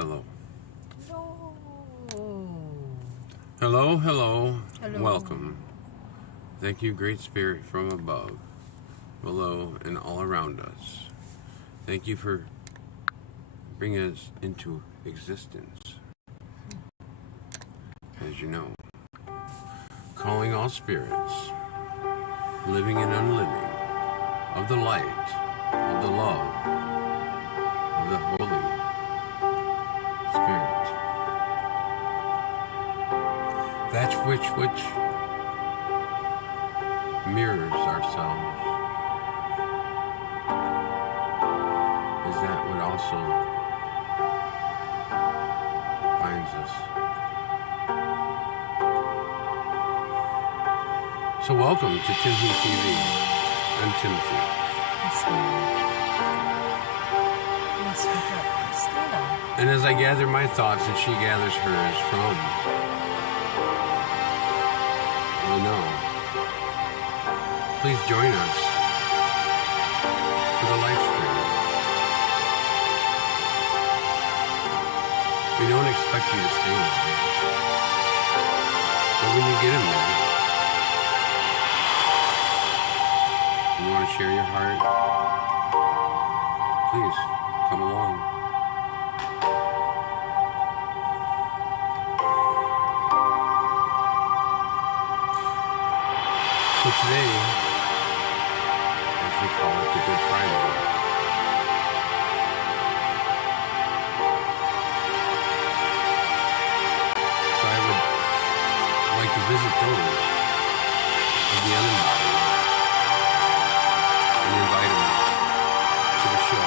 Hello. Hello. Hello. Hello. Welcome. Thank you, Great Spirit from above, below, and all around us. Thank you for bringing us into existence. As you know, calling all spirits, living and unliving, of the light, of the love, of the Holy Spirit. That which mirrors ourselves is that what also binds us. So welcome to TimWhoTV. I'm Timothy. Let's pick up Christina. And as I gather my thoughts and she gathers hers from the know, please join us for the live stream. We don't expect you to stay with me, but when you get in there, you want to share your heart, please come along. So today, as we call it, the Good Friday, so I would like to visit those of the unembodied and invite them to the show.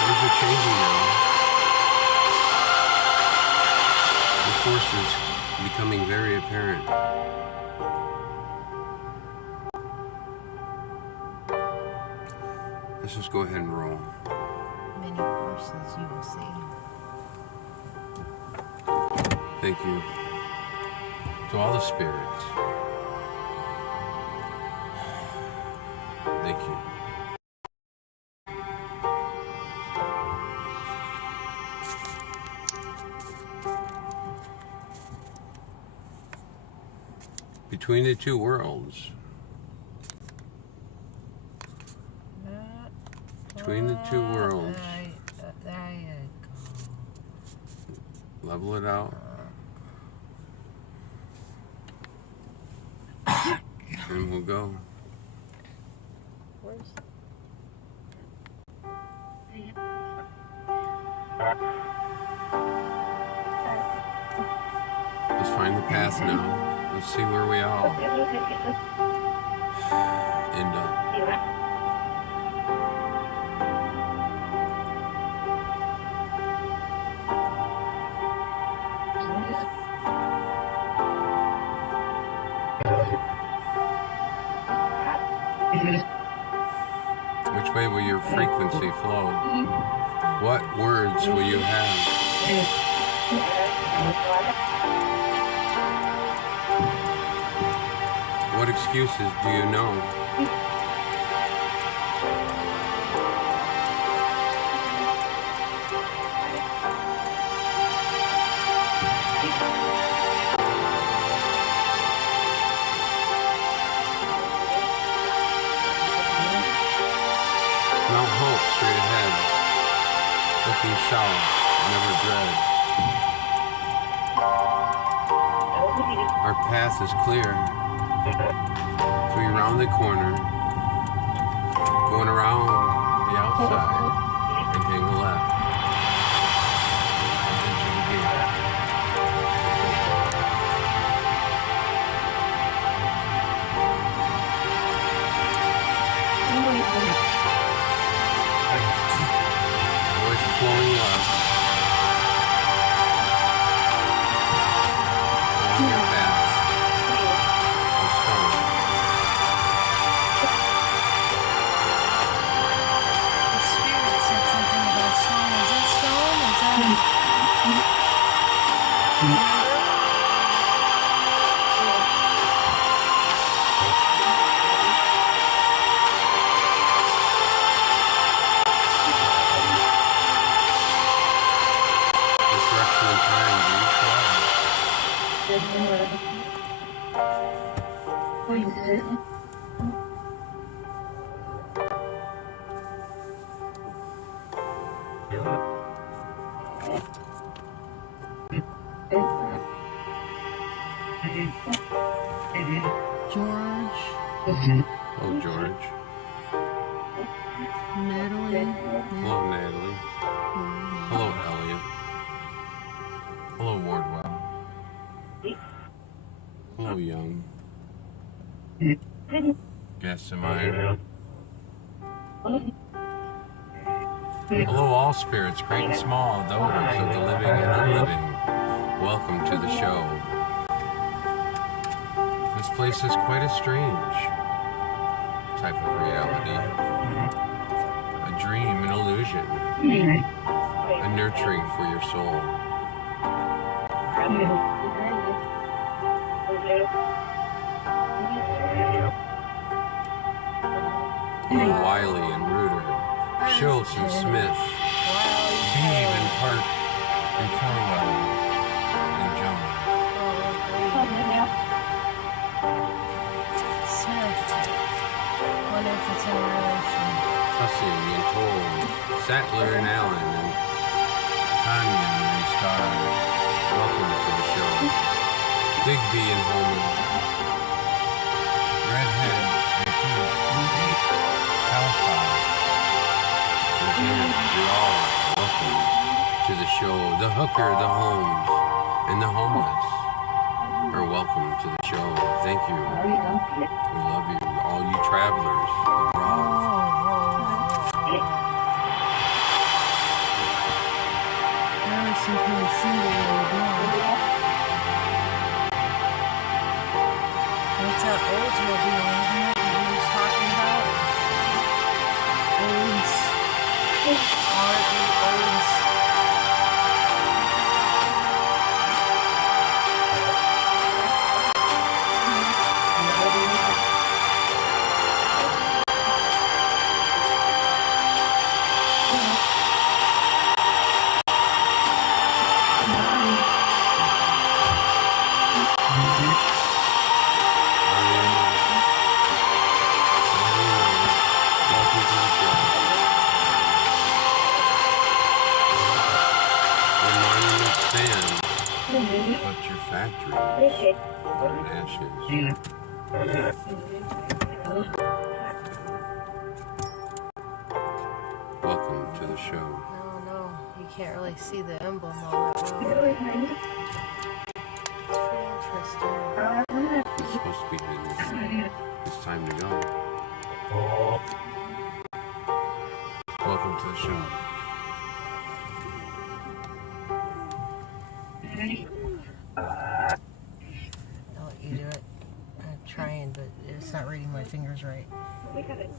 Things are changing now. The force is becoming very apparent. Let's just go ahead and roll. Many forces you will see. Thank you to all the spirits. Thank you. Between the two worlds. Between the two worlds. There you go. Level it out. And we'll go. Where's Let's find the path now. Let's see where we all end up. Which way will your frequency flow? What words will you have? What excuses do you know? Mount hope straight ahead, looking south, never dread. Our path is clear. So we round the corner, going around the outside, and hang a left. And enter the gate. Always flowing left. Along your path of stone. George. Oh, George. Natalie. Hello, Natalie. Hello, Elliot. Hello, Wardwell. Hello, Young. Gassamine. Hello, all spirits, great and small, those of the living and unliving. Welcome to the show. This place is quite a strange type of reality. A dream, an illusion. A nurturing for your soul. Hello, Wiley and Reuter, Schultz and Smith, Beam and Park and Cornwell and Jones. Smith. Wonder if it's in a relation. Tussing and Toll, Sattler and Allen and Tanyan and Star. Welcome to the show. Digby and Holman. Redhead and Keith. Alpha. Again, you're all welcome to the show. The hooker, the homes, and the homeless are welcome to the show. Thank you. We love you, all you travelers abroad. Now I see kind of single way down. What's that Oldsmobile, isn't it? That he was talking about? Olds. R.E. Olds. But your factories are in ashes. Welcome to the show. No, you can't really see the emblem all that well. It's pretty interesting. It's supposed to be hidden. It's time to go. Welcome to the show. I'll let you do it. I'm trying, but it's not reading my fingers right. We got it.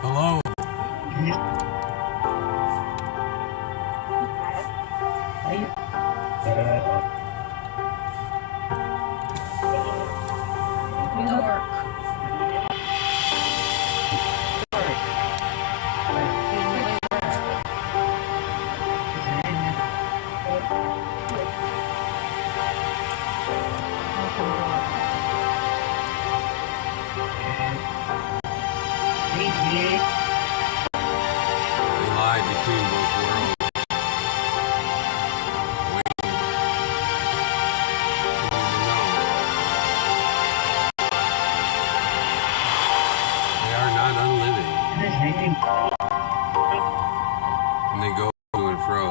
Hello. They lie between both worlds. Waiting for you to know. They are not unliving. And they go to and fro.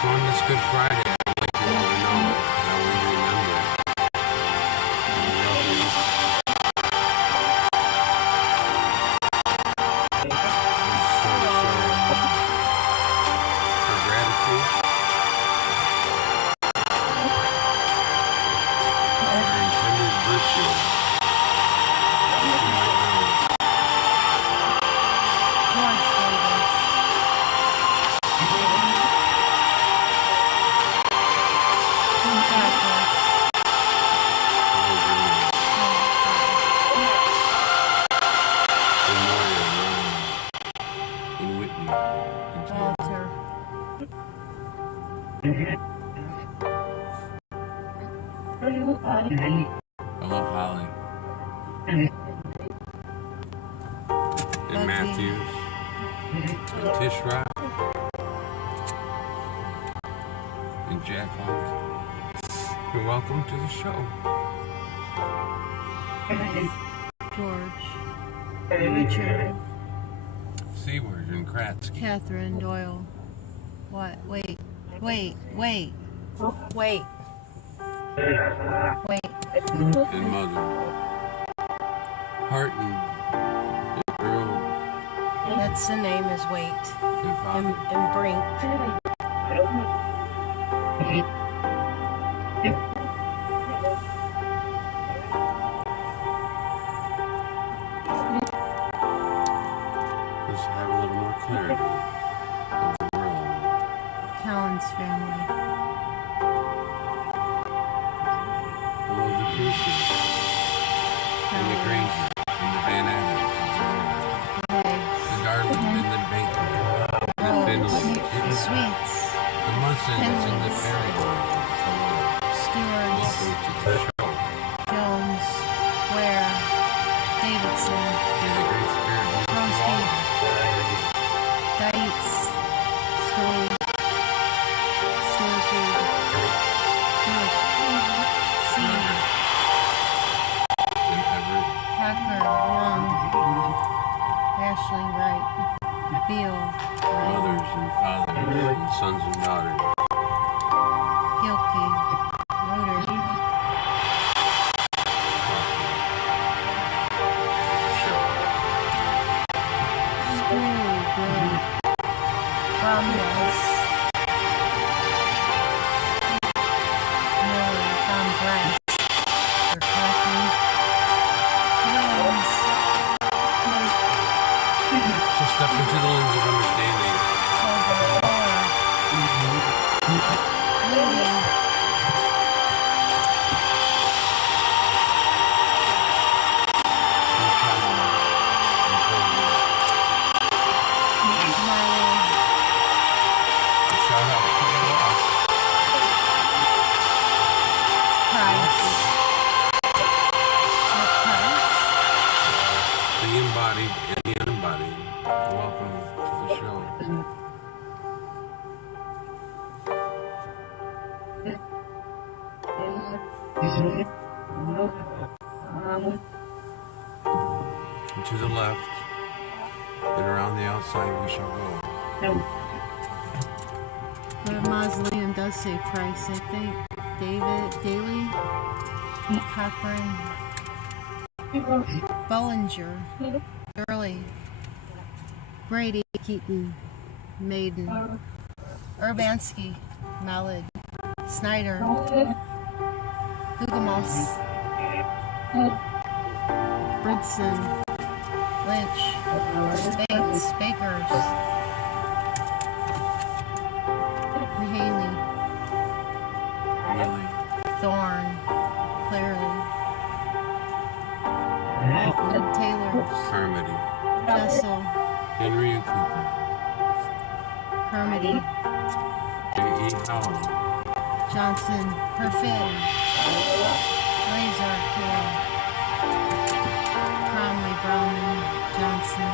So on this Good Friday, I'd like you all to know that we remember. We love you. We just want to show for Hello, Holly. And Matthews. And Tishra. And Jack Hawk. And welcome to the show. George. Richard. Seaward and Kratzky. Catherine Doyle. What? Wait. Wait. Wait. Wait. Wait. And Mother. Harton. And Drew. That's the name is Wait. And Father. And Brink. Let's have a little more clarity of the world. Cowan's family. Hello, the Cruces. And the Grangers. And the Van Adams. The Garland and the Bankman. And the Finley. Sweets. The Munsons and the Perry. Hello. Stewards. Welcome to the show. Jones. Ware. Davidson. May the Great Spirit be with you Crosby. all. Dietz. Stowe. Stanfield. Hewitt. Seed. And Everett. Hacker. Young. Ashley Wright. Beal. Wright. Mothers and fathers and sons and daughters. Gilkey. Roder. Show. School. Grove. Bromless. Miller. Tom Grass. Or Coffee. Rose. So step into the lens of understanding. Shout out to the lost. The embodied and the unembodied. Welcome to the show. And to the left and around the outside we shall go. The mausoleum does say Price, I think. David, Daly, Cochran, Bollinger, Gurley, Brady, Keaton, Maiden, Urbanski, Mallard, Snyder, Gugamos, Bridson, Lynch, Bates, Bakers, Haley, Willie, Thorne, Clearly, Alton, Taylor, Carmody, Jessel, Henry and Cooper, Hermity, J.E. Howell, Johnson, Perfit, Laser, Hill, Cromley, Browman, Johnson,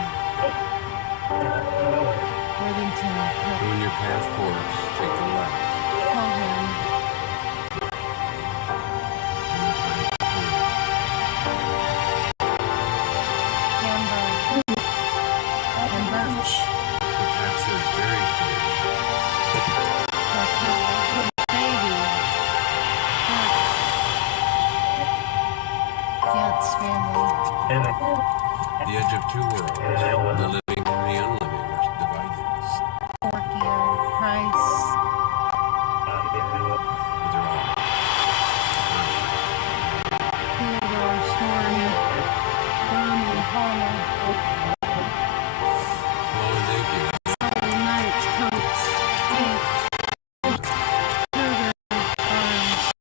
Worthington, Cook, when your path forks, take the left. Cohen, And you'll find the home. Hamburg, and Birch, The path is very clear. Baby, Jets family, The edge of two worlds, the living and the unliving, are divided. Porkia, Price, But they're all conscious. Theodore, Storm, Brahman, Palmer, Hello and thank you. Sullivan, Knight, Coates, Tate, Kruger, Barnes,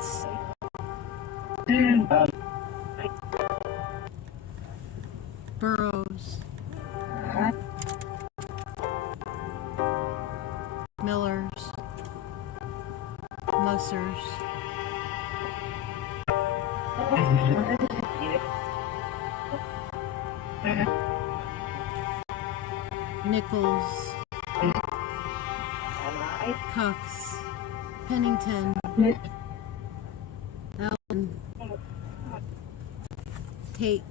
Yates, Burrows, Millers, Mussers, Nichols, Cox, Pennington, Allen, Tate,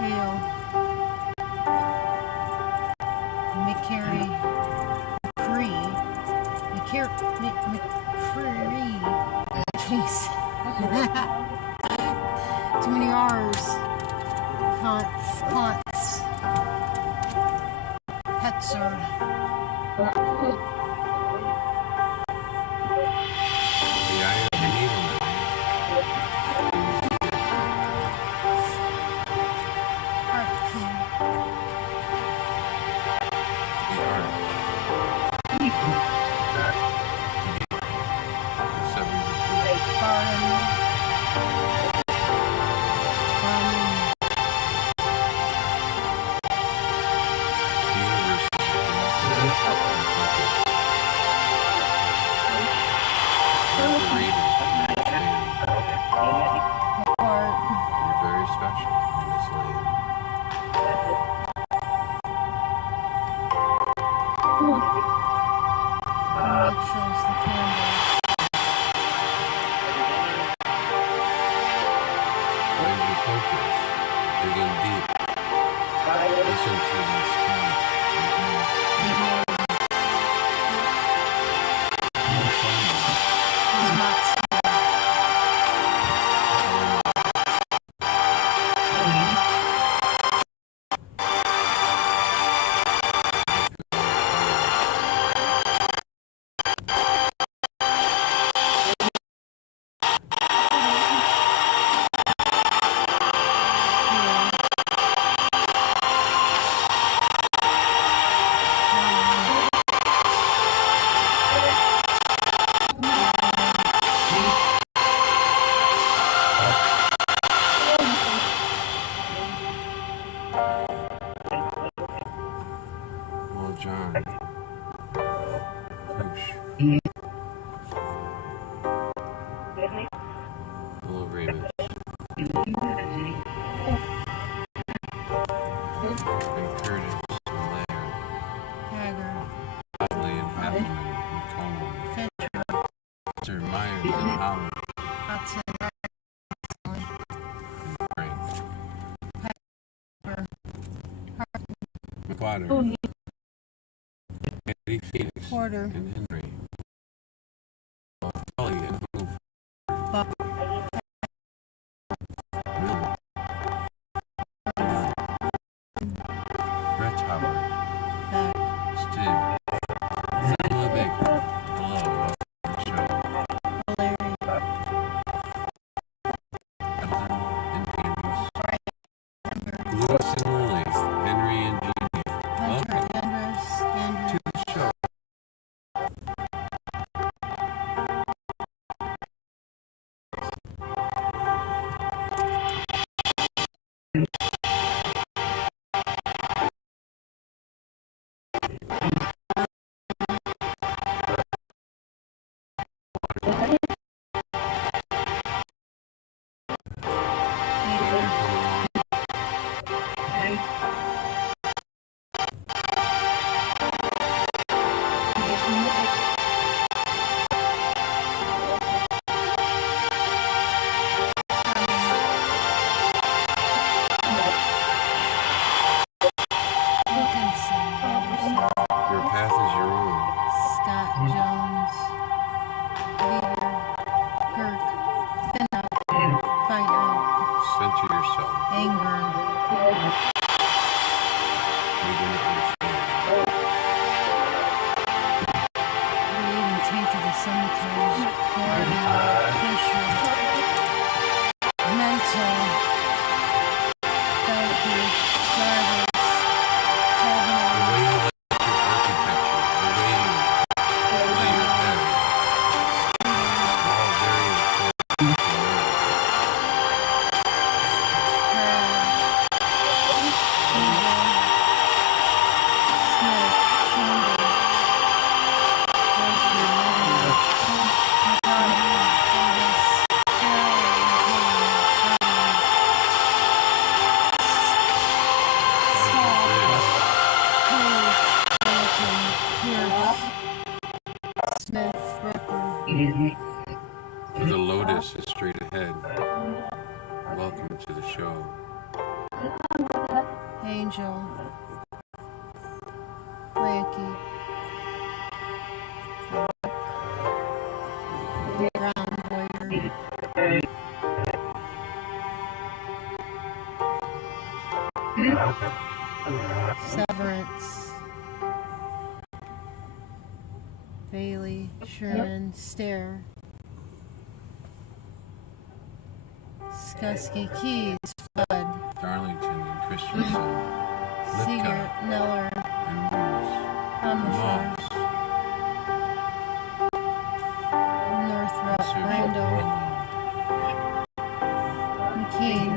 Hale, McCary, McCree, Case. Too many R's. Contz, Hetzer, The eye of the needle. Hartkin, The arch. The 72. Barham, John. Push. Hello, Ramus. And Curtis and Laird. Hager, Hadley and Appleman and Coleman. Fincher, Myers and Holland. Hudson, And Frank. McWater. Eddie Phoenix. Porter, And Henry. Kelly and Hoover. Buck, Miller. Brett Howard. Beck, Stu. Zilla Baker. Hello, welcome to the show. Valeri, Evelyn and James. Amber, Lewis and Lily. Henry and Jeannie. Hunter, Welcome Andrus, Andrew, to the show. Wilkinson, Your path is your own. Scott Jones, Leader, Kirk, Thin Out, Fight Out, Center yourself. Anger, You're going to understand. they even tainted the cemeteries, Gordon, Fisher, Mental, Angel, Frankie, Brown Boyer, Severance, Bailey, Sherman, Stair, Skusky, Keys, Flood, Darlington and Christiansen, Seeger, Neller, and Moose. Hummerford, Northrop, Randall, McKean,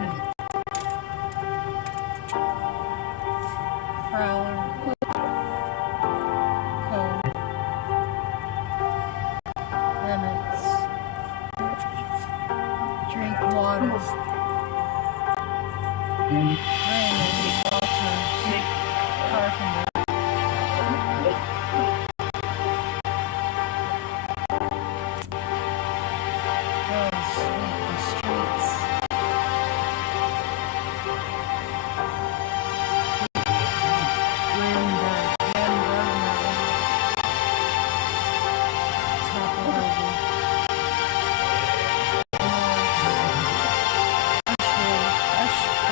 Prowler, Cole, Emmets, Drink Water, Raymond, Walters, Carpenter, Rose, Sweet, The Streets, Lamberg, Topology,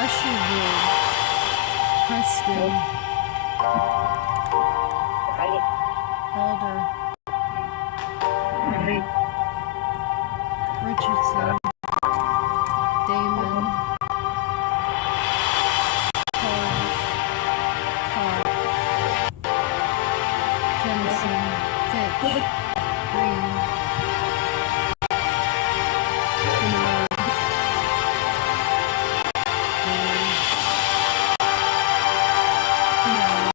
Usherwood, Preston, Alder, Richardson, Damon, Torres, Clark, Jennison, Fitch, Green, Bernard, Bailey, Pinellas,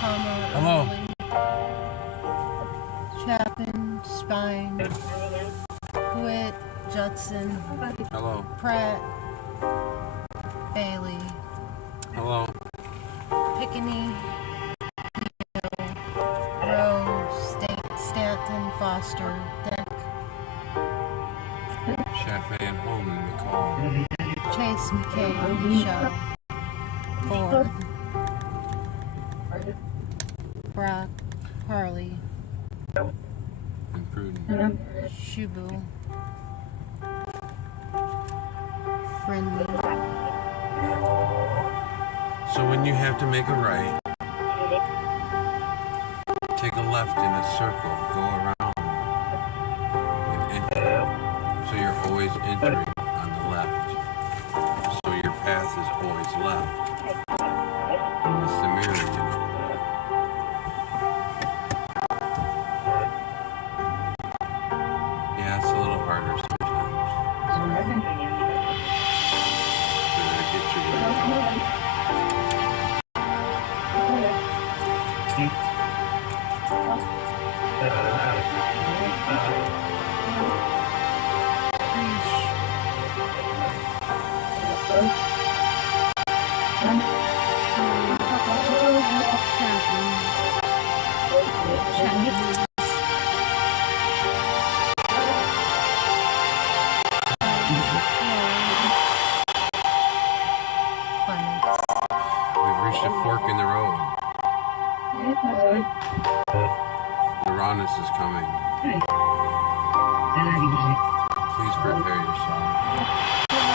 Tucker, Hello. Chapin, Spine, Witt, Judson, Hello. Pratt, Bailey, Hello. Pickney, Rose, Stanton, Foster, Deck, Chaffee and Holman, McCall. Chase, McKay, Shaw, Ford, Brock, Harley, And Pruden. Shubu, Friendly, So when you have to make a right, take a left in a circle, go around, and enter. So you're always entering on the left. So your path is always left. It's the mirror, you know. Yeah, it's a little harder sometimes. But it'll get you where you're going. We've reached a fork in the road. Uranus is coming. Please prepare yourself.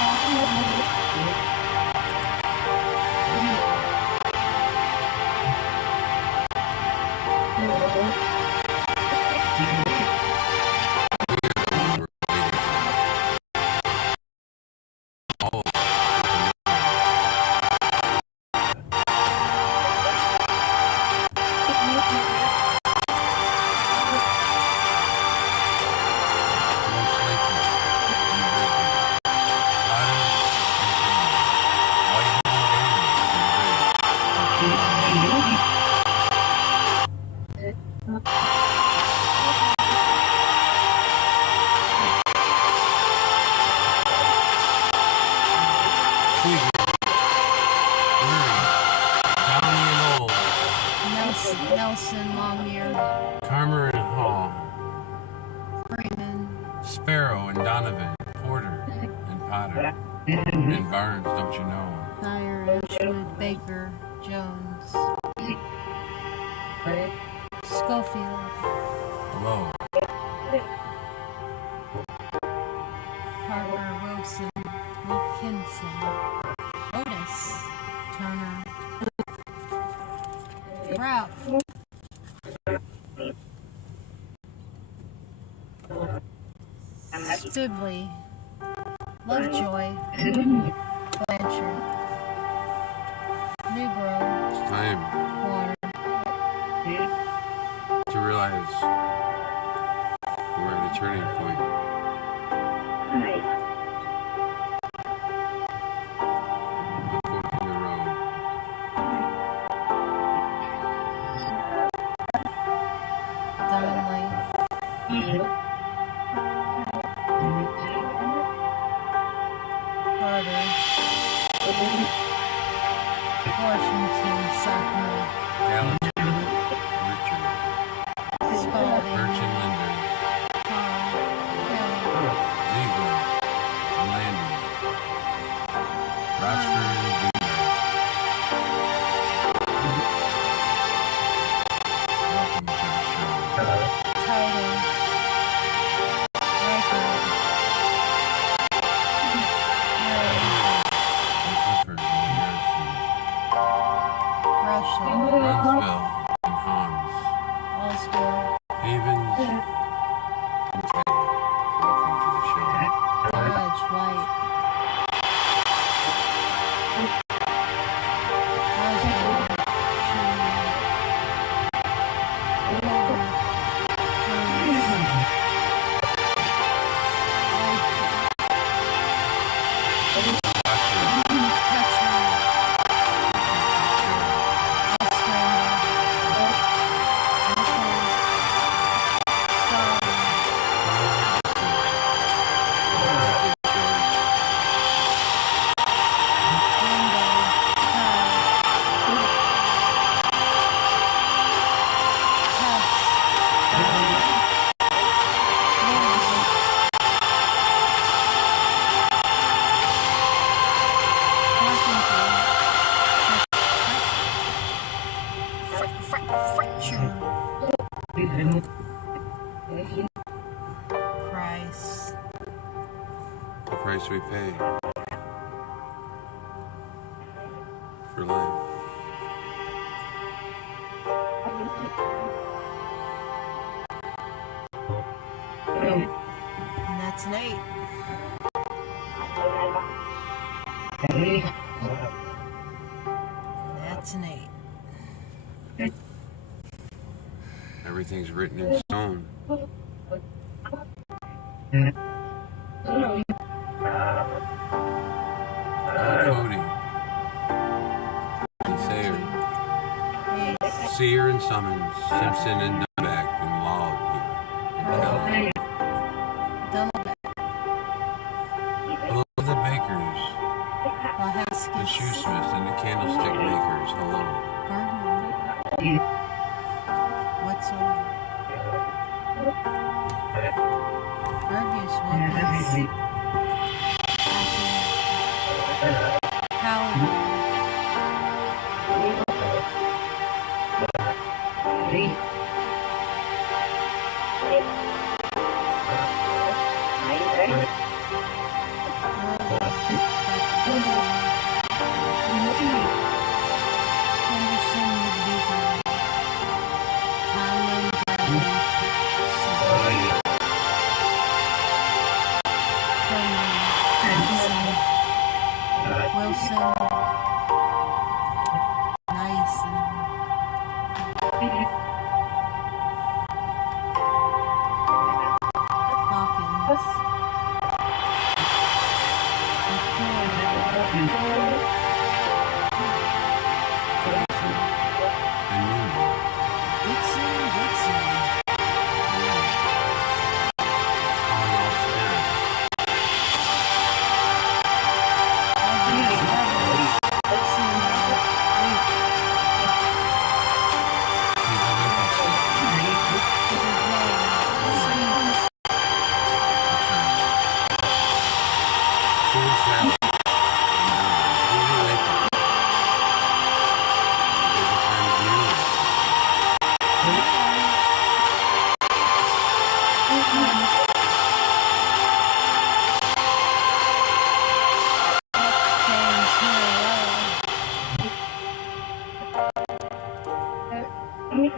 All of us. Most likely. Nelson, Longyear, Carmer and Hall, Freeman, Sparrow and Donovan, Porter and Potter, and Barnes, don't you know? Dyer, Ashwood, Baker, Jones, Schofield, Hello. Parker, Wilson, Wilkinson, Otis, Turner, Ralph, Sibley, Lovejoy, Blanchard, Newborough, It's time Warner, to realize we're at a turning point. A fork in the road. Donnelly, Carter, Washington, Sackman, Dallas, Richard, Spalding, Birch and Linder, Tom, Hill, Ziegler, Landon, Rochford and Duda. Welcome to the show. Title, Riker, Ray, And Clifford and Harrison, Russell, Brunsville and Hans, Allstor, Havens and Teddy. Welcome to the show. Dodge, White, Osborne, Sherman, Wilbur, Jones, Price, The price we pay for life. and that's an 8. That's an 8. Everything's written in stone. Cody, and Sayer, Sear and Summons, Simpson and Dudak, and Log and Kelly. Dunlap, Hello, the bakers, the Wahaskis, shoesmiths, and the candlestick makers. Hello. Gardner, Wetzel, Argus, Wilkins, Howard, Henderson, McDougal, Conlon, Bradley, Sabrina, Conlon, Wilson,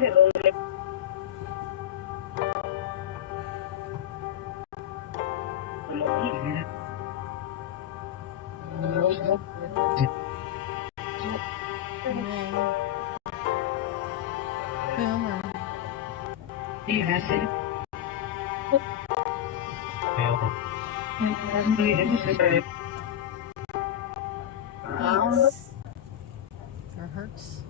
Hates or hurts.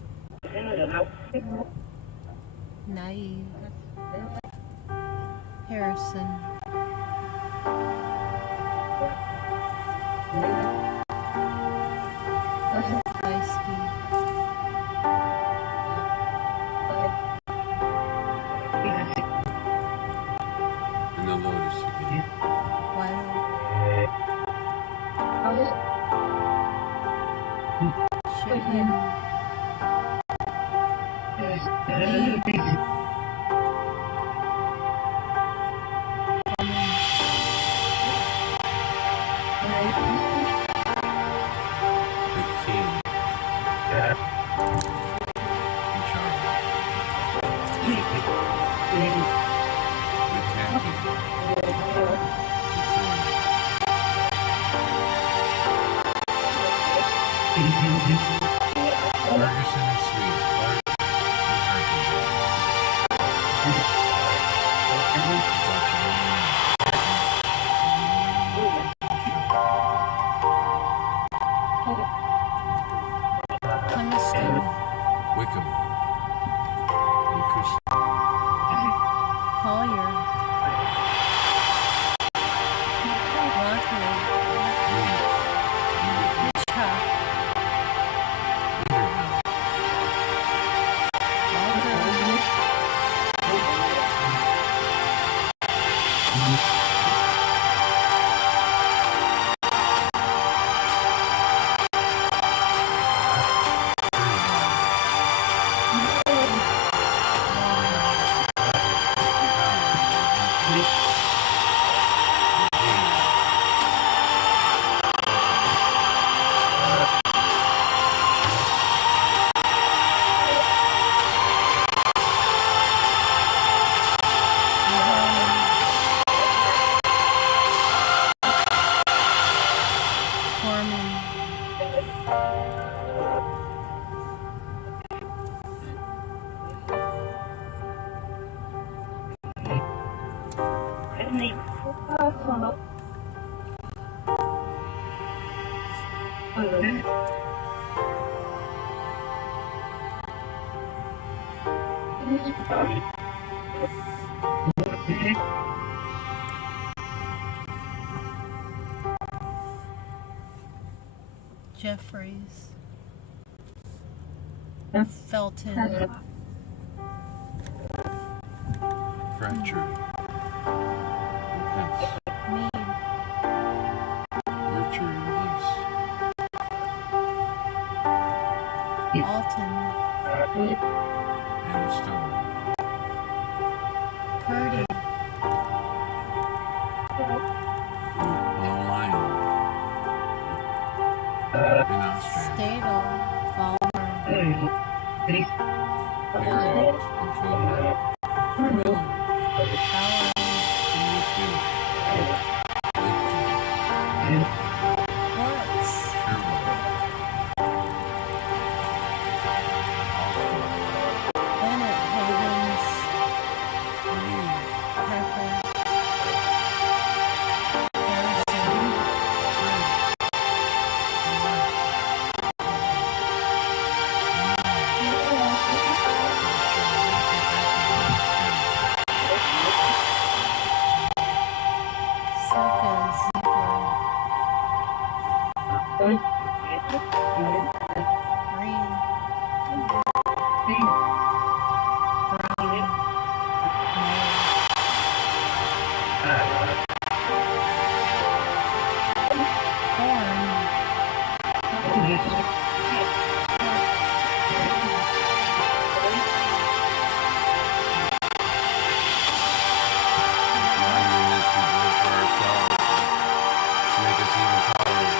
Naive. Harrison. Leisky. And the Lotus again. Wilder. Shipman. The King. And Charles. The Captain. The Sword. Ferguson and Sweet. Clark Chemistry. Wickham. And Christina. Collier. Rockwood. Leeds. Hitchcock. Underhill. Walker. Jeffries. Felton. Fractured. Pence. Mead. Richard and Bliss. Alton. And the Stone. Purdy. Low Lion. And Australia. Stadel. Ballmer. Harriet and Coleman. Miller. Allen. And Whitfield. Lidke. Worts. Sherwood. Alston. Bennett. Havens. Mead. Pepper. Harrison. Circa. Ziegler. Reed. Brown. Lining this we do for ourselves to make us even taller.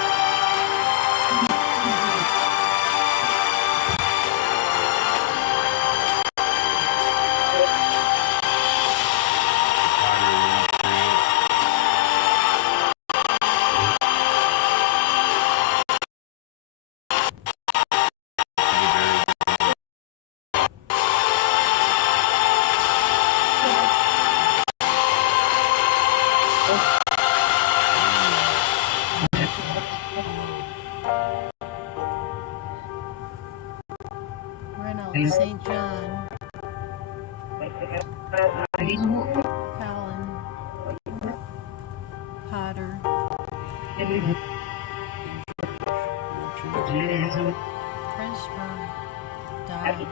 St. John, Callan, Potter, Presburg, Dodge,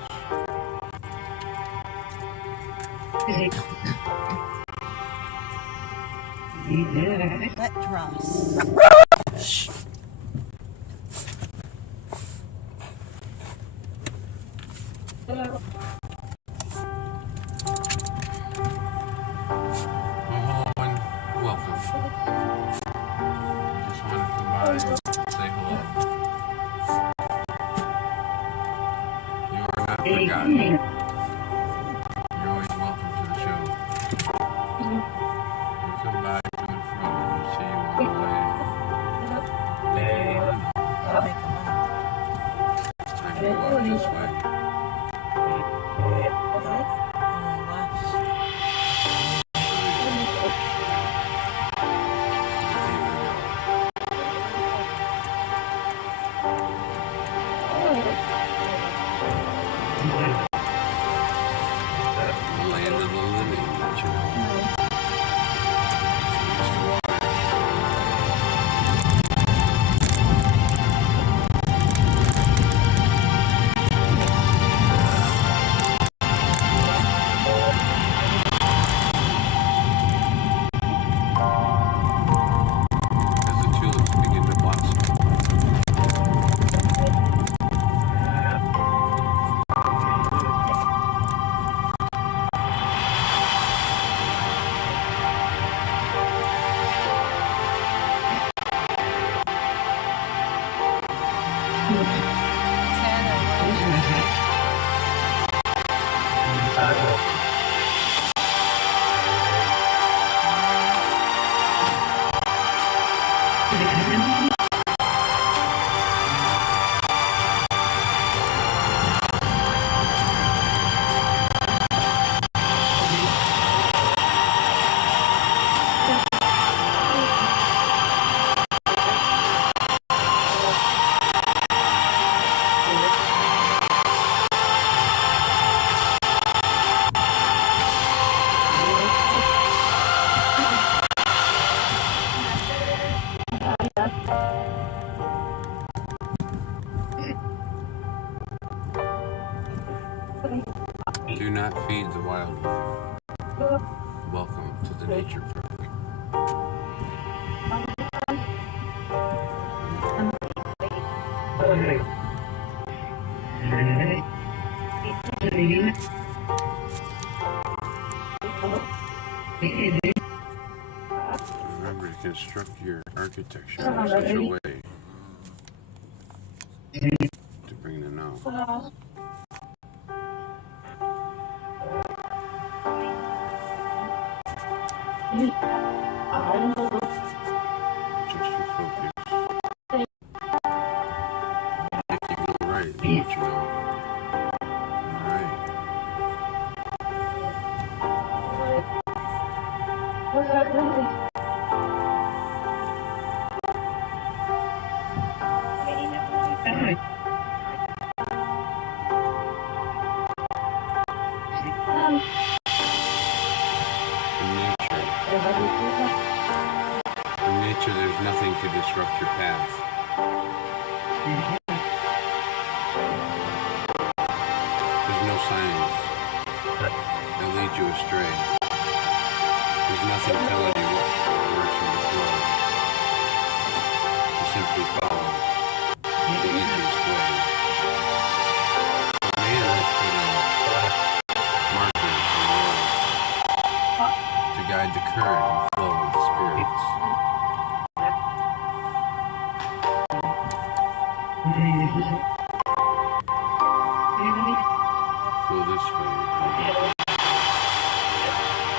Petros. Hello and welcome. Just wanted to come by and say hello. You are not forgotten. You're always welcome to the show. We come by to and from and see you on the way. Maybe you want to time to go out this way. Land of the living, you know. As the tulips begin to blossom. Do not feed the wildlife. Welcome to the nature park. Remember to construct your architecture in such a way to bring the now. Just your focus. If you go right, let you know. Alright. In nature, there's nothing to disrupt your path. There's no signs that lead you astray. There's nothing telling you what direction to flow. You simply follow the easiest way. But man has put in markers and roads to guide the current and flow of the spirits. Go this way.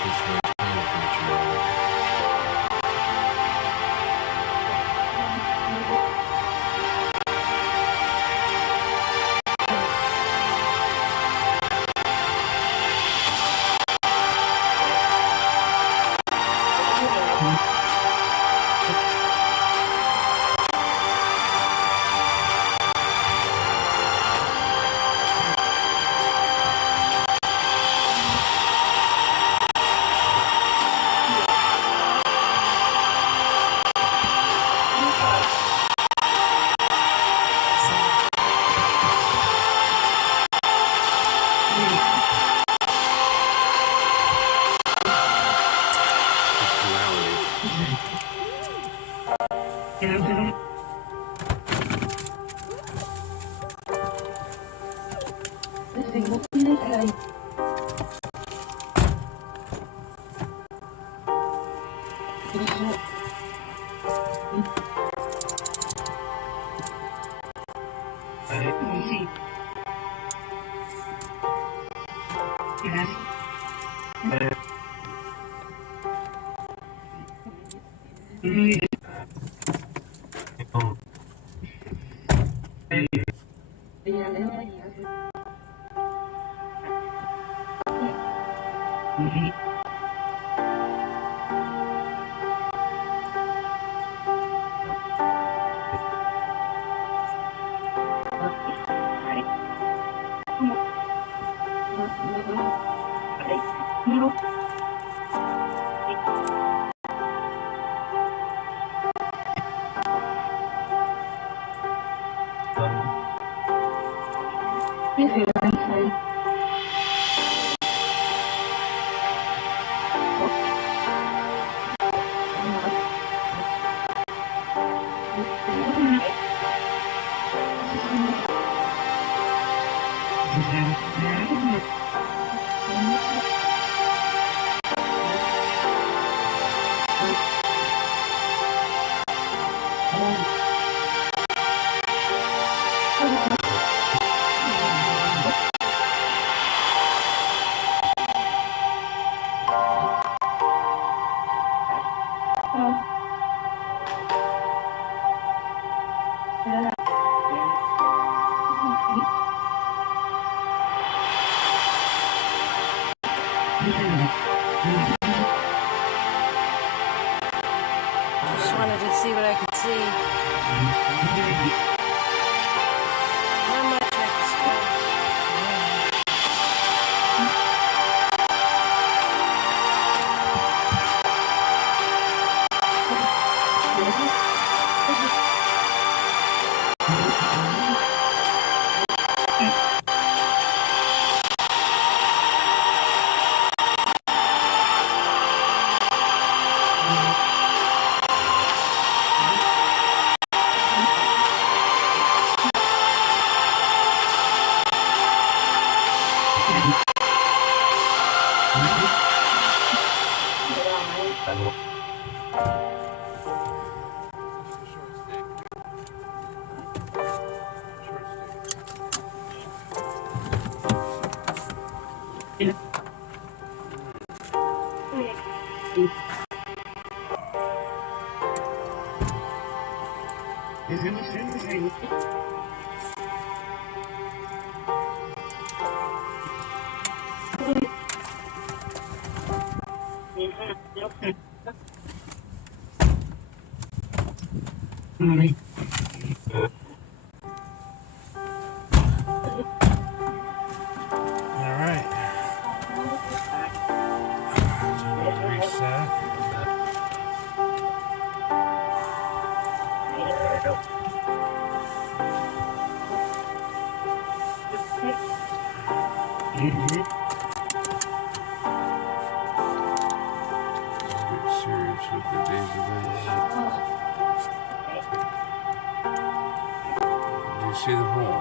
This way is pain control. Just wanted to see what I could see. Not much I could see. See the hole.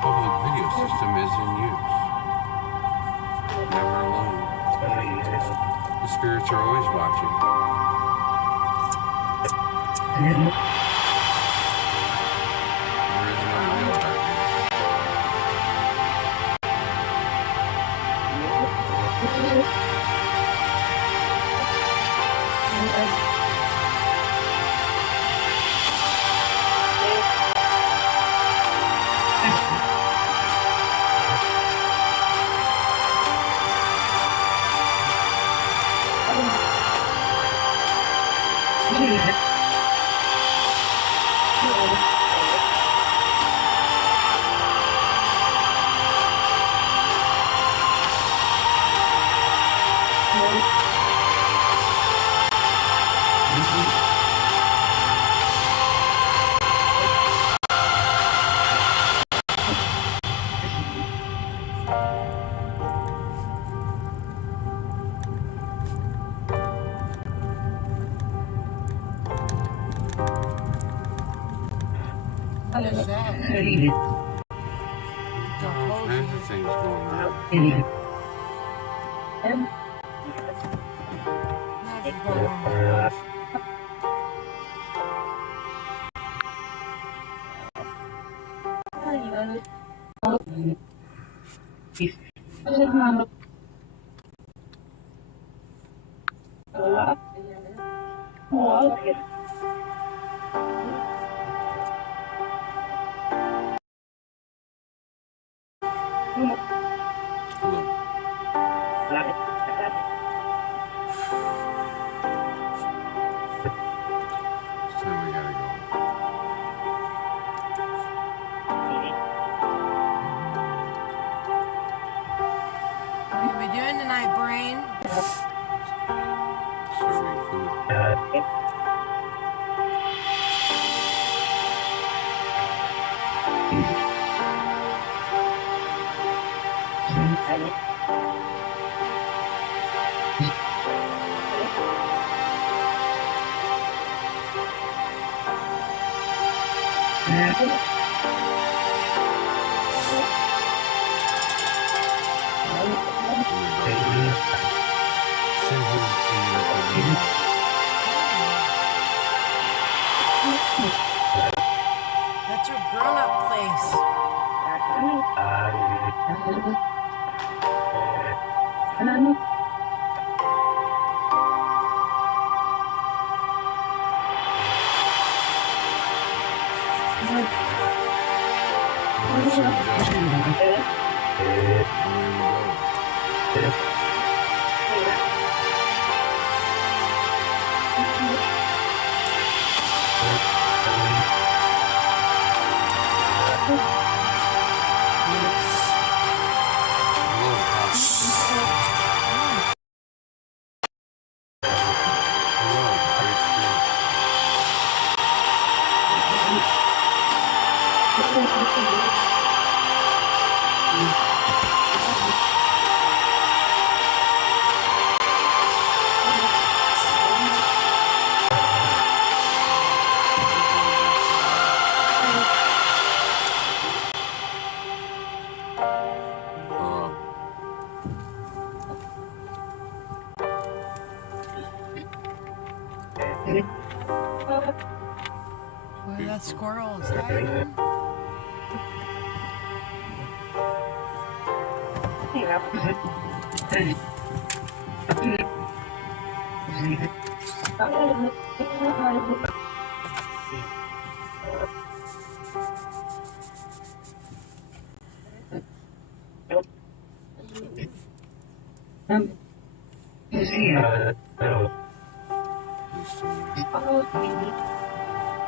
Public video system is in use. Never alone. The spirits are always watching. There is no real darkness. What is that? All kinds of things going on. Look. It's time we gotta go. What are we doing tonight, Brain? Serving food. That's your grown-up place. Where that squirrel is hiding?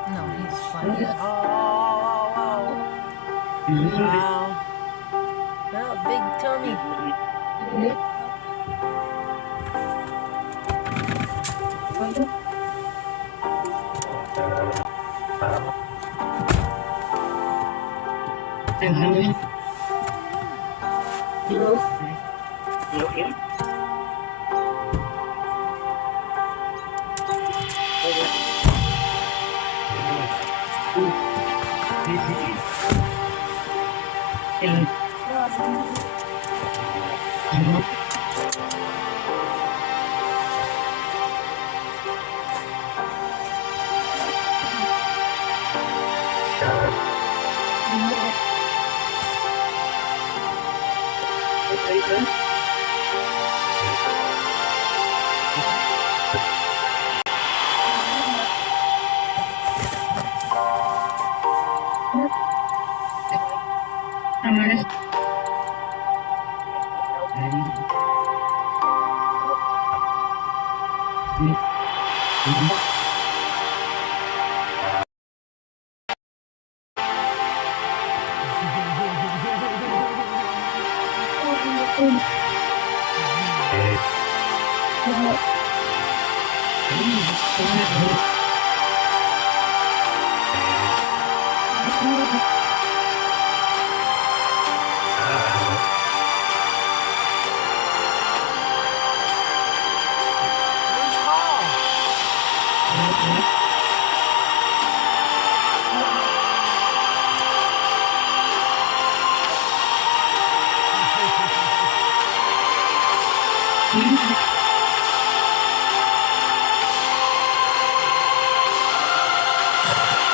No, he's funny. Oh. Wow. Oh, big tummy.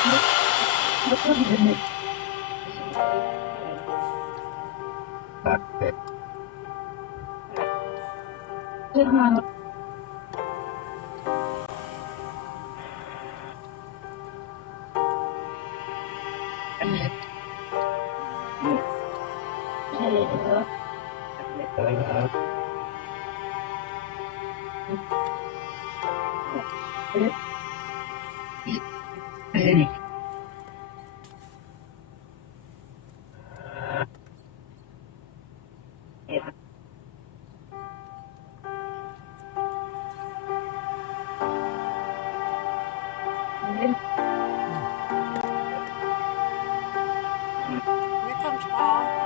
Here comes Paul.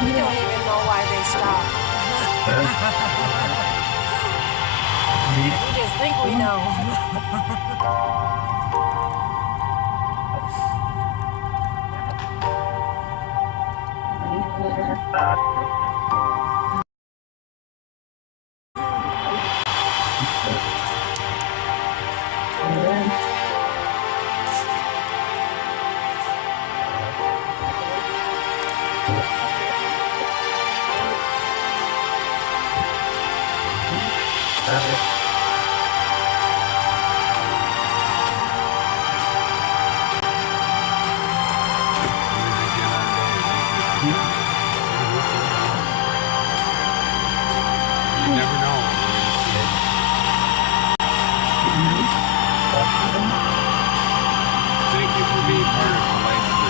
We don't even know why they stopped. We just think we know. You never know. Thank you for being part of my life.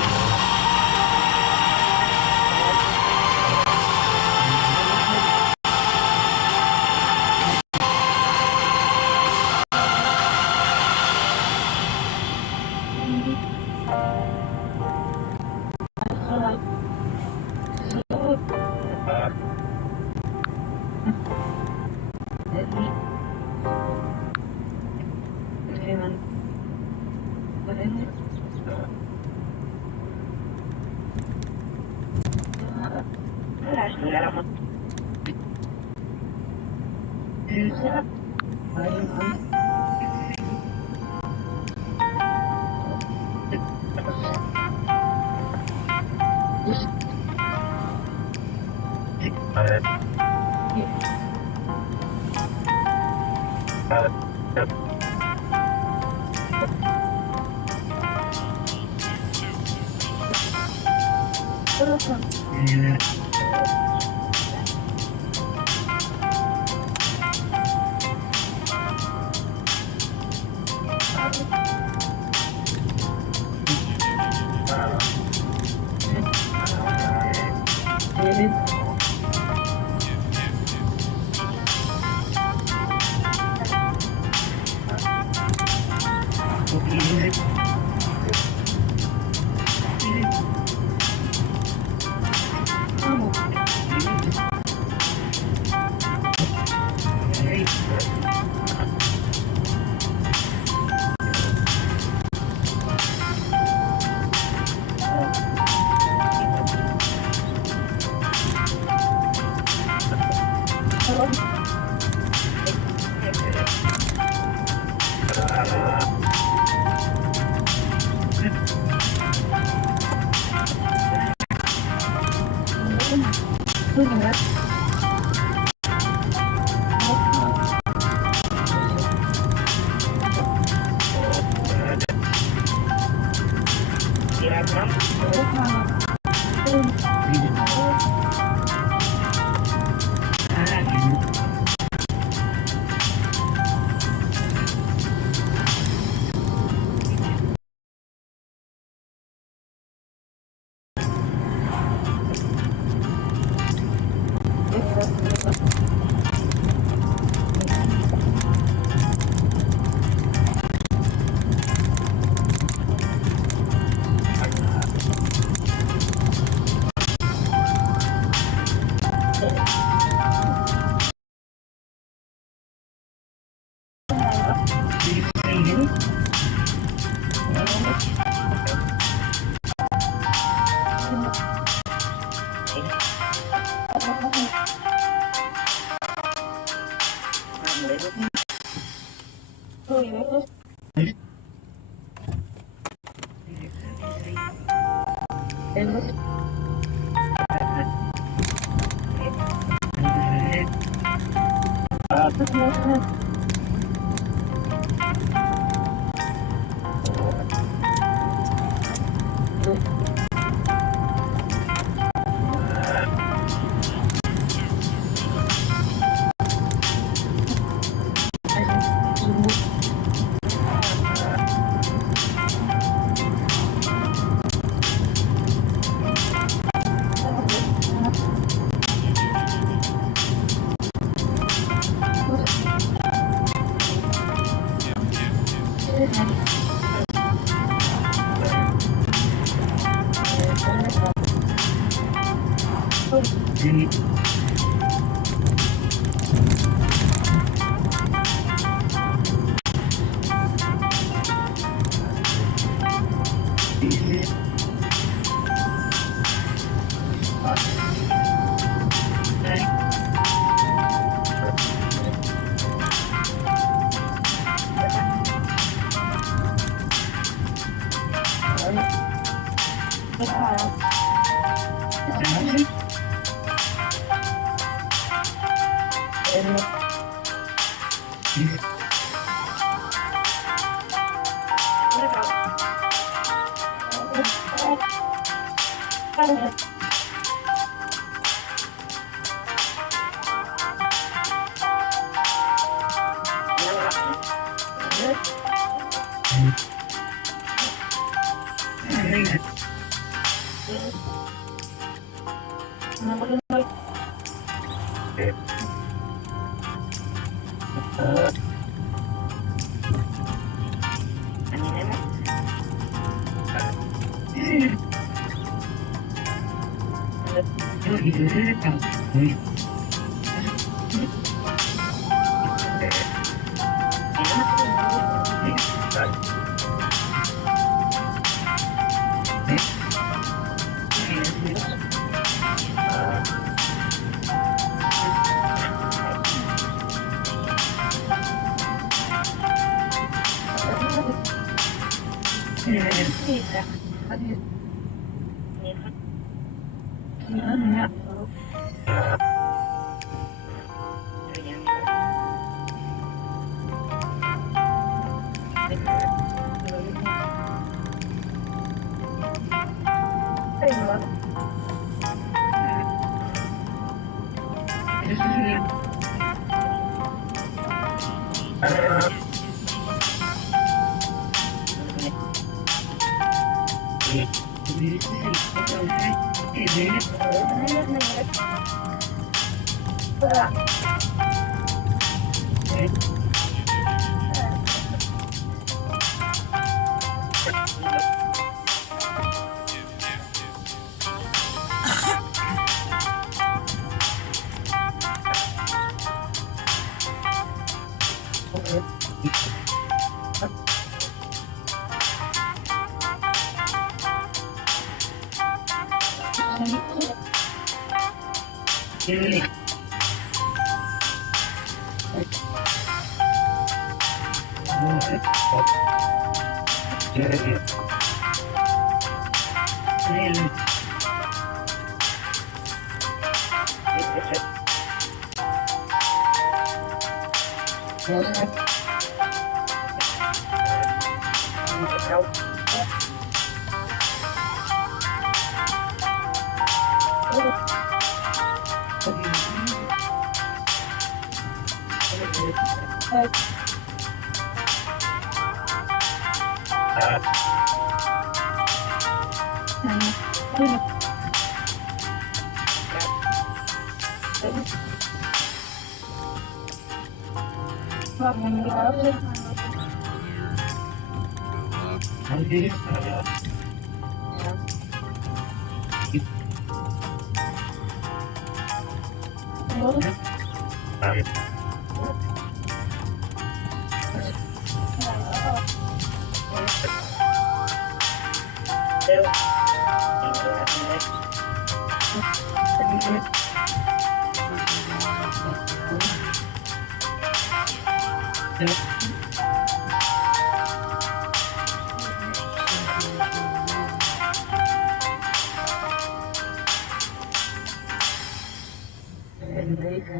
That's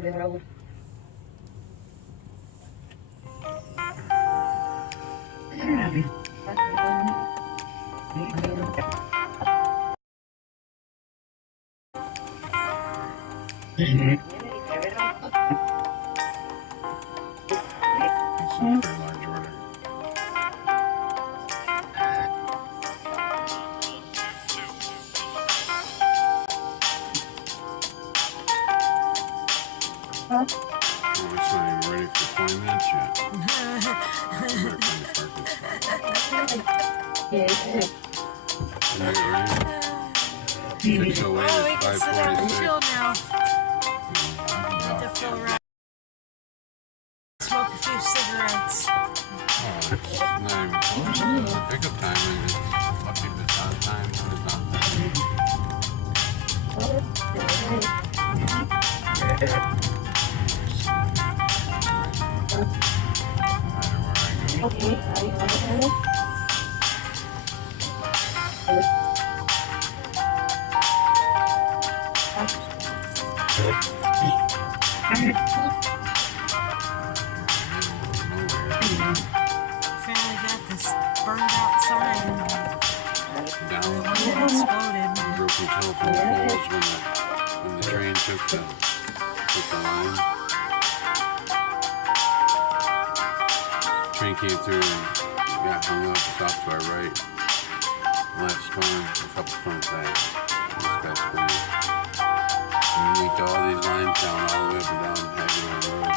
a pretty large order. Oh, it's not even ready for 20 minutes yet. I better find a parking spot. Isn't it right? 6:08 Oh, we is can sit down and 5:46. chill now. Need to fill around. Smoke a few cigarettes. Oh, it's not even close to the pickup time. It's lucky if it's on time when it's on time. No matter where I go. Finally got this burned out sign. Down. The one that exploded. Broken telephone poles when the train took the line. Train came through and got hung up. It's off to our right. Last storm, a couple storms back. This guy's funny. And we yanked all these lines down all the way up and down Hagman Road.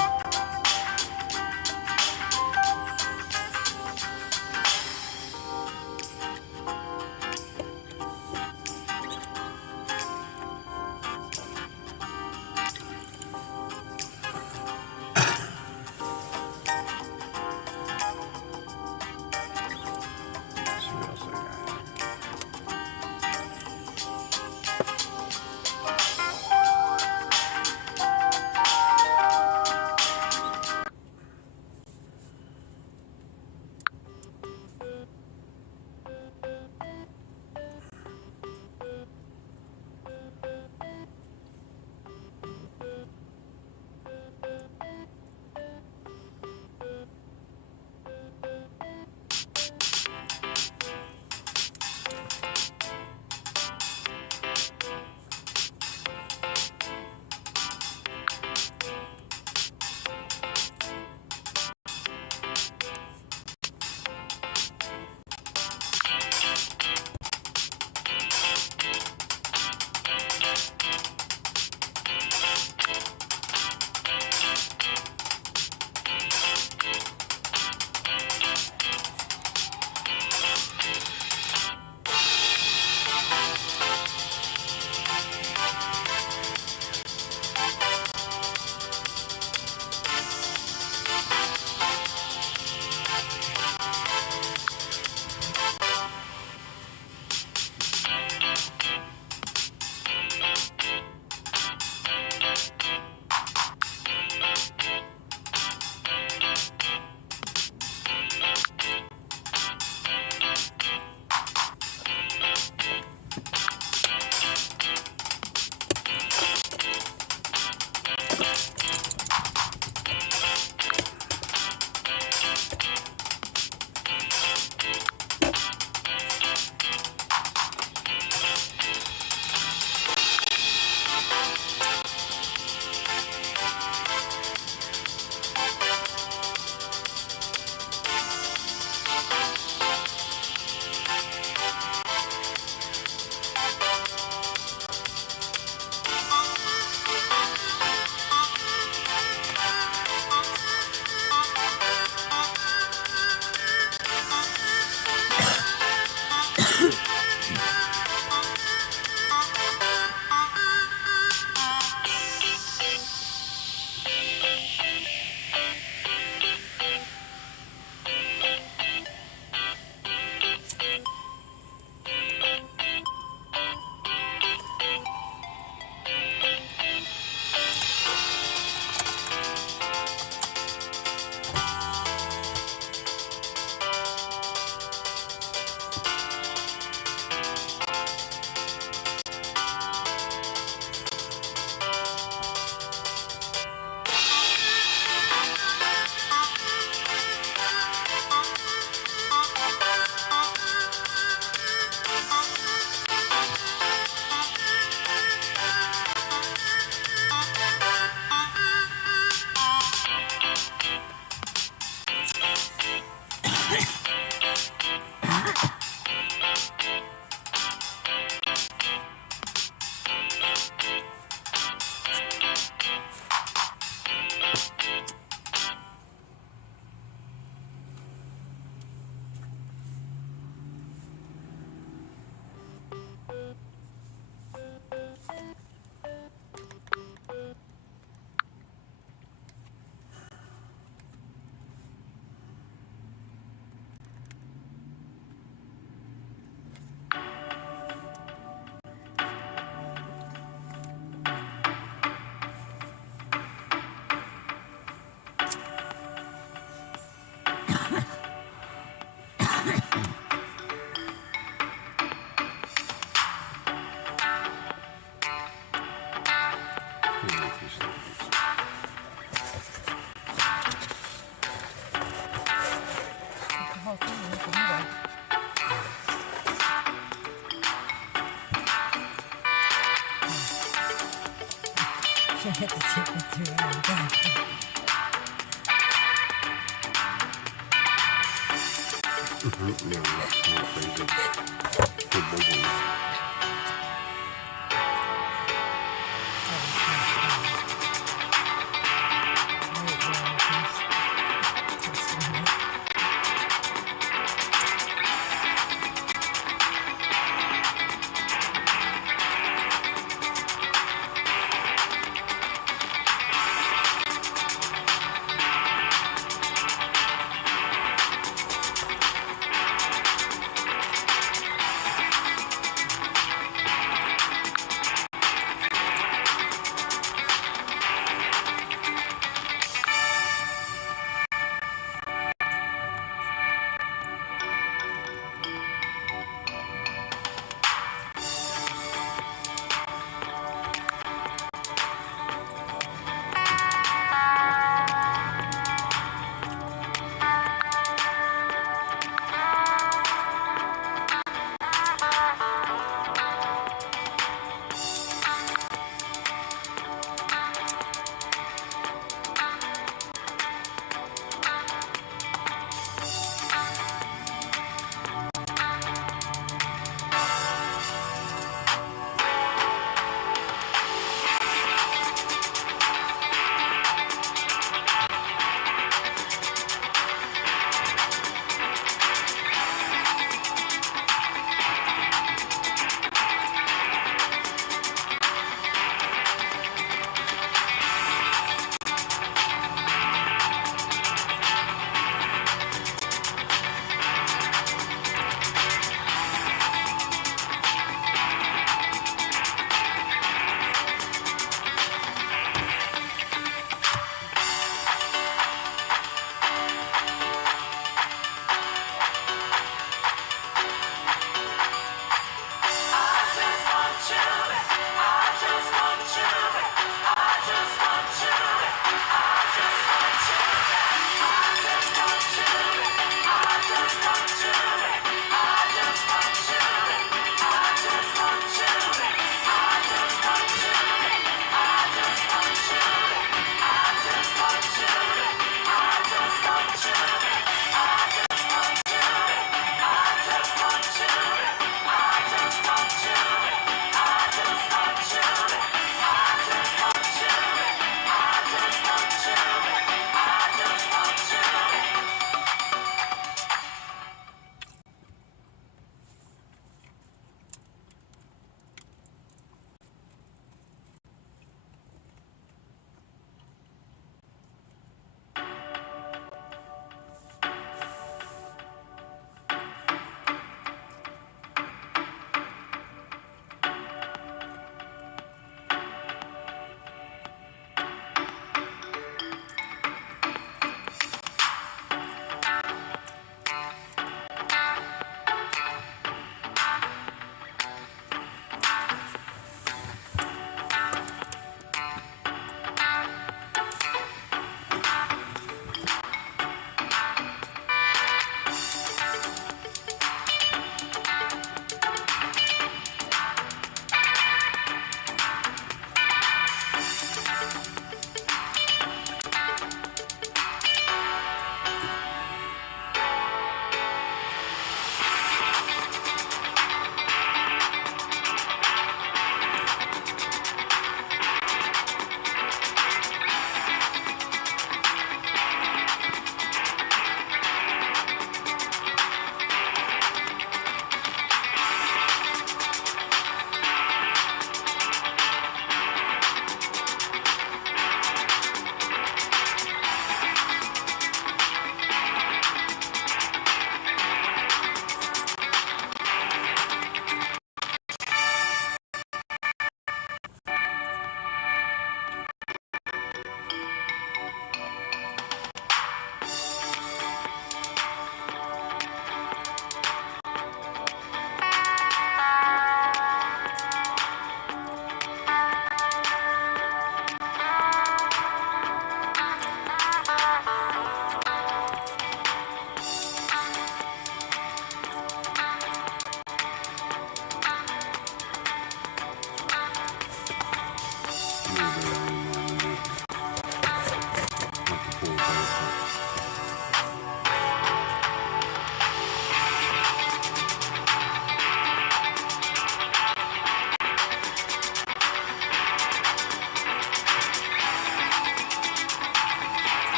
I had to take it through. Yeah, that's kind of crazy. Good business.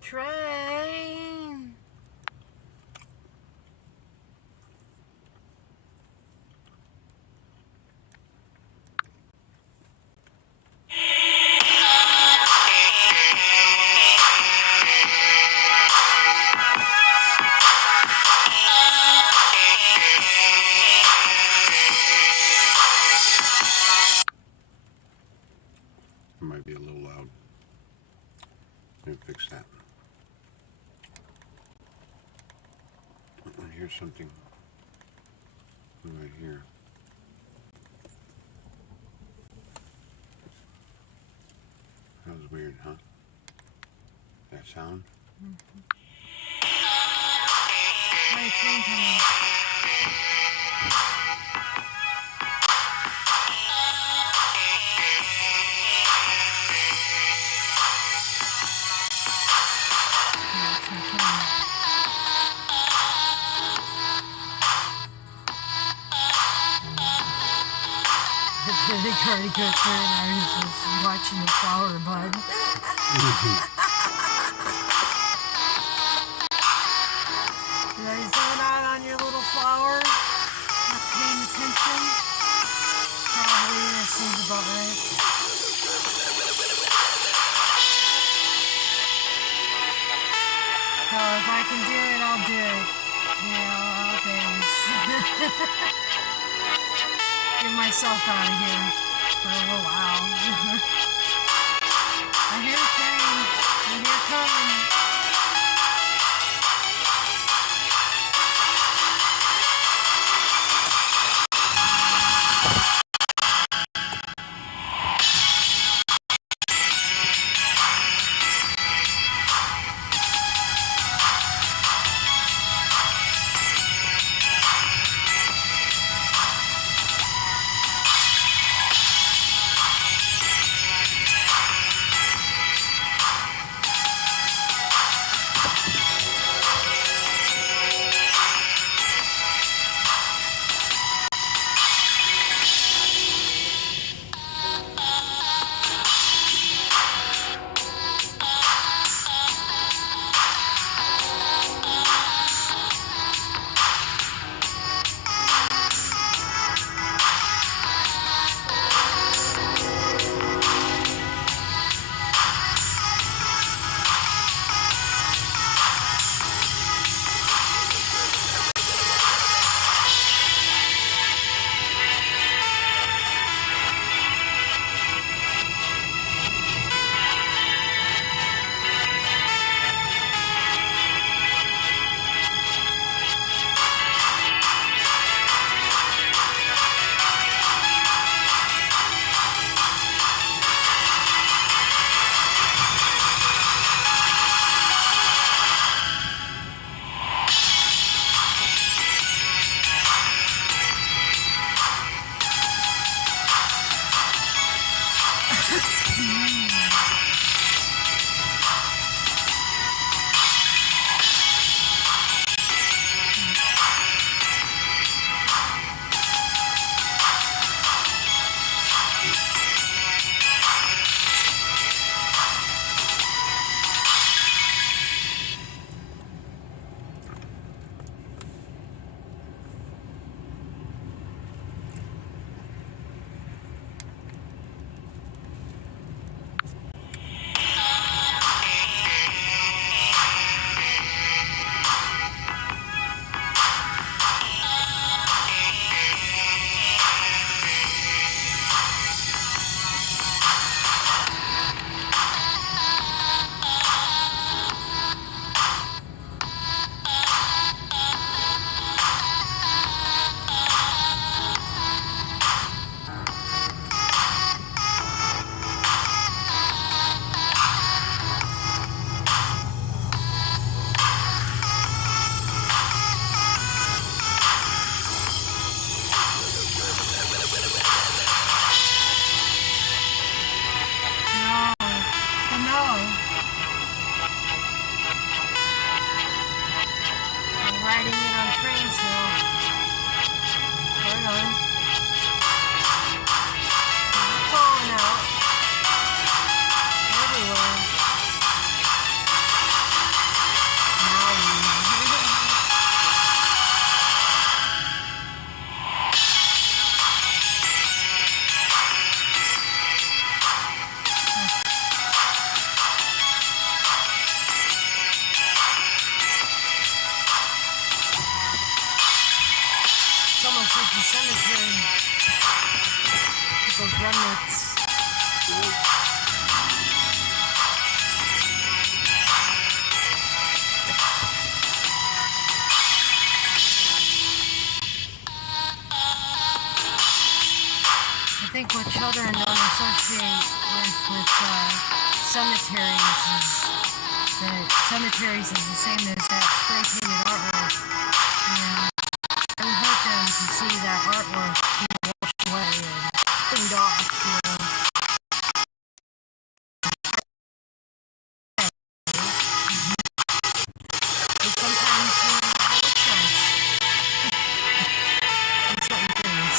Train. It might be a little loud. Let me fix that. And here's something right here. That was weird, huh? That sound? Mm-hmm. My train coming. The cardi got there and I was just watching the flower bud. You guys going out on your little flower? Not paying attention? Probably, that seems about right. So if I can do it, I'll do it. Yeah, thanks. Get myself out of here for a little while. I hear a train. I hear it coming. almost like the cemetery. With those remnants. Yeah. I think what children don't associate with cemeteries is that cemeteries is the same as that spray painted artwork. And it would hurt them to see that artwork being washed away and cleaned off, you know. But sometimes, you know, it makes sense in certain things.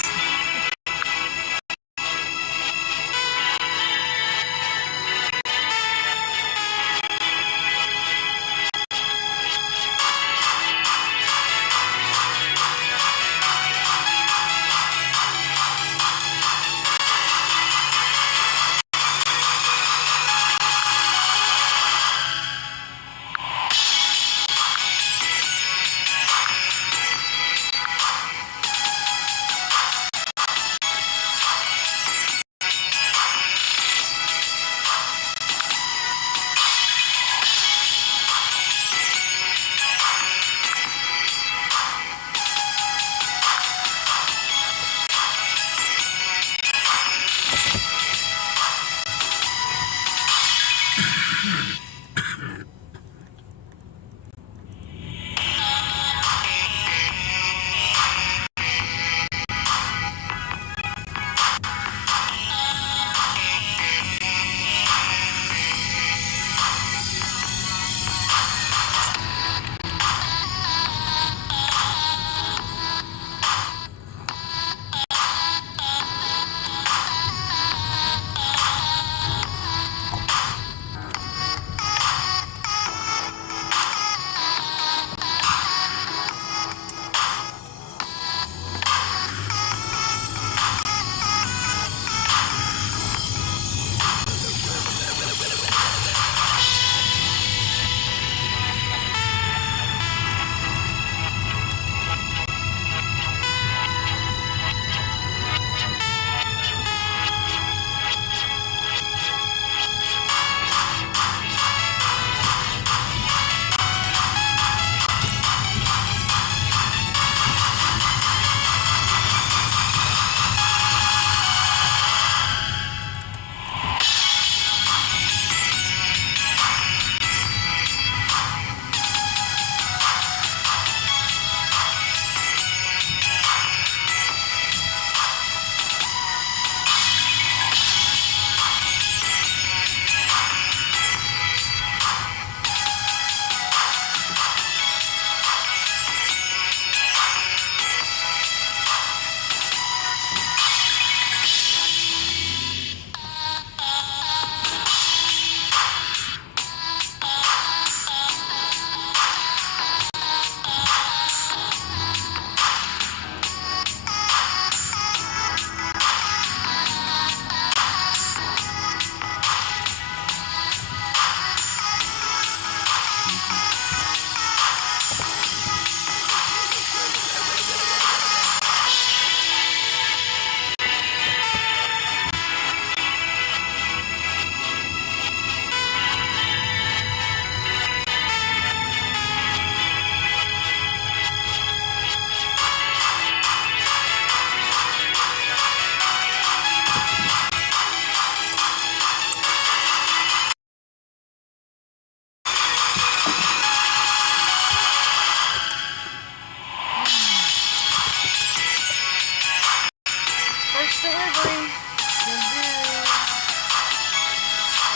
Delivery.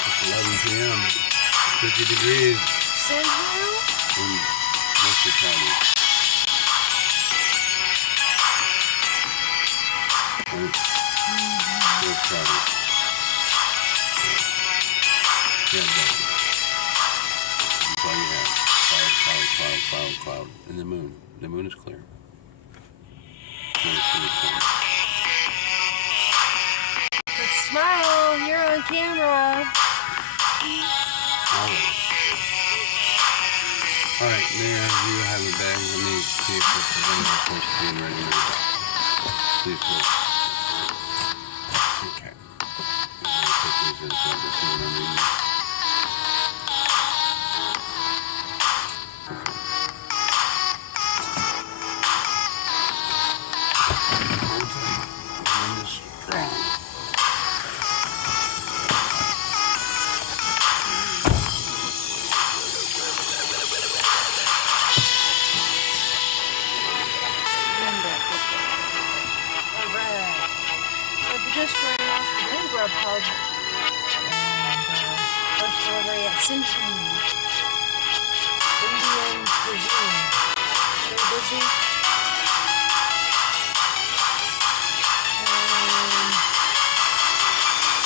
It's 11 p.m. 50 degrees. Send who? In Mr. County. Right? North County. Yeah, that's all you have. Cloud. And the moon. The moon is clear. But smile, you're on camera. Always. Alright, there you have a bag. Let me see if this is close to being ready. Please hold. Okay. I'm going to put these in so I can see what I'm reading. Hold tight. I'm in this strong. Just running off the Green Grub Pub, and first delivery at Simpson Indian Cuisine. Very busy.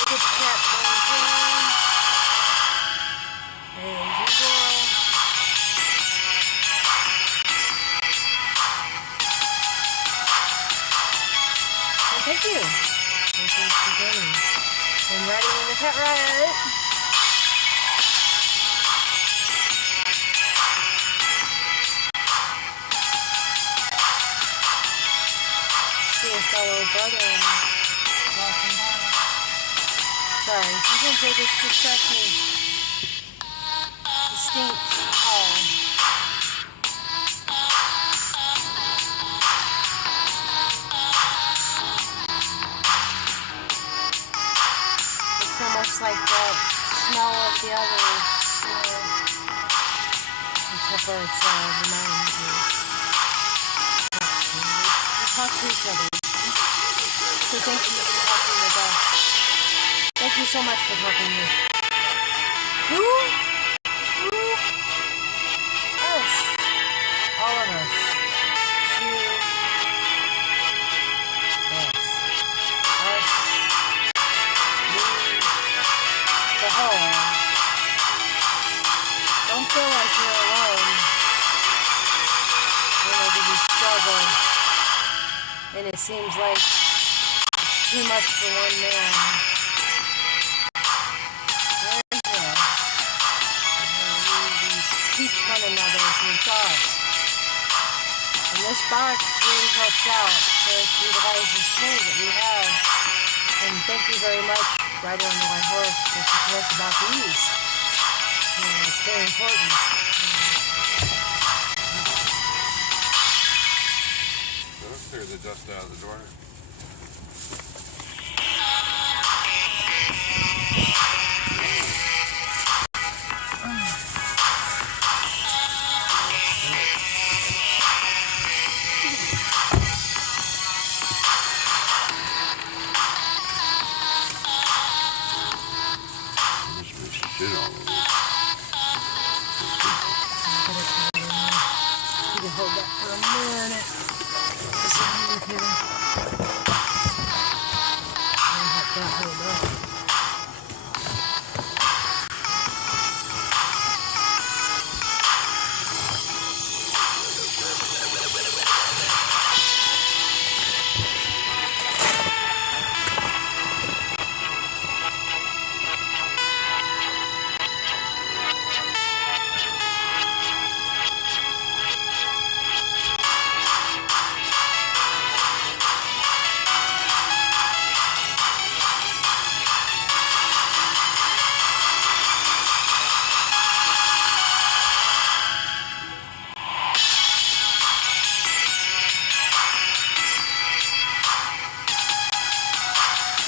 Good chat going through. As usual. And thank you. Thank you for joining. I'm riding in the pet riot. See a fellow brother and walking by. Sorry, sometimes they just distract me. Distinct call. It's almost like that smell of the others. Except for it's the mind. We talk to each other. So thank you for talking with us. Thank you so much for talking with who? Us. All of us. You. Us. Us. Me. The whole. Don't feel like you're alone. Whenever you struggle. And it seems like it's too much for one man. We teach one another through thought. And this box really helps out to utilize the skills that we have. And thank you very much, Rider on the White Horse, for teaching us about these. It's very important. Let's clear the dust out of the door. Shit all over. You can hold that for a minute. Just let me look at it. Hold up.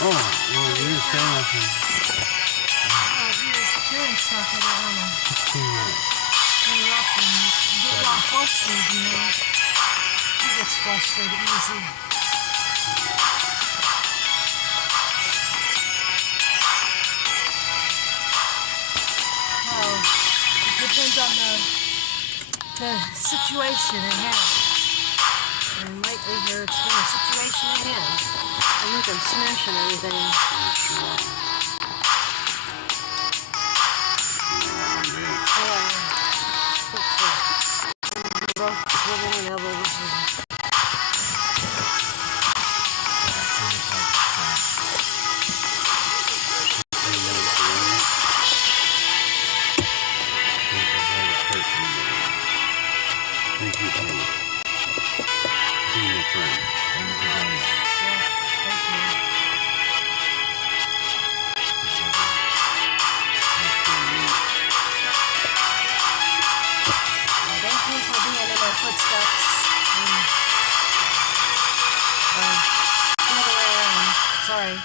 Oh, well, you didn't say nothing. You're doing stuff I don't want to 15 minutes. interrupt and get all flustered, you know. He gets flustered easy. Well, it depends on the situation at hand. And lately here it's been a situation at hand. And look, I'm smashing everything. Yeah, we're both living in elbows. Thank you for being a friend. footsteps. The other way around. Sorry.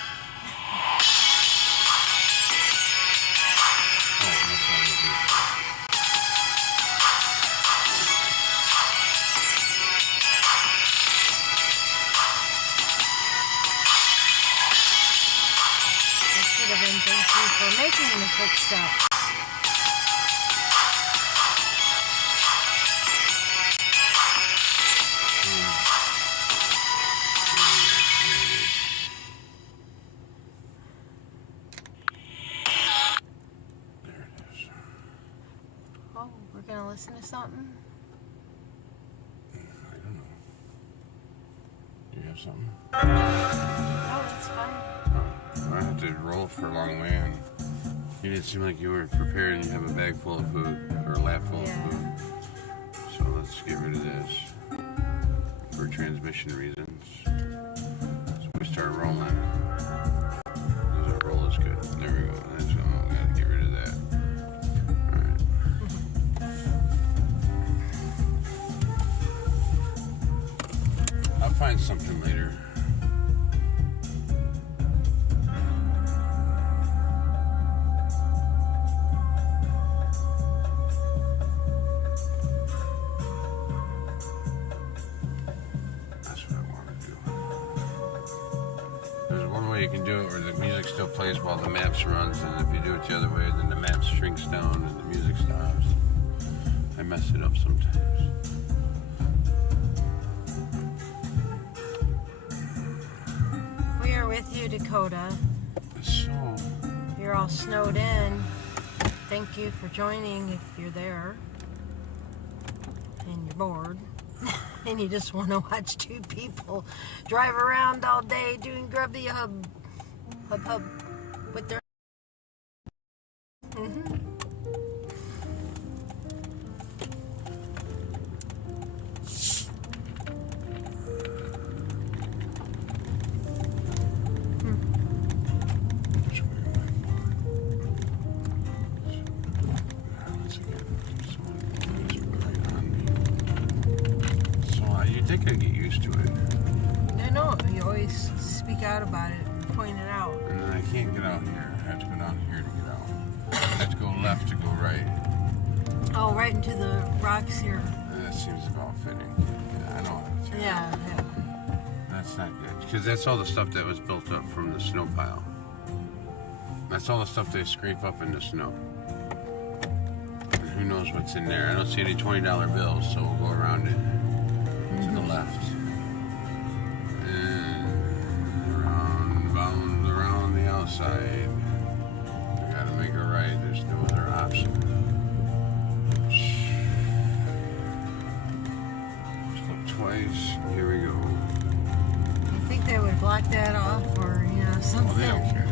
Thank you for making the footsteps. There it is. Oh, we're gonna listen to something? I don't know. Do you have something? Oh, that's fine. I had to roll for a long way, and you didn't seem like you were prepared and you have a bag full of food, or a lap full of food. So let's get rid of this for transmission reasons. So we start rolling. Doesn't roll as good. There we go. That's, we gotta get rid of that. Alright. I'll find something later. You can do it where the music still plays while the maps runs, and if you do it the other way, then the map shrinks down and the music stops. I mess it up sometimes. We are with you, Dakota. So You're all snowed in. Thank you for joining if you're there and you're bored. And you just want to watch two people drive around all day doing grubby hub with their I think I get used to it. No, you always speak out about it and point it out. And then I can't get out here. I have to go down here to get out. I have to go left to go right. Oh, right into the rocks here. That seems about fitting. Yeah, I know how to do Yeah. That's not good. Because that's all the stuff that was built up from the snow pile. That's all the stuff they scrape up in the snow. And who knows what's in there. I don't see any $20 bills, so we'll go around it. To the left. And around the outside. We gotta make a right. There's no other option. Flip twice. Here we go. You think they would block that off or, something? Well, they don't care.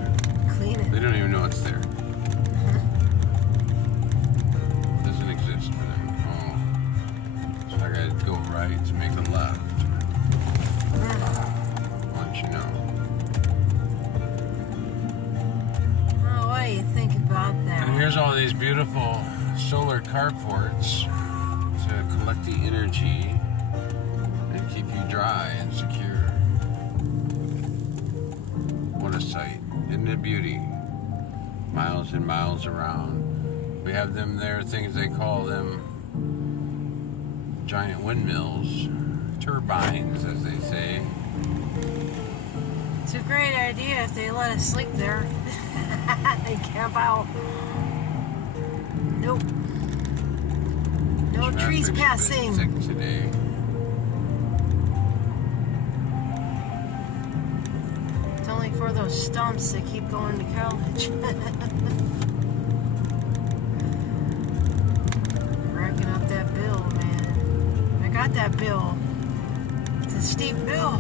Clean it. They don't even know it's there. Doesn't exist for them. Oh. So I gotta go right to make a left. Once you know. Oh, what do you think about that? And here's all these beautiful solar carports to collect the energy and keep you dry and secure. What a sight. Isn't it beauty? Miles and miles around. We have them there, things they call them giant windmills, turbines as they say. It's a great idea if they let us sleep there. They camp out. Nope. No trees passing. Thick today. It's only for those stumps that keep going to college. Racking up that bill, man. I got that bill. It's a steep bill.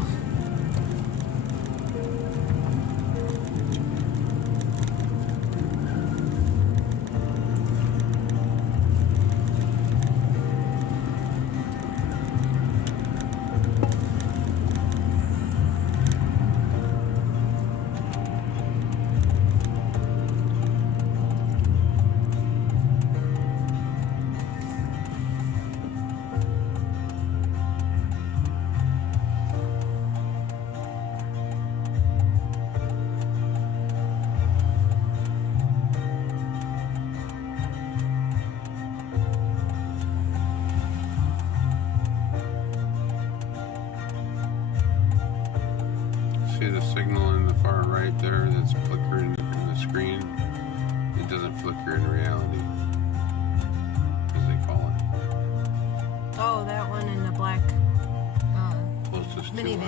see the signal in the far right there that's flickering in the screen? It doesn't flicker in reality, as they call it. Oh, that one in the black Closest to minivan.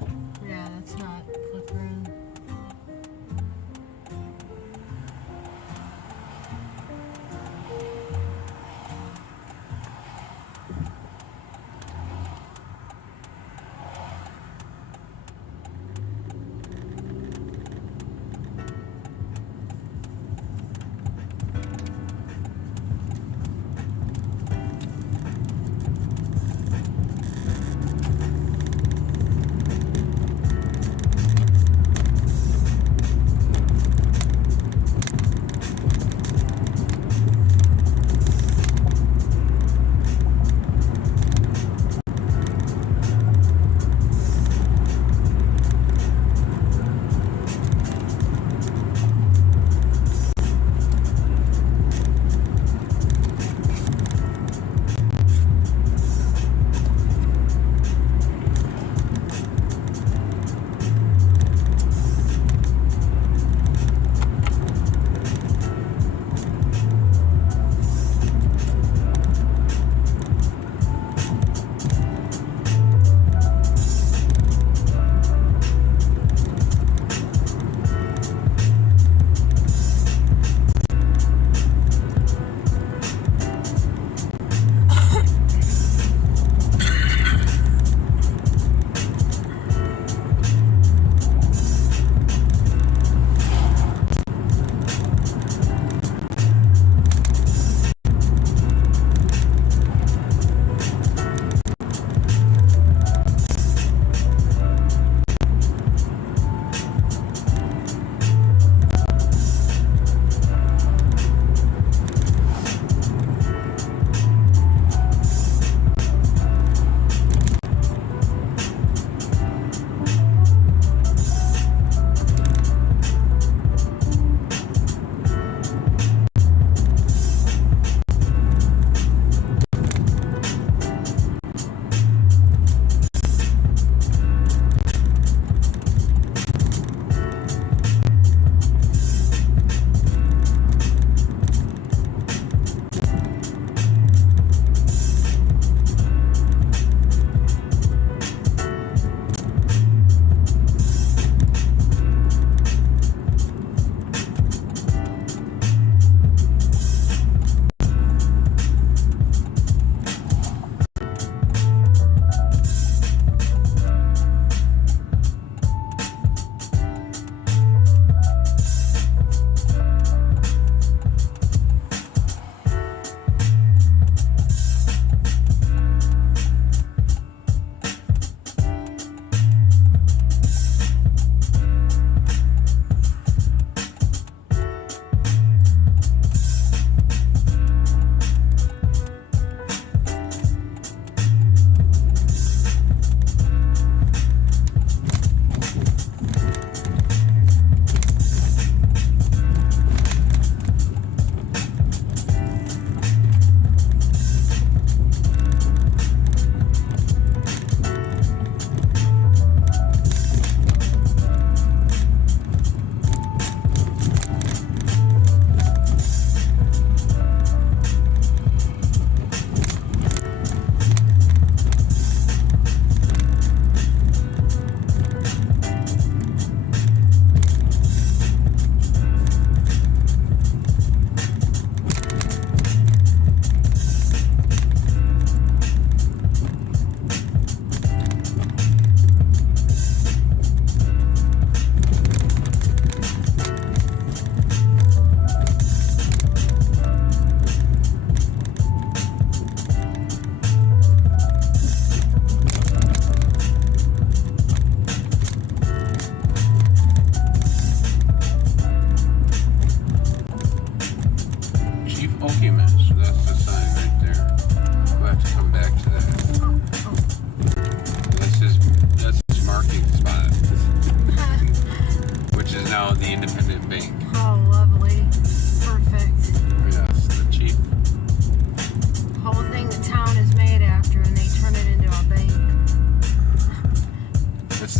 us. Yeah, that's not flickering.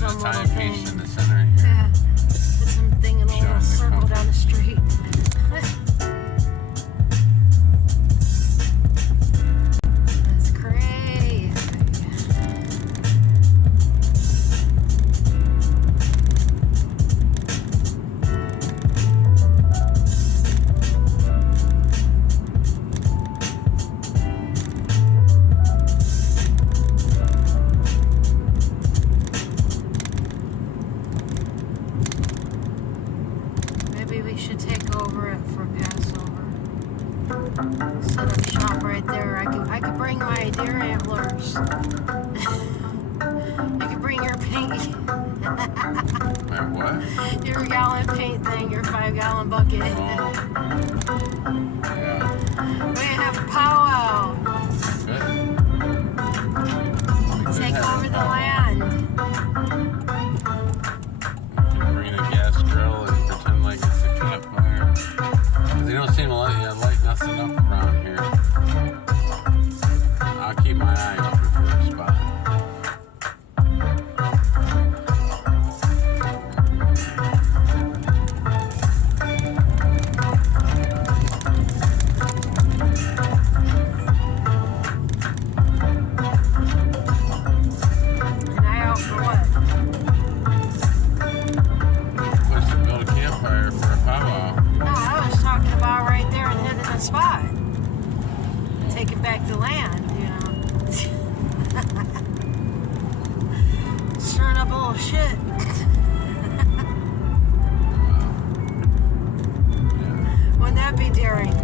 some little timepiece thing. in the center here. Yeah, put some thing in a Showing little the circle compass. down the street. That's crazy. Maybe we should take over it for Passover. Set up shop right there. I could bring my deer antlers. You could bring your paint. My what? Your gallon paint thing, your 5-gallon bucket. Oh. Yeah. We can have a powwow. Good. Take over the land. You can bring a gas grill and pretend like it's a campfire. They don't seem to light nothing up around here. I'll keep my eye open for a spot. An eye out for what? Place to build a campfire for a powwow. No, I was talking about right there and hitting the spot. Taking back the land, you know. Stirring up a little shit. Yeah. Wouldn't that be daring?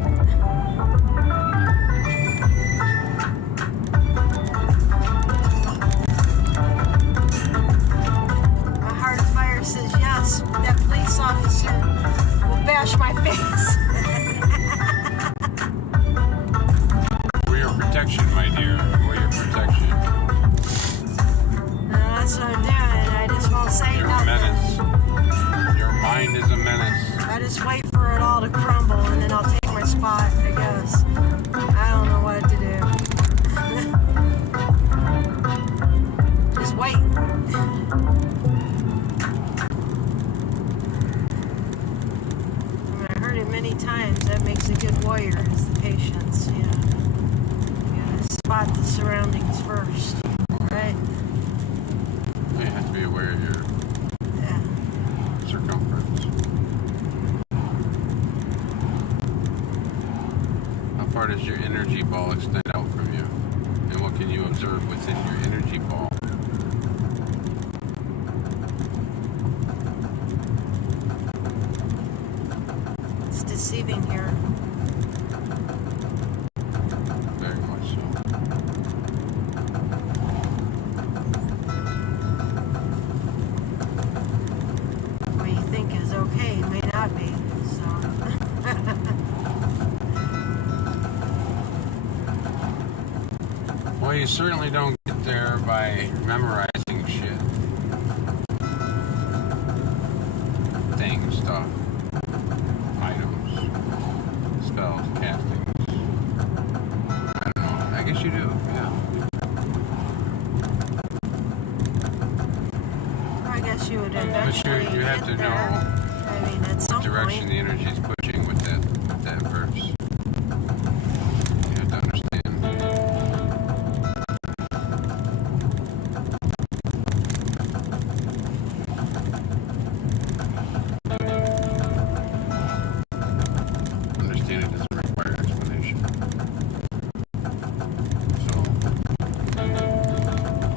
My heart of fire says yes. That police officer will bash my face. For your protection, my dear. For your protection. That's what I'm doing. I just won't say You're a nothing. menace. Your mind is a menace. I just wait for it all to crumble and then I'll take my spot, I guess. I don't know what to do. Just wait. I heard it many times. That makes a good warrior is the patience, you know. You gotta spot the surroundings first, right? You have to be aware of your Yeah. circumference. How far does your energy ball extend out from you? And what can you observe within your energy ball? It's deceiving here. Very much so. What you think is okay may not be, so. Well, you certainly don't get there by memorizing shit. Things, stuff, items, spells, castings. I don't know. I guess you do, yeah. I guess you would But eventually you have get to there. know I mean, at some the direction point. the energy is pushing with that verse. You have to understand. Understand it doesn't require explanation. So,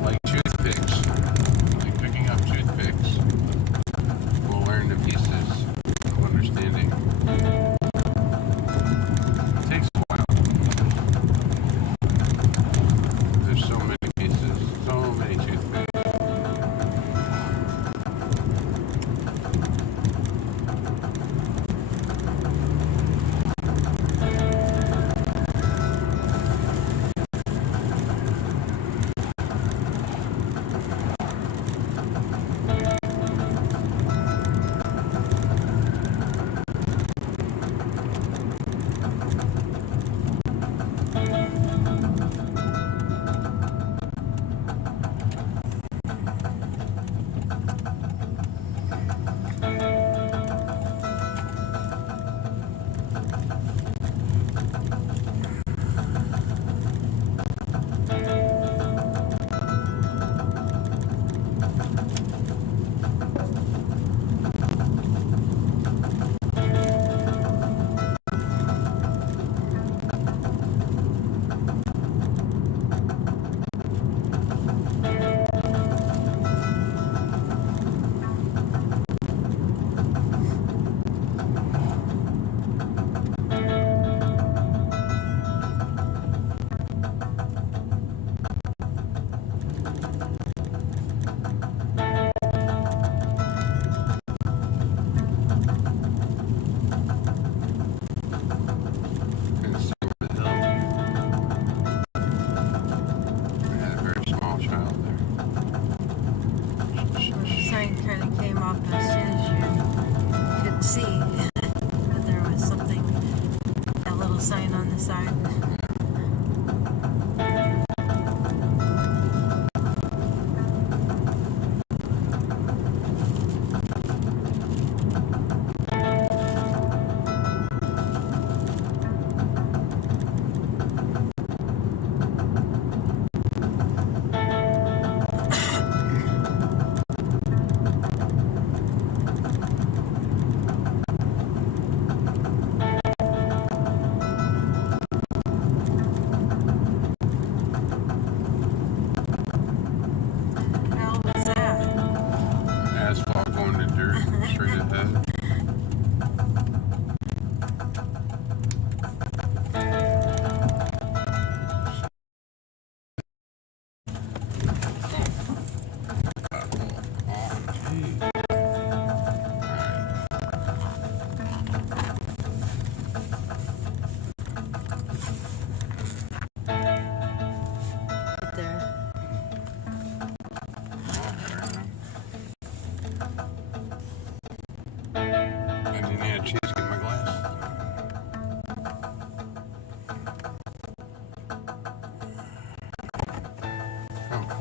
like toothpicks, like picking up toothpicks, we'll learn the pieces of understanding.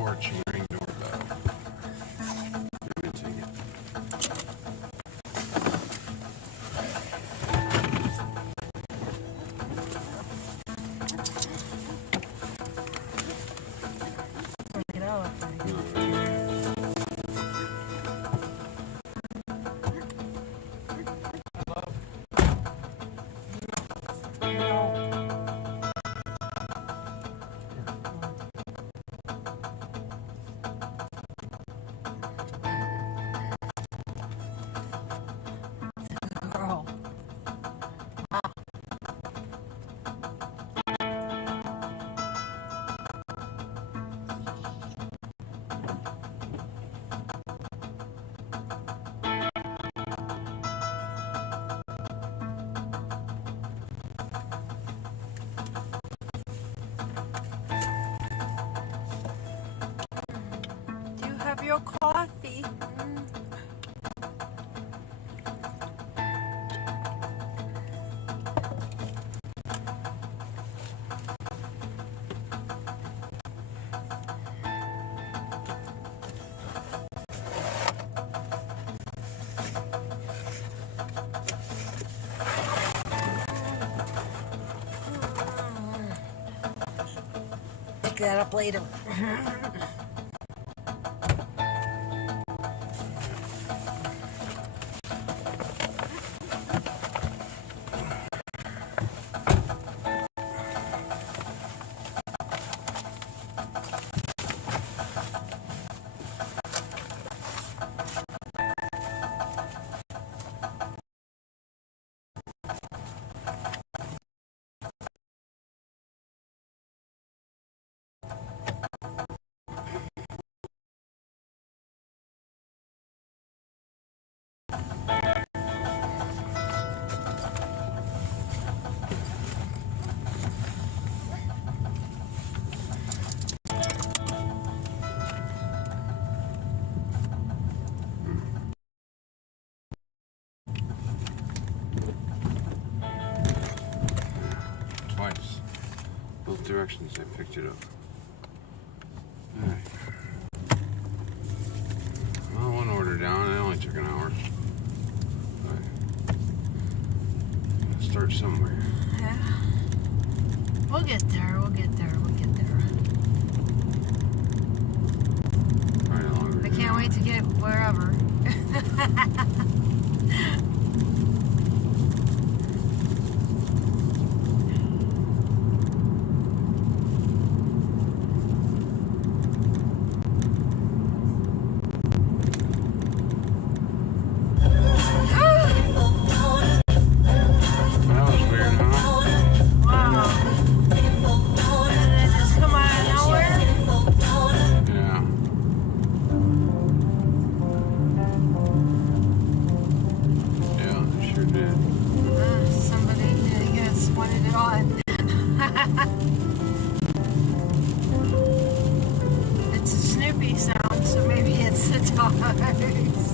torch and ring doorbell. Let me take it. Get out. Girl. Do you have your coffee? Pick that up later. Twice. Both directions I picked it up. Alright. Well, one order down. It only took an hour. But start somewhere. Yeah. We'll get there. We'll get there. We'll get there. Probably longer. I can't wait to get wherever. That was weird, huh? Wow. Did it just come out of nowhere? Yeah. Yeah, it sure did. Somebody, I guess, wanted it on. It's a Snoopy sound, so maybe it's the dogs.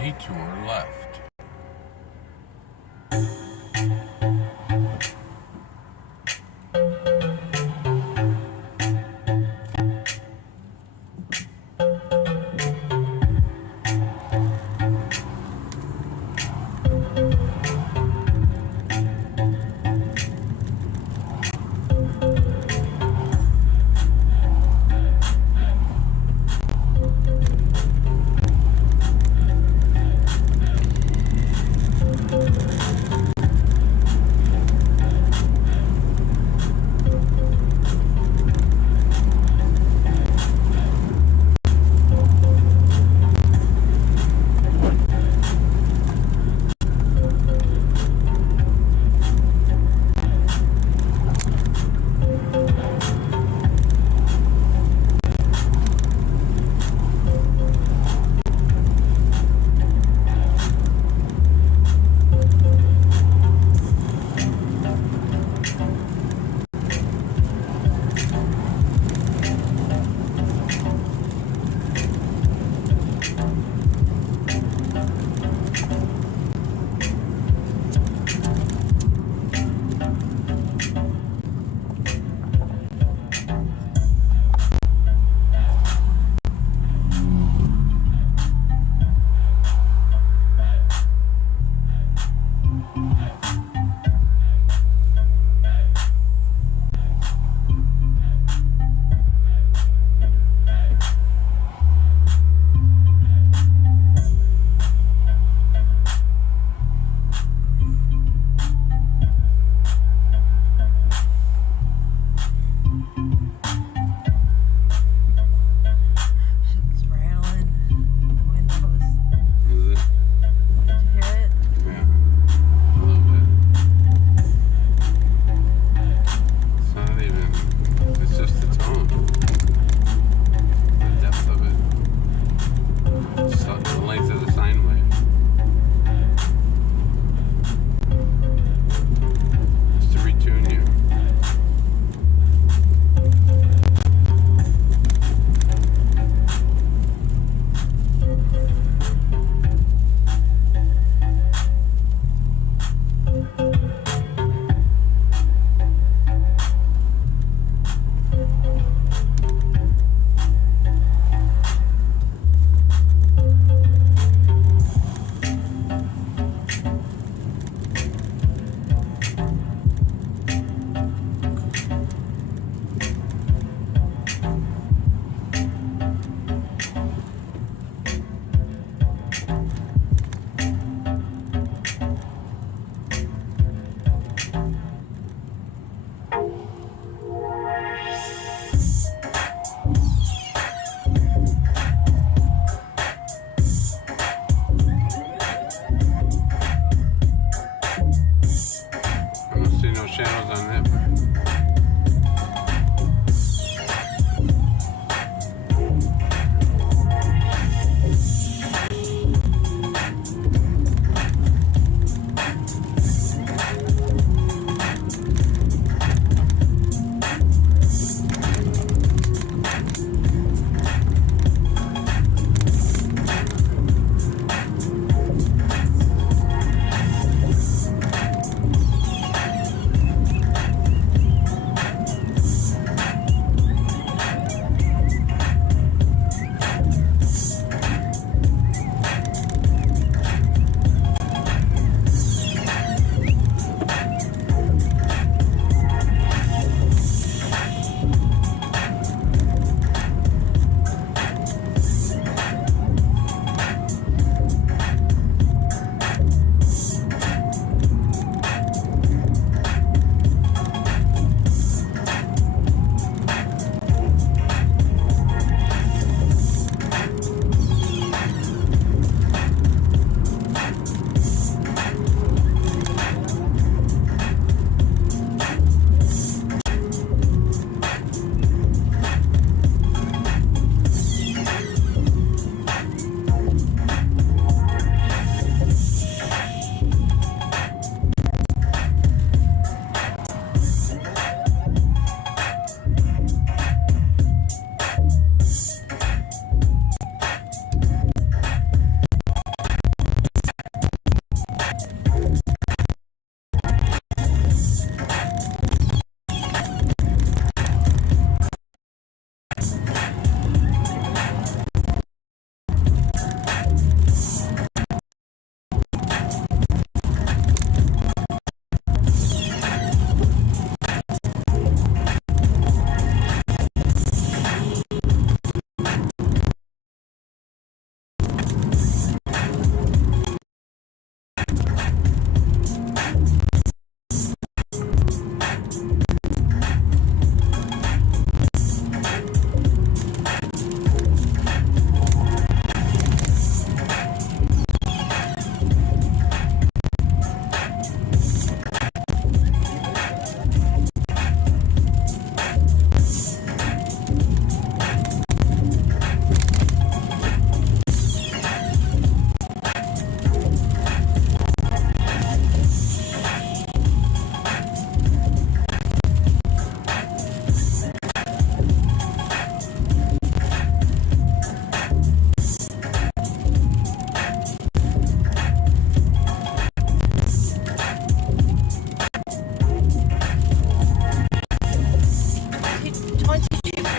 detour left.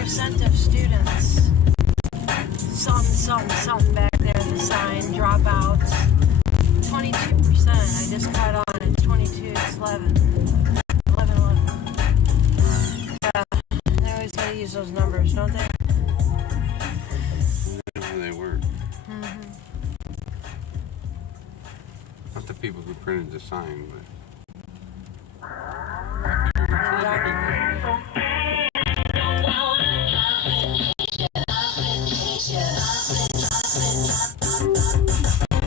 20% of students, something back there, the sign, dropouts. 22%, I just caught on, it's 22, it's 11. 11. Yeah, they always gotta use those numbers, don't they? They work. Not the people who printed the sign, but people who told the people.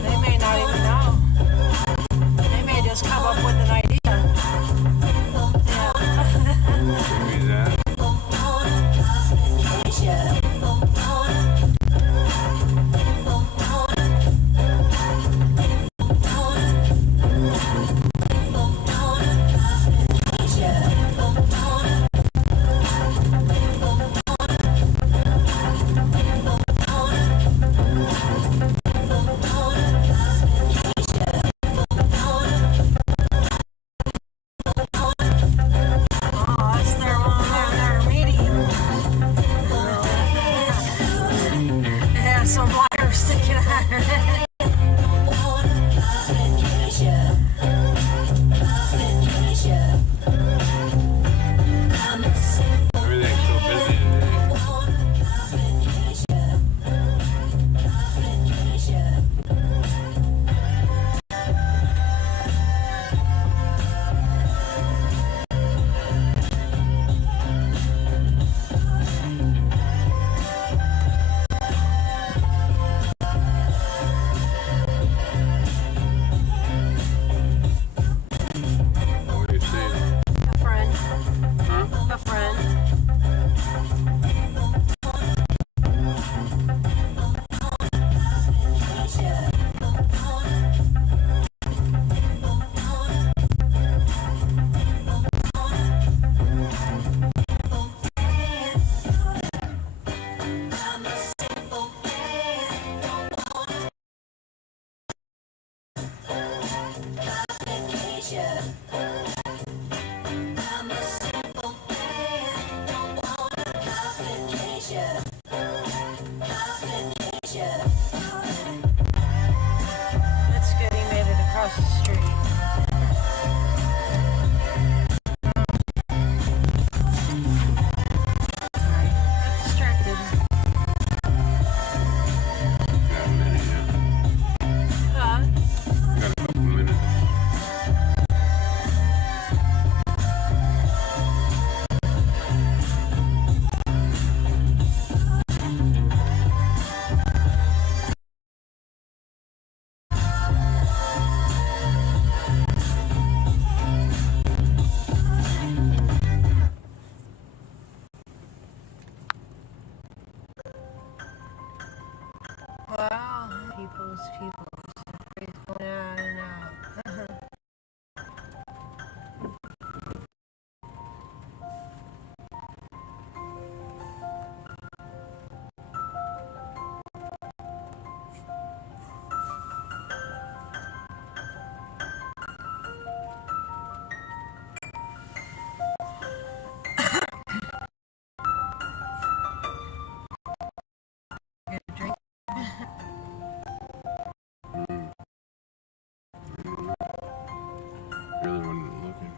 They may not even know. They may just come up with an idea. Yeah. Maybe that. Some wire sticking out of it. Everything's so busy today. What do you see? A friend. Huh? A friend. That's good, he made it across the street. Sorry, got distracted. Got a minute, yeah. Huh? Got a couple minutes. Wow, people's. Everybody's going out and out. Get a drink. Really wasn't looking.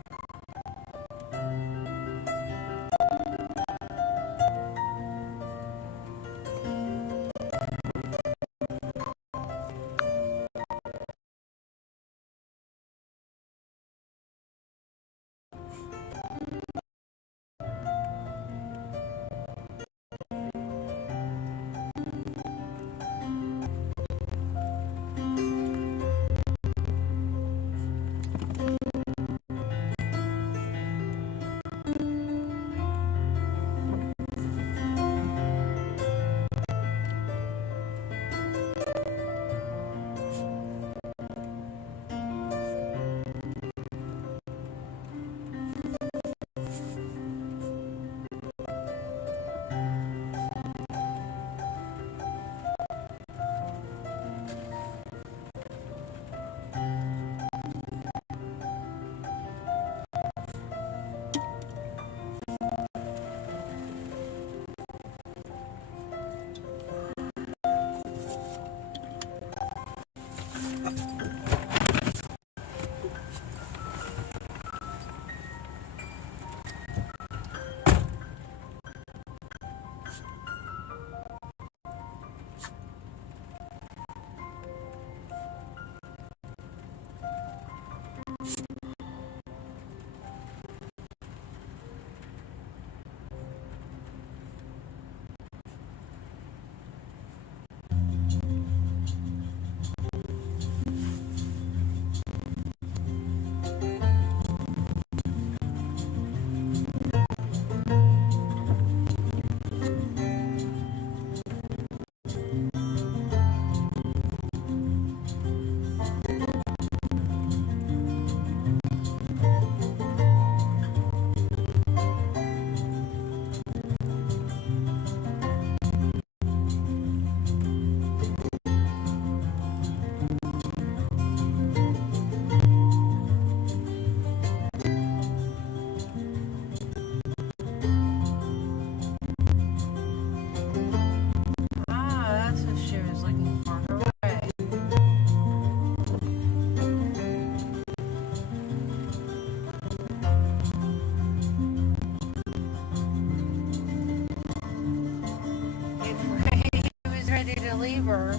over.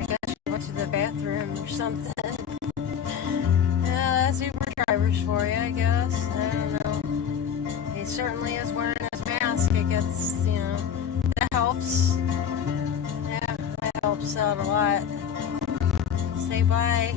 I guess she went to the bathroom or something. Yeah, that's Uber drivers for you, I guess. I don't know. He certainly is wearing his mask. I guess, you know, that helps. Yeah, that helps out a lot. Say bye.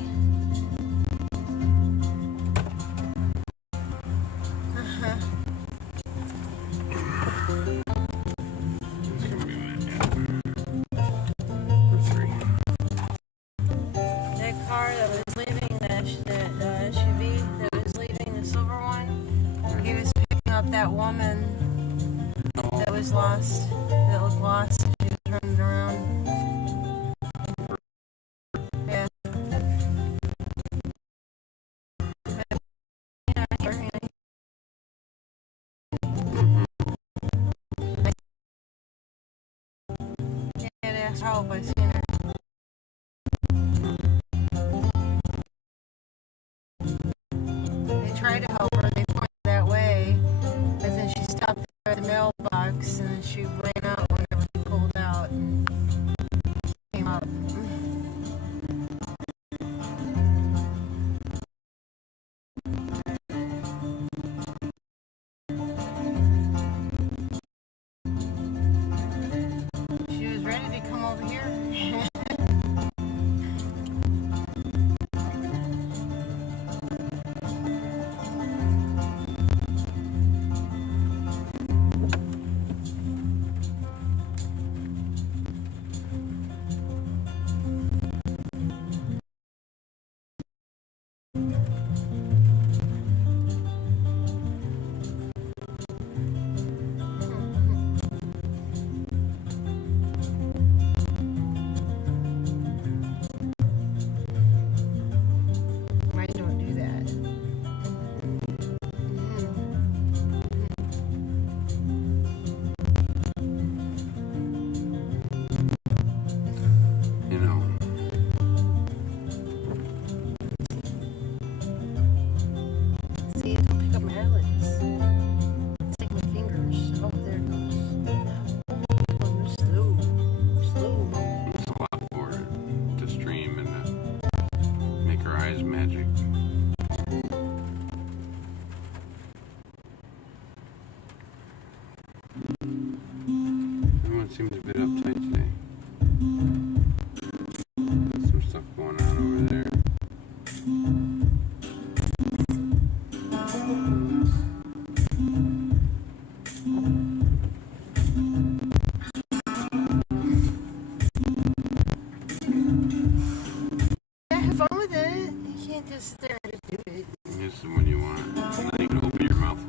That car that was leaving, that SUV that was leaving, the silver one, he was picking up that woman that was lost, that looked lost, and she was running around. Yeah. Yeah, it asked help, I seen her. They tried to help her, they pointed that way, but then she stopped there at the mailbox and then she ran out whenever he pulled out and came up. She was ready to come over here. Why don't do that? You know. See, don't pick up my eyelids. Take my fingers. Oh, there it goes. Oh, slow. Slow. It's a lot for it to stream and to make her eyes magic. Everyone seems a bit uptight today. Some stuff going on over there. Yeah, have fun with it. You can't just sit there and just do it. This is when you want it. And then you can open your mouth.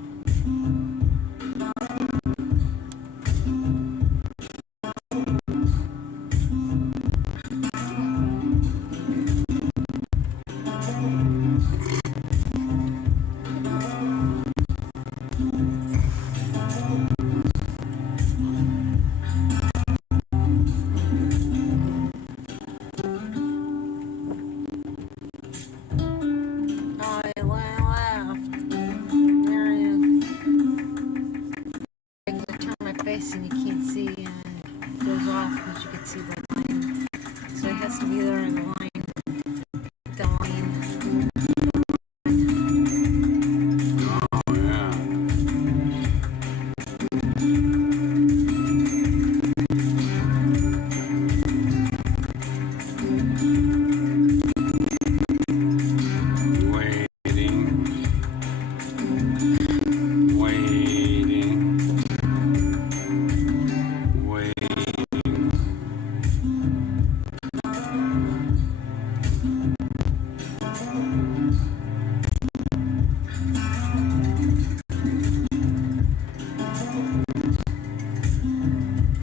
I laughed. There it is. I can turn my face and you can't see, and it goes off because you can see the line. So it has to be there in the line. The line. Oh, yeah.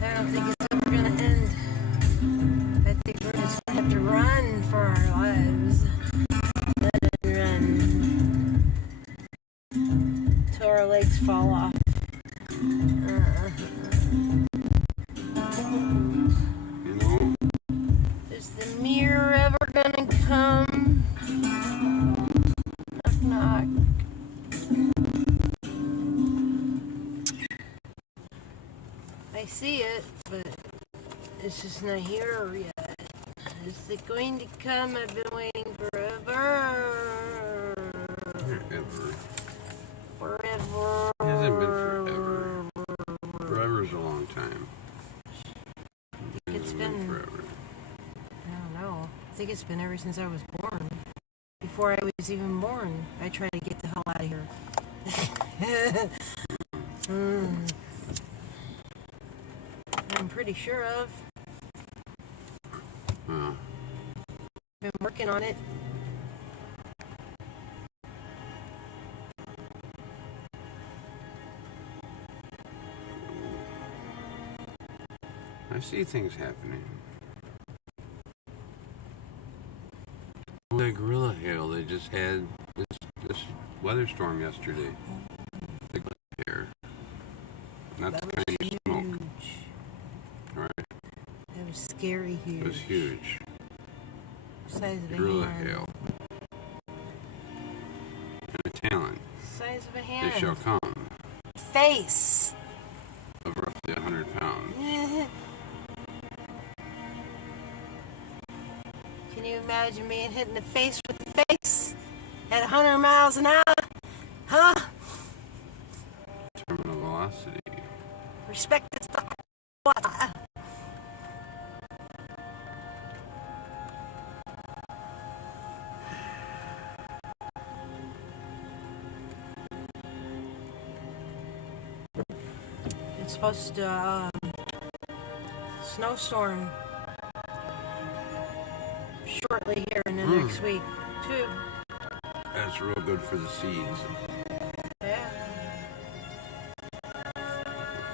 I don't think it's ever going to end. I think we're just going to have to run for our lives. Let it run. Till our legs fall off. You know? Is the mirror ever going to come? Knock, knock. I see it, but it's just not here yet. Is it going to come? I've been waiting forever. Forever. Forever. It hasn't been forever. Forever's a long time. It's been forever. I don't know. I think it's been ever since I was born. Before I was even born, I tried to get the hell out of here. I'm pretty sure of. Well, Been working on it. I see things happening. That gorilla hail they just had this weather storm yesterday. The hair. Not the kind of smoke. Right. That was scary huge. It was huge. Size of a Gorilla hand. hail. And a talent. Size of a hand. It shall come. Face. Of roughly 100 pounds. Can you imagine being hit in the face with the face at 100 miles an hour? Huh? Terminal velocity. Respect this dog. What? It's supposed to snowstorm shortly here in the next week, too. That's real good for the seeds. Yeah.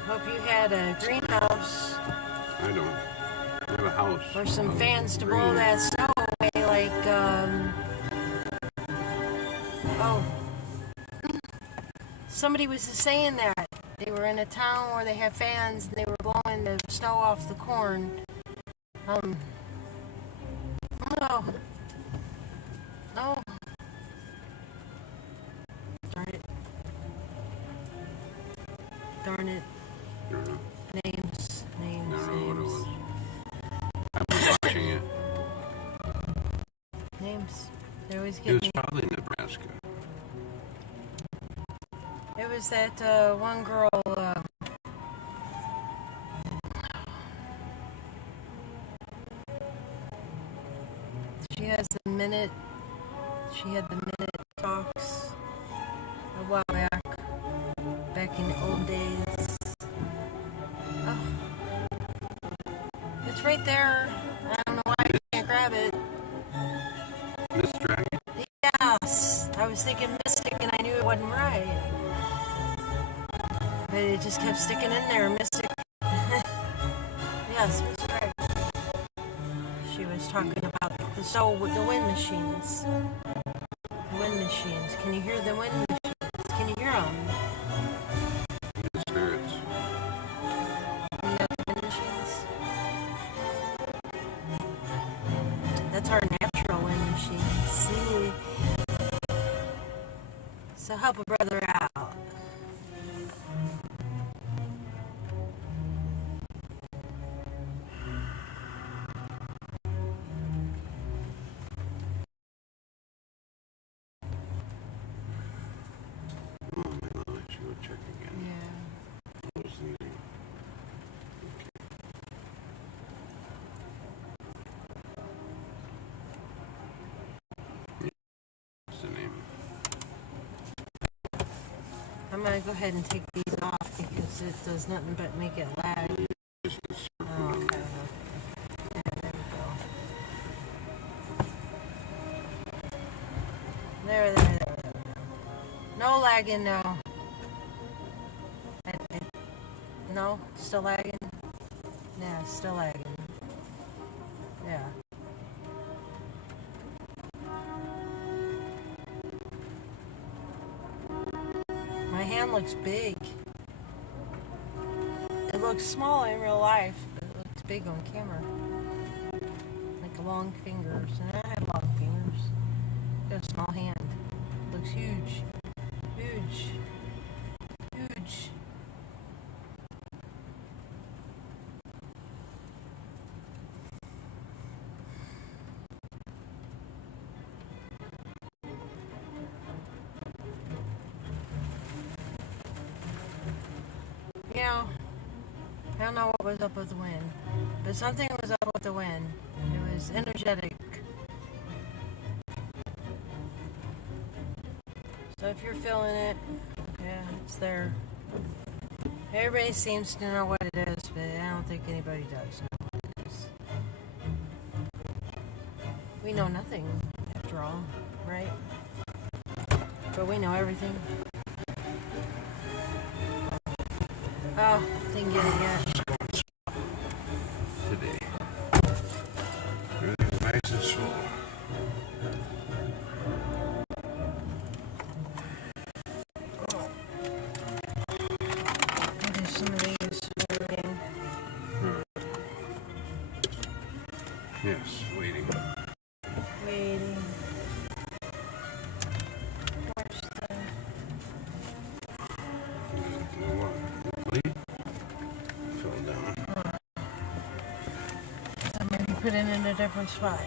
Hope you had a greenhouse. I don't. I have a house. Or some of fans to green. blow that snow away, like, oh. Somebody was saying that. They were in a town where they have fans and they were blowing the snow off the corn. Oh. Oh. Darn it. Darn it. I don't know. Names. I don't know what it Names. was. I've been watching it. Names. They always It get was me. probably Nebraska. It was that one girl. She has the minute. She had the minute talks a while back. Back in the old days. Oh. It's right there. I don't know why I can't grab it. Miss Dragon? Yes. I was thinking Mystic and I knew it wasn't right. But it just kept sticking in there. Mystic. Yes, Miss Dragon. She was talking about the wind machines. Wind machines. Can you hear the wind machines? Can you hear them? The spirits. You know the wind machines? That's our natural wind machines. See? So help a brother out. Oh my God, I should go check again. Yeah. What was the name? Okay. What's the name? I'm going to go ahead and take these off because it does nothing but make it lag. Just the circle. Oh, okay. Yeah, there we go. There. No lagging now. No, still lagging? Yeah, still lagging. Yeah. My hand looks big. It looks small in real life, but it looks big on camera. Like long fingers. And I have long fingers. I got a small hand. It looks huge. Huge. Huge. You know, I don't know what was up with the wind, but something was up with the wind. It was energetic. So if you're feeling it, yeah, it's there. Everybody seems to know what it is, but I don't think anybody does know what it is. We know nothing, after all, right? But we know everything. Oh, didn't get it yet. Today. Everything's nice and slow. I'll do some of these waiting. Yes, waiting. Waiting. Where's the... Complete. Fell down. So maybe put it in a different spot.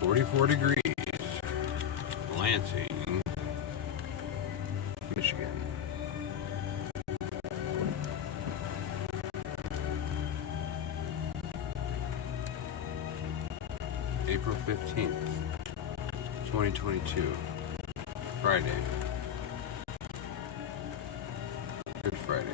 .44 degrees. Lansing, Michigan. April 15th, 2022. Friday. Good Friday.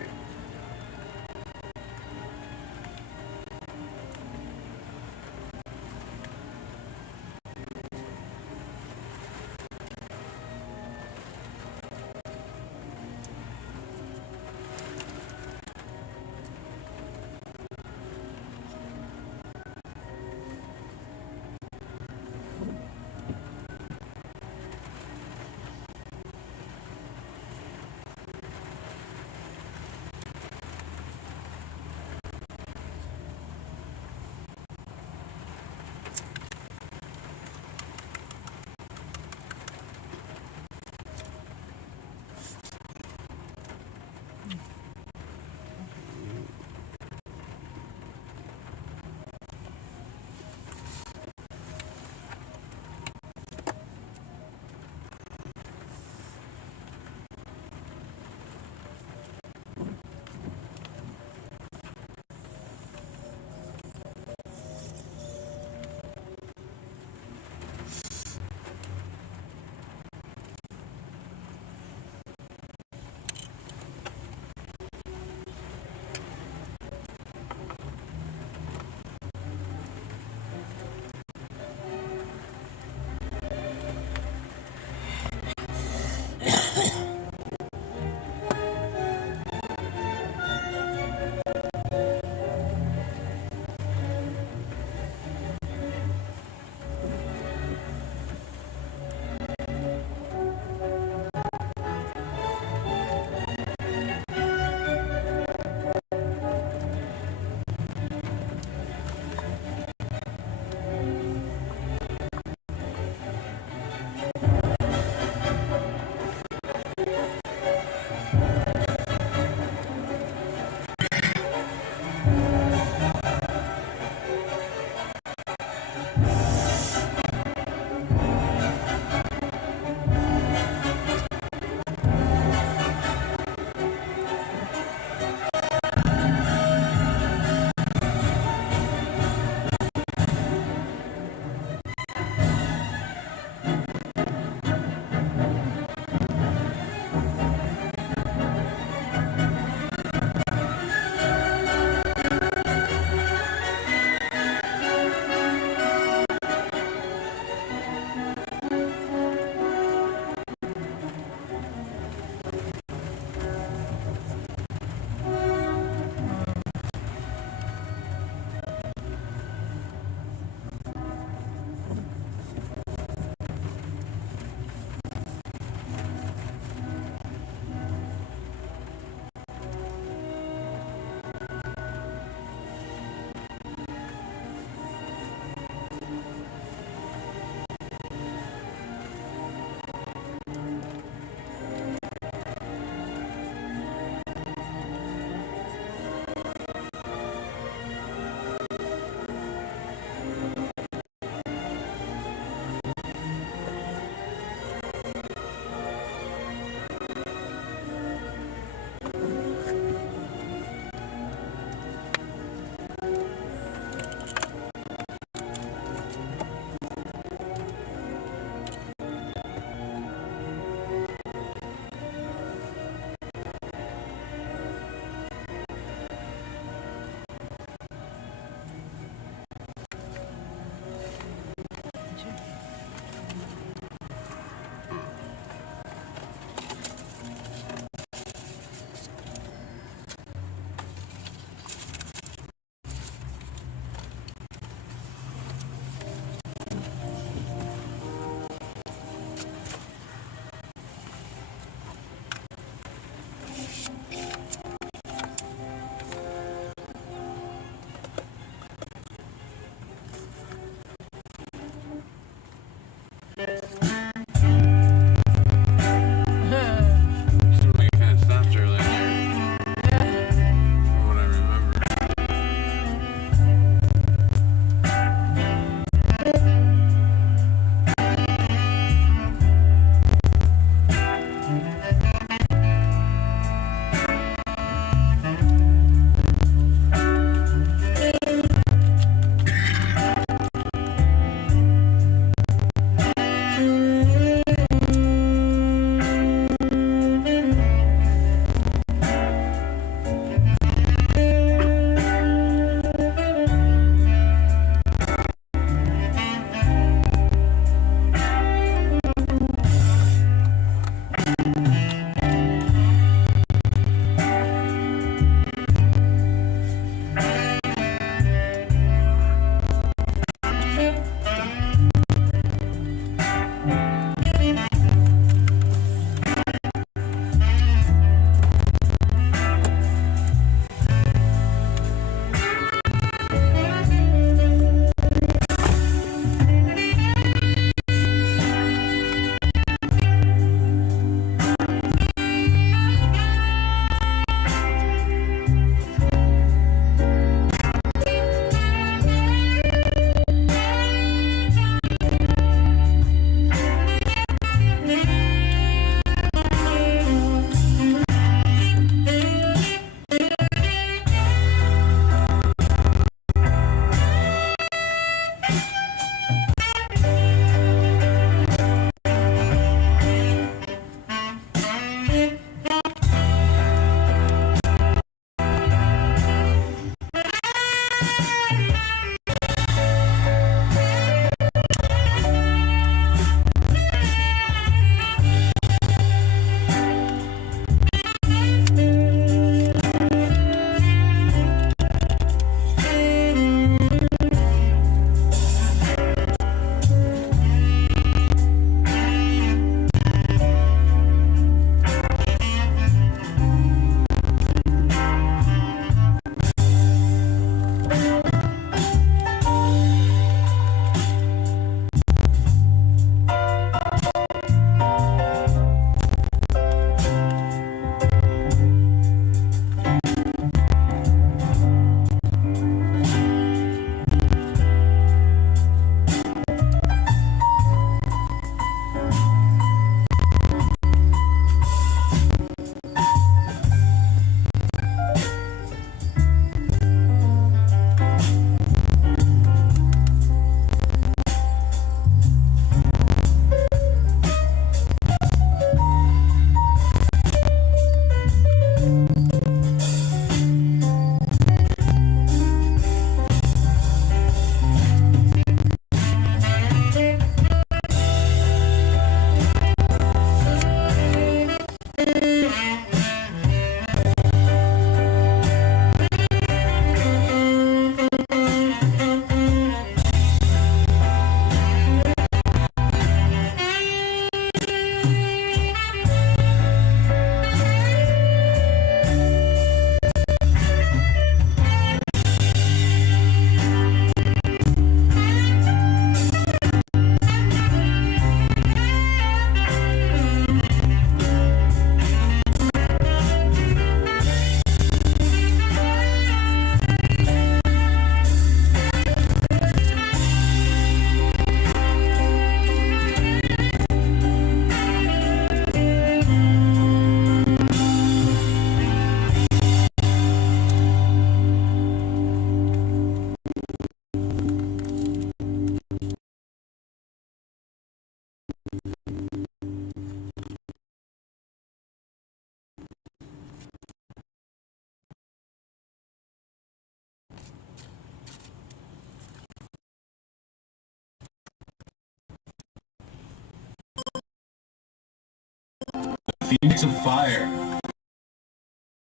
Phoenix of fire,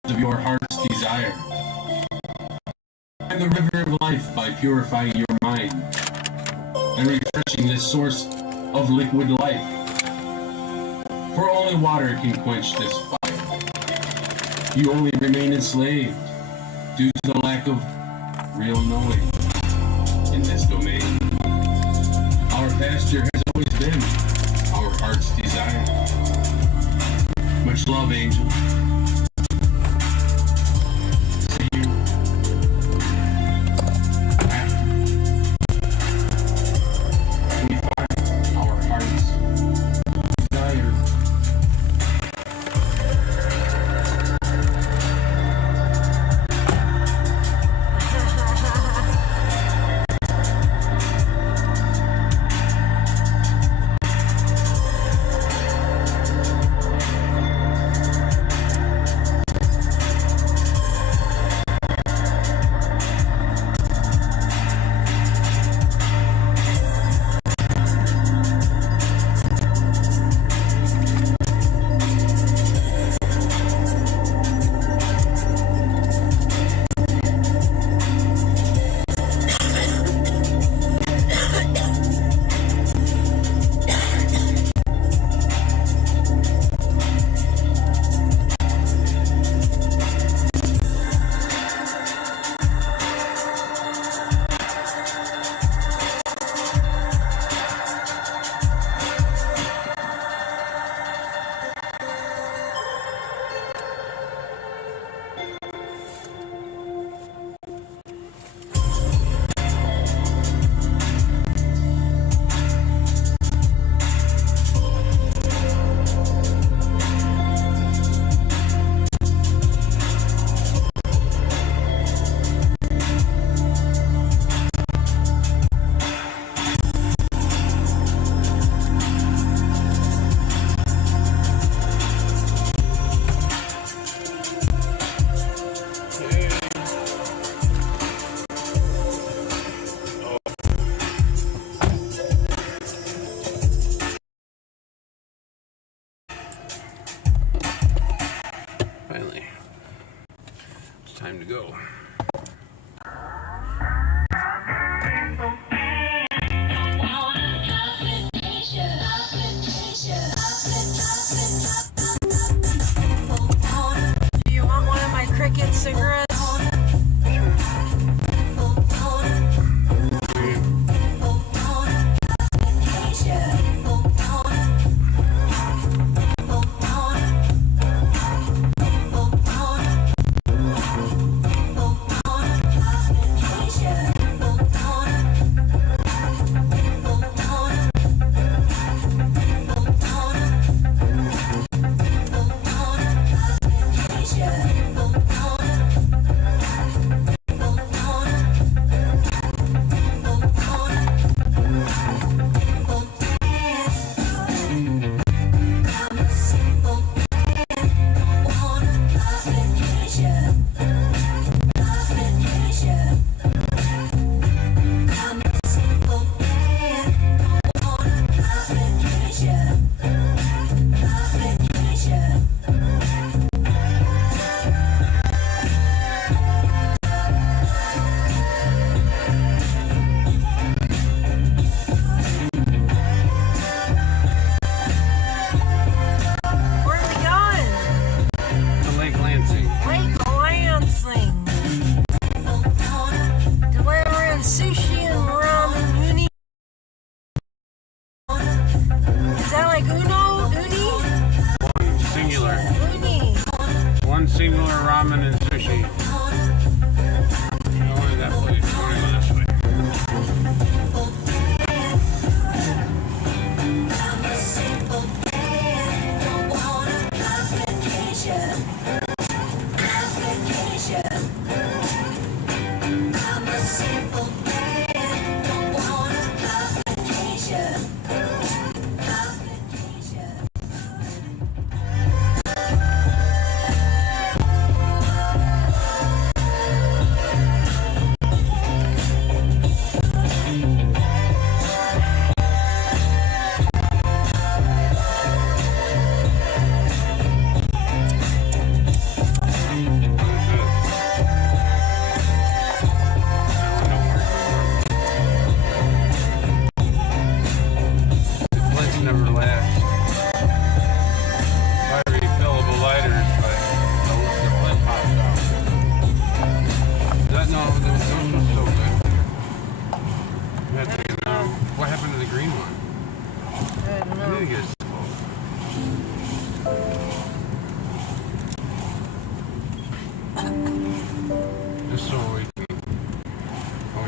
of your heart's desire. Find the river of life by purifying your mind and refreshing this source of liquid life. For only water can quench this fire. You only remain enslaved due to the lack of real knowing in this domain. Our pasture has always been our heart's desire. Much love, Angel. See you after we find our heart's desire.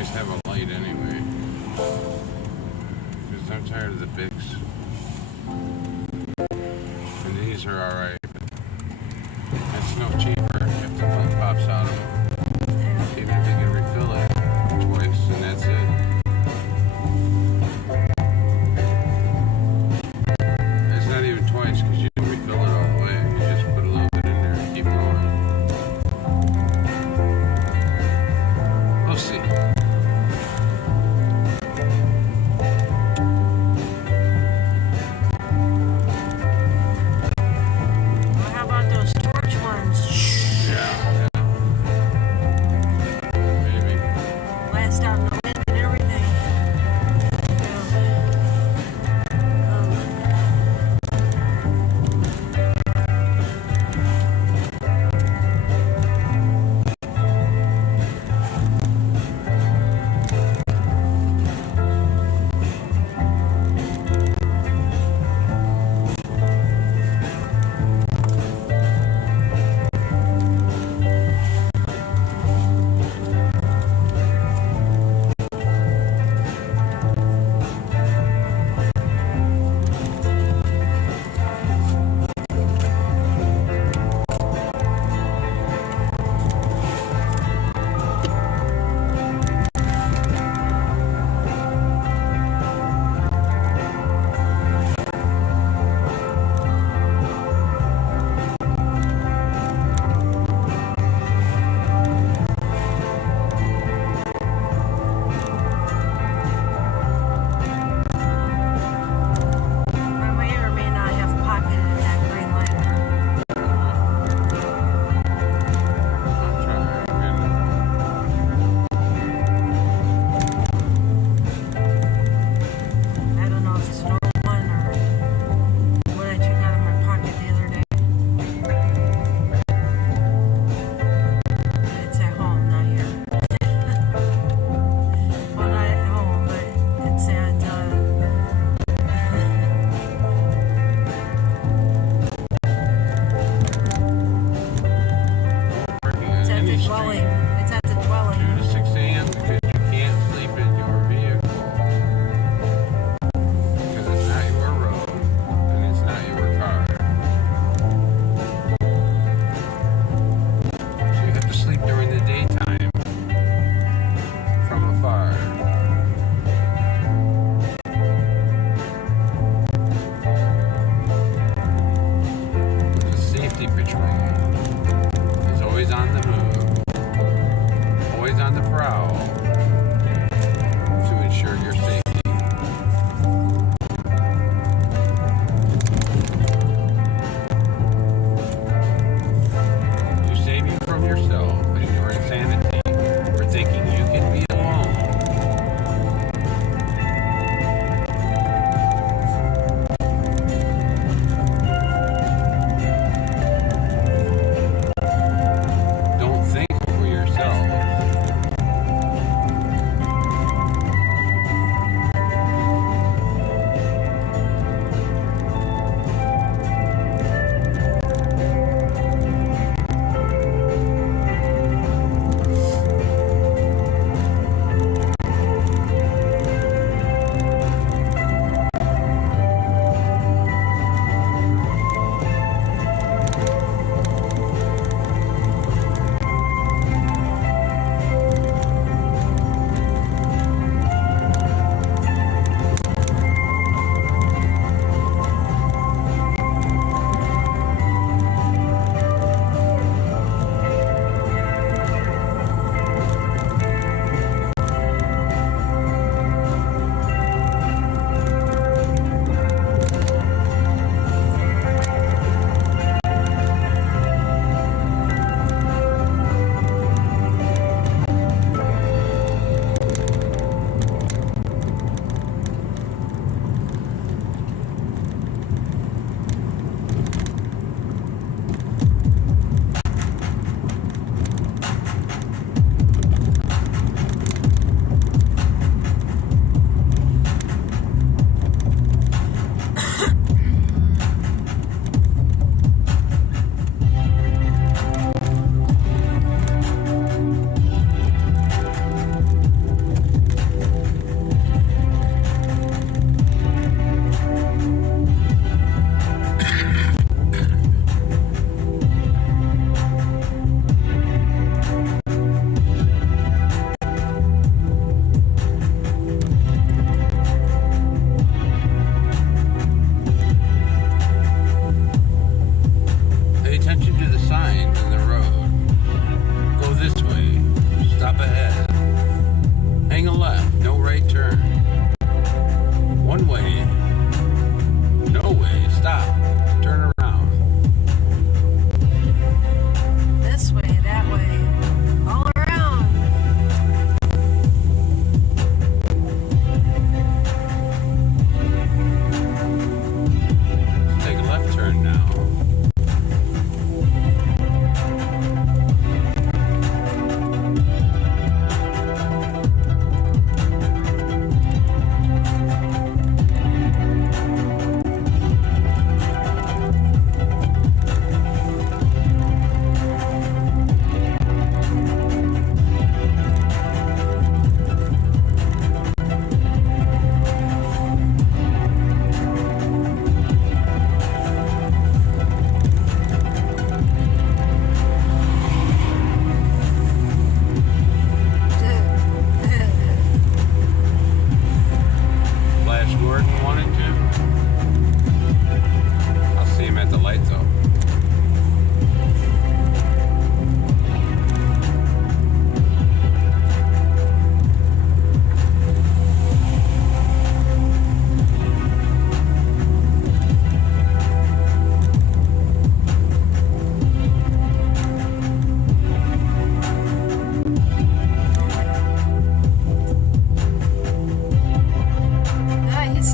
always have a light anyway. Because I'm tired of the Bics. And these are alright. It's no cheaper if the pump pops out of them. Even if you can refill it twice, and that's it. It's not even twice because you can refill it all the way. You just put a little bit in there and keep going. We'll see. Well, how about those torch ones?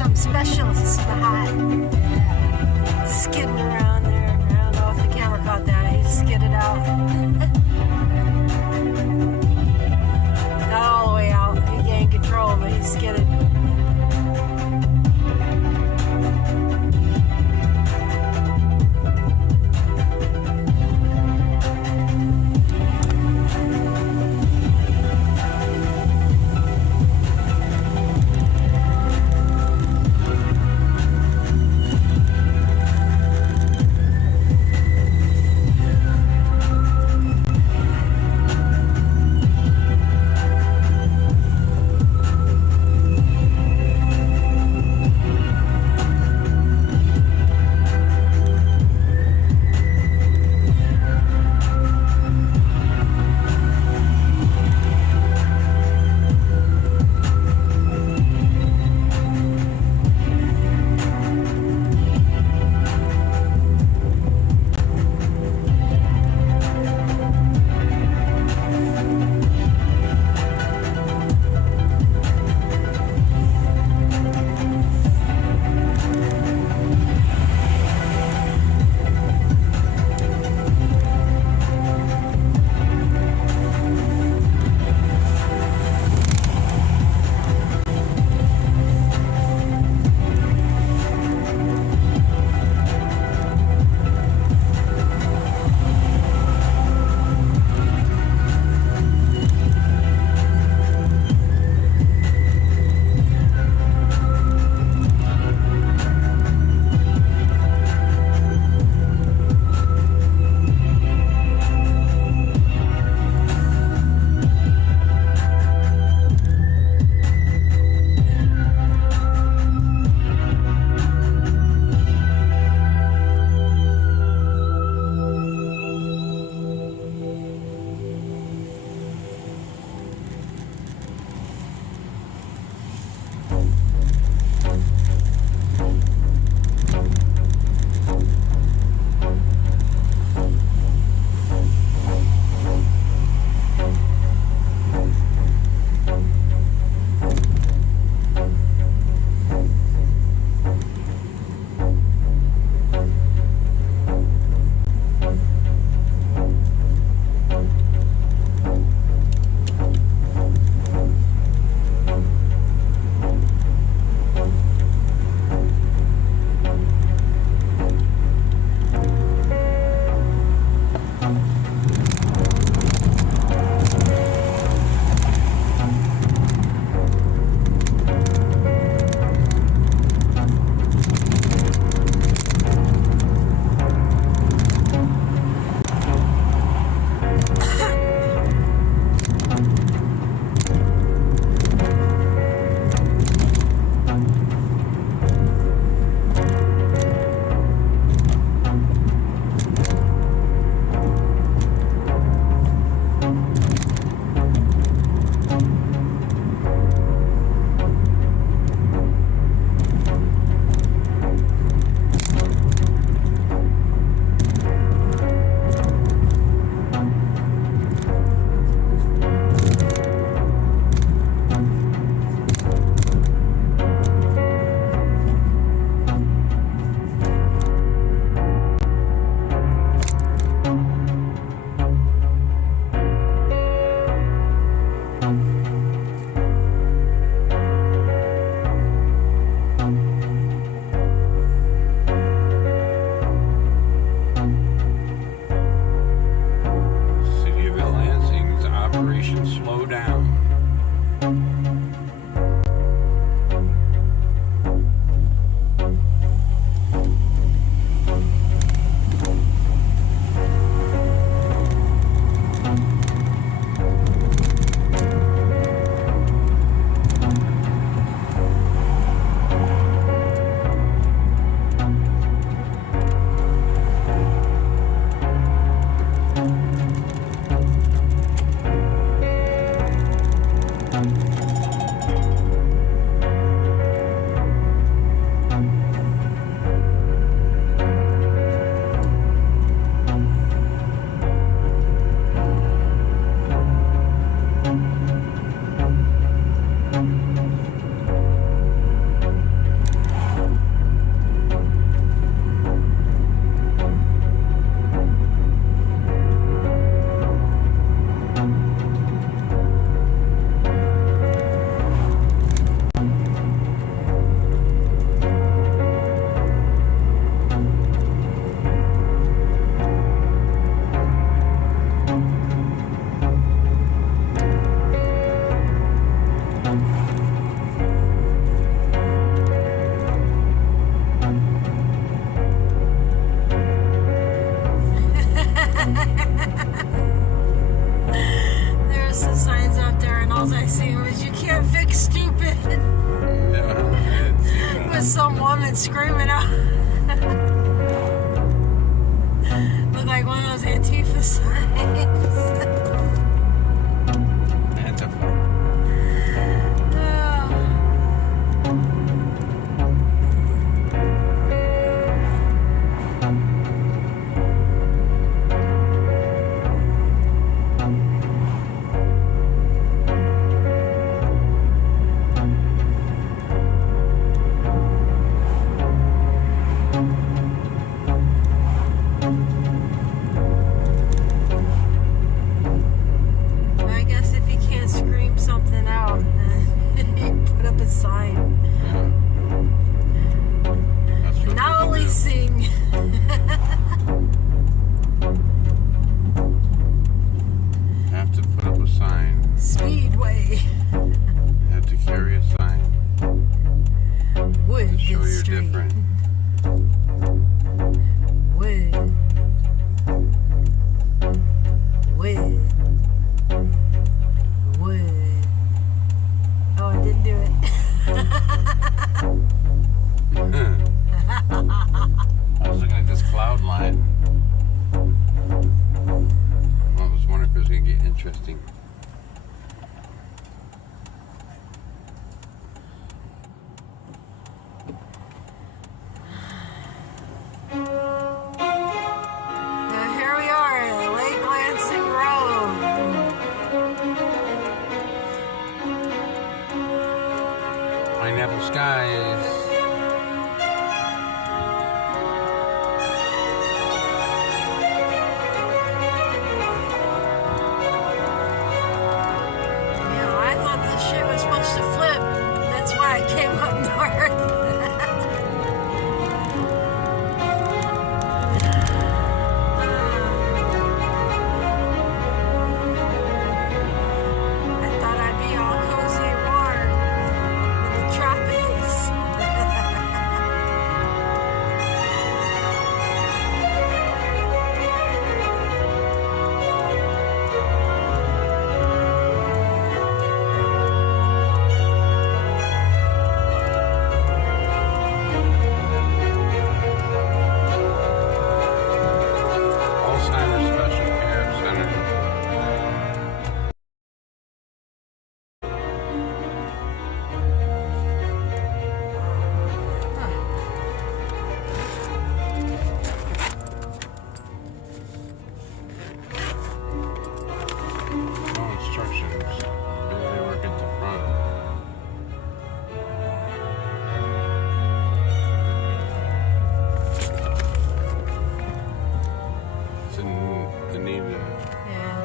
something special behind. Skidding around there. I don't know if the camera caught that. He skidded out. Not all the way out. He gained control, but he skidded. stupid. Yeah. With some woman screaming out. Looked like one of those Antifa signs. Antifa. I guess if you can't scream something out, you put up a sign. That's what Now people do. leasing. Have to put up a sign. Speedway. Have to carry a sign Wood to show you're Street. different. Wood. Wood. Wood. Oh, I didn't do it. I was looking at this cloud line. I was wondering if it was going to get interesting. Now here we are at Lake Lansing Road. Pineapple skies. You know, I thought this shit was supposed to flip. That's why I came up north. I thought I'd be all cozy and warm in the tropics. Alzheimer's Special Care Center. No instructions. Maybe they work at the front. It's in Anita. Yeah.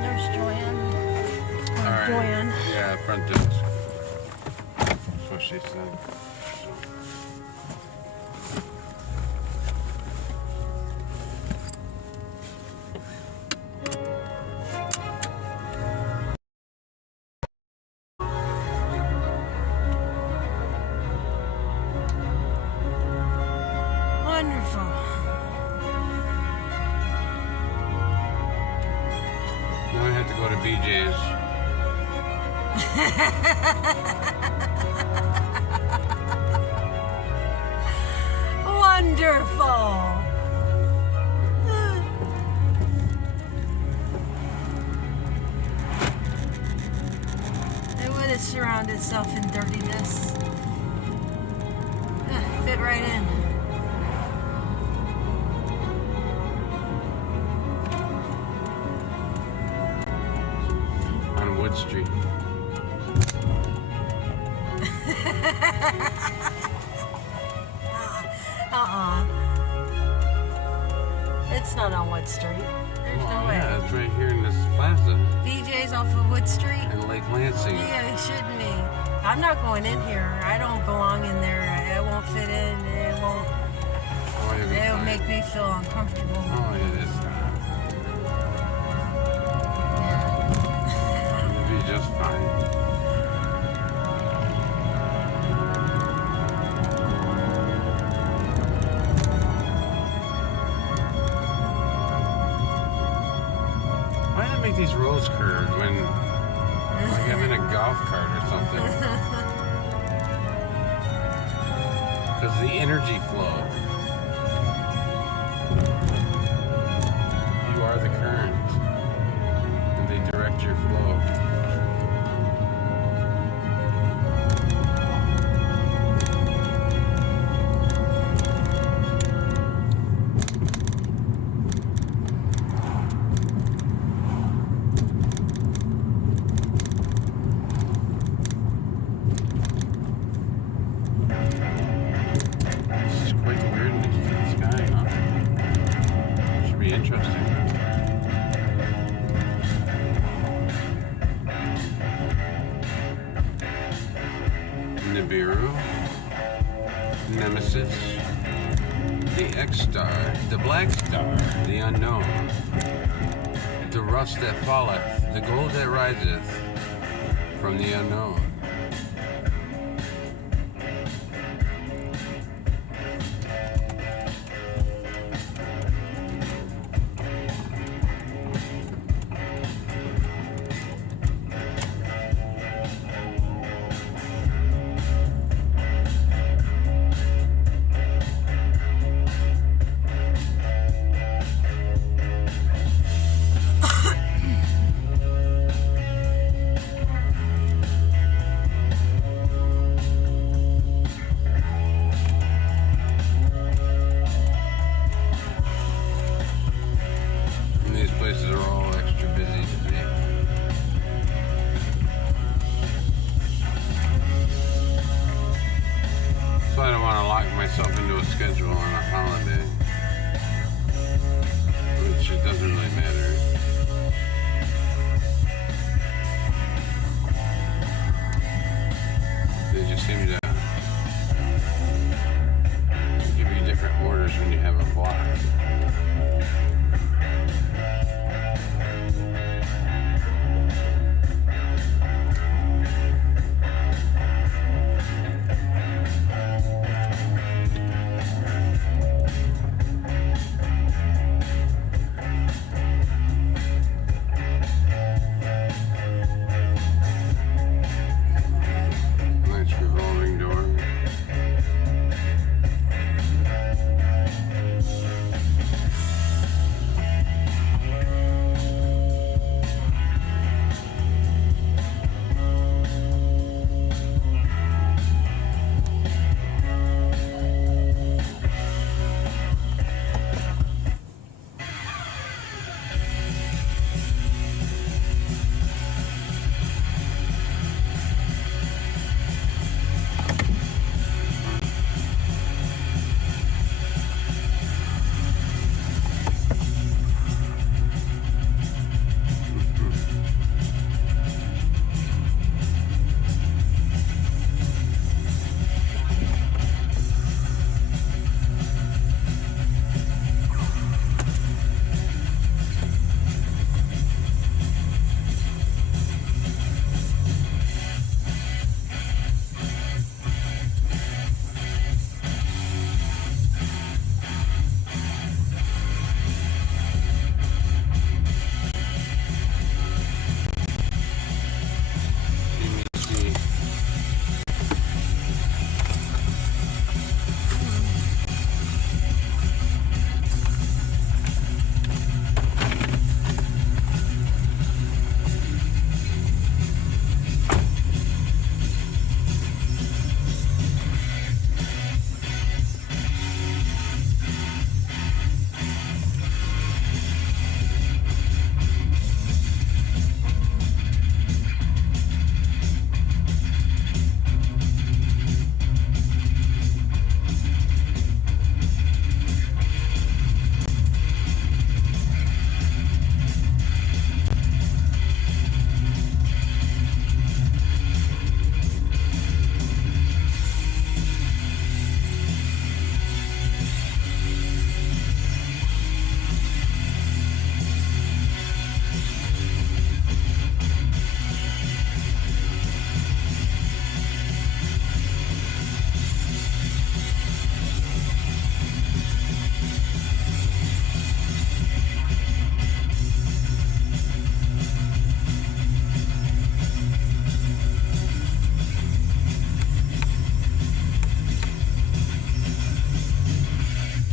There's Joanne. All right. Joanne. Yeah, front desk. That's what she said. Wonderful. Now I have to go to BJ's. Wonderful. It would have surrounded itself in dirtiness. fit right in. On Wood Street. It's not on Wood Street. There's no way. Yeah, it's right here in this plaza. BJ's off of Wood Street? In Lake Lansing. Yeah, it shouldn't be. I'm not going in here. I don't belong in there. I won't fit in. It won't. Oh, It'll make me feel uncomfortable. Oh, it is. Yeah. It'll be just fine. Why do they make these roads curved when, like, I'm in a golf cart or something? Because the energy flow. You are the current, and they direct your flow. This is quite the weirdness to the sky, huh? Should be interesting. Nibiru, Nemesis, the X star, the Black Star, the Unknown, the Rust that falleth, the Gold that riseth from the Unknown. Places are all extra busy today. So I don't want to lock myself into a schedule on a holiday, which it doesn't really matter. They just seem to give you different orders when you have a block. Nice revolving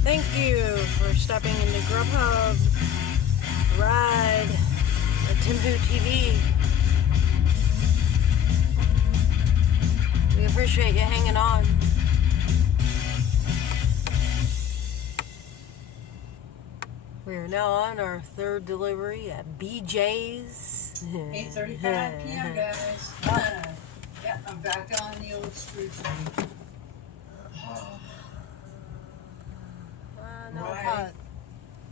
Thank you for stopping into Grubhub Ride at TimWhoTV. We appreciate you hanging on. We are now on our third delivery at BJ's. 8:35 p.m. guys. Yep, I'm back on the old screw train. No Right.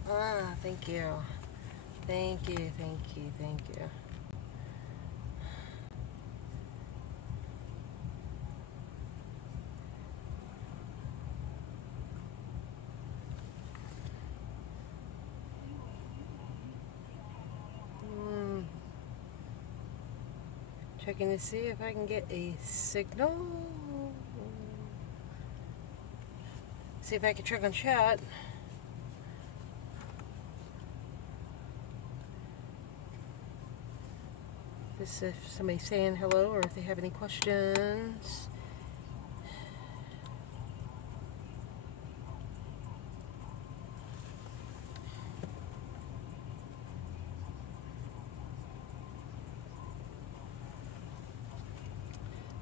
pot. Thank you. Thank you, thank you, thank you. Checking to see if I can get a signal. See if I can check on chat. Just if somebody's saying hello or if they have any questions.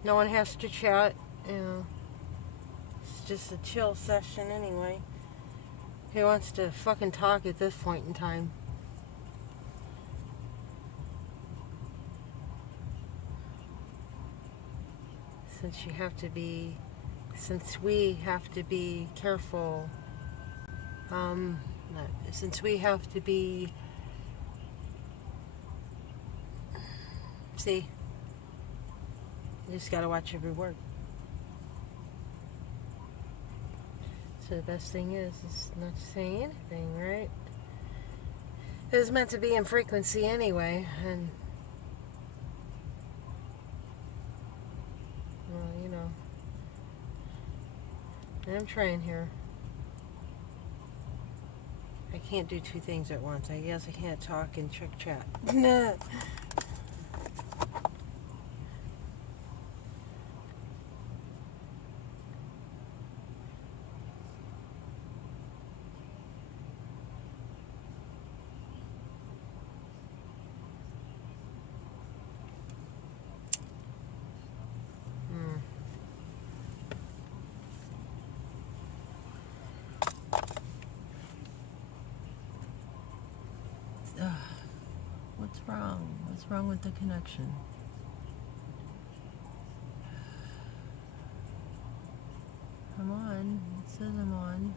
No one has to chat, you know. It's just a chill session anyway. Who wants to fucking talk at this point in time? Since we have to be careful, since we have to be, see, you just gotta watch every word. So the best thing is not to say anything, right? It was meant to be in frequency anyway, and well, you know, I'm trying here. I can't do two things at once. I guess I can't talk and check chat. What's wrong? What's wrong with the connection? I'm on. It says I'm on.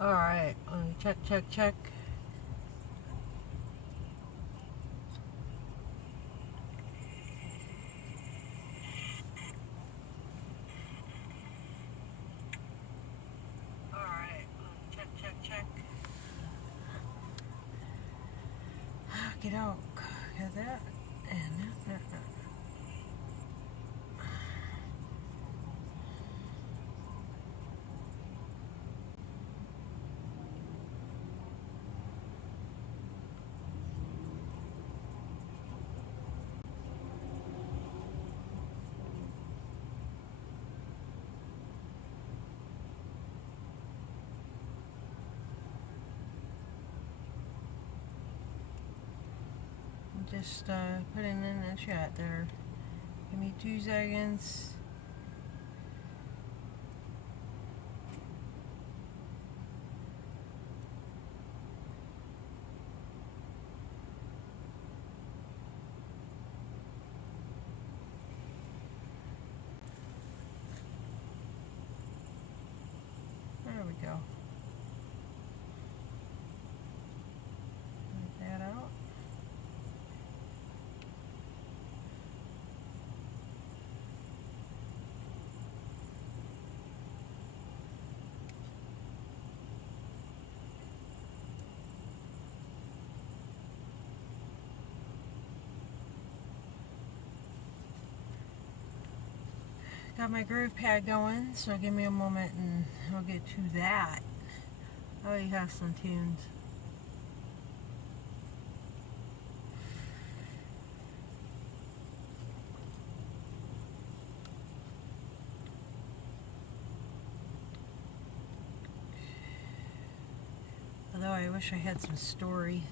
Alright, check. Check. Get out. Got that. And that. Just putting in the chat there. Give me 2 seconds. got my groove pad going, so give me a moment and I'll get to that. I already have some tunes. Although I wish I had some story.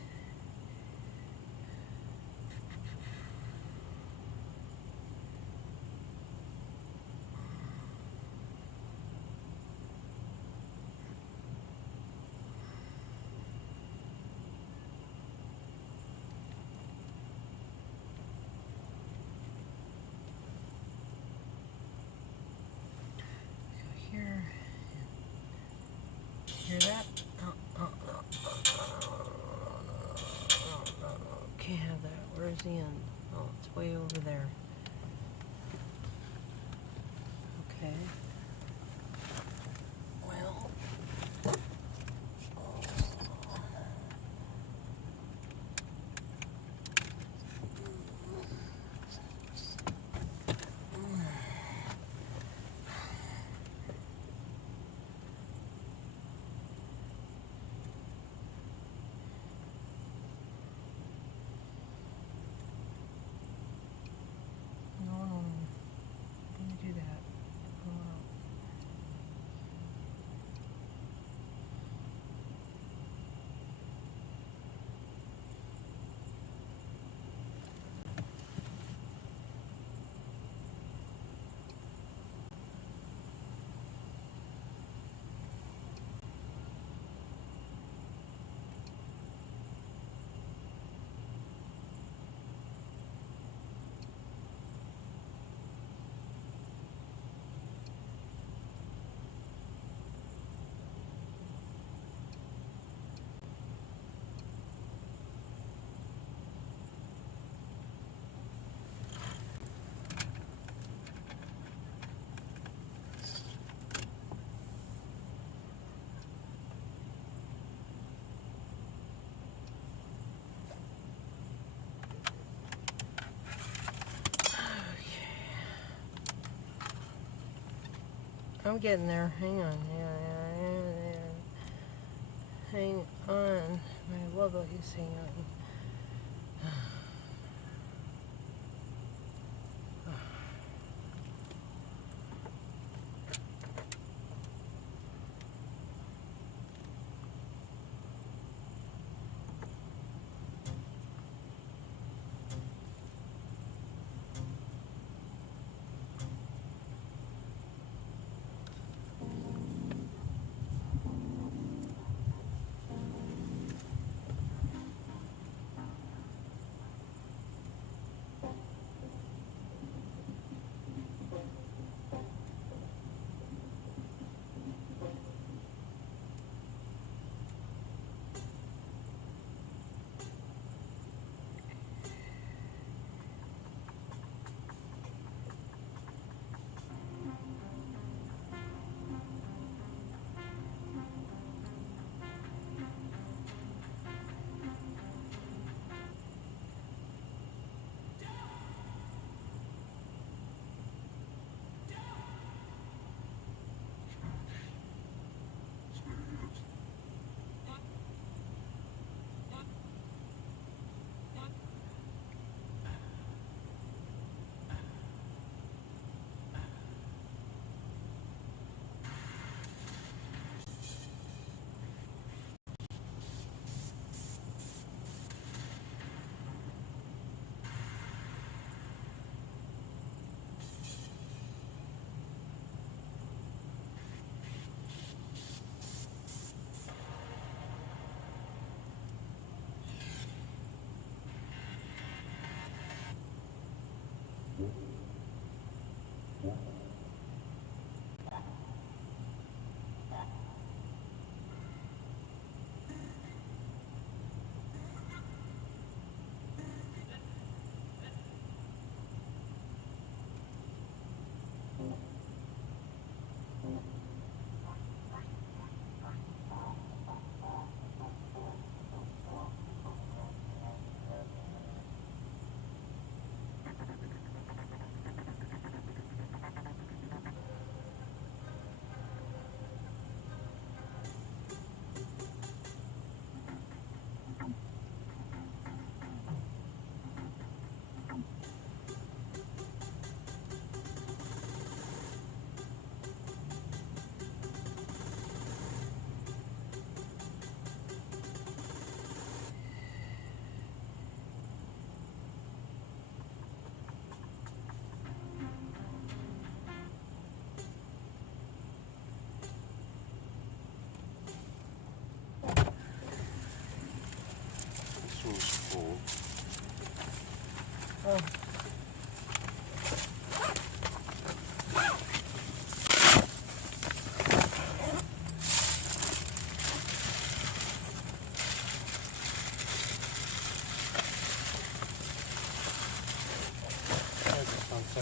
Hear that? Oh, no. Can't have that. Where's the end? Oh, it's way over there. Okay. Well. I'm getting there. Hang on. Hang on. I love what you hang on.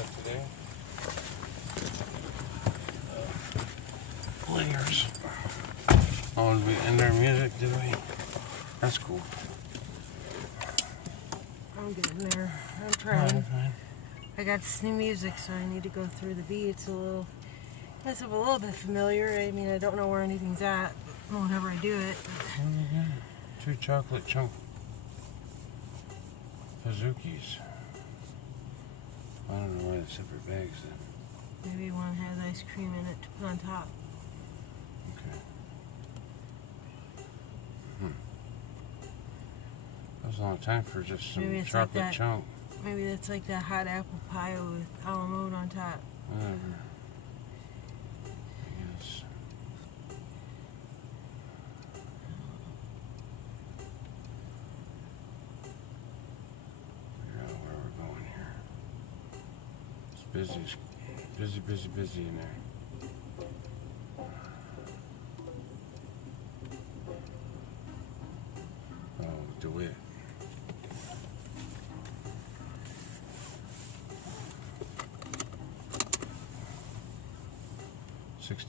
got today. Layers. Oh, did we end our music, did we? That's cool. I'm getting there. I'm trying. I got this new music, so I need to go through the beats a little. It's a little bit familiar. I mean, I don't know where anything's at whenever I do it. But 2 chocolate chunk Pazookies. I don't know why the separate bags then. Maybe one has ice cream in it to put on top. Okay. That was a long time for just some Maybe it's chocolate like that. chunk. Maybe that's like that hot apple pie with a la mode on top. Whatever. I guess. Figure out where we're going here. It's busy. It's busy in there. Oh, DeWitt.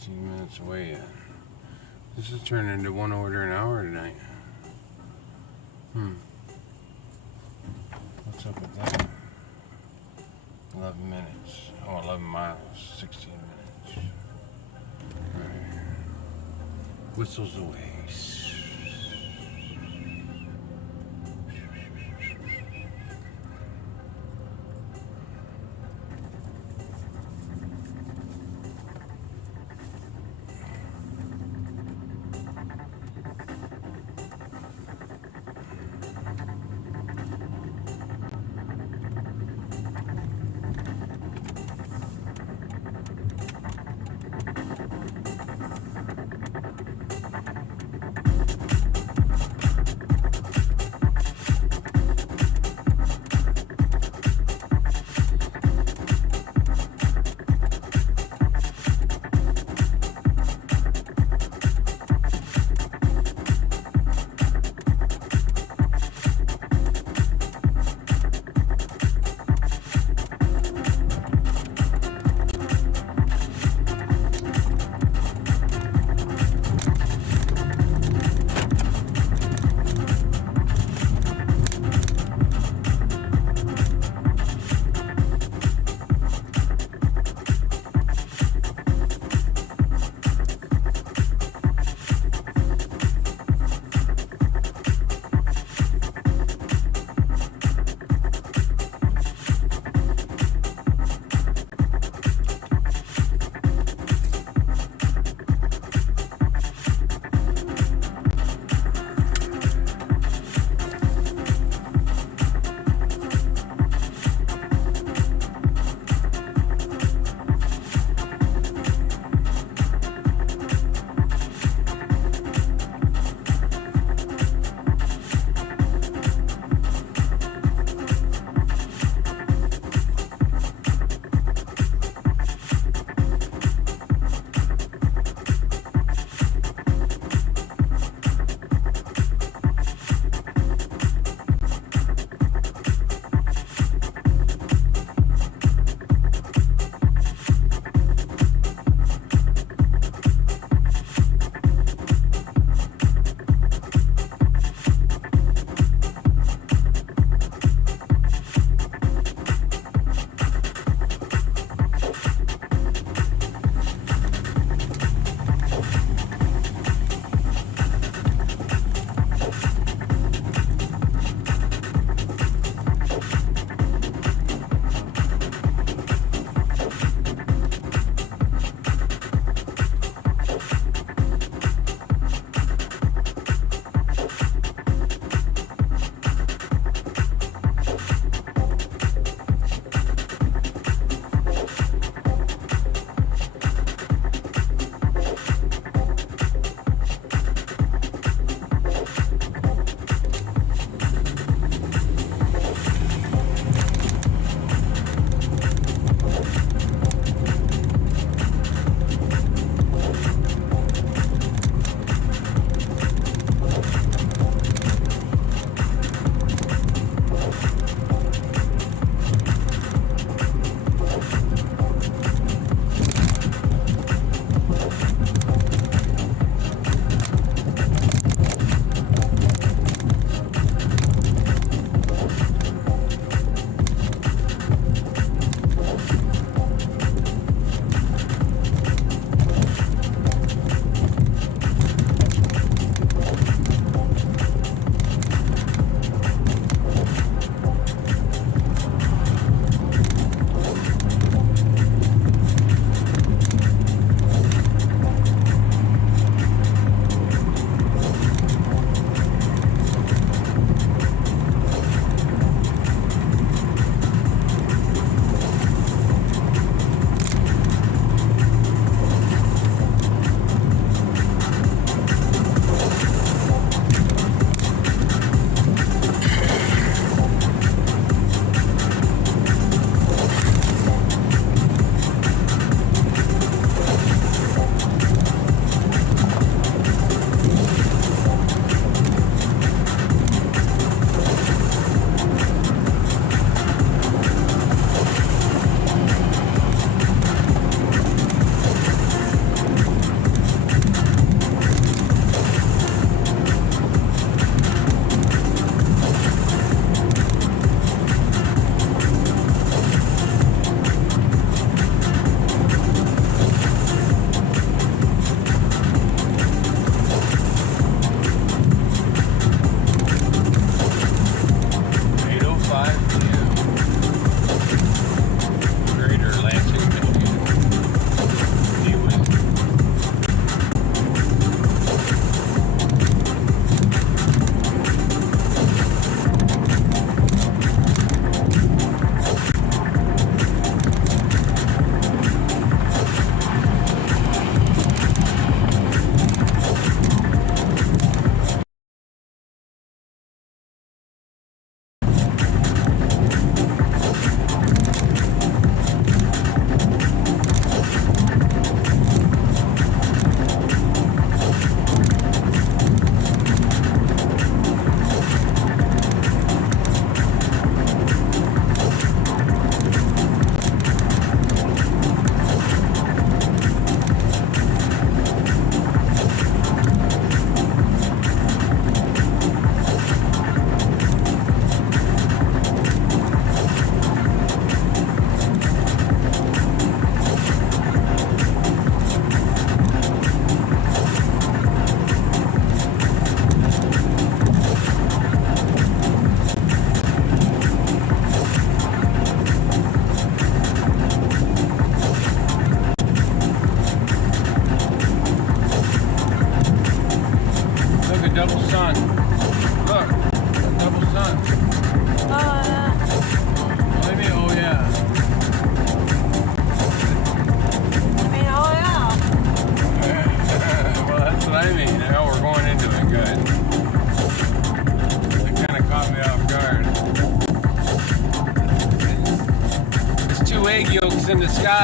Minutes away yet. This is turning into 1 order an hour tonight. What's up with that? 11 minutes. Oh, 11 miles. 16 minutes. Right. Whistles away.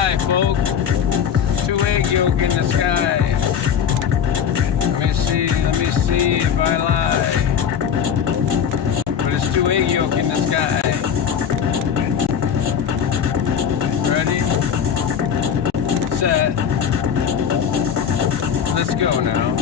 sky, folks. Two egg yolk in the sky. Let me see if I lie. But it's two egg yolk in the sky. Ready? Set. Let's go now.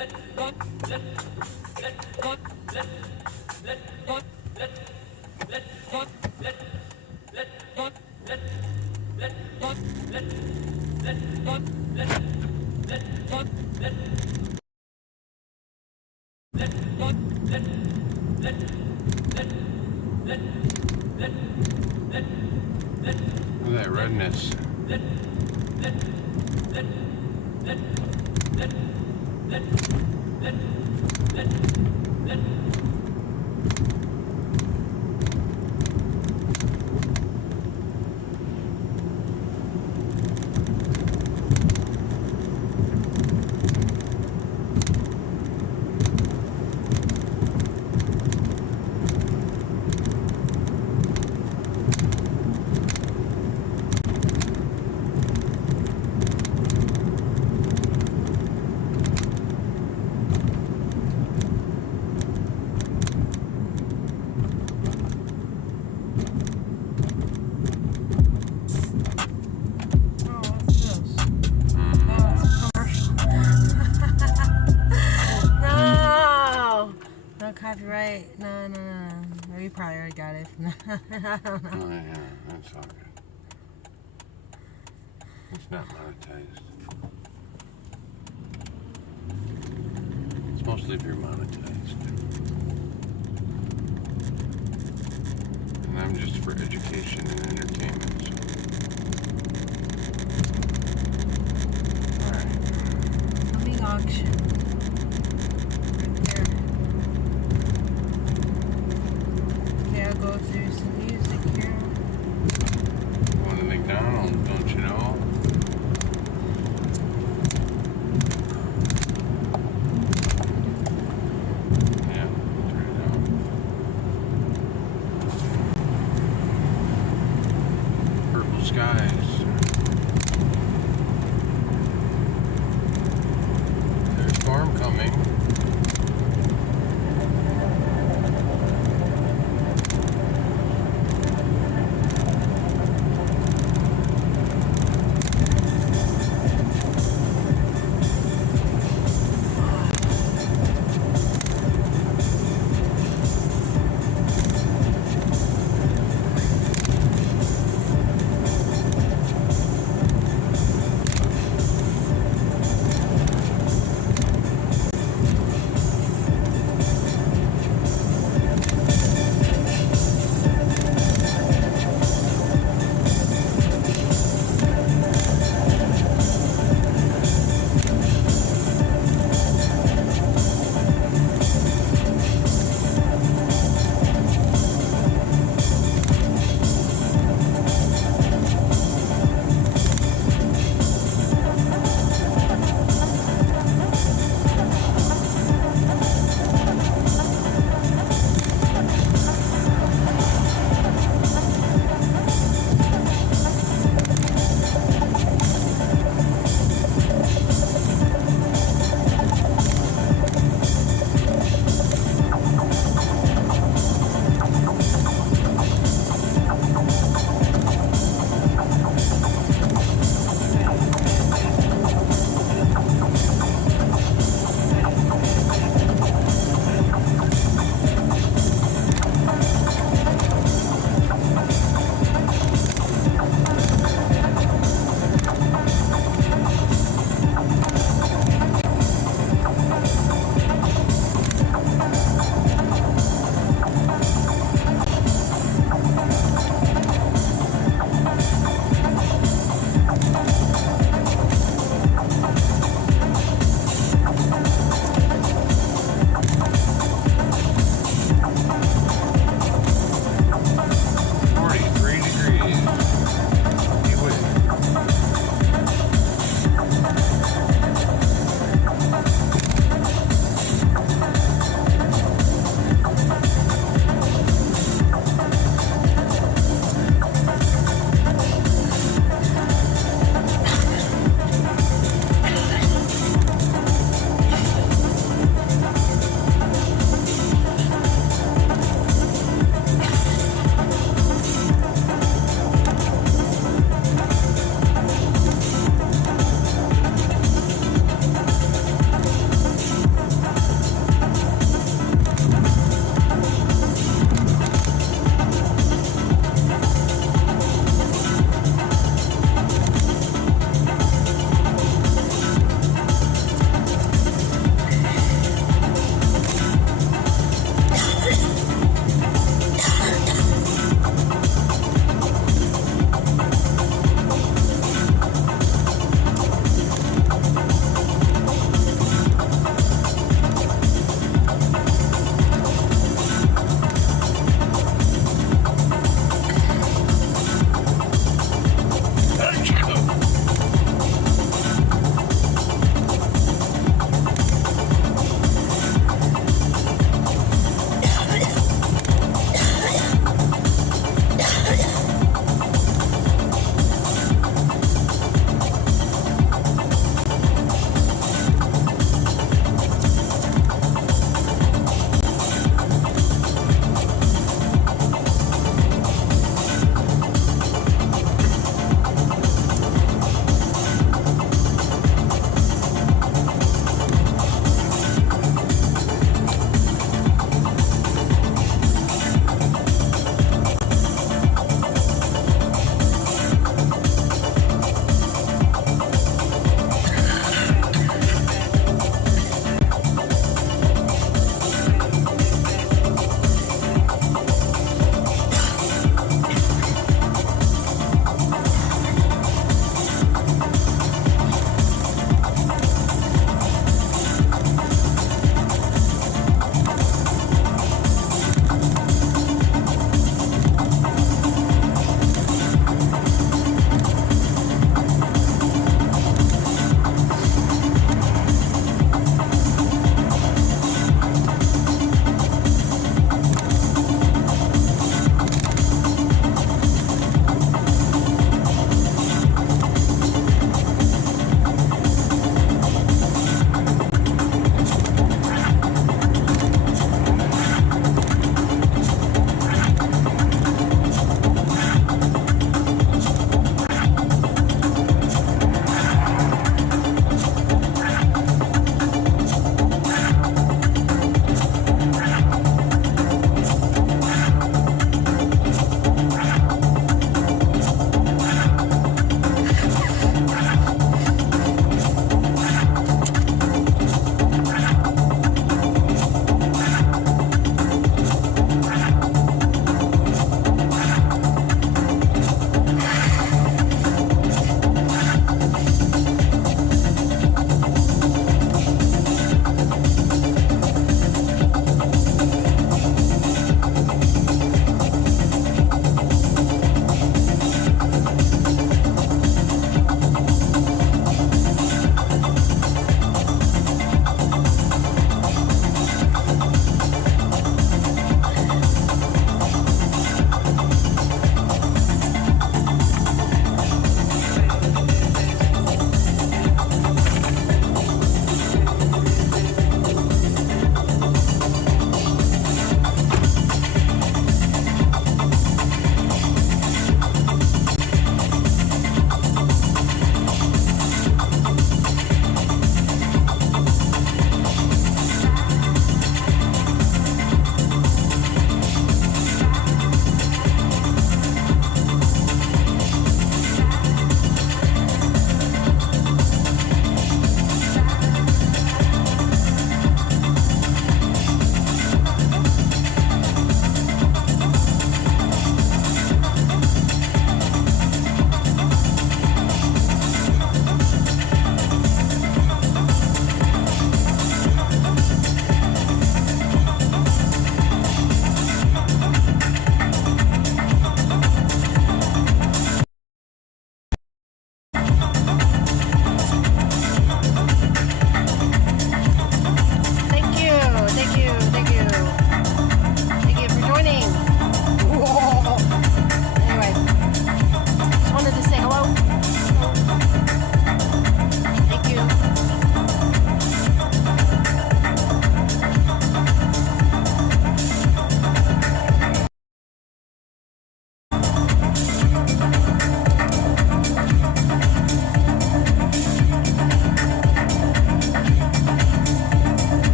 Look at that redness. Copyright? No. You probably already got it. I don't know. Oh yeah, that's all good. It's not monetized. It's mostly if you're monetized. And I'm just for education and entertainment. So. Alright. Coming auction. I'll go through some music here. Going to McDonald's, don't you know? Yeah, turn it on. Purple skies. There's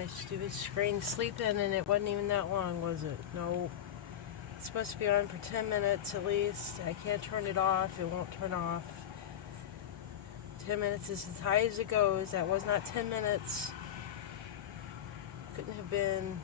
My stupid screen sleeping, and it wasn't even that long, was it? No. It's supposed to be on for 10 minutes at least. I can't turn it off. It won't turn off. 10 minutes is as high as it goes. That was not 10 minutes. Couldn't have been.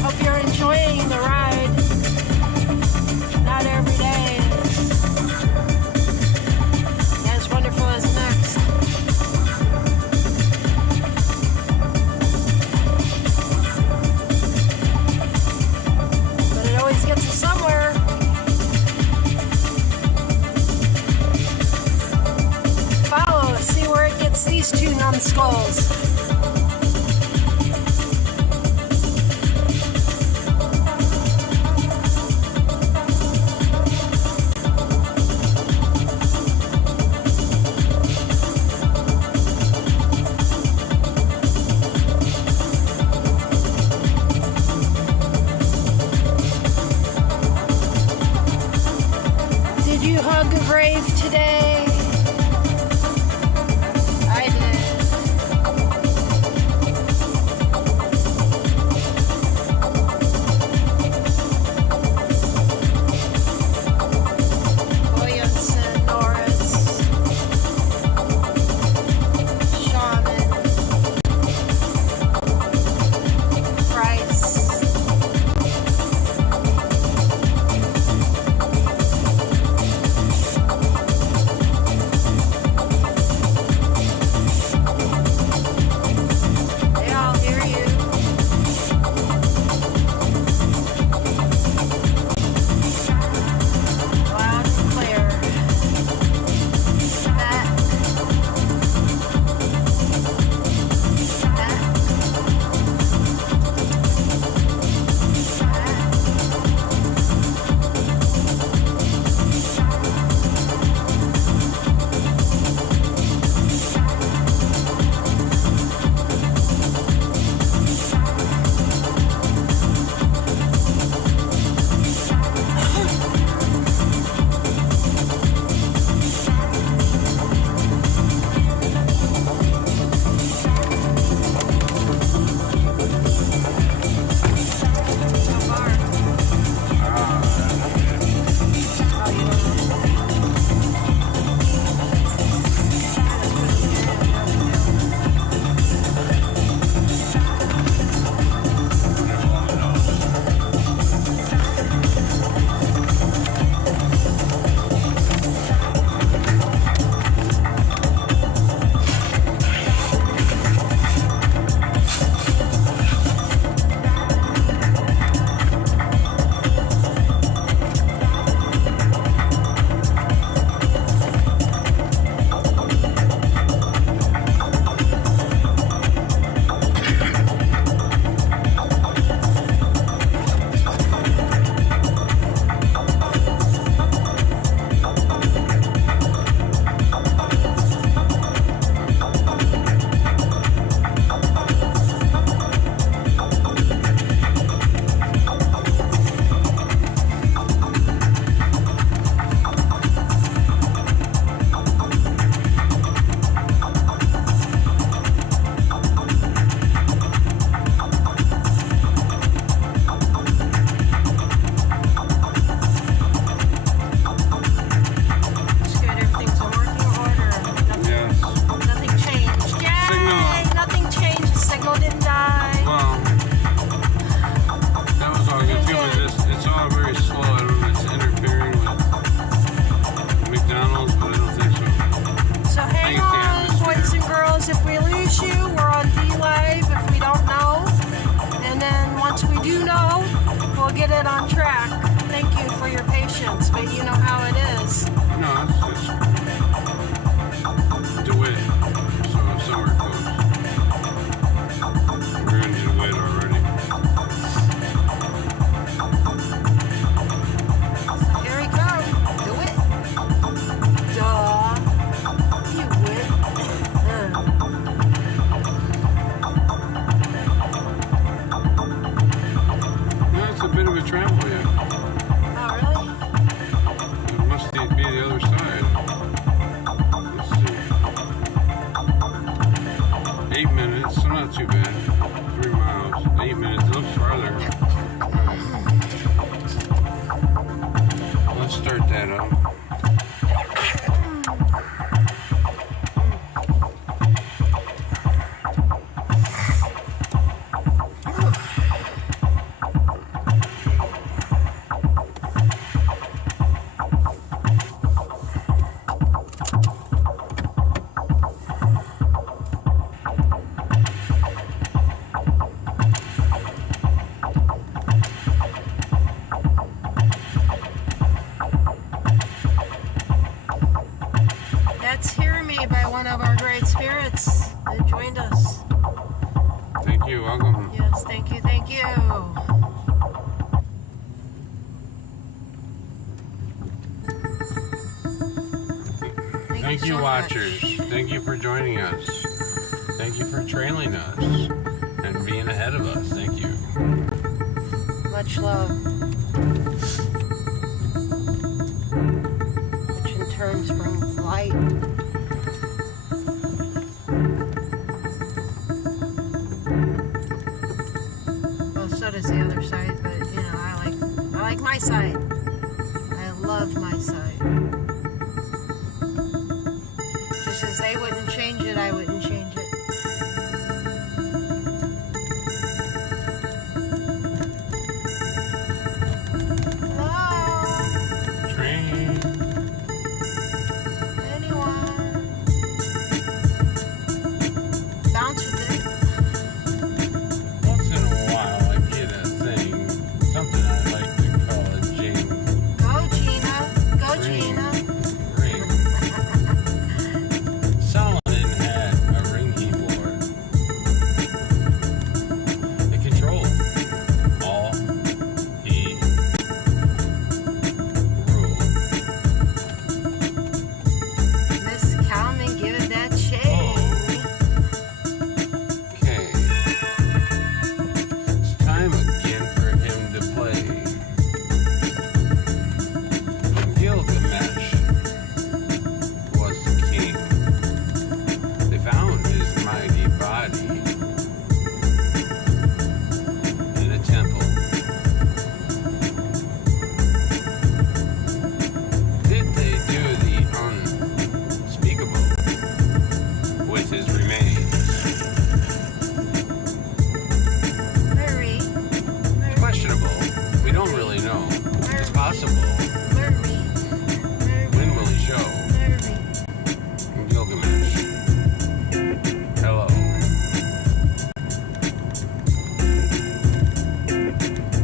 Hope you're enjoying the ride. Not every day is as wonderful as the next. But it always gets us somewhere. Follow, see where it gets these two numbskulls. Did you hug a grave today? I did. Williamson, Norris, Shaman, Price. They all hear you. Loud and clear. That. So far. Oh, you It's good. Everything's in working order. Yes. Nothing changed. Yay! Signal. Nothing changed. The signal didn't die. Well, that was all good. It was just, it's all very slow. I don't know if it's interfering with McDonald's, but I don't think so. So hang it's the on, atmosphere. boys and girls. If we lose you, we're on D-Live if we don't know. And then once we do know, we'll get it on track. Thank you for your patience, but you know how it is. No, it's just DeWitt. So somewhere close. We're in DeWitt already. Here we come. Do it. Thank you. Welcome. Yes, thank you, thank you. Thank you, so watchers. much. Thank you for joining us. Thank you for trailing us and being ahead of us. Thank you. Much love. Which in turn brings light. Well, so does the other side, but you know, I like my side. I love my side. Just as they wouldn't change it, I wouldn't change it. Hello? Train. Anyone? Bounce with it. Once in a while, I get a thing, something I like to call a jing. Go, Gina. Go, Ring. Gina. Ring. Solomon had a ring he wore. It controlled all he ruled. Miss Calman, give it that shake. Okay. It's time again for him to play. Gilgamesh was the king. They found his mighty body in a temple. Did they do the unspeakable with his remains? Murray. Questionable. We don't really know. It's possible. Murray. When will he show? Murray. Gilgamesh. Hello.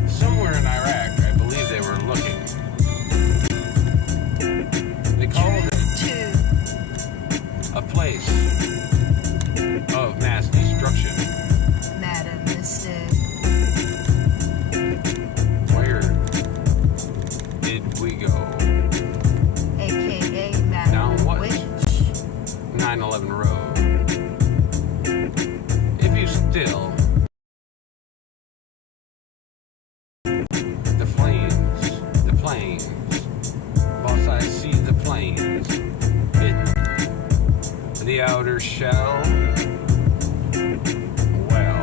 Somewhere in Iraq, I believe they were looking. They called it Two. a place of mass destruction. Madam Mystic. Where did we go? AKA Madam Down what? Witch. 9/11 Road. If you still the planes, boss, I see the planes, the outer shell. Well,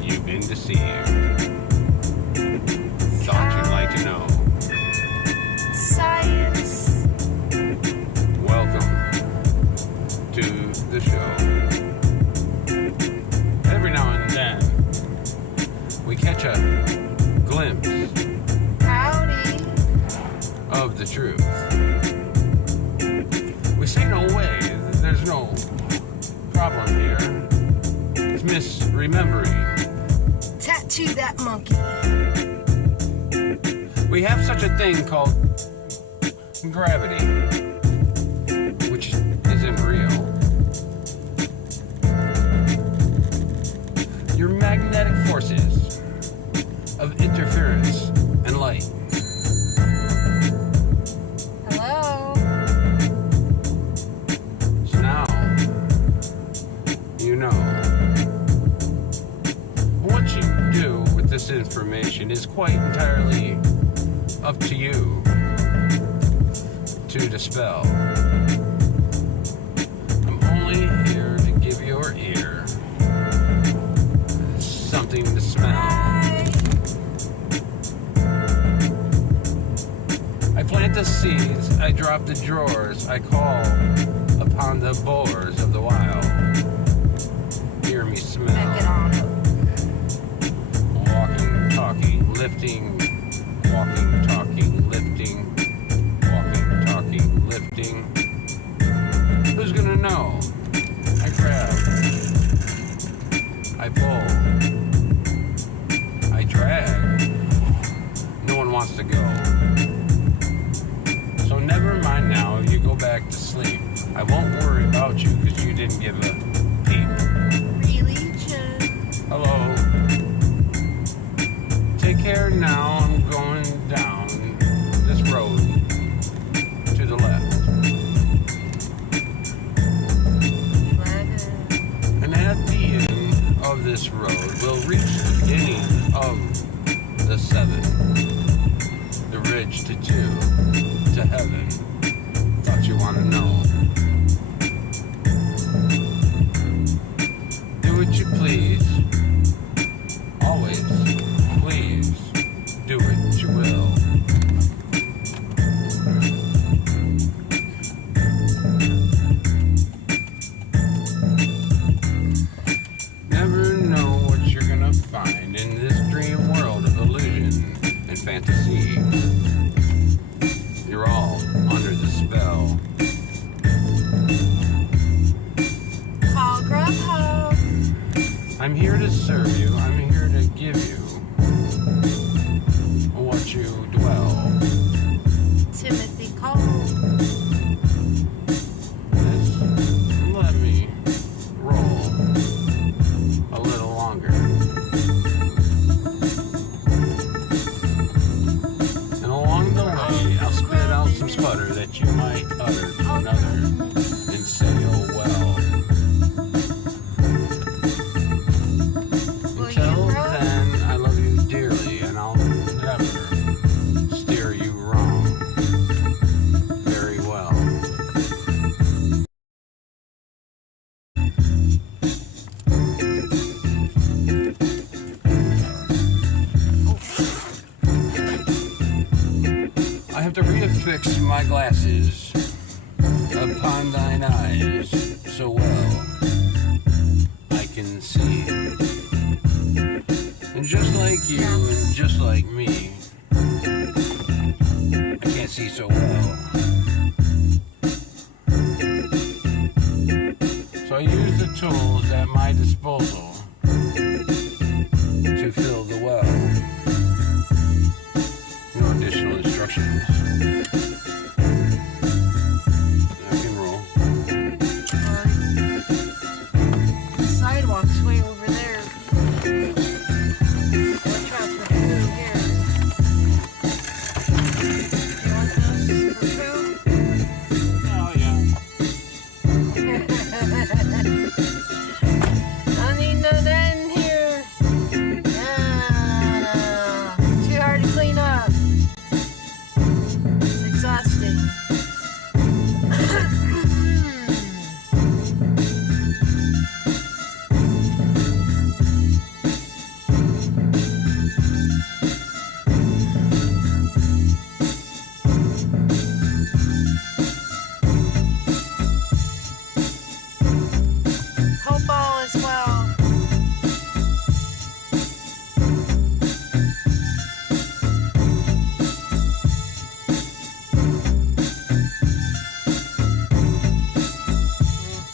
you've been deceived. Thought you'd like to know. Science. Welcome to the show. Every now and then, we catch a glimpse Howdy. of the truth. We say no way, there's no problem here. It's misremembering. Tattoo that monkey. We have such a thing called gravity, which isn't real. Your magnetic forces of interference and light. Hello. So now, you know. What you do with this information is quite entirely up to you to dispel. I'm only here to give your ear something to smell. I plant the seeds, I drop the drawers, I call upon the boars of the wild. Hear me smell. Back it on up. Walking, talking, lifting. Walking, talking, lifting. Walking, talking, lifting. Who's gonna know? I grab. I pull. I drag. No one wants to go. So never mind now, you go back to sleep. I won't worry about you because you didn't give a peep. Religion. now I'm going down this road to the left. And at the end of this road, we'll reach the beginning of the 7, the ridge to 2, to heaven. Thought you want to know. Do what you please. Always, please, do what you will. Never know what you're gonna find in this dream world of illusion and fantasy. You're all under the spell. Call Grubhub. I'm here to serve you. I'm here to give you what you dwell. Timothy Cole. Just let me roll a little longer. And along the way, I'll spit out some sputter that you might utter to another and say, oh well. Until then, I love you dearly, and I'll never steer you wrong. Very well. I have to reaffix my glasses upon thine eyes so well I can see. And just like you and just like me, I can't see so well. So I use the tools at my disposal to fill the well. No additional instructions. I can roll. The sidewalk's way over there. Watch out for poo here. You want this for poo? Oh yeah. I need none in here. No. Too hard to clean up. It's exhausting. Hope all is well.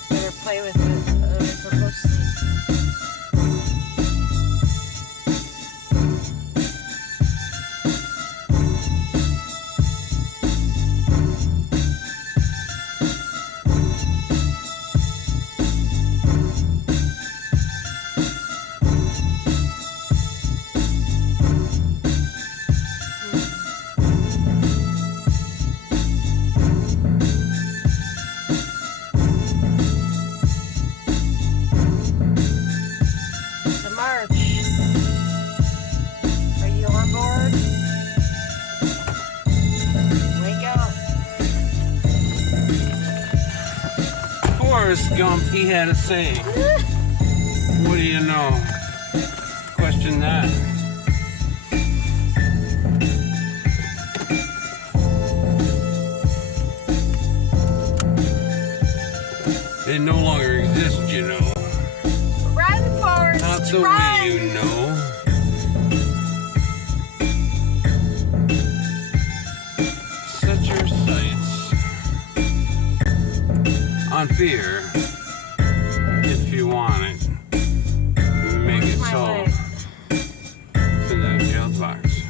Better play with it, otherwise we'll go sleep. It's a march. Are you on board? Wake up. Forrest Gump, he had a saying. What do you know? Question that. It no longer exists, you know. Run, Forrest, Not the run. way you know. Set your sights on fear if you want it. Make it My so. leg. It's in that jail box.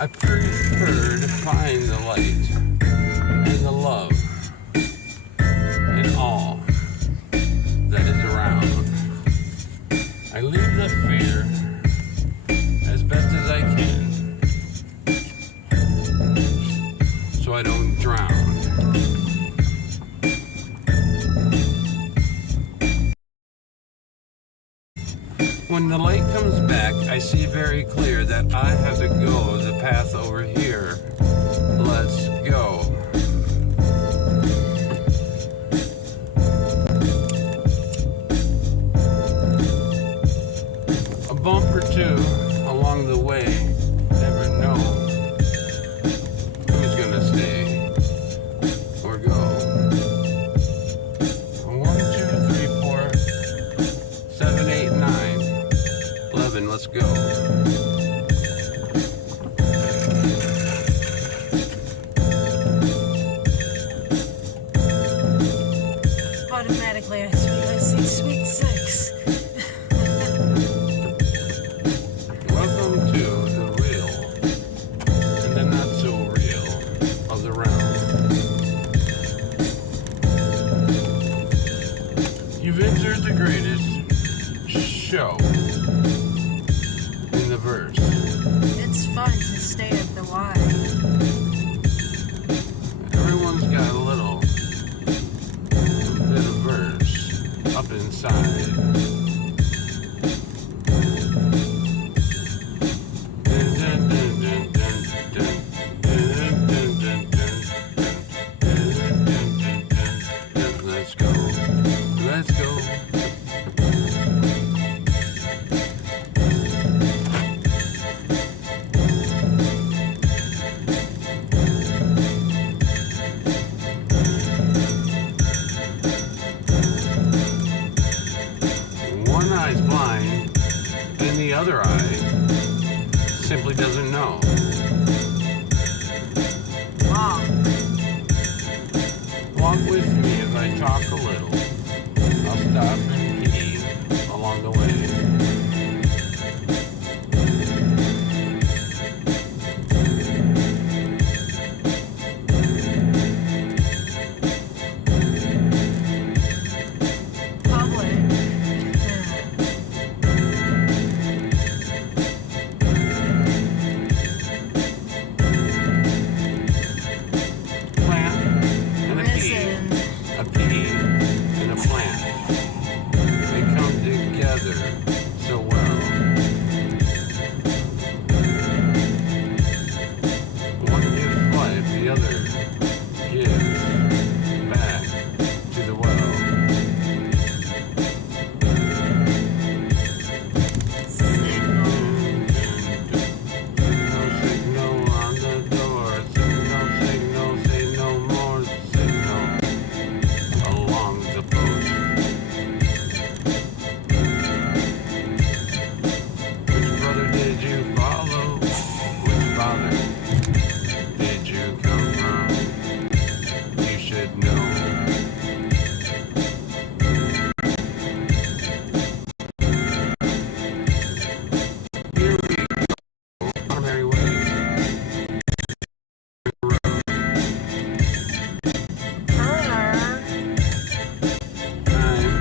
I prefer to find the light and the love in all that is around. I leave the fear When the light comes back, I see very clear that I have to go the path over here. Let's go. A bump or two along the way, never know who's gonna stay or go. 1, 2, 3, 4, 7, 8, 9, 11, let's go. Automatically, I see sweet 6. Welcome to the real and the not so real of the realm. You've entered the greatest show in the verse. It's fun to stay at the Y. Everyone's got a little bit of verse up inside. Let's go. Let's go. One eye's blind, and the other eye simply doesn't know. Wow. Walk with me as I talk a little. I'll stop and pee along the way. Public. Plant and a pea. Risen. A pea and a plant. They come together so well. One gives life, the other gives back to the well. Signal. No signal on the door. Signal, signal, say no more. Signal along the post. Which brother did you follow? Which father did you come from? You should know. Here we go on our merry way. Turner. Time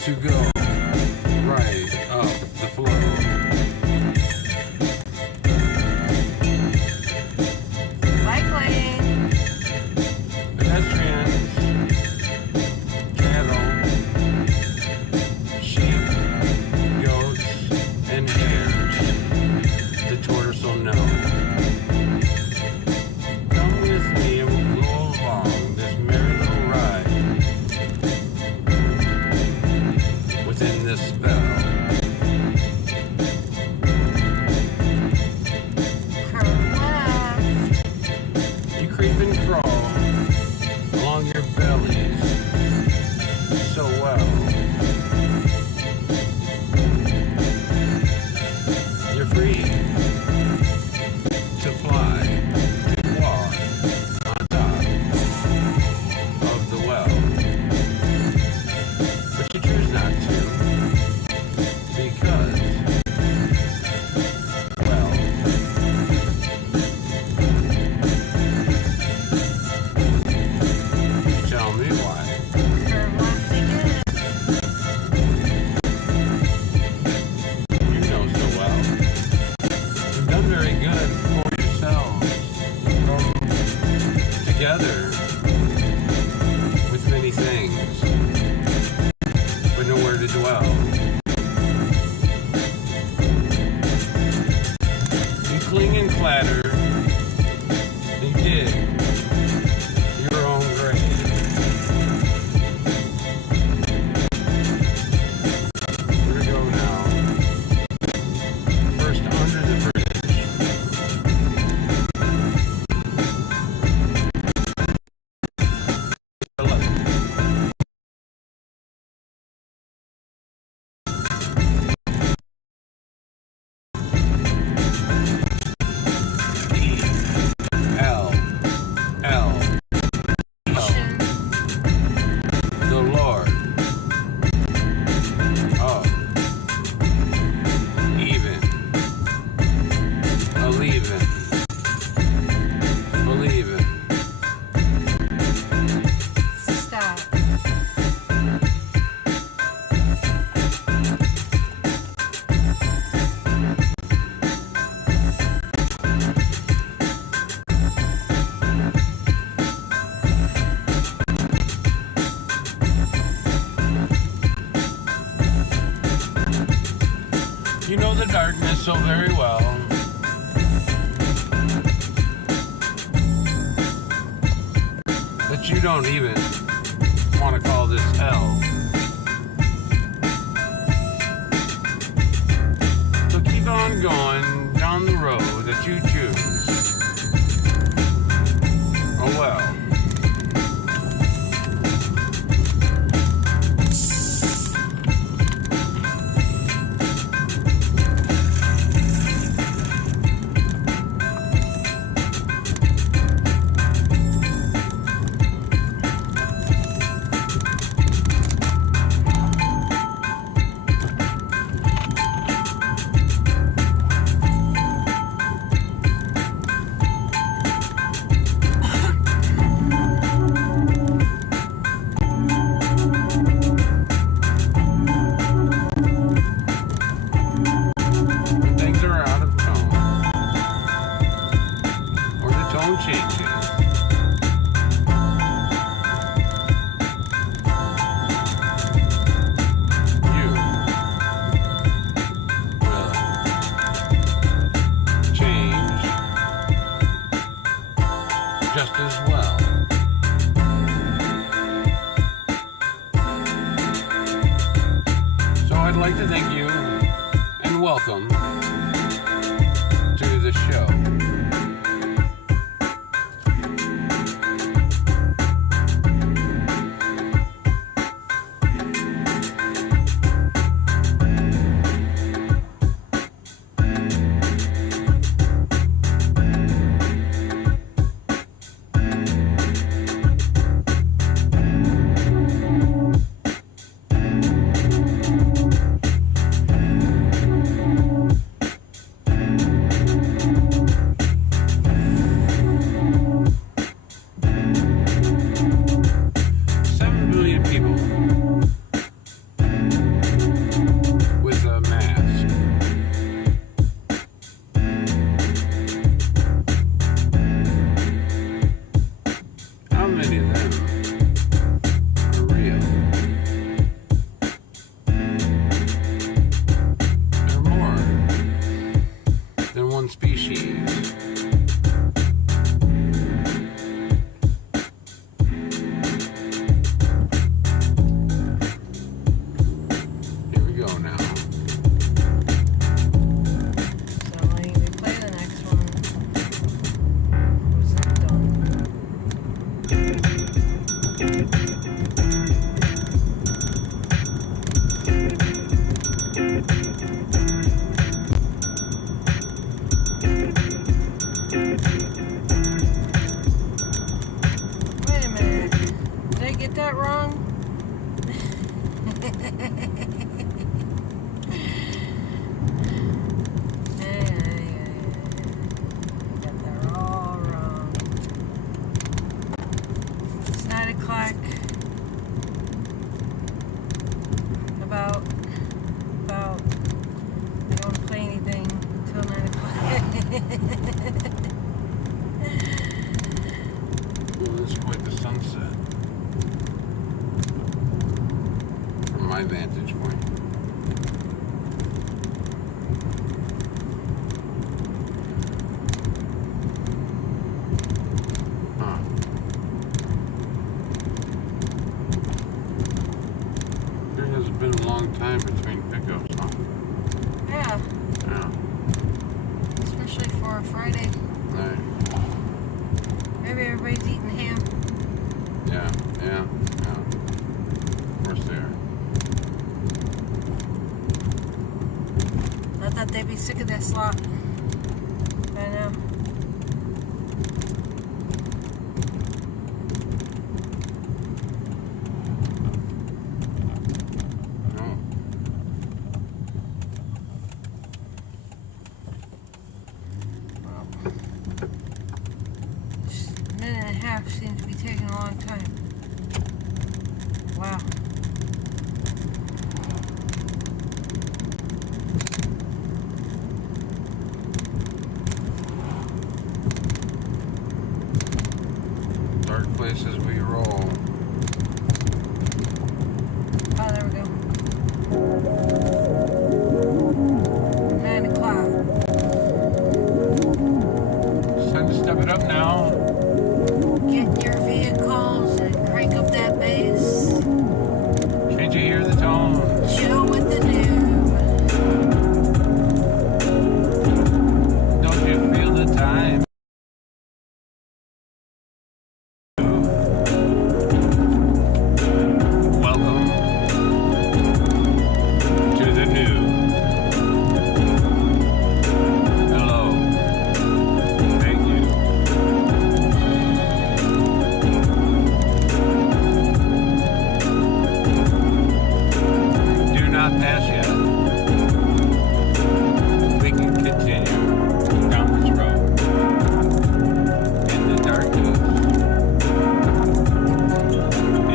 to go right up the flow. Bike lane. Pedestrians, cattle, sheep, goats, and hares. The tortoise will know. Come with me and we'll go along this merry little ride. You know the darkness so very well. That you don't even want to call this hell. So keep on going down the road that you choose. Oh well. Just as well. So I'd like to thank you and welcome to the show. Species. Here we go now. So when we play the next one, was it done? Wait a minute. Did I get that wrong? I got that all wrong. It's 9 o'clock. About I don't want to play anything until 9 o'clock. Ooh, this is quite the sunset. From my vantage point. Huh. There hasn't been a long time between pickups, huh? Yeah, Yeah. especially for a Friday. Right. Maybe everybody's eating ham. Yeah. Of course they are. I thought they'd be sick of that slop by now. No. Well, a minute and a half seems to be taking a long time. Wow. not past yet. We can continue down this road in the darkness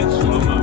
in slow-mo.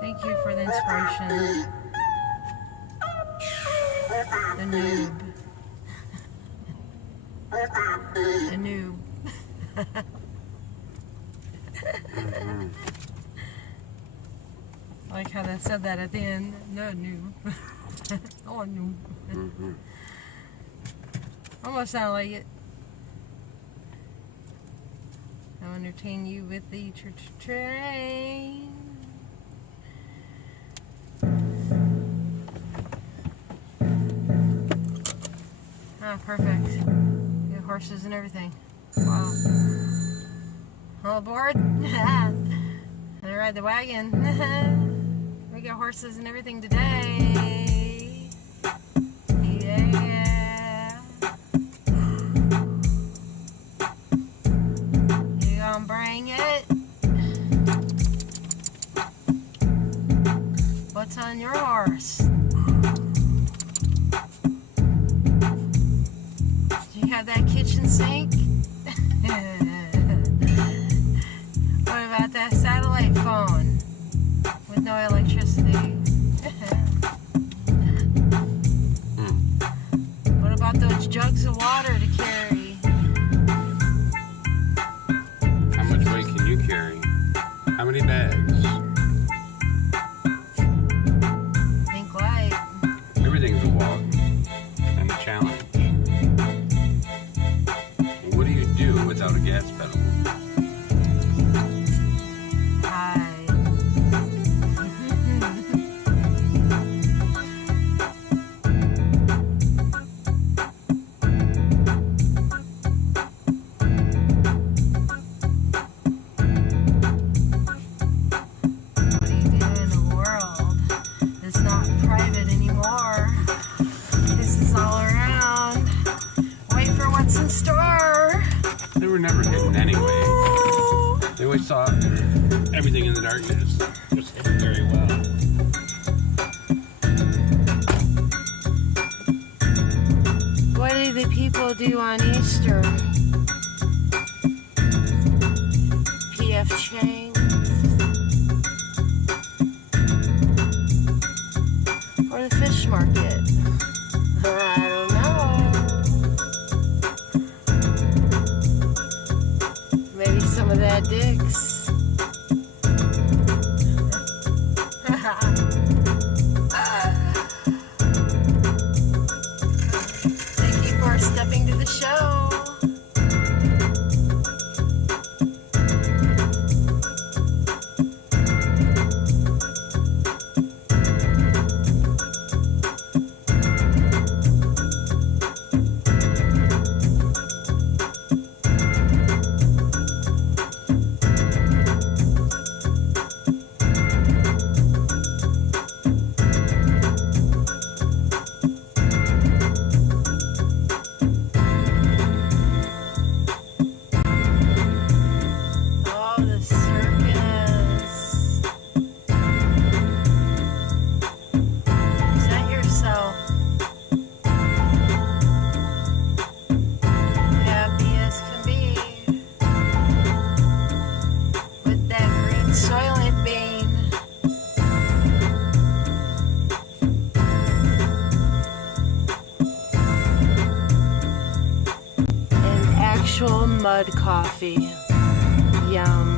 Thank you for the inspiration. The noob. The noob. I like how they said that at the end. No noob. Oh, noob. Almost sound like it. I'll entertain you with the train. Ah, perfect. Get horses and everything. Wow. All aboard? They ride the wagon. We got horses and everything today. Yeah. You gonna bring it? What's on your horse? Do you have that kitchen sink? What about that satellite phone with no electricity? What about those jugs of water to carry? How much weight can you carry? How many bags? Think light. Everything's a walk and a challenge. What do you do without a gas pedal? They were never hidden anyway. They always saw everything in the darkness. Just hidden very well. What do the people do on Easter? PF Chang's? Or the fish market? I don't know. Maybe some of that Dick's. Thank you for stepping to the show. Mud coffee. Yum.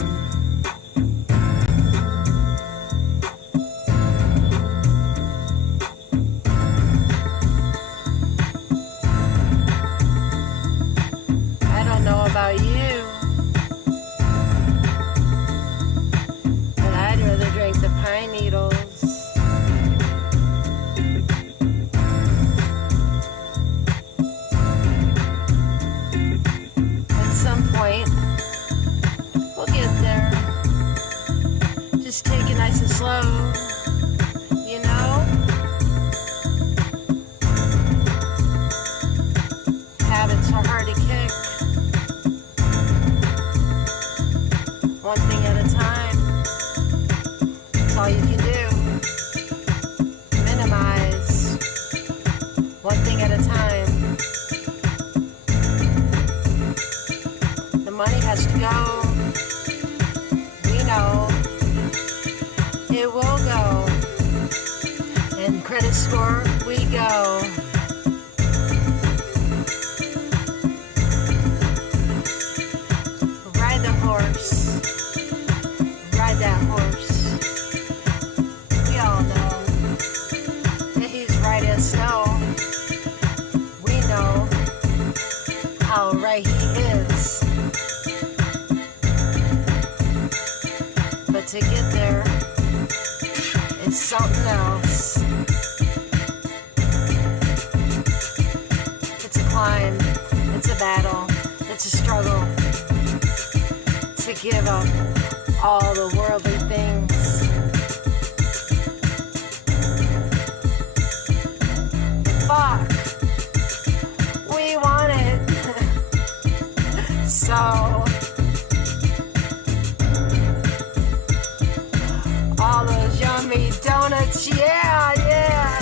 I don't know about you, but I'd rather drink the pine needles. must go. We know it will go. And credit score, we go. Ride the horse. Ride that horse. We all know that he's right as snow. We know how right he is. But to get there is something else. It's a climb, it's a battle, it's a struggle to give up all the worldly things. Fuck, we want it. So all those yummy donuts, yeah, yeah.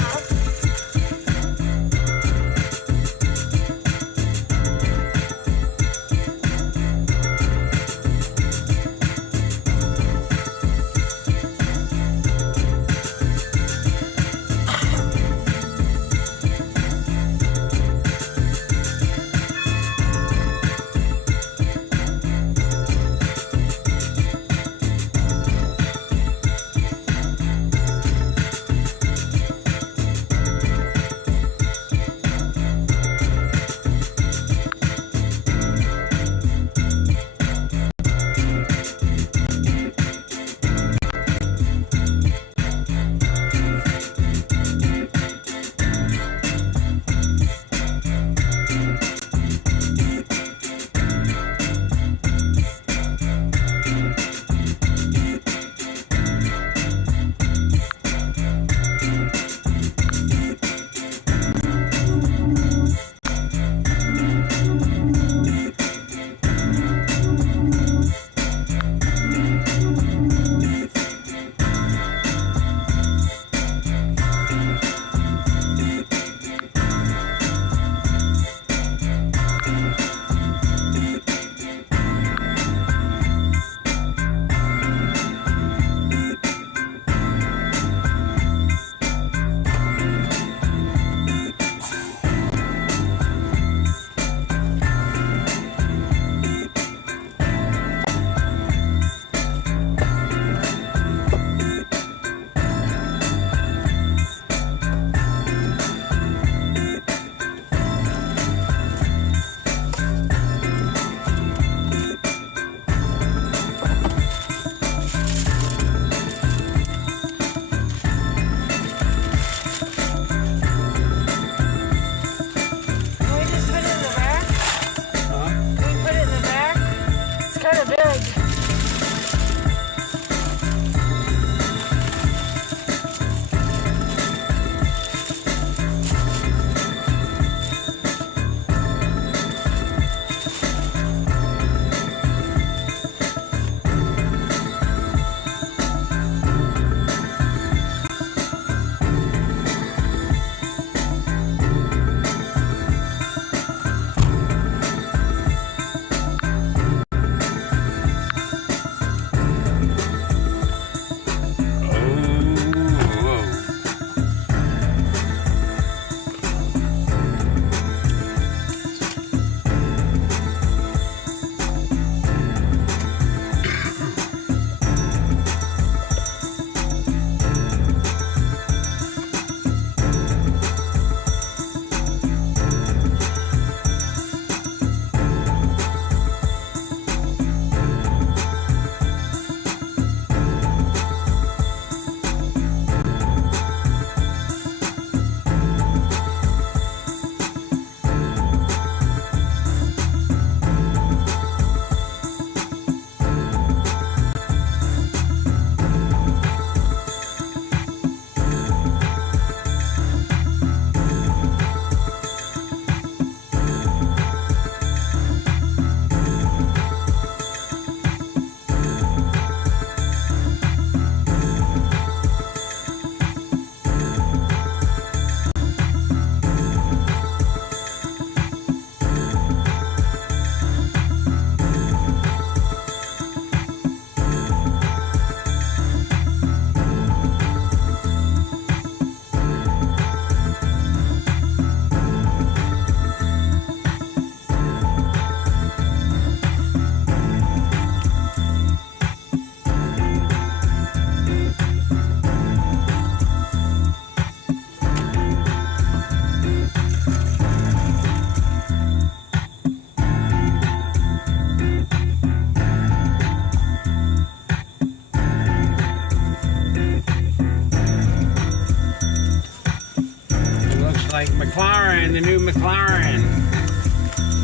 McLaren, the new McLaren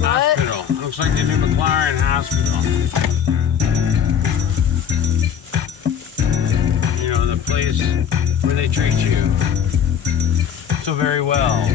What? hospital. Looks like the new McLaren hospital. You know, the place where they treat you so very well.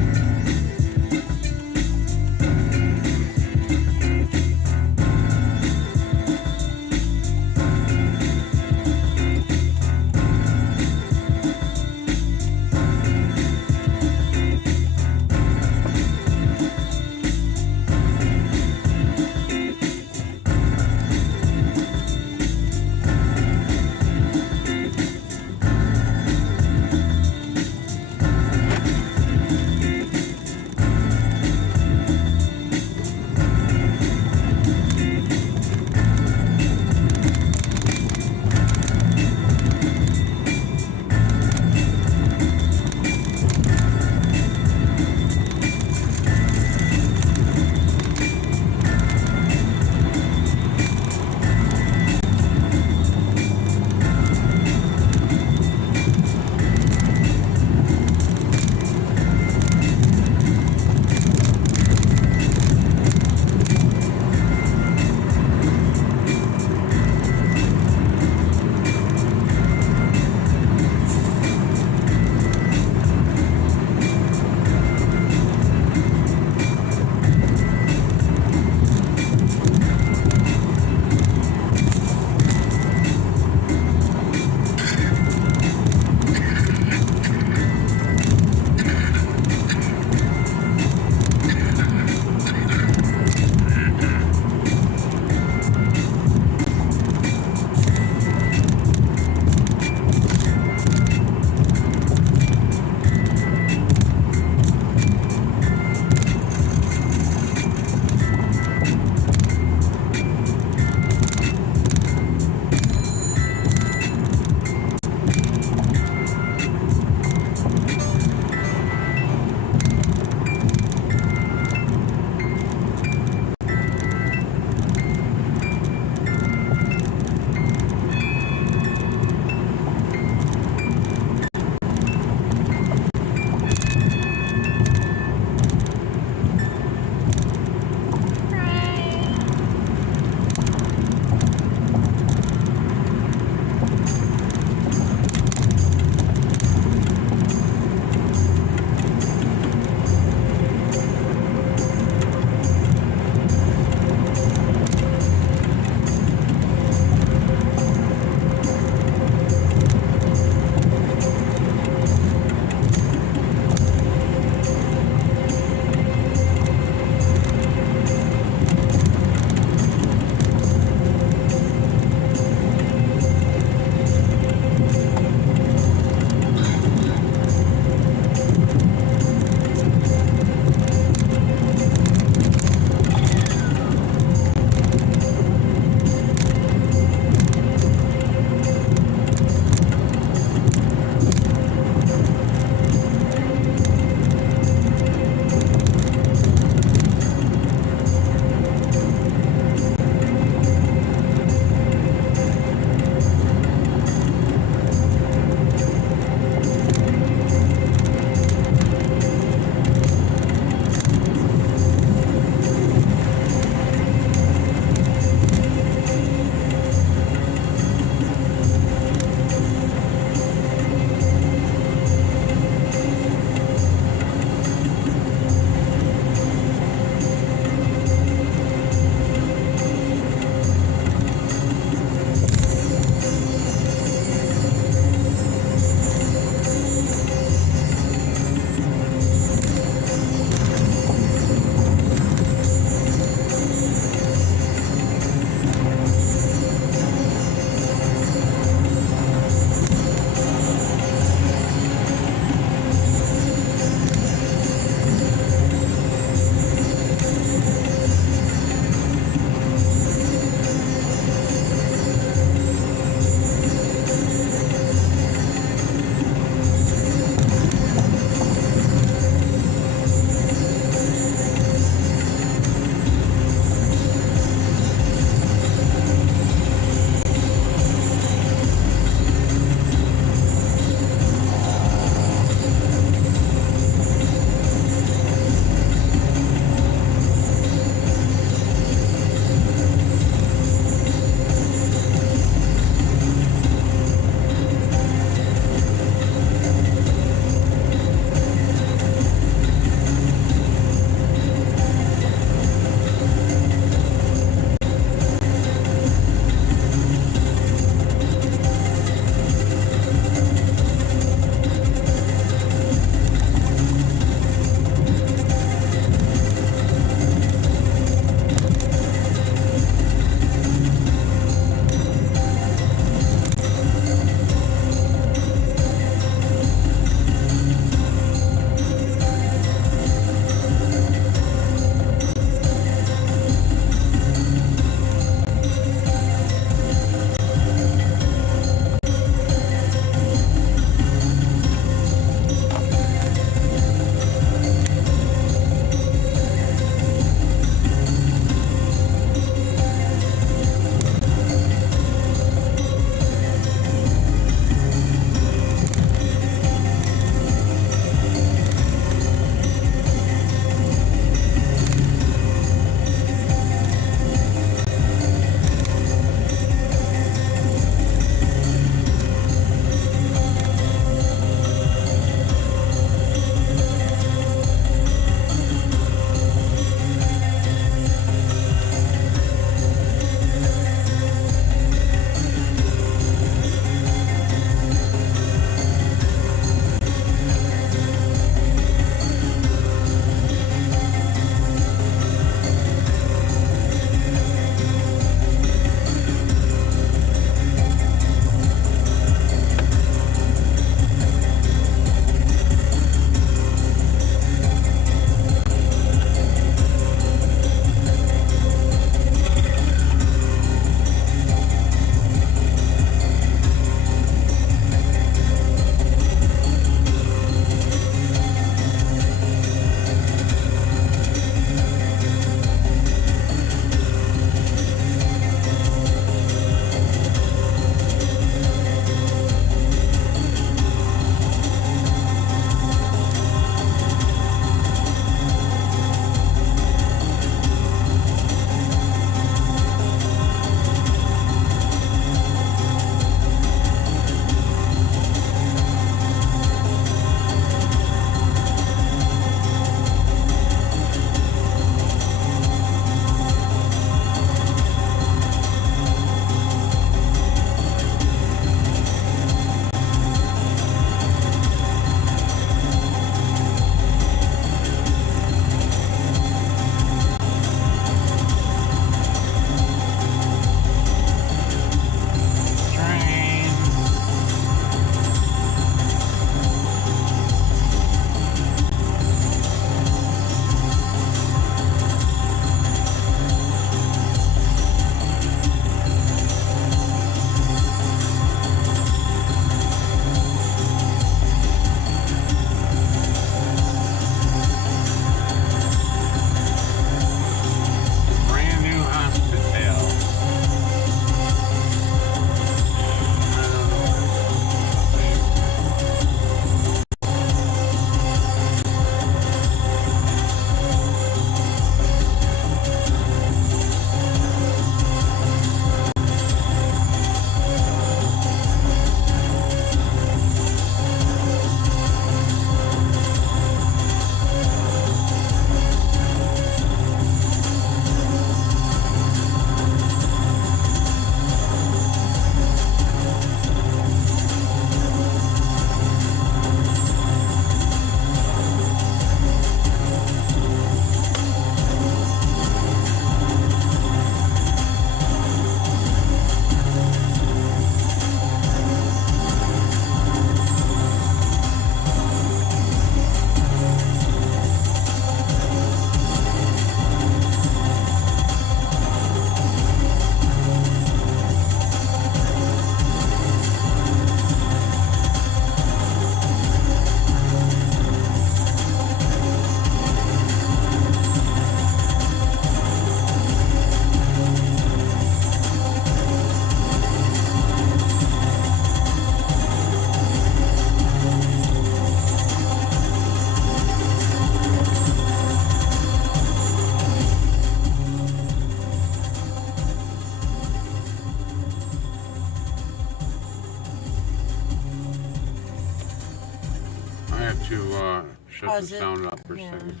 have to shut Pause the it. sound up for a Yeah. second.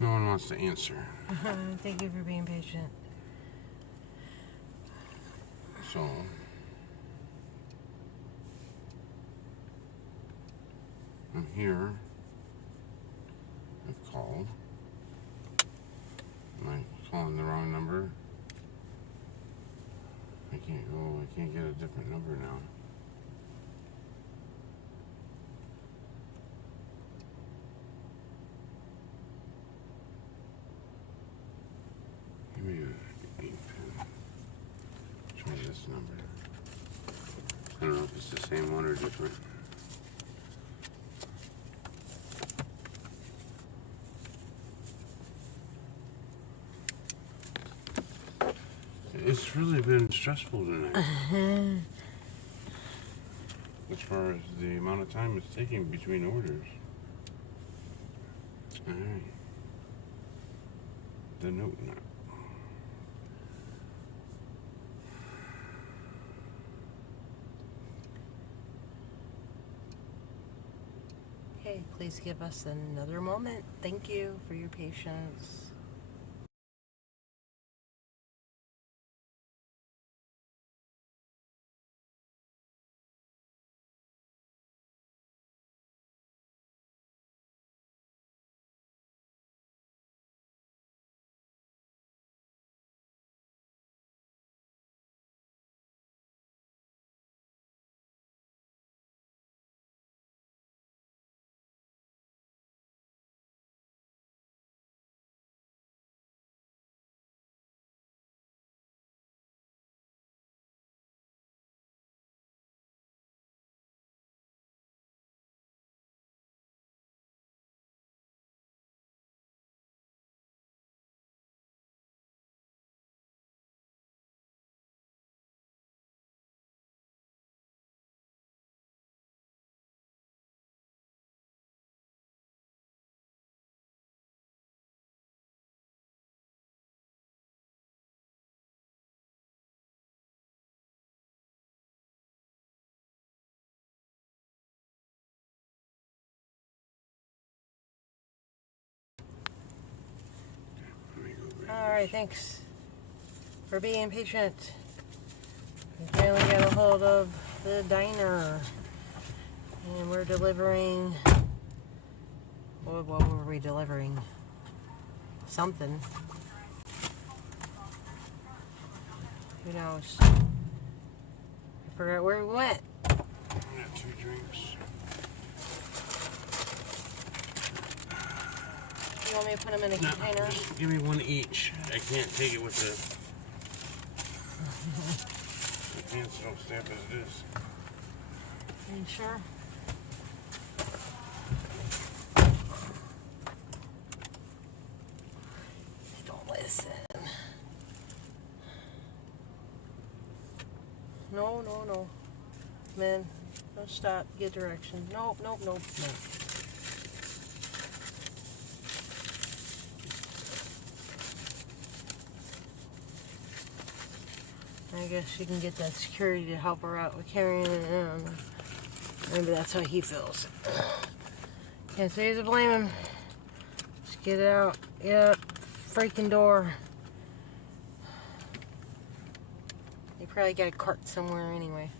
No one wants to answer. Thank you for being patient. So, I'm here. I've called. Am I calling the wrong number? I can't get a different number now. Give me an 8 pin. Try this number. I don't know if it's the same one or different. It's really been stressful tonight. As far as the amount of time it's taking between orders. Alright. The note now. Okay, please give us another moment. Thank you for your patience. Alright, thanks for being patient. We finally got a hold of the diner. And we're delivering... What were we delivering? Something. Who knows? I forgot where we went. I got 2 drinks. You want me to put them in a No, container? just give me one each. I can't take it with the pants don't stamp as it is. Are you sure? They don't listen. No, no, no. Man, don't stop. Get direction. Nope, nope, nope, nope. I guess she can get that security to help her out with carrying it around. Maybe that's how he feels. Can't say to blame him. Just get it out. Get out freaking door. They probably got a cart somewhere anyway.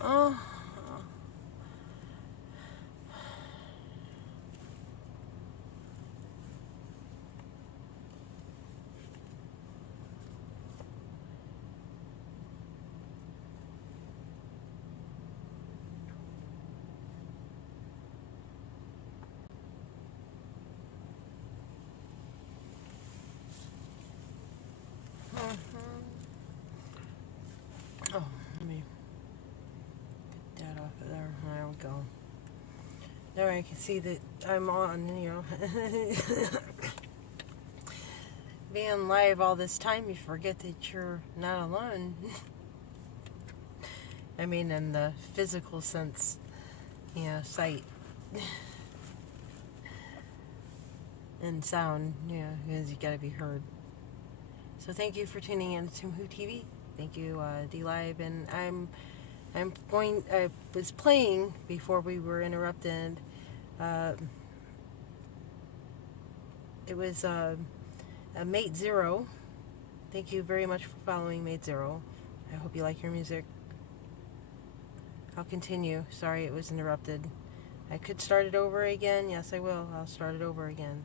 Oh. Oh, let me get that off of there. There we go. There I can see that I'm on, you know. Being live all this time, you forget that you're not alone. I mean, in the physical sense, you know, sight and sound, you know, because you gotta be heard. So thank you for tuning in to TimWhoTV. Thank you, D-Live, and I was playing before we were interrupted. It was a Mate Zero. Thank you very much for following Mate Zero. I hope you like your music. I'll continue. Sorry it was interrupted. I could start it over again. Yes, I will. I'll start it over again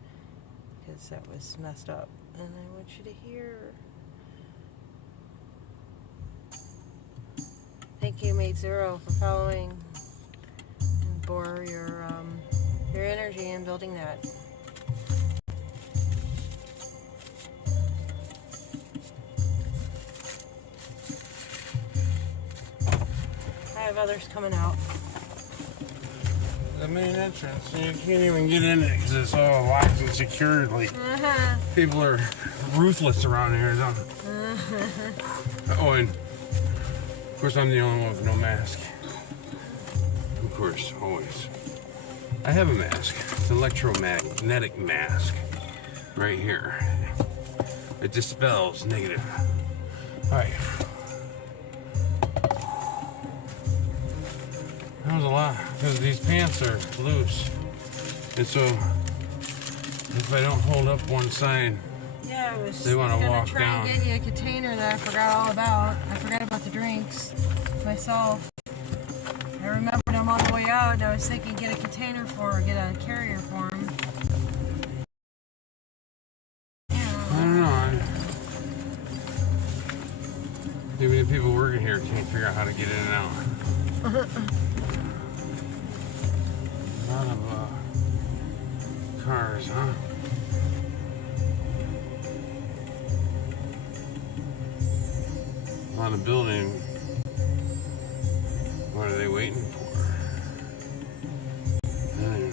because that was messed up. And I want you to hear. Thank you, Mate Zero, for following and for your energy in building that. I have others coming out. The main entrance, and you can't even get in it because it's all locked and secured. Like, people are ruthless around here, don't they? Oh, and of course I'm the only one with no mask. Of course, always. I have a mask. It's an electromagnetic mask. Right here. It dispels negative. Alright. That was a lot, because these pants are loose. And so, if I don't hold up one side, yeah, I was they want to walk try down. And get you a container that I forgot all about. I forgot about the drinks myself. I remembered them on the way out, and I was thinking get a container for, get a carrier for him. I don't know. Even the people working here can't figure out how to get in and out. A lot of cars, huh? A lot of building. What are they waiting for? I don't even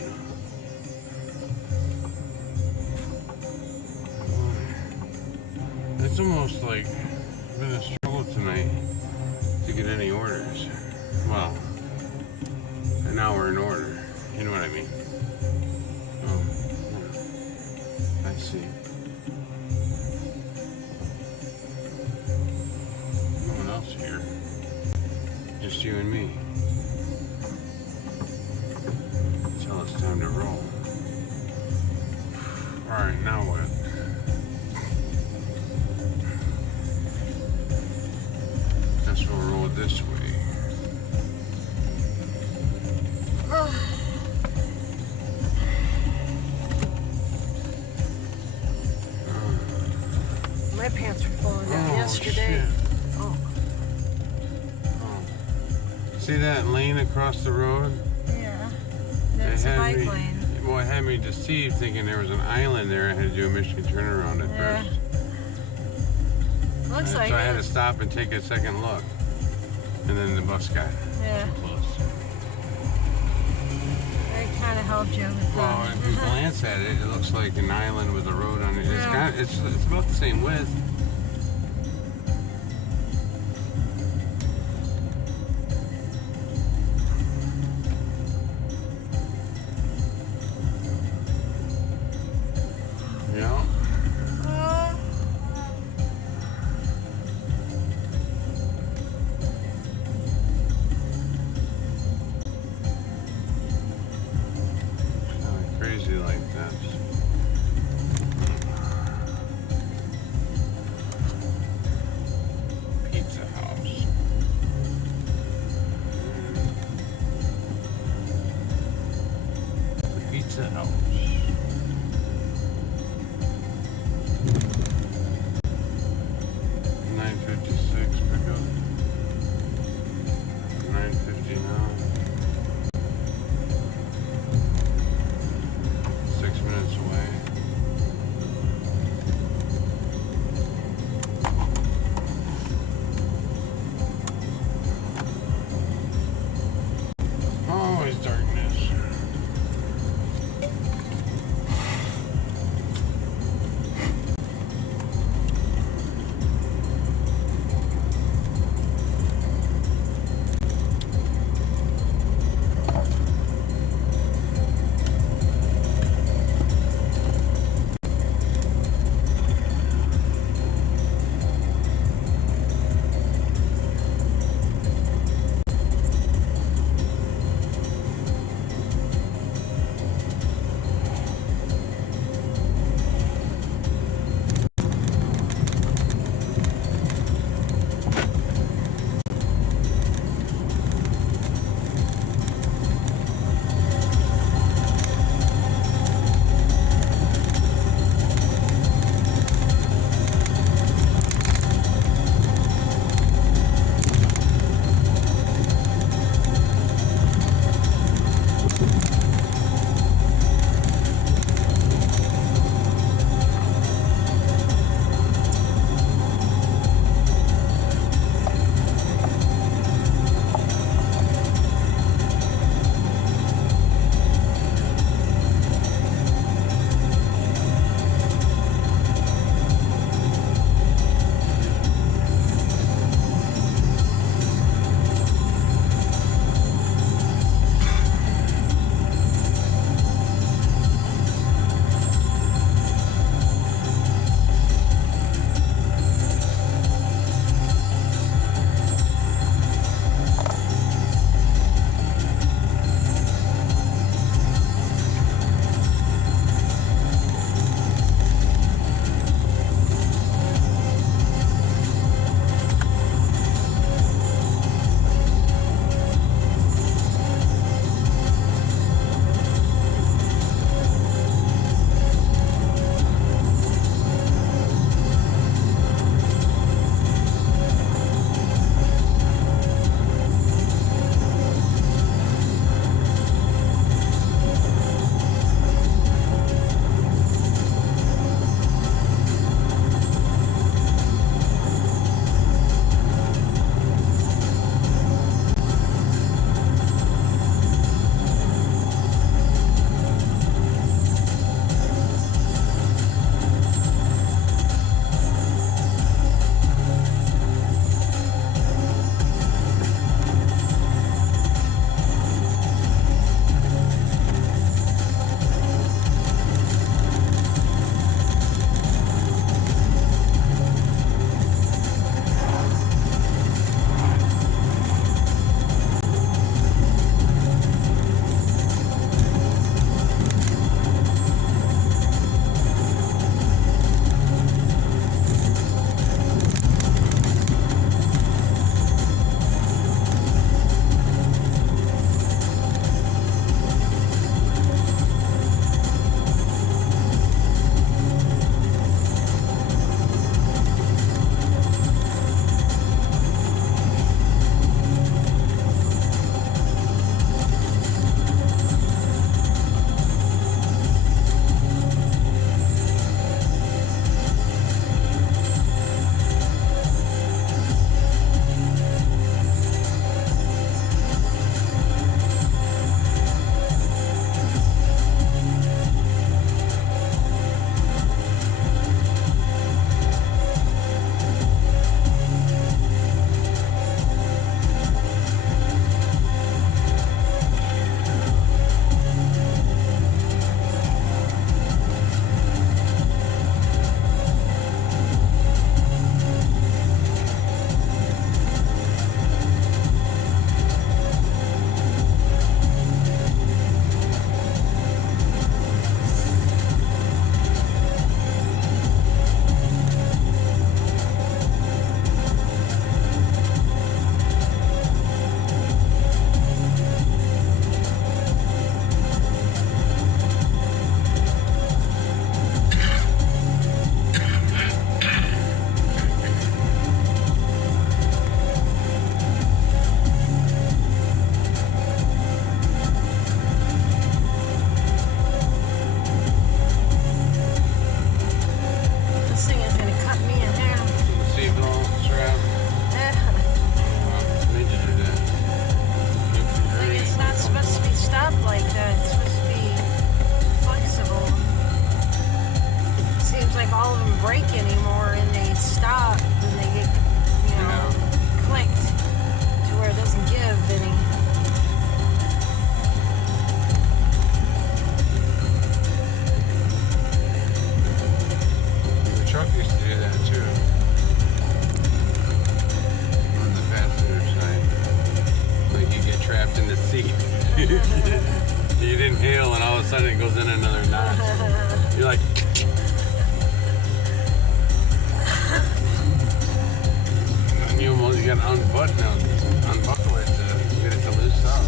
know. It's almost like been a struggle tonight to get any orders. Well, an hour in order. You know what I mean? Oh, yeah. I see. No one else here. Just you and me. Until it's time to roll. Alright, now what? Guess we'll roll this way. My pants were falling down yesterday. Shit. Oh. See that lane across the road? Yeah. That's a bike lane. Well, it had me deceived thinking there was an island there. I had to do a Michigan turnaround at first. Looks like so I it. had to stop and take a second look. And then the bus got close. It kind of helped you with Well, if you glance at it, it looks like an island with a road on it. It's about the same width. Yeah. Crazy like that. Pizza House. The Pizza House. $9.56 pickup. $9.59. 6 minutes You didn't inhale, and all of a sudden it goes in another notch. You're like. You almost got to unbuckle it to get it to loose up.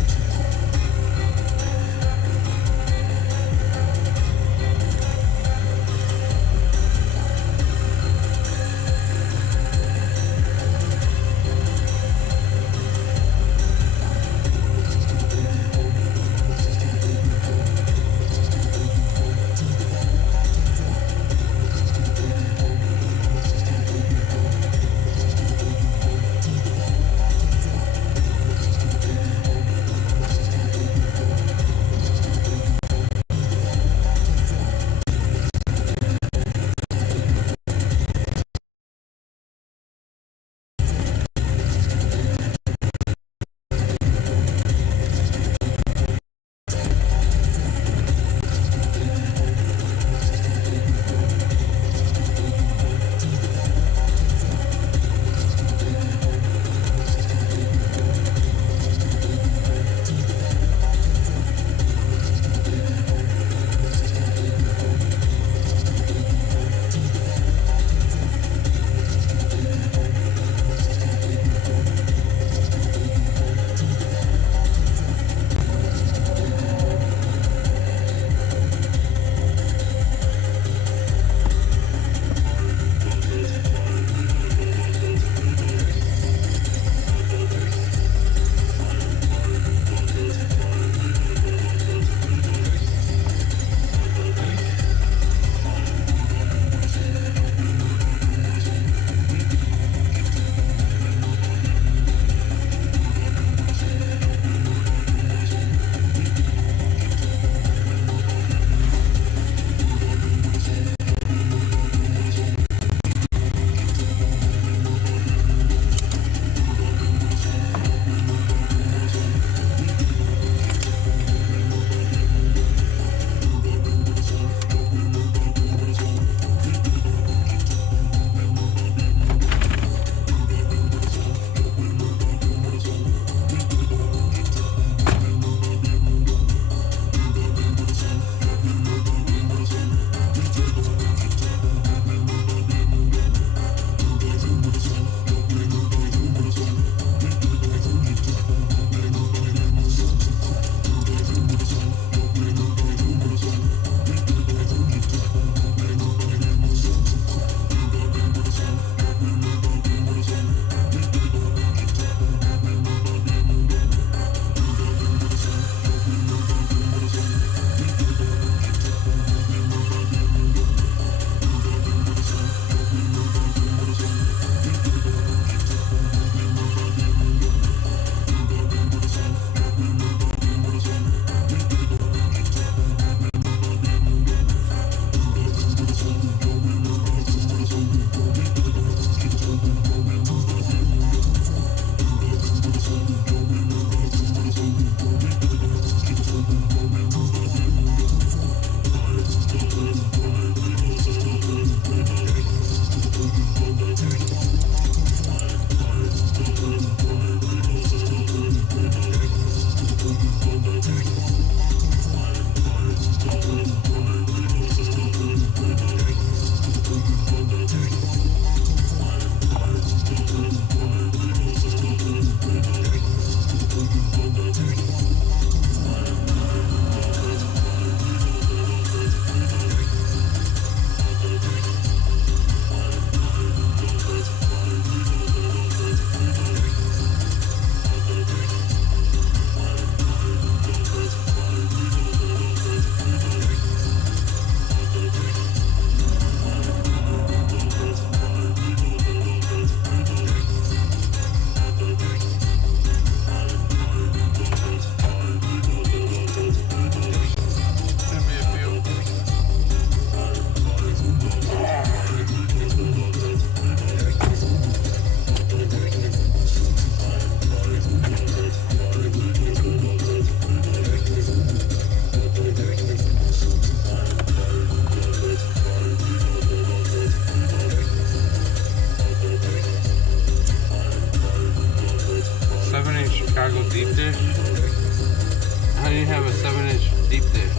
How do you have a 7-inch deep dish?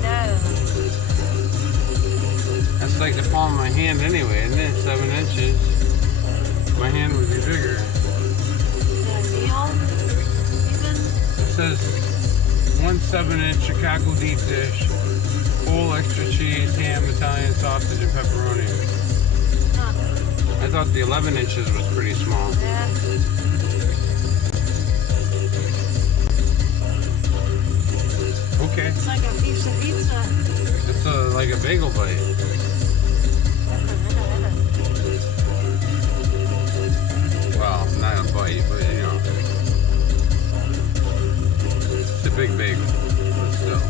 No. That's like the palm of my hand anyway, isn't it? 7 inches. My hand would be bigger. Is it a meal? Even? It says 1 7-inch Chicago deep dish, whole extra cheese, ham, Italian sausage, and pepperoni. Huh. I thought the 11 inches was pretty small. Yeah. Okay. It's like a piece of pizza. It's like a bagel bite. Well, not a bite, but you know. It's a big bagel, but still.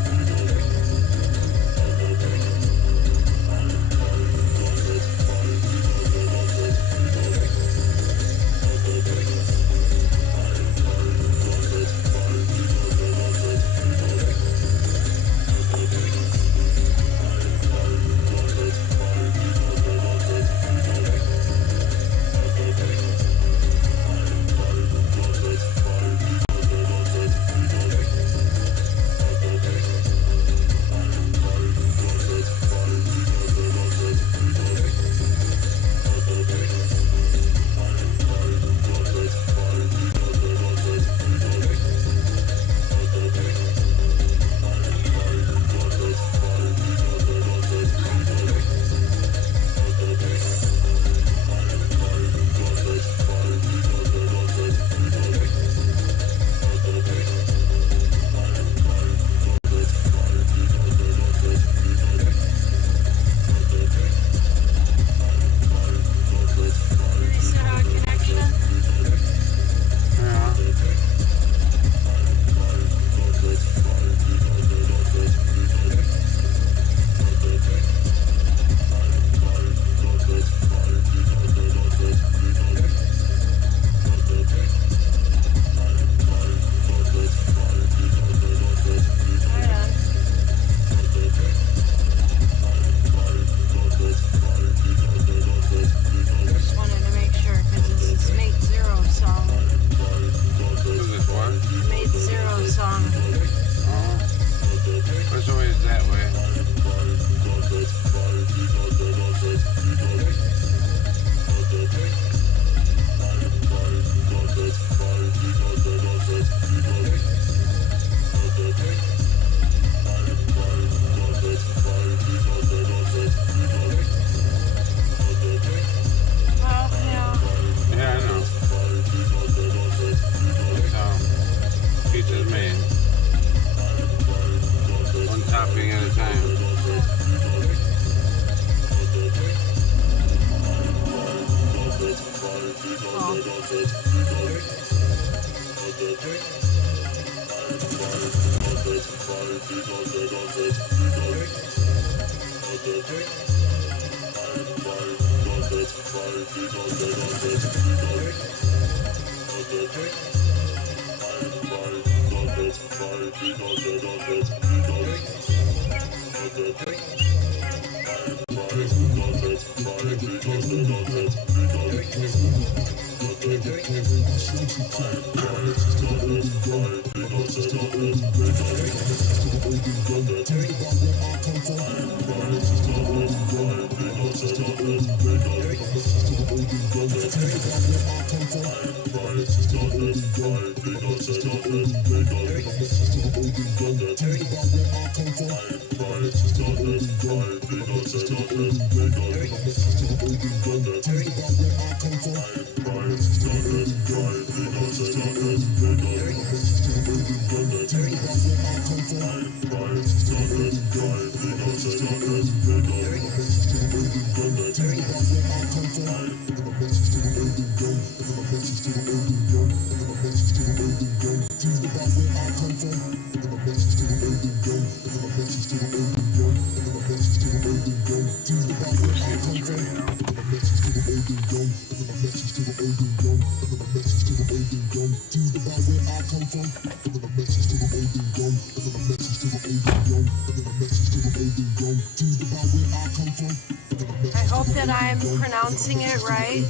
I hope that I'm pronouncing it right.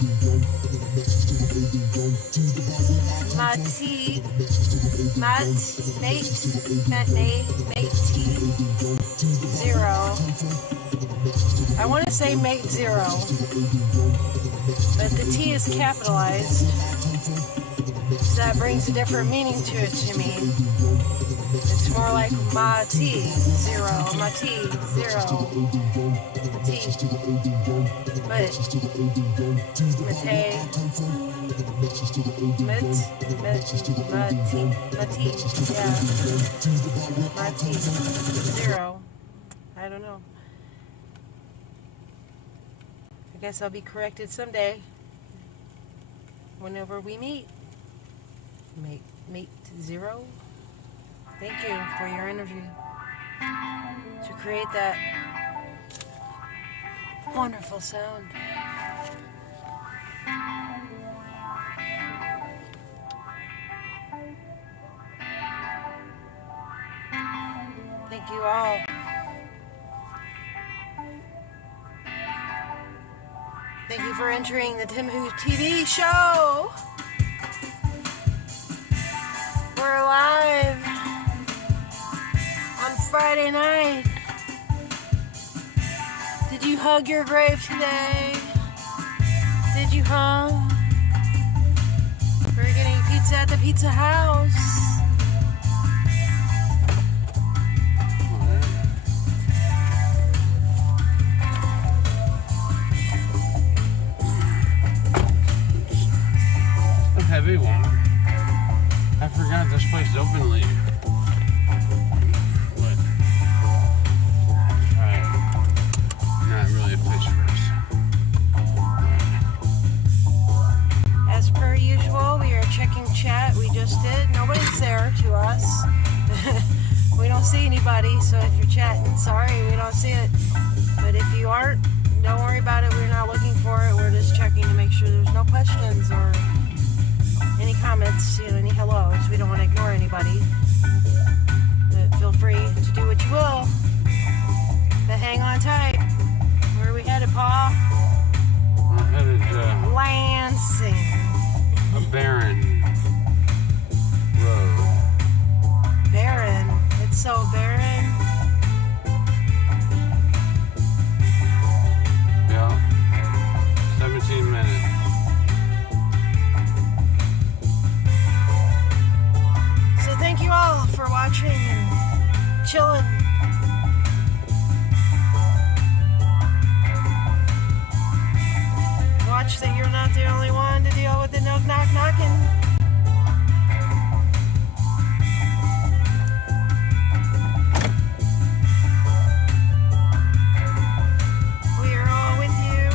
Mati Zero. I want to say mate zero, but the T is capitalized, so that brings a different meaning to it to me. It's more like ma T zero, ma T zero, ma T, but mate, yeah, ma T zero. I don't know. I guess I'll be corrected someday. Whenever we meet. Mate zero. Thank you for your interview. To create that wonderful sound. Thank you all. Thank you for entering the TimWhoTV show. We're live on Friday night. Did you hug your grave today? Did you hum? We're getting pizza at the Pizza House. Heavy one. I forgot this place is open late. But not really a place for us. As per usual, we are checking chat. We just did. Nobody's there to us. We don't see anybody, so if you're chatting, sorry, we don't see it. But if you aren't, don't worry about it. We're not looking for it. We're just checking to make sure there's no questions or any comments, any hellos. We don't want to ignore anybody. But feel free to do what you will. But hang on tight. Where are we headed, Paul? We're headed Lansing. A barren road. Barren. It's so barren. Yeah. 17 minutes. Thank you all for watching and chilling. Watch that you're not the only one to deal with the knock knocking. We are all with you.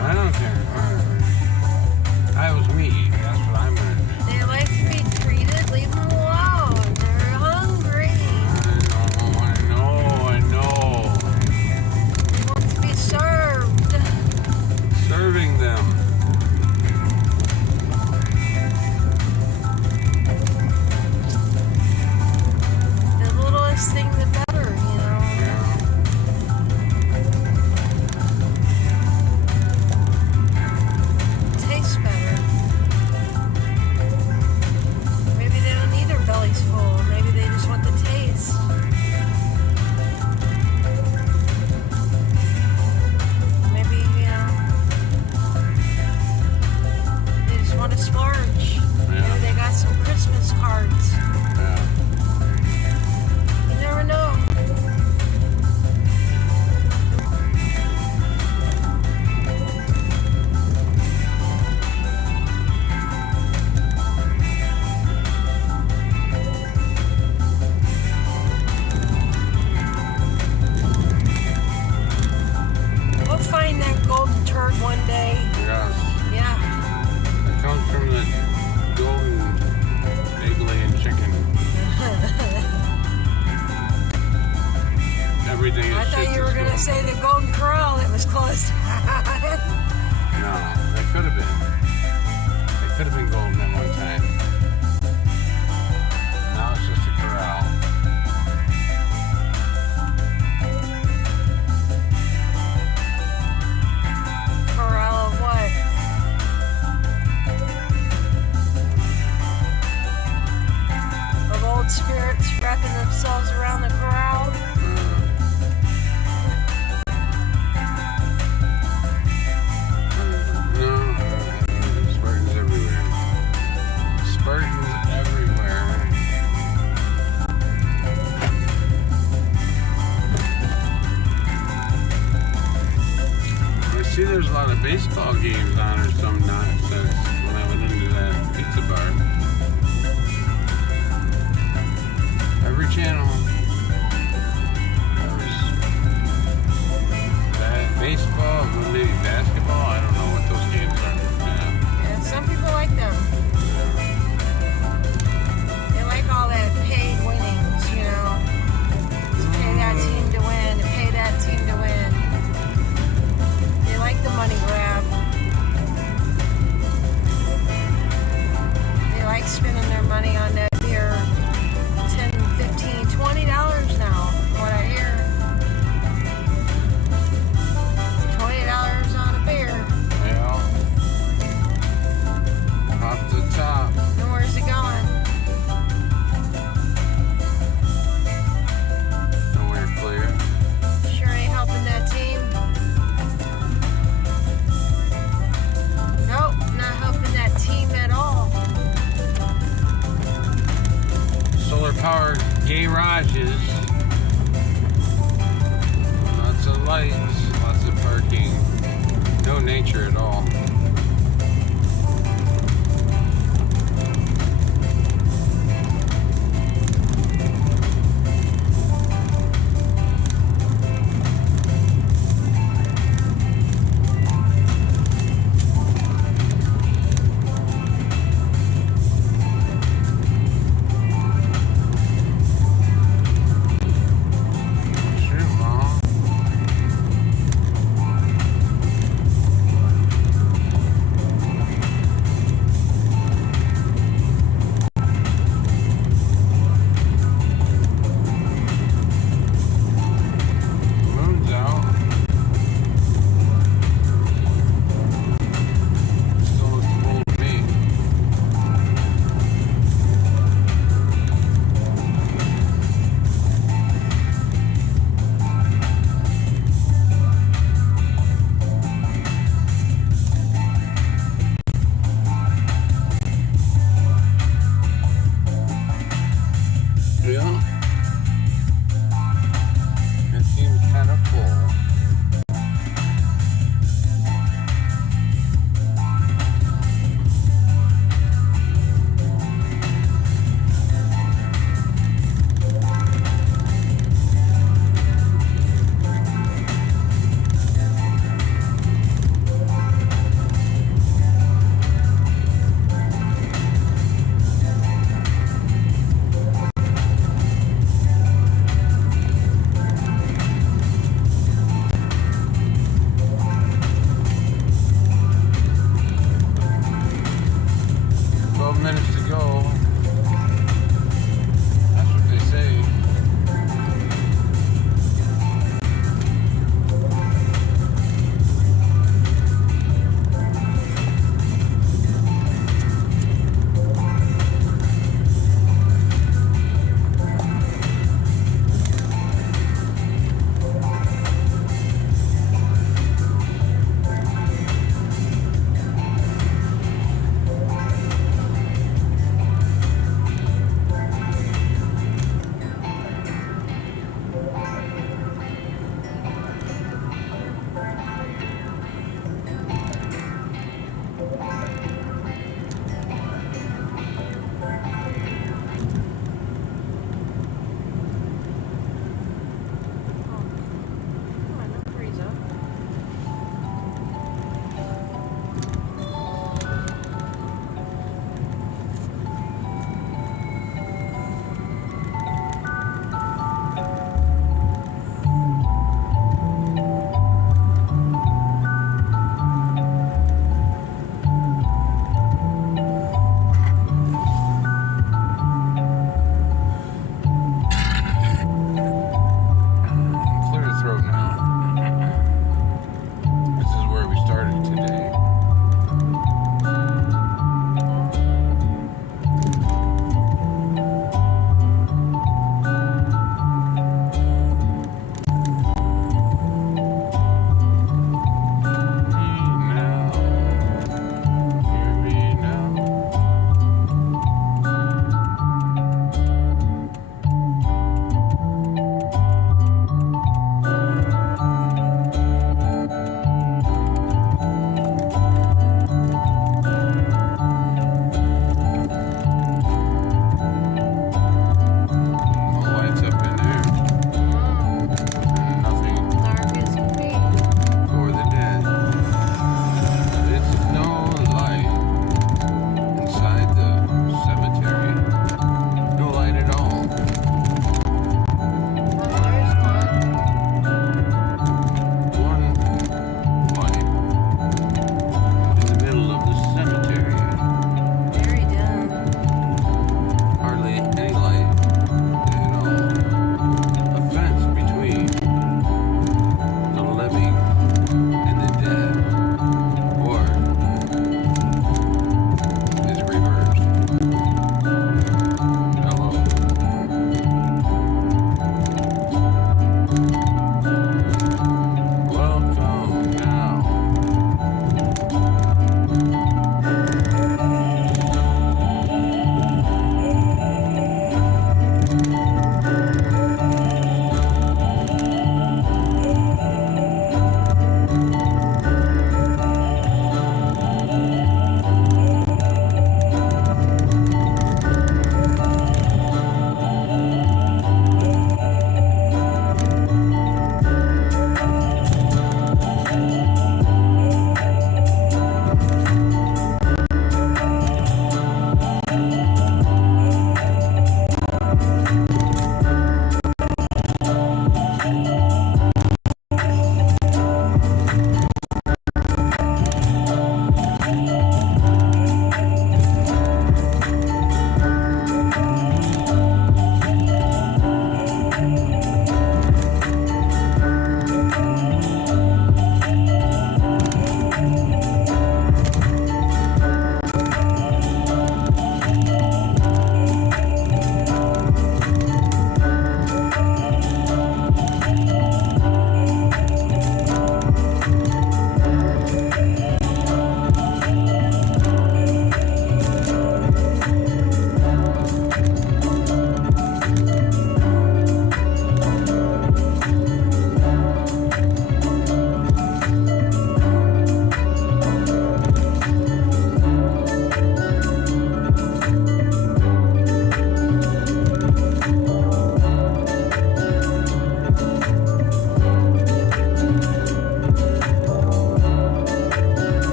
I don't care. on or some nonsense when I went into that pizza bar. Every channel. That was baseball, maybe basketball. I don't know what those games are. And some people like them. They like all that paid winnings, you know. To pay that team to win, to pay that team to win. They like the money grab. They like spending their money on that beer. $10, $15, $20 now, what I hear. $20 on a beer. Yeah. Off the top. And where's it going? Nowhere clear. Sure ain't helping that team. Nope, not helping that team at all. Solar powered garages. Lots of lights, lots of parking. No nature at all.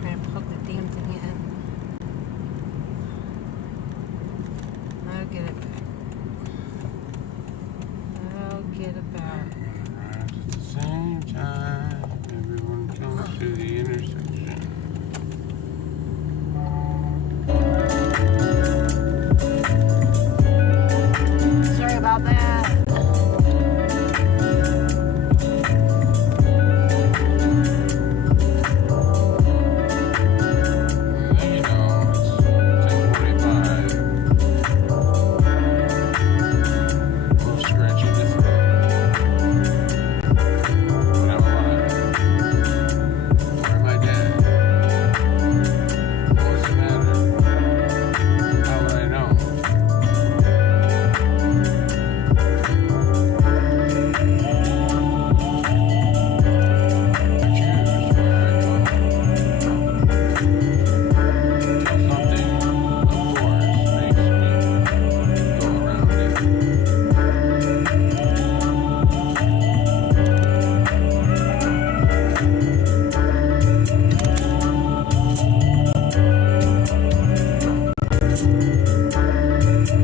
trying to plug the damn thing in. I'll get it back. I'll get it back. At the same time, everyone comes to the intersection. Sorry about that. You know, it's 10:45. A little scratchy this way. But I'm alive. Where my dad? What's the matter? How would I know?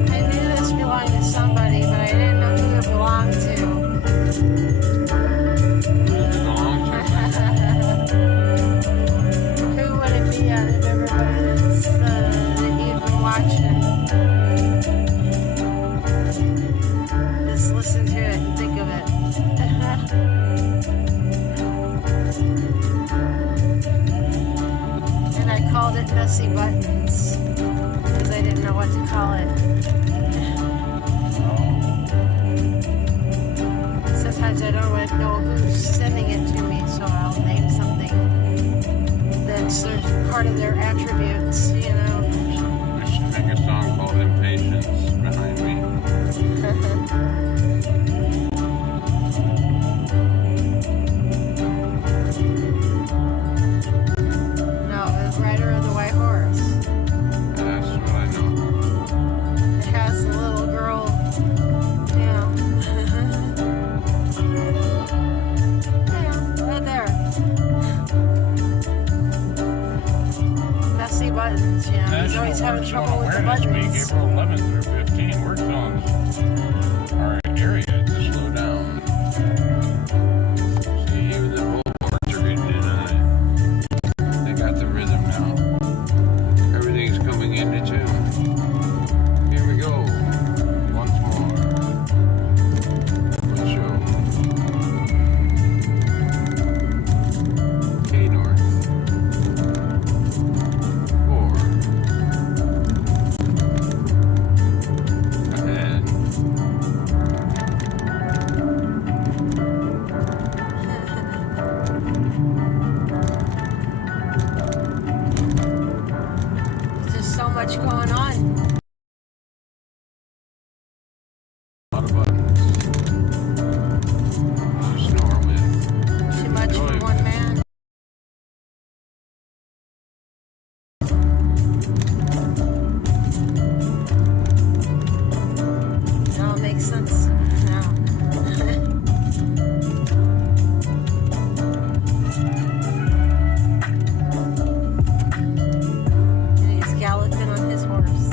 I knew this belonged to somebody, but I didn't know who it belonged to. Who would it be out of everybody that you've been watching? Just listen to it and think of it. And I called it Messy Buttons because I didn't know what to call it. Sometimes I don't know who's sending it to me, so I'll name something that's part of their attributes, you know. I should make a song called Impatience behind me. No, the Rider of the White Horse. That's what I know. It has a little girl, yeah. Yeah, right there. Messy Buttons, you know. He's always having trouble with the buttons. April 11th through 15th, work zones are an area to slow down. See, even the bullboards are getting in on it. They got the rhythm now. Everything's coming into tune. Here we go. Once more. Let's show. K North. 4. Ahead. There's just so much going on. A lot of buttons. You snore with. Too much for one man. It all makes sense now. And he's galloping on his horse.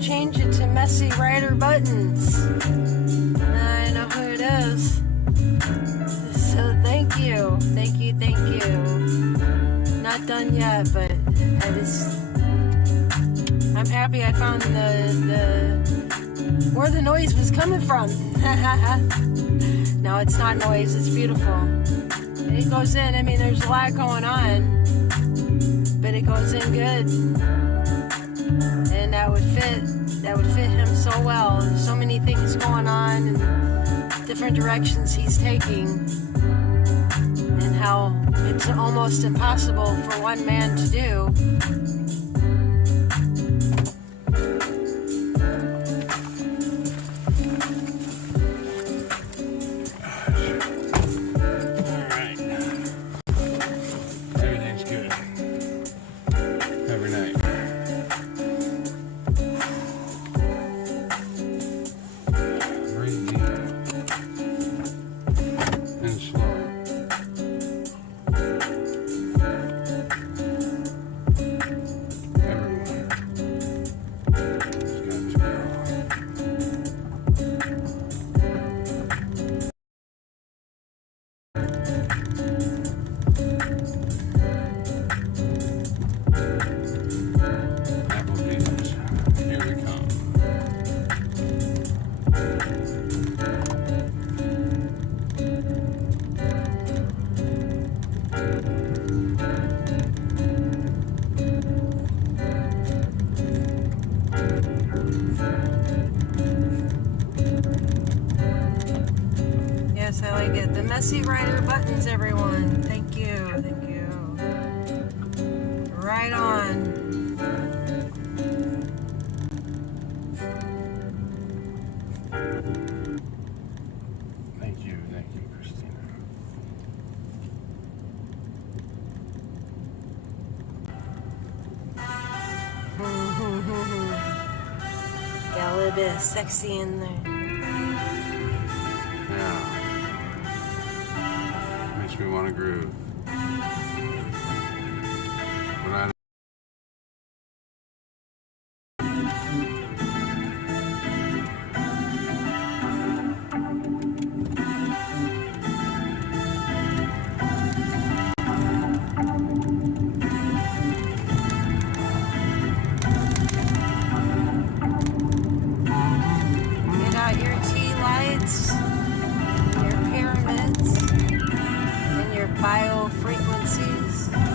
Change it to messy rider buttons. I know who it is. So thank you. Not done yet, but I'm happy I found where the noise was coming from. No, it's not noise, it's beautiful. And it goes in, I mean there's a lot going on, but it goes in good. And that would fit him so well. There's so many things going on and different directions he's taking, and how it's almost impossible for one man to do. Alright. Everything's good. Every night. Yes, I like it. The messy rider buttons, everyone. Thank you. Right on. Thank you, Christina. Got a little bit of sexy in there. Yeah. Makes me want to groove. But I biofrequencies.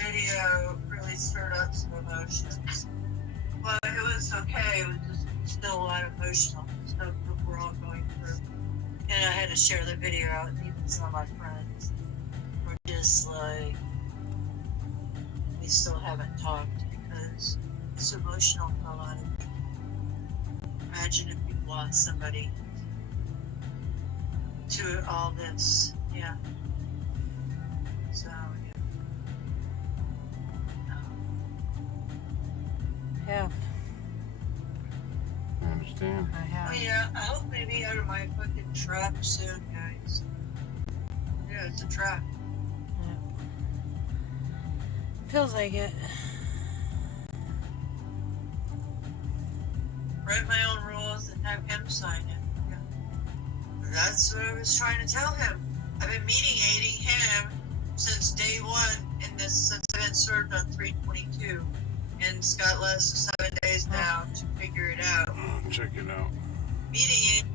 video really stirred up some emotions. Well, it was okay. It was just still a lot of emotional stuff that we're all going through. And I had to share the video out, and even some of my friends were just like, we still haven't talked because it's emotional for a lot of people. Imagine if you lost somebody to all this. Yeah. So, yeah. Have. I understand. I have. Oh, yeah. I hope to be out of my fucking trap soon, guys. Yeah, it's a trap. Yeah. Feels like it. Write my own rules and have him sign it. Yeah. That's what I was trying to tell him. I've been mediating him since day one in this, since I've been served on 322. And it's got less than 7 days now to figure it out. Check it out. Mediating.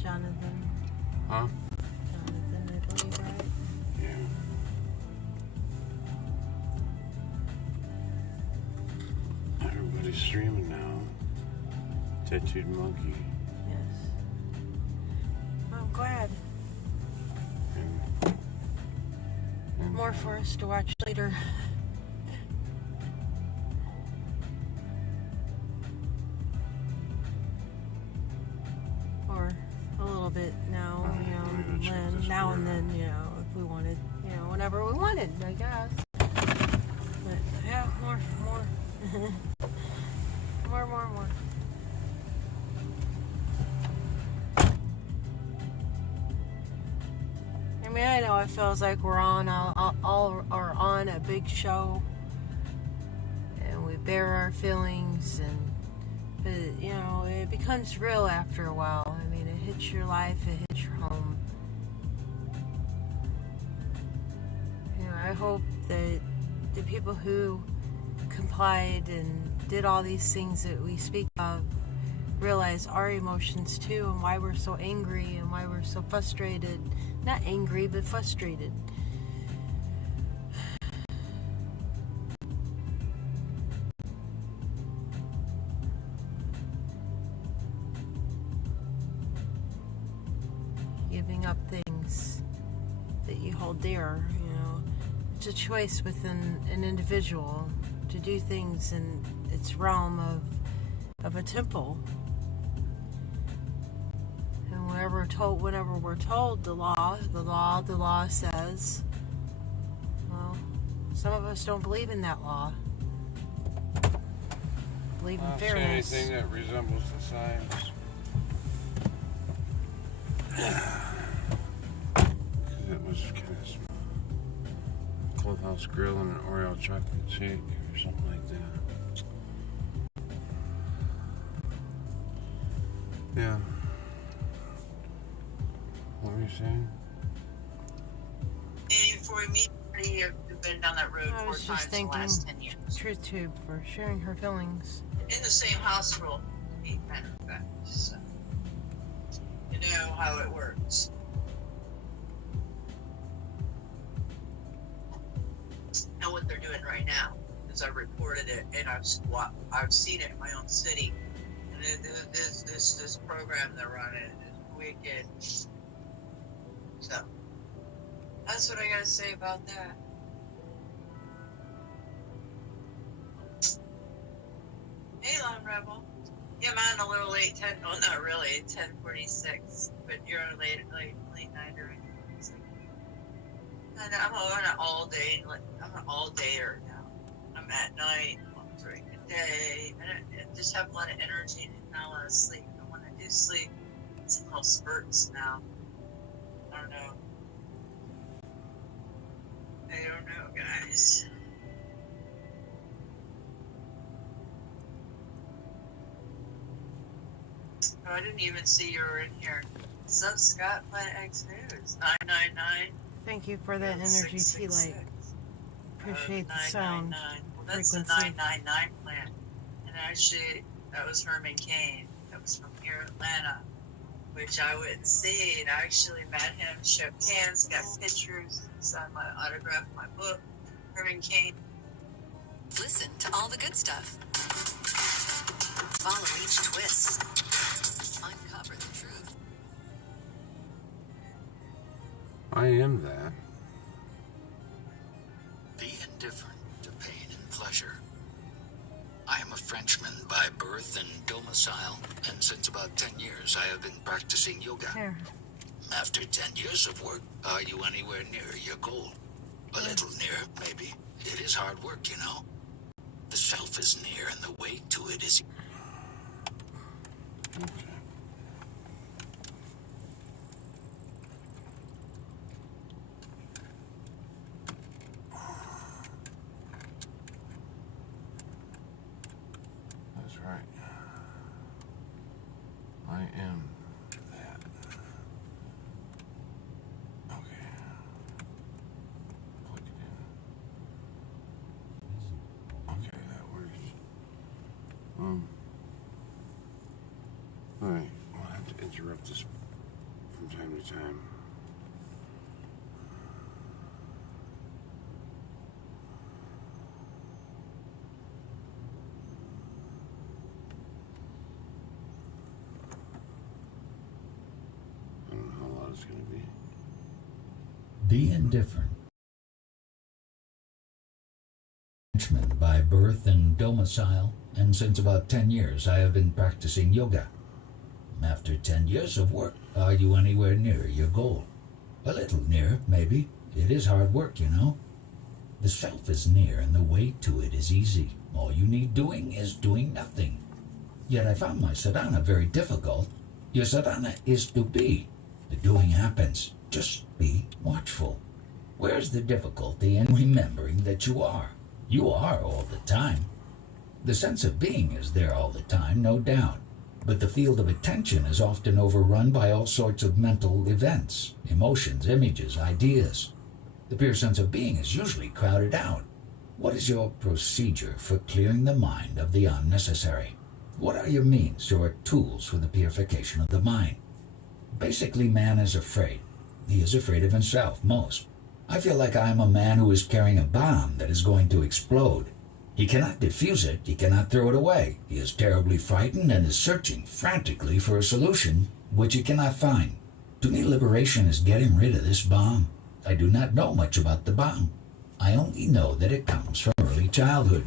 Jonathan. Huh? Jonathan, I believe, right? Yeah. Everybody's streaming now. Tattooed Monkey. Yes. I'm glad. And More for us to watch later. Or a little bit now, now and then, if we wanted, whenever we wanted, I guess. But yeah, more. more. I mean, I know it feels like we're on on a big show, and we bear our feelings, but it becomes real after a while. I mean, it hits your life, it hits your home. I hope that the people who complied and did all these things that we speak of realize our emotions too, and why we're so angry and why we're so frustrated. Not angry, but frustrated. Giving up things that you hold dear, it's a choice within an individual to do things in its realm of a temple. And whenever we're told the law says, well, some of us don't believe in that law. Believe in fairness. See anything that resembles the signs. Because it was kind of small. Clubhouse Grill and an Oreo chocolate shake or something like that. Yeah. What were you saying? Before we meet, you've been down that road I 4 was times just in the thanking last 10 years. Truth Tube for sharing her feelings. In the same hospital, matter of fact. So, you know how it works. And what they're doing right now is I reported it, and I've seen it in my own city. And this program they're running is wicked. So that's what I gotta say about that. Hey, Lone Rebel. Yeah, mine a little late. Well, not really. 10:46, but you're a late nighter. And I'm on an all day. I'm an all dayer now. I'm at night during the day, and I just have a lot of energy and not a lot of sleep. And when I do sleep, it's in little spurts now. I don't know. Guys. Oh, I didn't even see you were in here. Sub Scott Planet X News 999. Thank you for that energy tea light. Appreciate the sound. Well, that's frequency. the 999 plan. And actually, that was Herman Cain. That was from here in Atlanta, which I wouldn't see. And I actually met him, shook hands, got pictures, signed my autograph, my book. Irving King. Listen to all the good stuff. Follow each twist. Uncover the truth. I am that. Be indifferent to pain and pleasure. I am a Frenchman by birth and domicile, and since about 10 years I have been practicing yoga. Here. After 10 years of work, are you anywhere near your goal? A little near, maybe. It is hard work, you know. The self is near, and the way to it is... Okay. That's right. I am that. Okay. Plug it in. Okay, that works. Alright, we'll have to interrupt this from time to time. I don't know how loud it's going to be. Be indifferent. Frenchman by birth and domicile, and since about 10 years I have been practicing yoga. After 10 years of work, are you anywhere near your goal? A little near, maybe. It is hard work, you know. The self is near and the way to it is easy. All you need doing is doing nothing. Yet I found my sadhana very difficult. Your sadhana is to be. The doing happens. Just be watchful. Where's the difficulty in remembering that you are? You are all the time. The sense of being is there all the time, no doubt. But the field of attention is often overrun by all sorts of mental events, emotions, images, ideas. The pure sense of being is usually crowded out. What is your procedure for clearing the mind of the unnecessary? What are your means, your tools for the purification of the mind? Basically, man is afraid. He is afraid of himself most. I feel like I am a man who is carrying a bomb that is going to explode. He cannot defuse it, he cannot throw it away. He is terribly frightened and is searching frantically for a solution which he cannot find. To me, liberation is getting rid of this bomb. I do not know much about the bomb. I only know that it comes from early childhood.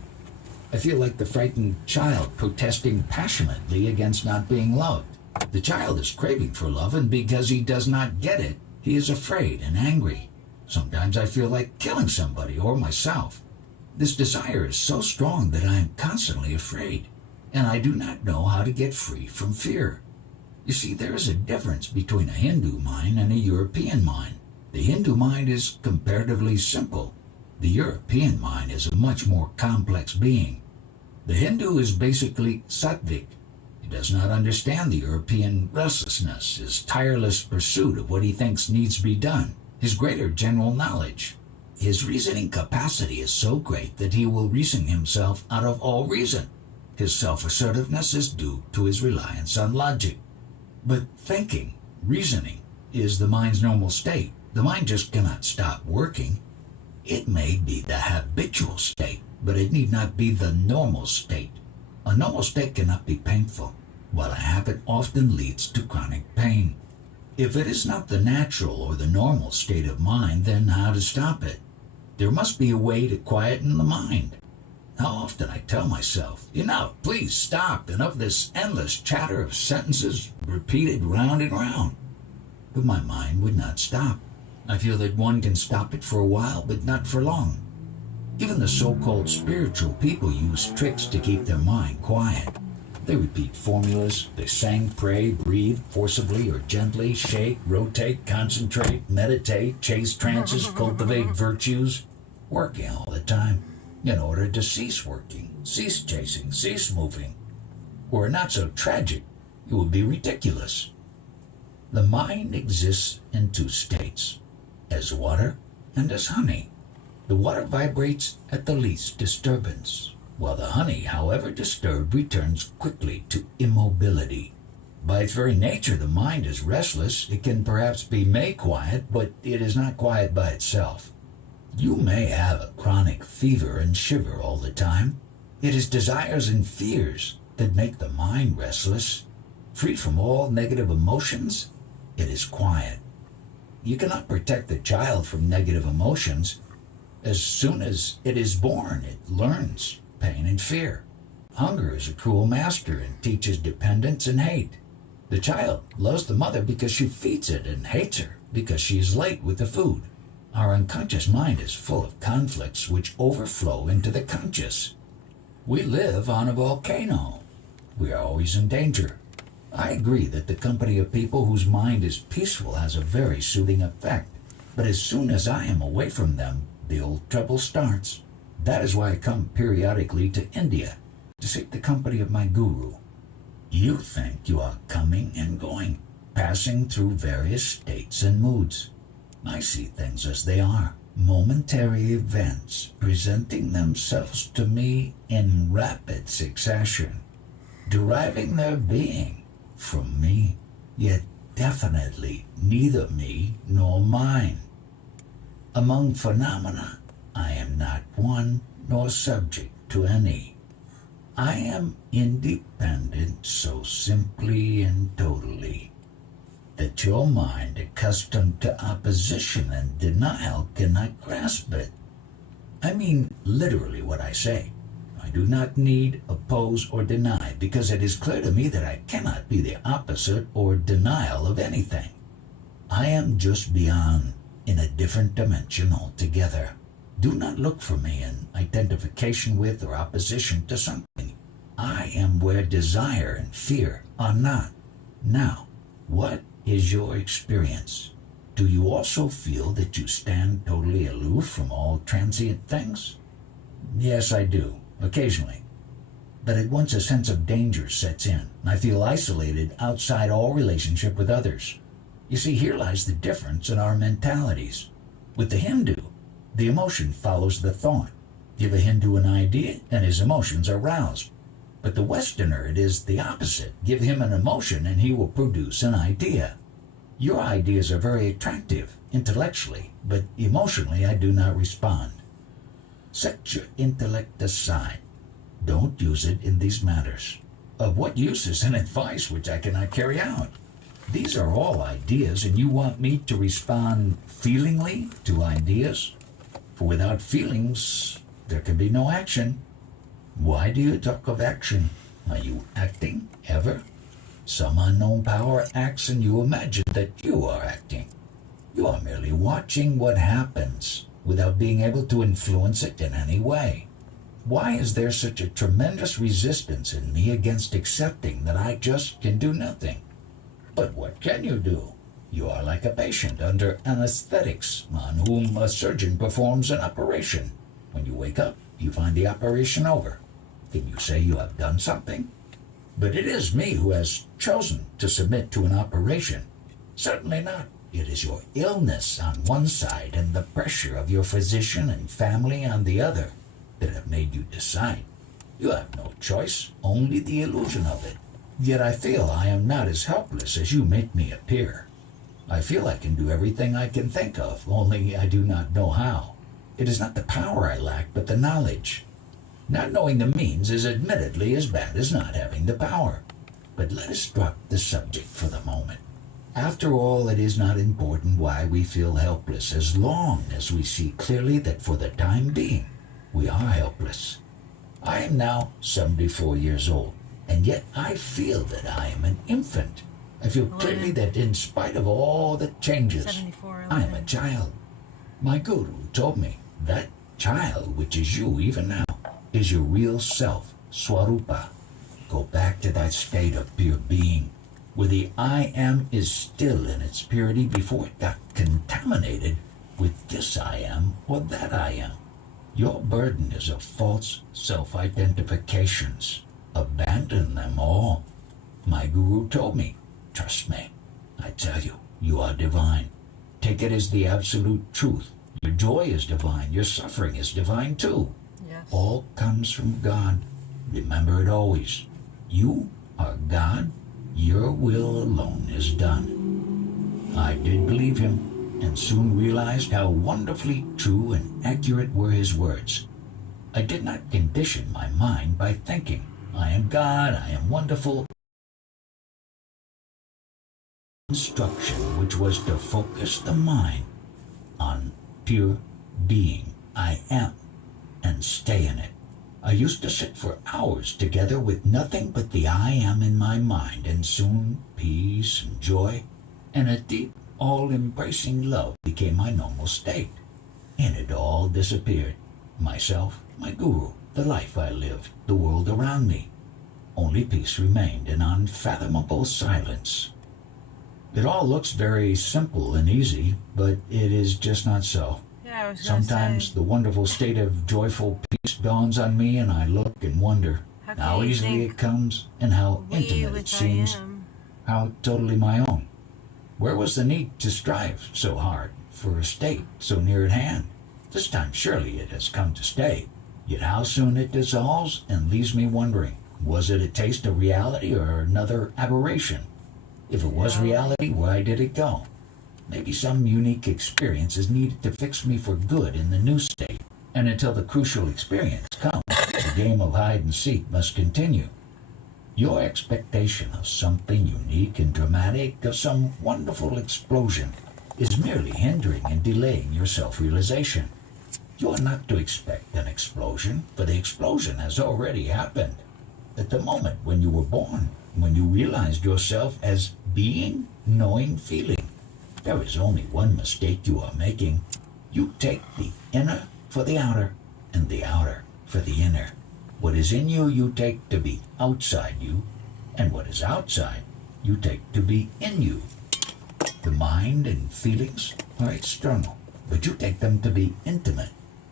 I feel like the frightened child protesting passionately against not being loved. The child is craving for love, and because he does not get it, he is afraid and angry. Sometimes I feel like killing somebody or myself. This desire is so strong that I am constantly afraid, and I do not know how to get free from fear. You see, there is a difference between a Hindu mind and a European mind. The Hindu mind is comparatively simple. The European mind is a much more complex being. The Hindu is basically sattvic. He does not understand the European restlessness, his tireless pursuit of what he thinks needs to be done, his greater general knowledge. His reasoning capacity is so great that he will reason himself out of all reason. His self-assertiveness is due to his reliance on logic. But thinking, reasoning, is the mind's normal state. The mind just cannot stop working. It may be the habitual state, but it need not be the normal state. A normal state cannot be painful, while a habit often leads to chronic pain. If it is not the natural or the normal state of mind, then how to stop it? There must be a way to quieten the mind. How often I tell myself, enough, please stop, enough of this endless chatter of sentences repeated round and round. But my mind would not stop. I feel that one can stop it for a while, but not for long. Even the so-called spiritual people use tricks to keep their mind quiet. They repeat formulas, they sing, pray, breathe, forcibly or gently, shake, rotate, concentrate, meditate, chase trances, cultivate virtues, working all the time in order to cease working, cease chasing, cease moving. Were it not so tragic, it would be ridiculous. The mind exists in two states, as water and as honey. The water vibrates at the least disturbance, while the honey, however disturbed, returns quickly to immobility. By its very nature, the mind is restless. It can perhaps be made quiet, but it is not quiet by itself. You may have a chronic fever and shiver all the time. It is desires and fears that make the mind restless. Free from all negative emotions, it is quiet. You cannot protect the child from negative emotions. As soon as it is born, it learns pain and fear. Hunger is a cruel master and teaches dependence and hate. The child loves the mother because she feeds it and hates her because she is late with the food. Our unconscious mind is full of conflicts which overflow into the conscious. We live on a volcano. We are always in danger. I agree that the company of people whose mind is peaceful has a very soothing effect, but as soon as I am away from them, the old trouble starts. That is why I come periodically to India, to seek the company of my guru. You think you are coming and going, passing through various states and moods. I see things as they are, momentary events presenting themselves to me in rapid succession, deriving their being from me, yet definitely neither me nor mine. Among phenomena, I am not one nor subject to any. I am independent so simply and totally that your mind, accustomed to opposition and denial, cannot grasp it. I mean literally what I say. I do not need, oppose, or deny, because it is clear to me that I cannot be the opposite or denial of anything. I am just beyond, in a different dimension altogether. Do not look for me in identification with or opposition to something. I am where desire and fear are not. Now, what is your experience? Do you also feel that you stand totally aloof from all transient things? Yes, I do, occasionally. But at once a sense of danger sets in, and I feel isolated outside all relationship with others. You see, here lies the difference in our mentalities. With the Hindu, the emotion follows the thought. Give a Hindu an idea, and his emotions are roused. But the Westerner, it is the opposite. Give him an emotion, and he will produce an idea. Your ideas are very attractive, intellectually, but emotionally I do not respond. Set your intellect aside. Don't use it in these matters. Of what use is an advice which I cannot carry out? These are all ideas, and you want me to respond feelingly to ideas? For without feelings, there can be no action. Why do you talk of action? Are you acting, ever? Some unknown power acts and you imagine that you are acting. You are merely watching what happens without being able to influence it in any way. Why is there such a tremendous resistance in me against accepting that I just can do nothing? But what can you do? You are like a patient under anesthetics on whom a surgeon performs an operation. When you wake up, you find the operation over. Can you say you have done something? But it is me who has chosen to submit to an operation. Certainly not. It is your illness on one side and the pressure of your physician and family on the other that have made you decide. You have no choice, only the illusion of it. Yet I feel I am not as helpless as you make me appear. I feel I can do everything I can think of, only I do not know how. It is not the power I lack, but the knowledge. Not knowing the means is admittedly as bad as not having the power. But let us drop the subject for the moment. After all, it is not important why we feel helpless, as long as we see clearly that for the time being, we are helpless. I am now 74 years old, and yet I feel that I am an infant. I feel clearly that in spite of all the changes, I am a child. My guru told me that child, which is you even now, is your real self, Swarupa. Go back to that state of pure being, where the I am is still in its purity before it got contaminated with this I am or that I am. Your burden is of false self-identifications. Abandon them all. My guru told me, trust me. I tell you, you are divine. Take it as the absolute truth. Your joy is divine. Your suffering is divine too. Yes. All comes from God. Remember it always. You are God. Your will alone is done. I did believe him. and soon realized how wonderfully true and accurate were his words. I did not condition my mind by thinking, I am God, I am wonderful. Instruction which was to focus the mind on pure being, I am, and stay in it. I used to sit for hours together with nothing but the I am in my mind, and soon peace and joy and a deep, all-embracing love became my normal state. And it all disappeared. Myself, my guru, the life I lived, the world around me. Only peace remained and unfathomable silence. It all looks very simple and easy, but it is just not so. Yeah, I was gonna Sometimes say, the wonderful state of joyful peace dawns on me and I look and wonder how how can you easily think it comes and how we intimate with it seems, I am? how totally my own. Where was the need to strive so hard for a state so near at hand? This time surely it has come to stay. Yet how soon it dissolves and leaves me wondering, was it a taste of reality or another aberration? If it was reality, why did it go? Maybe some unique experience is needed to fix me for good in the new state. And until the crucial experience comes, the game of hide and seek must continue. Your expectation of something unique and dramatic, of some wonderful explosion, is merely hindering and delaying your self-realization. You are not to expect an explosion, for the explosion has already happened. At the moment when you were born, when you realized yourself as being, knowing, feeling, there is only one mistake you are making. You take the inner for the outer, and the outer for the inner. What is in you, you take to be outside you, and what is outside, you take to be in you. The mind and feelings are external, but you take them to be intimate.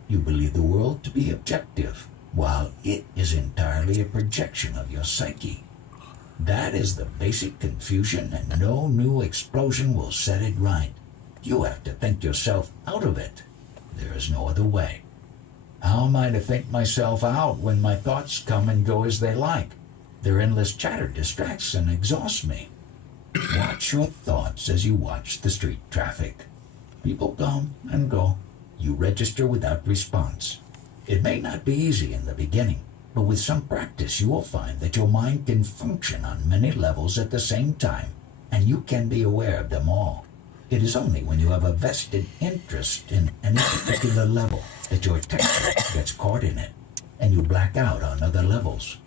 You believe the world to be objective, while it is entirely a projection of your psyche. That is the basic confusion, and no new explosion will set it right. You have to think yourself out of it. There is no other way. How am I to think myself out when my thoughts come and go as they like? Their endless chatter distracts and exhausts me. Watch your thoughts as you watch the street traffic. People come and go. You register without response. It may not be easy in the beginning, but with some practice you will find that your mind can function on many levels at the same time, and you can be aware of them all. It is only when you have a vested interest in any particular level that your attention gets caught in it, and you black out on other levels.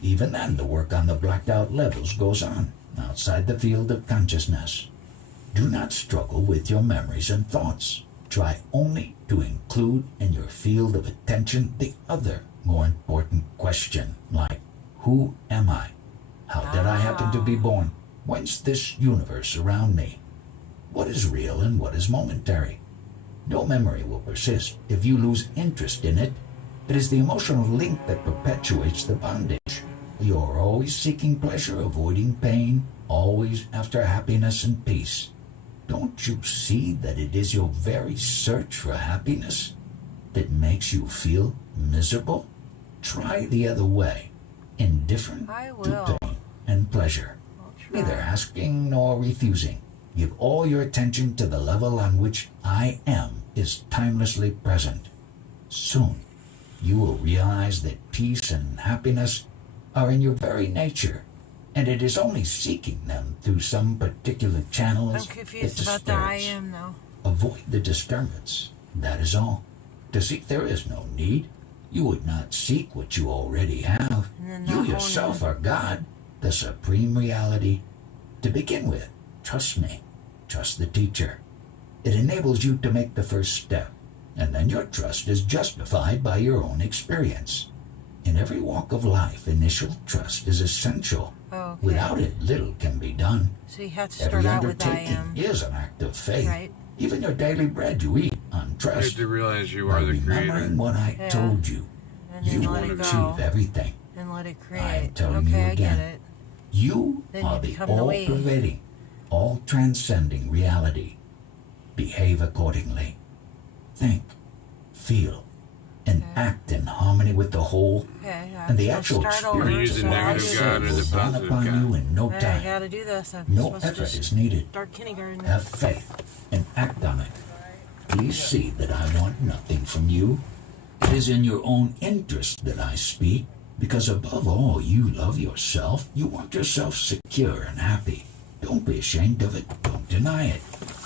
Even then, the work on the blacked out levels goes on, outside the field of consciousness. Do not struggle with your memories and thoughts. Try only to include in your field of attention the other, more important question, like, who am I? How did I happen to be born? Whence this universe around me? What is real and what is momentary? No memory will persist if you lose interest in it. It is the emotional link that perpetuates the bondage. You are always seeking pleasure, avoiding pain, always after happiness and peace. Don't you see that it is your very search for happiness that makes you feel miserable? Try the other way, indifferent I to will. pain and pleasure, I'll try. neither asking nor refusing. Give all your attention to the level on which I am is timelessly present. Soon, you will realize that peace and happiness are in your very nature, and it is only seeking them through some particular channels I'm that confused about the I disturbs. am, though. Avoid the disturbance, that is all. To seek there is no need. You would not seek what you already have. And then You the yourself whole- are God, the supreme reality. To begin with, trust me. Trust the teacher. It enables you to make the first step, and then your trust is justified by your own experience. In every walk of life, initial trust is essential. Oh, okay. Without it, little can be done. So you have to Every start out with I undertaking am. is an act of faith. Right. Even your daily bread you eat on You have trust. to realize you By are the remembering creator. what I Yeah. told you, And you then will let it achieve go. everything. And let it I am create. telling you Okay, I again. get it. You Then are you the become the we. all-pervading, all-transcending reality. Behave accordingly. Think, feel, and act in harmony with the whole, Okay, and the so actual start over. Are you experience using of negative life God or the will dawn positive upon God? you in no I time. gotta do this. I'm No supposed to effort just is needed. start kindergarten. Have faith and act on it. Please see that I want nothing from you. It is in your own interest that I speak, because above all, you love yourself. You want yourself secure and happy. Don't be ashamed of it. Don't deny it.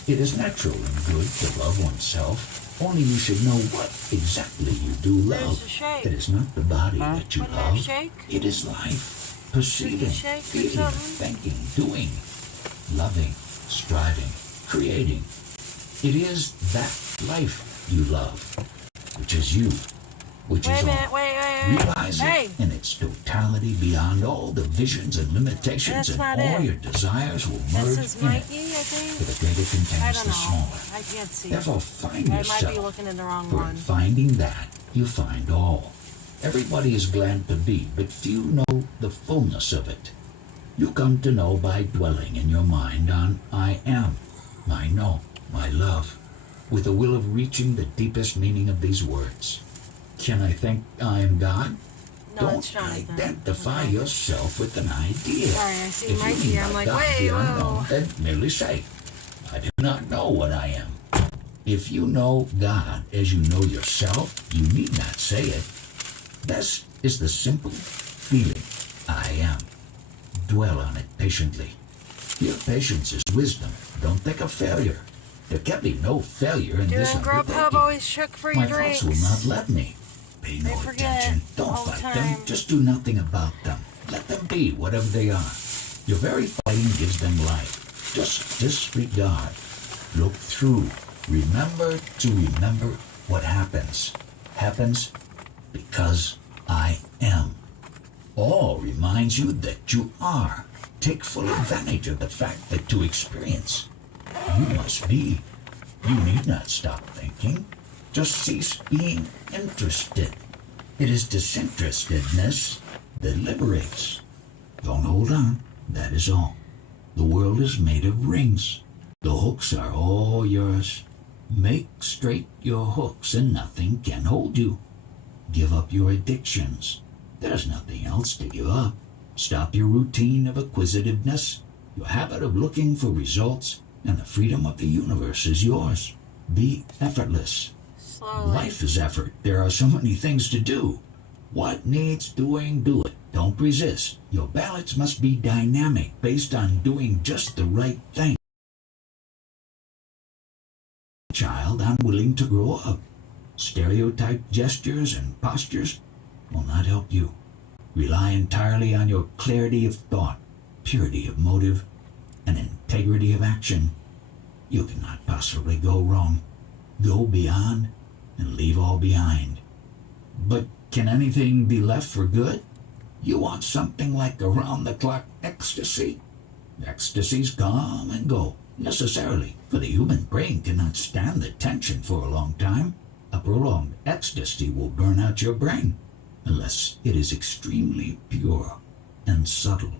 It is natural and good to love oneself. Only you should know what exactly you do love. There's a shake. It is not the body that you Wouldn't that love. shake? It is life. Perceiving, shake or feeling, something? thinking, doing, loving, striving, creating. It is that life you love, which is you, which Wait is a minute, all. wait. Realize Hey! it in its totality beyond all the visions and limitations, That's and not all it. your desires will merge This is in Mikey, it. I For think. the greater I contains don't the know. smaller. I can't see. Therefore, find I might be yourself. looking in the wrong For in one. finding that, you find all. Everybody is glad to be, but few know the fullness of it. You come to know by dwelling in your mind on I am, my know, my love, with the will of reaching the deepest meaning of these words. Can I think I am God? No, Don't it's Jonathan. identify Okay. yourself with an idea. Sorry, I see If you Mikey. mean I'm by like, God wait, the whoa. unknown, then merely say, I do not know what I am. If you know God as you know yourself, you need not say it. This is the simple feeling, I am. Dwell on it patiently. Your patience is wisdom. Don't think of failure. There can be no failure in Dude, this and Grubhub undertaking. always shook for your My thoughts drinks. will not let me. Pay no I forget attention. Don't all the fight time. them. Just do nothing about them. Let them be whatever they are. Your very fighting gives them life. Just disregard. Look through. Remember to remember what happens. Happens because I am. All reminds you that you are. Take full advantage of the fact that to experience, you must be. You need not stop thinking. Just cease being interested. It is disinterestedness that liberates. Don't hold on. That is all. The world is made of rings. The hooks are all yours. Make straight your hooks and nothing can hold you. Give up your addictions. There's nothing else to give up. Stop your routine of acquisitiveness, your habit of looking for results, and the freedom of the universe is yours. Be effortless. Slowly. Life is effort. There are so many things to do. What needs doing, do it. Don't resist. Your balance must be dynamic, based on doing just the right thing. Child, unwilling to grow up. Stereotyped gestures and postures will not help you. Rely entirely on your clarity of thought, purity of motive, and integrity of action. You cannot possibly go wrong. Go beyond and leave all behind. But can anything be left for good? You want something like around-the-clock ecstasy? Ecstasies come and go, necessarily, for the human brain cannot stand the tension for a long time. A prolonged ecstasy will burn out your brain, unless it is extremely pure and subtle.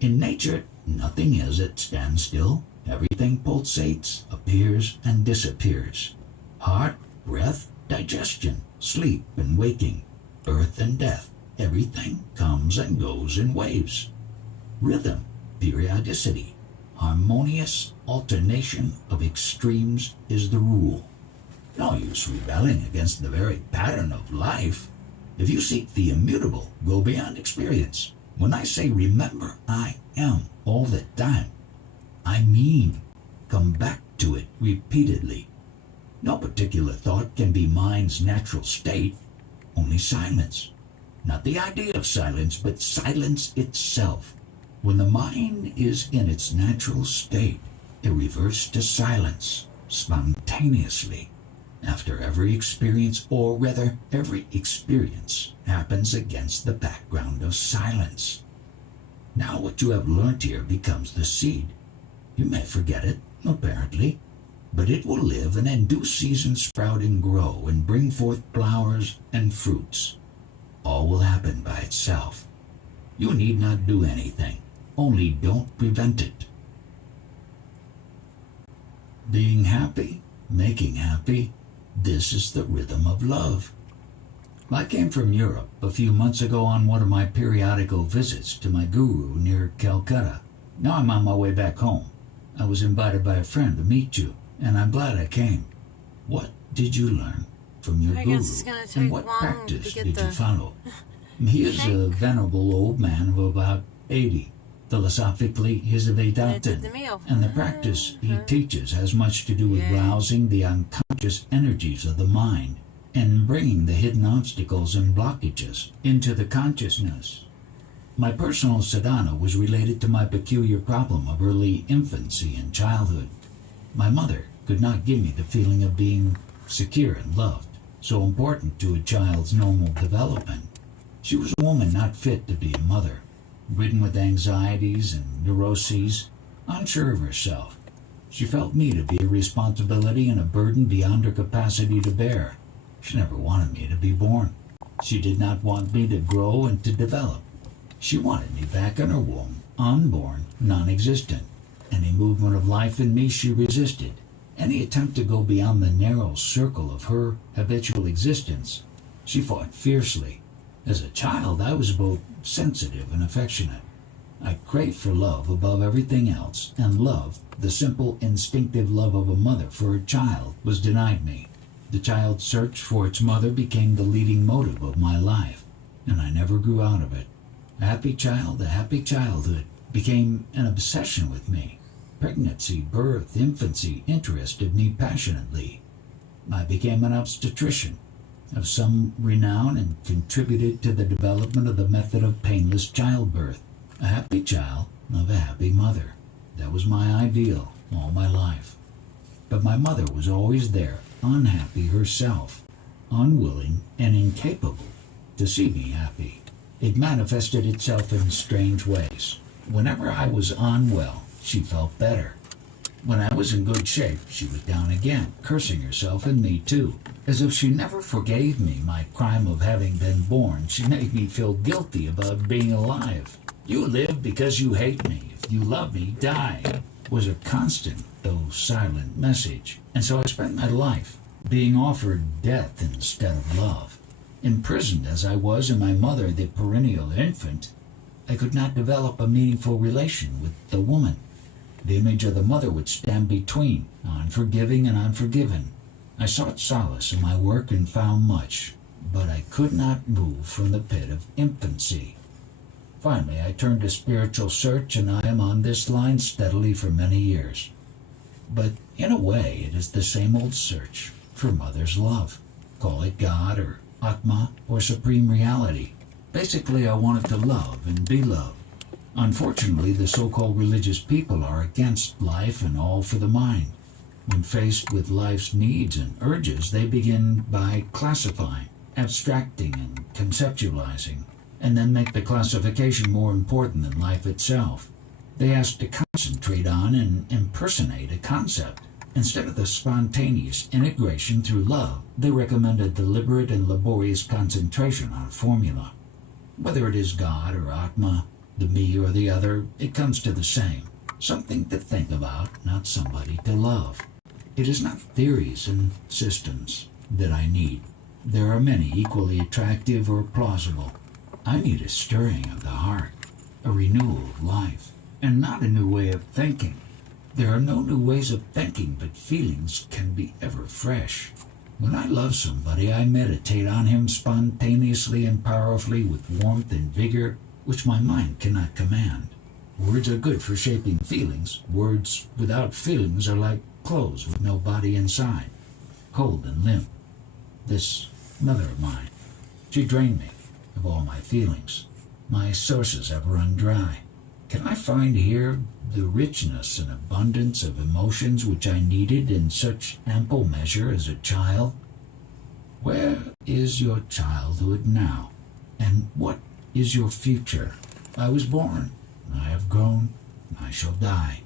In nature, nothing is at standstill. Everything pulsates, appears, and disappears. Heart, breath, digestion, sleep and waking, birth and death, everything comes and goes in waves. Rhythm, periodicity, harmonious alternation of extremes is the rule. No use rebelling against the very pattern of life. If you seek the immutable, go beyond experience. When I say remember I am all the time, I mean come back to it repeatedly. No particular thought can be mind's natural state, only silence. Not the idea of silence, but silence itself. When the mind is in its natural state, it reverts to silence spontaneously. After every experience, or rather every experience, happens against the background of silence. Now what you have learnt here becomes the seed. You may forget it, apparently, but it will live and in due season sprout and grow and bring forth flowers and fruits. All will happen by itself. You need not do anything, only don't prevent it. Being happy, making happy, this is the rhythm of love. I came from Europe a few months ago on one of my periodical visits to my guru near Calcutta. Now I'm on my way back home. I was invited by a friend to meet you, and I'm glad I came. What did you learn from your I guru, guess it's gonna take and what long to practice get did the you follow? He is a venerable old man of about 80. Philosophically, he's a I did Vedantin, the meal. and the practice he teaches has much to do with rousing the unconscious energies of the mind and bringing the hidden obstacles and blockages into the consciousness. My personal sadhana was related to my peculiar problem of early infancy and childhood. My mother could not give me the feeling of being secure and loved, so important to a child's normal development. She was a woman not fit to be a mother, ridden with anxieties and neuroses, unsure of herself. She felt me to be a responsibility and a burden beyond her capacity to bear. She never wanted me to be born. She did not want me to grow and to develop. She wanted me back in her womb, unborn, non-existent. Any movement of life in me she resisted. Any attempt to go beyond the narrow circle of her habitual existence, she fought fiercely. As a child, I was both sensitive and affectionate. I craved for love above everything else, and love, the simple, instinctive love of a mother for a child, was denied me. The child's search for its mother became the leading motive of my life, and I never grew out of it. A happy childhood became an obsession with me. Pregnancy, birth, infancy interested me passionately. I became an obstetrician of some renown and contributed to the development of the method of painless childbirth. A happy child of a happy mother. That was my ideal all my life. But my mother was always there, unhappy herself, unwilling and incapable to see me happy. It manifested itself in strange ways. Whenever I was unwell, she felt better. When I was in good shape, she was down again, cursing herself and me too. As if she never forgave me my crime of having been born, she made me feel guilty about being alive. "You live because you hate me. If you love me, die," was a constant, though silent, message. And so I spent my life being offered death instead of love. Imprisoned as I was in my mother, the perennial infant, I could not develop a meaningful relation with the woman. The image of the mother would stand between, unforgiving and unforgiven. I sought solace in my work and found much, but I could not move from the pit of infancy. Finally, I turned to spiritual search, and I am on this line steadily for many years. But in a way, it is the same old search for mother's love. Call it God or Atma or Supreme Reality. Basically, I wanted to love and be loved. Unfortunately, the so-called religious people are against life and all for the mind. When faced with life's needs and urges, they begin by classifying, abstracting, and conceptualizing, and then make the classification more important than life itself. They ask to concentrate on and impersonate a concept. Instead of the spontaneous integration through love, they recommend a deliberate and laborious concentration on a formula. Whether it is God or Atma, the me or the other, it comes to the same. Something to think about, not somebody to love. It is not theories and systems that I need. There are many equally attractive or plausible. I need a stirring of the heart, a renewal of life, and not a new way of thinking. There are no new ways of thinking, but feelings can be ever fresh. When I love somebody, I meditate on him spontaneously and powerfully with warmth and vigor, which my mind cannot command. Words are good for shaping feelings. Words without feelings are like clothes with no body inside, cold and limp. This mother of mine, she drained me of all my feelings. My sources have run dry. Can I find here the richness and abundance of emotions which I needed in such ample measure as a child? Where is your childhood now? And what is your future? I was born, I have grown, I shall die.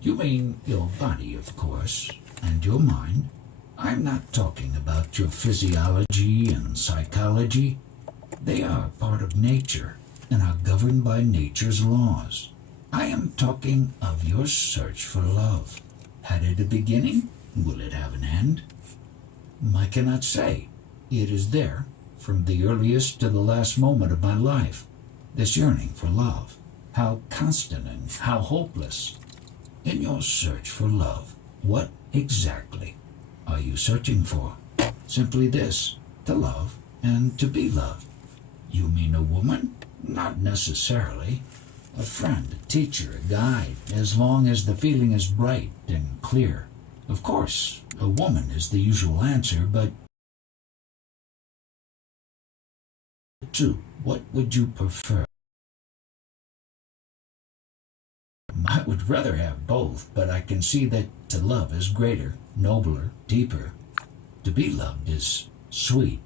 You mean your body, of course, and your mind. I'm not talking about your physiology and psychology. They are part of nature and are governed by nature's laws. I am talking of your search for love. Had it a beginning? Will it have an end? I cannot say. It is there, from the earliest to the last moment of my life. This yearning for love, how constant and how hopeless. In your search for love, what exactly are you searching for? Simply this, to love and to be loved. You mean a woman? Not necessarily. A friend, a teacher, a guide, as long as the feeling is bright and clear. Of course, a woman is the usual answer, but two, what would you prefer? I would rather have both, but I can see that to love is greater, nobler, deeper. To be loved is sweet,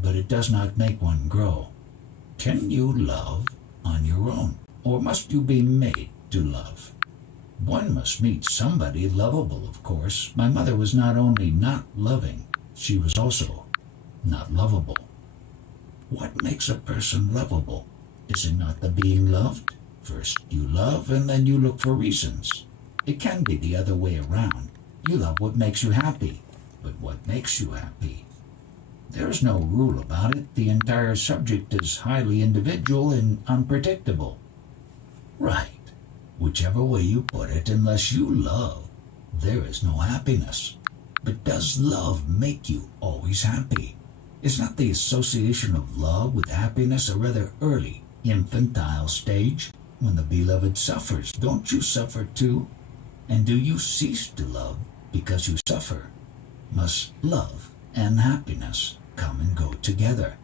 but it does not make one grow. Can you love on your own, or must you be made to love? One must meet somebody lovable, of course. My mother was not only not loving, she was also not lovable. What makes a person lovable? Is it not the being loved? First you love, and then you look for reasons. It can be the other way around. You love what makes you happy, but what makes you happy? There is no rule about it. The entire subject is highly individual and unpredictable. Right. Whichever way you put it, unless you love, there is no happiness. But does love make you always happy? Is not the association of love with happiness a rather early, infantile stage? When the beloved suffers, don't you suffer too? And do you cease to love because you suffer? Must love and happiness come and go together?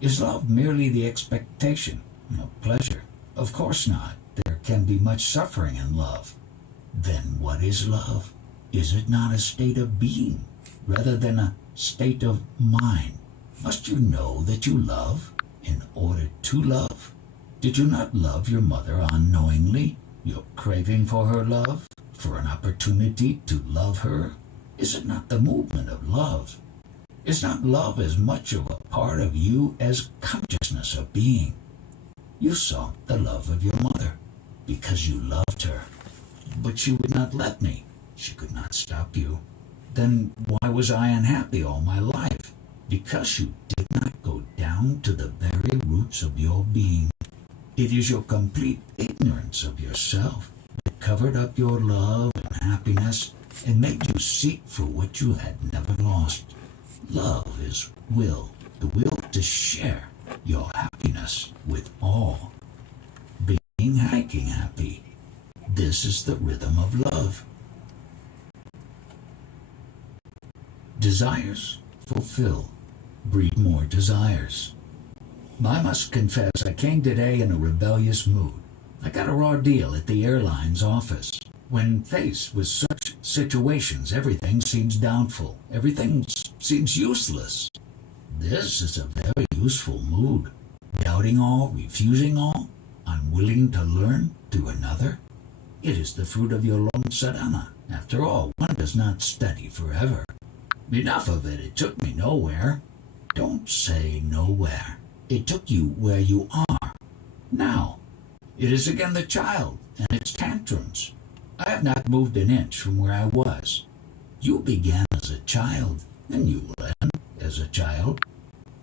Is love merely the expectation of pleasure? Of course not. There can be much suffering in love. Then what is love? Is it not a state of being rather than a state of mind? Must you know that you love in order to love? Did you not love your mother unknowingly? Your craving for her love, for an opportunity to love her? Is it not the movement of love? Is not love as much of a part of you as consciousness of being? You sought the love of your mother because you loved her, but she would not let me. She could not stop you. Then why was I unhappy all my life? Because you did not go down to the very roots of your being. It is your complete ignorance of yourself that covered up your love and happiness and made you seek for what you had never lost. Love is will, the will to share your happiness with all. Being happy. This is the rhythm of love. Desires fulfill, breed more desires. I must confess I came today in a rebellious mood. I got a raw deal at the airline's office. When faced with such situations, everything seems doubtful. Everything seems useless. This is a very useful mood. Doubting all, refusing all, unwilling to learn through another. It is the fruit of your long sadhana. After all, one does not study forever. Enough of it. It took me nowhere. Don't say nowhere. It took you where you are. Now, it is again the child and its tantrums. I have not moved an inch from where I was. You began as a child, and you will end as a child.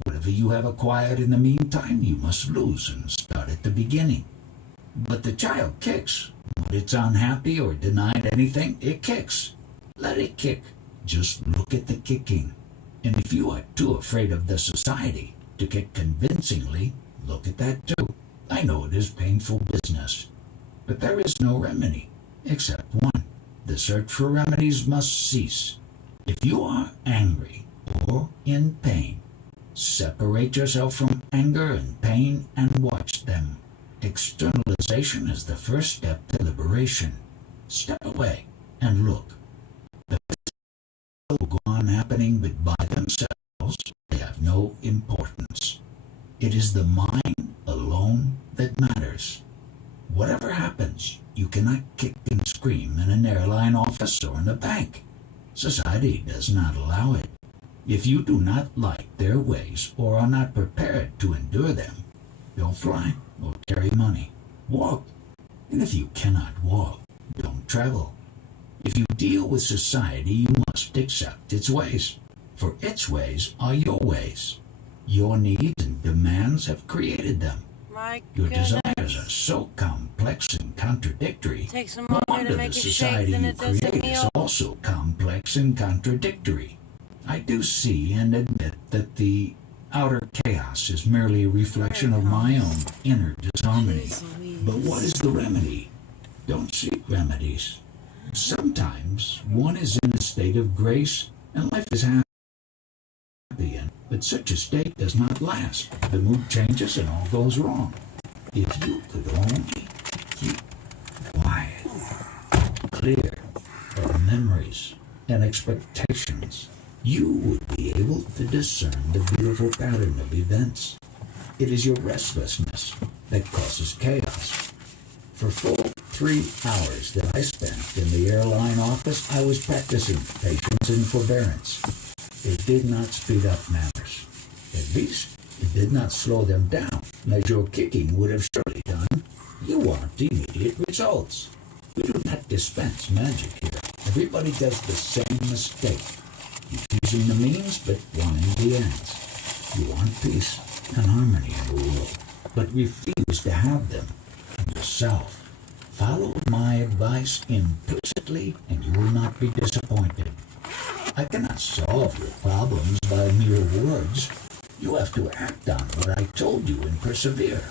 Whatever you have acquired in the meantime, you must lose and start at the beginning. But the child kicks. When it's unhappy or denied anything, it kicks. Let it kick. Just look at the kicking. And if you are too afraid of the society to kick convincingly, look at that too. I know it is painful business, but there is no remedy except one. The search for remedies must cease. If you are angry or in pain, separate yourself from anger and pain and watch them. Externalization is the first step to liberation. Step away and look. The will go on happening, but by themselves they have no importance. It is the mind alone that matters. Whatever happens, you cannot kick and scream in an airline office or in a bank. Society does not allow it. If you do not like their ways or are not prepared to endure them, don't fly or carry money. Walk. And if you cannot walk, don't travel. If you deal with society, you must accept its ways, for its ways are your ways. Your needs and demands have created them. My Your goodness. desires are so complex and contradictory. Takes them No longer wonder to the make a shake society than you it does a create is meal. also complex and contradictory. I do see and admit that the outer chaos is merely a reflection of my own inner disharmony. But what is the remedy? Don't seek remedies. Sometimes one is in a state of grace and life is happy, but such a state does not last. The mood changes and all goes wrong. If you could only keep quiet, clear of memories and expectations, you would be able to discern the beautiful pattern of events. It is your restlessness that causes chaos. For full 3 hours that I spent in the airline office, I was practicing patience and forbearance. It did not speed up matters. At least, it did not slow them down, as your kicking would have surely done. You want immediate results. We do not dispense magic here. Everybody does the same mistake. Using the means, but wanting the ends. You want peace and harmony in the world, but refuse to have them in yourself. Follow my advice implicitly, and you will not be disappointed. I cannot solve your problems by mere words. You have to act on what I told you and persevere.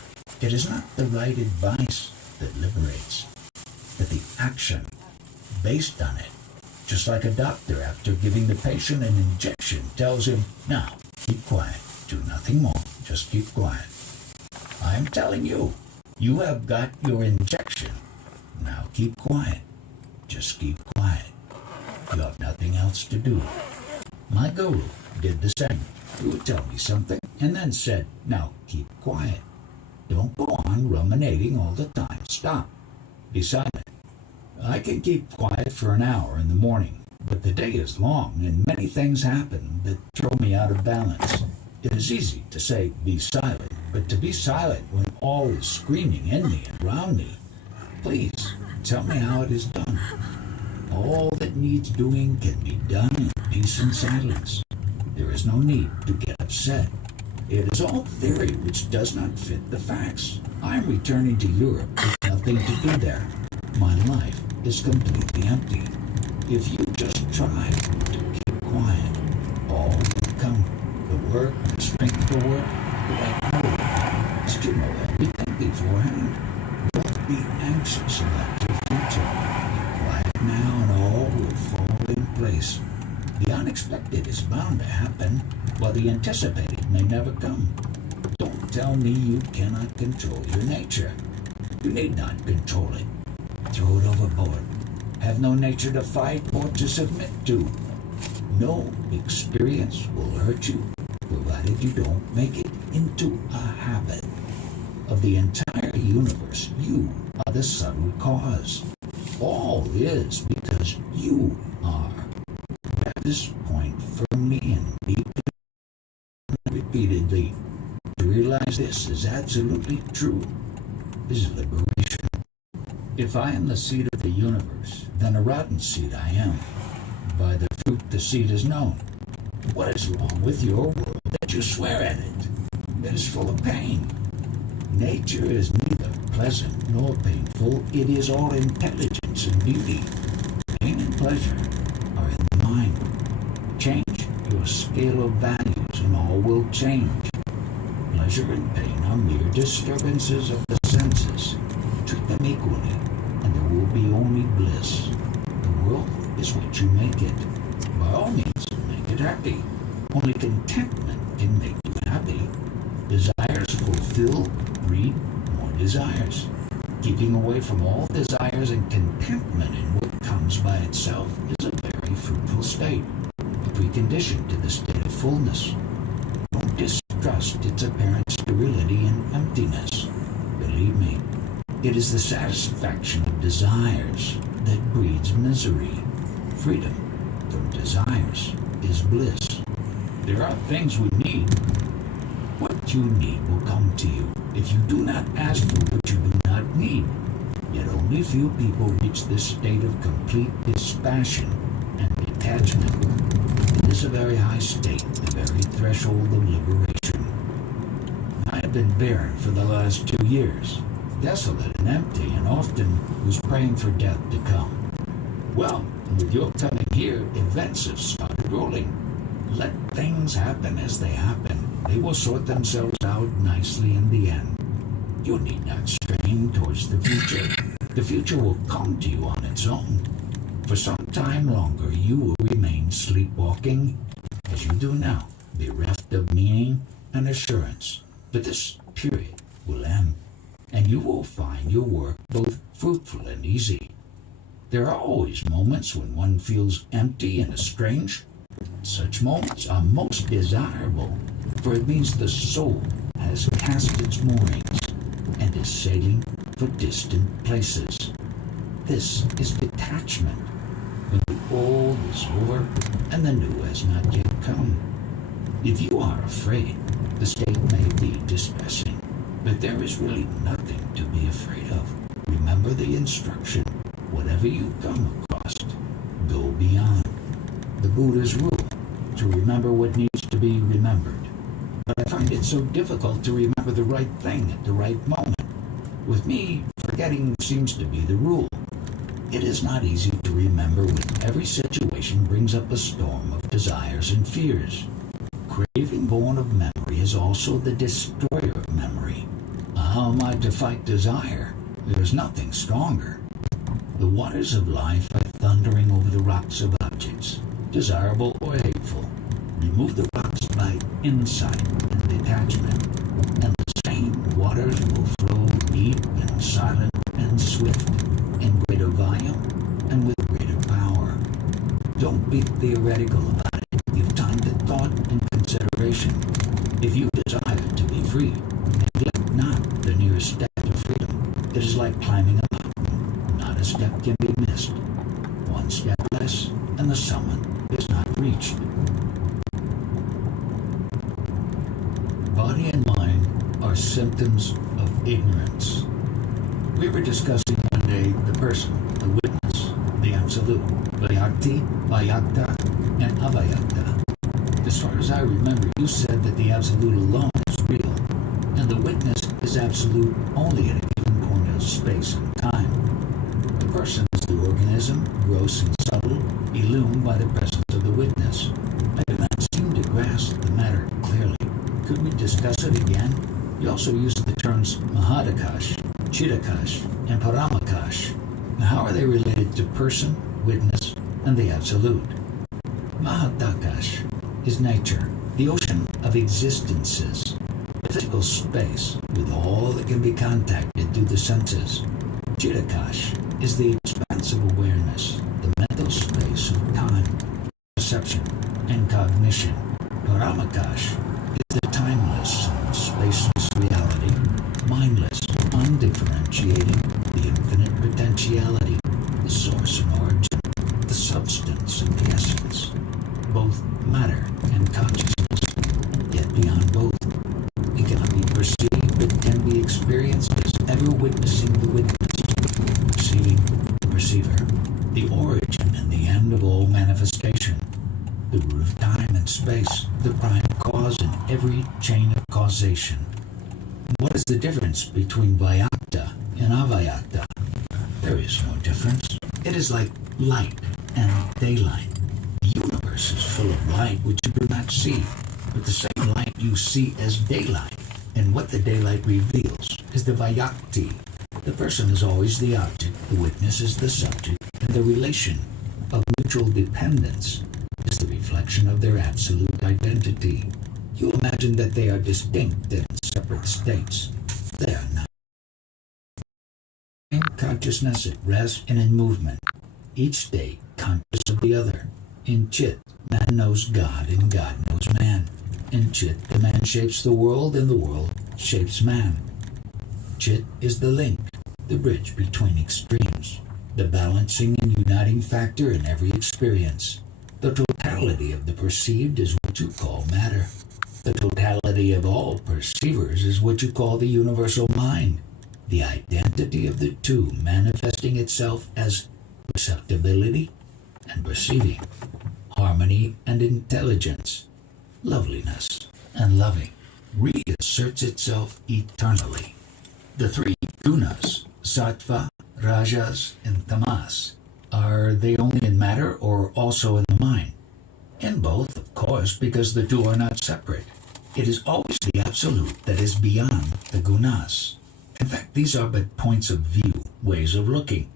It is not the right advice that liberates, but the action based on it. Just like a doctor, after giving the patient an injection, tells him, now, keep quiet, do nothing more, just keep quiet. I'm telling you, you have got your injection. Now keep quiet, just keep quiet. You have nothing else to do. My guru did the same. He would tell me something and then said, now keep quiet. Don't go on ruminating all the time. Stop. Be silent. I can keep quiet for an hour in the morning, but the day is long and many things happen that throw me out of balance. It is easy to say be silent, but to be silent when all is screaming in me and around me, please tell me how it is done. All that needs doing can be done in peace and silence. There is no need to get upset. It is all theory which does not fit the facts. I am returning to Europe with nothing to do there. My life is completely empty. If you just try to keep quiet, all will come. The work, the strength of the work, the right motive. Just you know everything beforehand. Don't be anxious about your future. Be quiet now and all will fall in place. The unexpected is bound to happen, while the anticipated may never come. Don't tell me you cannot control your nature. You need not control it. Throw it overboard. Have no nature to fight or to submit to. No experience will hurt you, provided you don't make it into a habit. Of the entire universe, you are the subtle cause. All is because you are. Grab this point firmly and deeply repeatedly. To realize this is absolutely true is liberation. If I am the seed of the universe, then a rotten seed I am. By the fruit the seed is known. What is wrong with your world that you swear at it? It is full of pain. Nature is neither pleasant nor painful. It is all intelligence and beauty. Pain and pleasure are in the mind. Change your scale of values and all will change. Pleasure and pain are mere disturbances of the senses. Treat them equally, and there will be only bliss. The world is what you make it. By all means, make it happy. Only contentment can make you happy. Desires fulfill, breed more desires. Keeping away from all desires and contentment in what comes by itself is a very fruitful state, a precondition to the state of fullness. Don't distrust its apparent sterility and emptiness. Believe me, it is the satisfaction of desires that breeds misery. Freedom from desires is bliss. There are things we need. What you need will come to you if you do not ask for what you do not need. Yet only few people reach this state of complete dispassion and detachment. It is a very high state, the very threshold of liberation. had been barren for the last 2 years, desolate and empty, and often was praying for death to come. Well, with your coming here, events have started rolling. Let things happen as they happen. They will sort themselves out nicely in the end. You need not strain towards the future. The future will come to you on its own. For some time longer, you will remain sleepwalking, as you do now, bereft of meaning and assurance. But this period will end, and you will find your work both fruitful and easy. There are always moments when one feels empty and estranged. Such moments are most desirable, for it means the soul has cast its moorings and is sailing for distant places. This is detachment, when the old is over and the new has not yet come. If you are afraid, the state may be distressing, but there is really nothing to be afraid of. Remember the instruction: whatever you come across, go beyond. The Buddha's rule: to remember what needs to be remembered. But I find it so difficult to remember the right thing at the right moment. With me, forgetting seems to be the rule. It is not easy to remember when every situation brings up a storm of desires and fears. Craving born of memory is also the destroyer of memory. How am I to fight desire? There is nothing stronger. The waters of life are thundering over the rocks of objects, desirable or hateful. Remove the rocks by insight and detachment, and the same waters will flow deep and silent and swift, in greater volume and with greater power. Don't be theoretical about it. Give time to thought and consideration. If you desire to be free, neglect not the nearest step to freedom. It is like climbing a mountain. Not a step can be missed. One step less, and the summit is not reached. Body and mind are symptoms of ignorance. We were discussing one day the person, the witness, the absolute, Vyakti, Vyakta, and Avyakta. As far as I remember, you said that the absolute alone is real, and the witness is absolute only at a given point of space and time. The person is the organism, gross and subtle, illumined by the presence of the witness. I do not seem to grasp the matter clearly. Could we discuss it again? You also used the terms Mahadakash, Chidakash, and Paramakash. Now, how are they related to person, witness, and the absolute? Mahadakash is nature, the ocean of existences, physical space with all that can be contacted through the senses. Chidakash is the expansive awareness, the mental space of time, perception, and cognition. Paramakash is the timeless and spaceless reality, mindless, undifferentiating, the infinite potentiality, the source and origin, the substance and the essence, both matter and consciousness, yet beyond both. It cannot be perceived but can be experienced as ever witnessing the witness, perceiving the perceiver, the origin and the end of all manifestation, the root of time and space, the prime cause in every chain of causation. What is the difference between Vyakta and Avyakta? There is no difference. It is like light and daylight. The universe is full of light which you do not see, but the same light you see as daylight. And what the daylight reveals is the Vyakti. The person is always the object, the witness is the subject, and the relation of mutual dependence is the reflection of their absolute identity. You imagine that they are distinct and separate states. They are not. In consciousness at rest and in movement, each state conscious of the other. In Chit, man knows God and God knows man. In Chit, the man shapes the world and the world shapes man. Chit is the link, the bridge between extremes, the balancing and uniting factor in every experience. The totality of the perceived is what you call matter. The totality of all perceivers is what you call the universal mind. The identity of the two manifesting itself as perceptibility and perceiving, harmony and intelligence, loveliness and loving. reasserts itself eternally. The three gunas, sattva, rajas, and tamas, are they only in matter or also in the mind? In both, of course, because the two are not separate. It is always the absolute that is beyond the gunas. In fact, these are but points of view, ways of looking.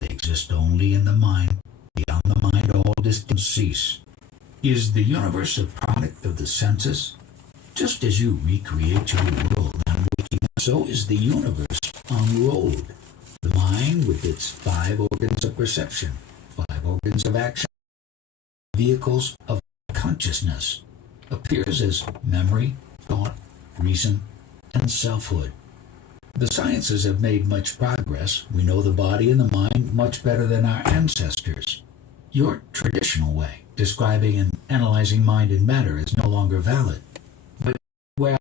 They exist only in the mind. Beyond the mind, all distance cease. Is the universe a product of the senses? Just as you recreate your world on waking up, so is the universe unrolled. The mind, with its 5 organs of perception, 5 organs of action, vehicles of consciousness, appears as memory, thought, reason, and selfhood. The sciences have made much progress. We know the body and the mind much better than our ancestors. Your traditional way, describing and analyzing mind and matter, is no longer valid. But where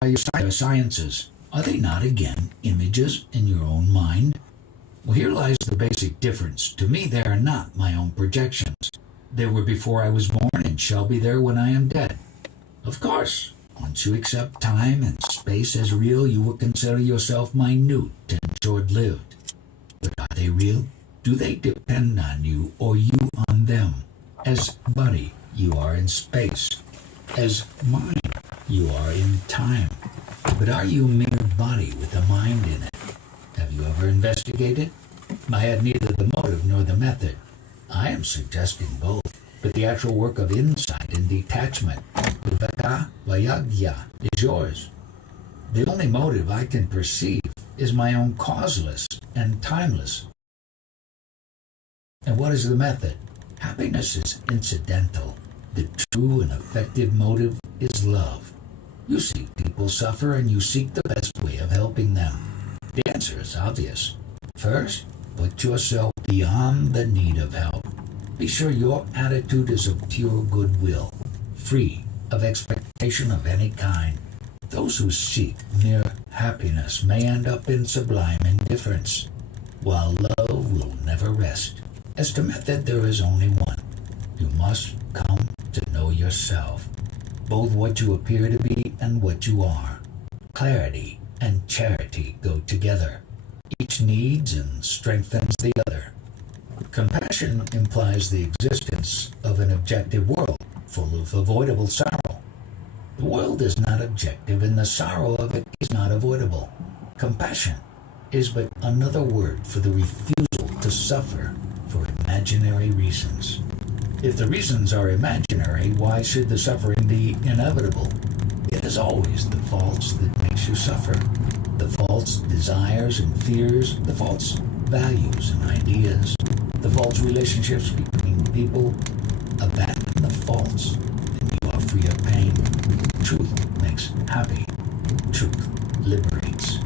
are your sciences? Are they not again images in your own mind? Well, here lies the basic difference. To me, they are not my own projections. They were before I was born and shall be there when I am dead. Of course, once you accept time and space as real, you will consider yourself minute and short-lived. But are they real? Do they depend on you or you on them? As body, you are in space. As mind, you are in time. But are you a mere body with a mind in it? Have you ever investigated? I had neither the motive nor the method. I am suggesting both, but the actual work of insight and detachment, viveka vayagya, is yours. The only motive I can perceive is my own causeless and timeless. And what is the method? Happiness is incidental. The true and effective motive is love. You see people suffer and you seek the best way of helping them. The answer is obvious. First, put yourself beyond the need of help. Be sure your attitude is of pure goodwill, free of expectation of any kind. Those who seek mere happiness may end up in sublime indifference, while love will never rest. As to method, there is only one. You must come to know yourself, both what you appear to be and what you are. Clarity and charity go together. Each needs and strengthens the other. Compassion implies the existence of an objective world full of avoidable sorrow. The world is not objective and the sorrow of it is not avoidable. Compassion is but another word for the refusal to suffer for imaginary reasons. If the reasons are imaginary, why should the suffering be inevitable? It is always the faults that makes you suffer. The false desires and fears, the false values and ideas, the false relationships between people. Abandon the false, and you are free of pain. Truth makes happy. Truth liberates.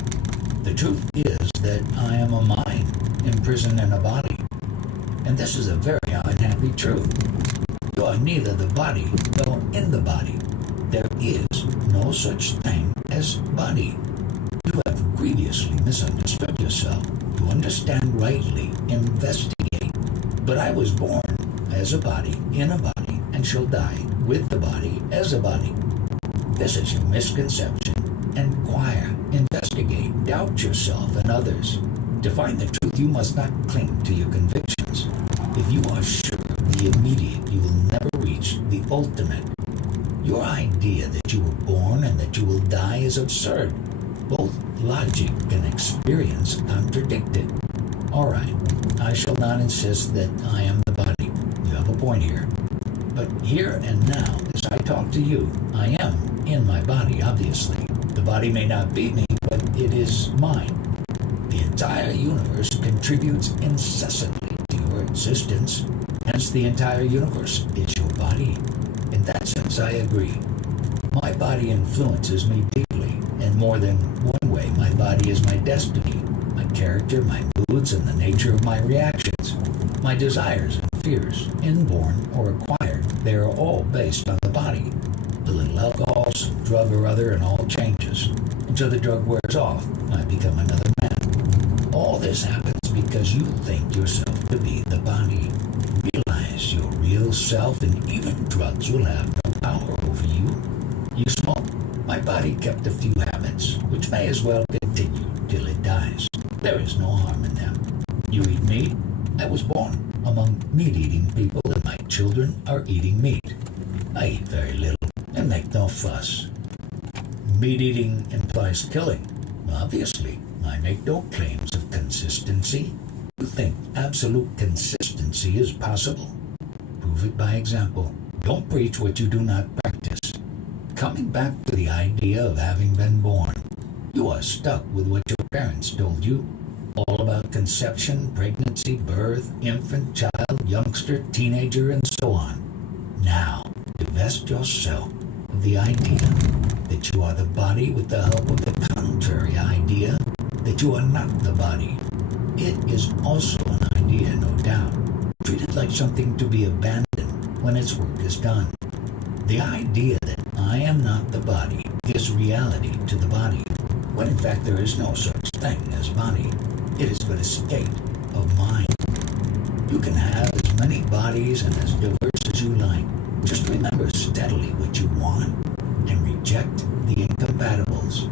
The truth is that I am a mind imprisoned in a body. And this is a very unhappy truth. You are neither the body nor in the body. There is no such thing as body. You have grievously misunderstood yourself. To understand rightly, investigate. But I was born as a body, in a body, and shall die with the body as a body. This is your misconception. Inquire, investigate, doubt yourself and others. To find the truth, you must not cling to your convictions. If you are sure of the immediate, you will never reach the ultimate. Your idea that you were born and that you will die is absurd. Both logic and experience contradict it. All right, I shall not insist that I am the body. You have a point here. But here and now, as I talk to you, I am in my body, obviously. The body may not be me, but it is mine. The entire universe contributes incessantly to your existence. Hence, the entire universe is your body. In that sense, I agree. My body influences me deeply. In more than one way, my body is my destiny, my character, my moods, and the nature of my reactions. My desires and fears, inborn or acquired, they are all based on the body. A little alcohol, some drug or other, and all changes. Until the drug wears off, I become another man. All this happens because you think yourself to be the body. Realize your real self, and even drugs will have no power over you. You smoke, My body kept a few habits, which may as well continue till it dies. There is no harm in them. You eat meat? I was born among meat-eating people, and my children are eating meat. I eat very little and make no fuss. Meat-eating implies killing. Obviously, I make no claims of consistency. You think absolute consistency is possible? Prove it by example. Don't preach what you do not practice. Coming back to the idea of having been born, you are stuck with what your parents told you. All about conception, pregnancy, birth, infant, child, youngster, teenager, and so on. Now, divest yourself of the idea that you are the body with the help of the contrary idea that you are not the body. It is also an idea, no doubt, treated like something to be abandoned when its work is done. The idea that I am not the body is reality to the body, when in fact there is no such thing as body. It is but a state of mind. You can have as many bodies and as diverse as you like. Just remember steadily what you want and reject the incompatibles.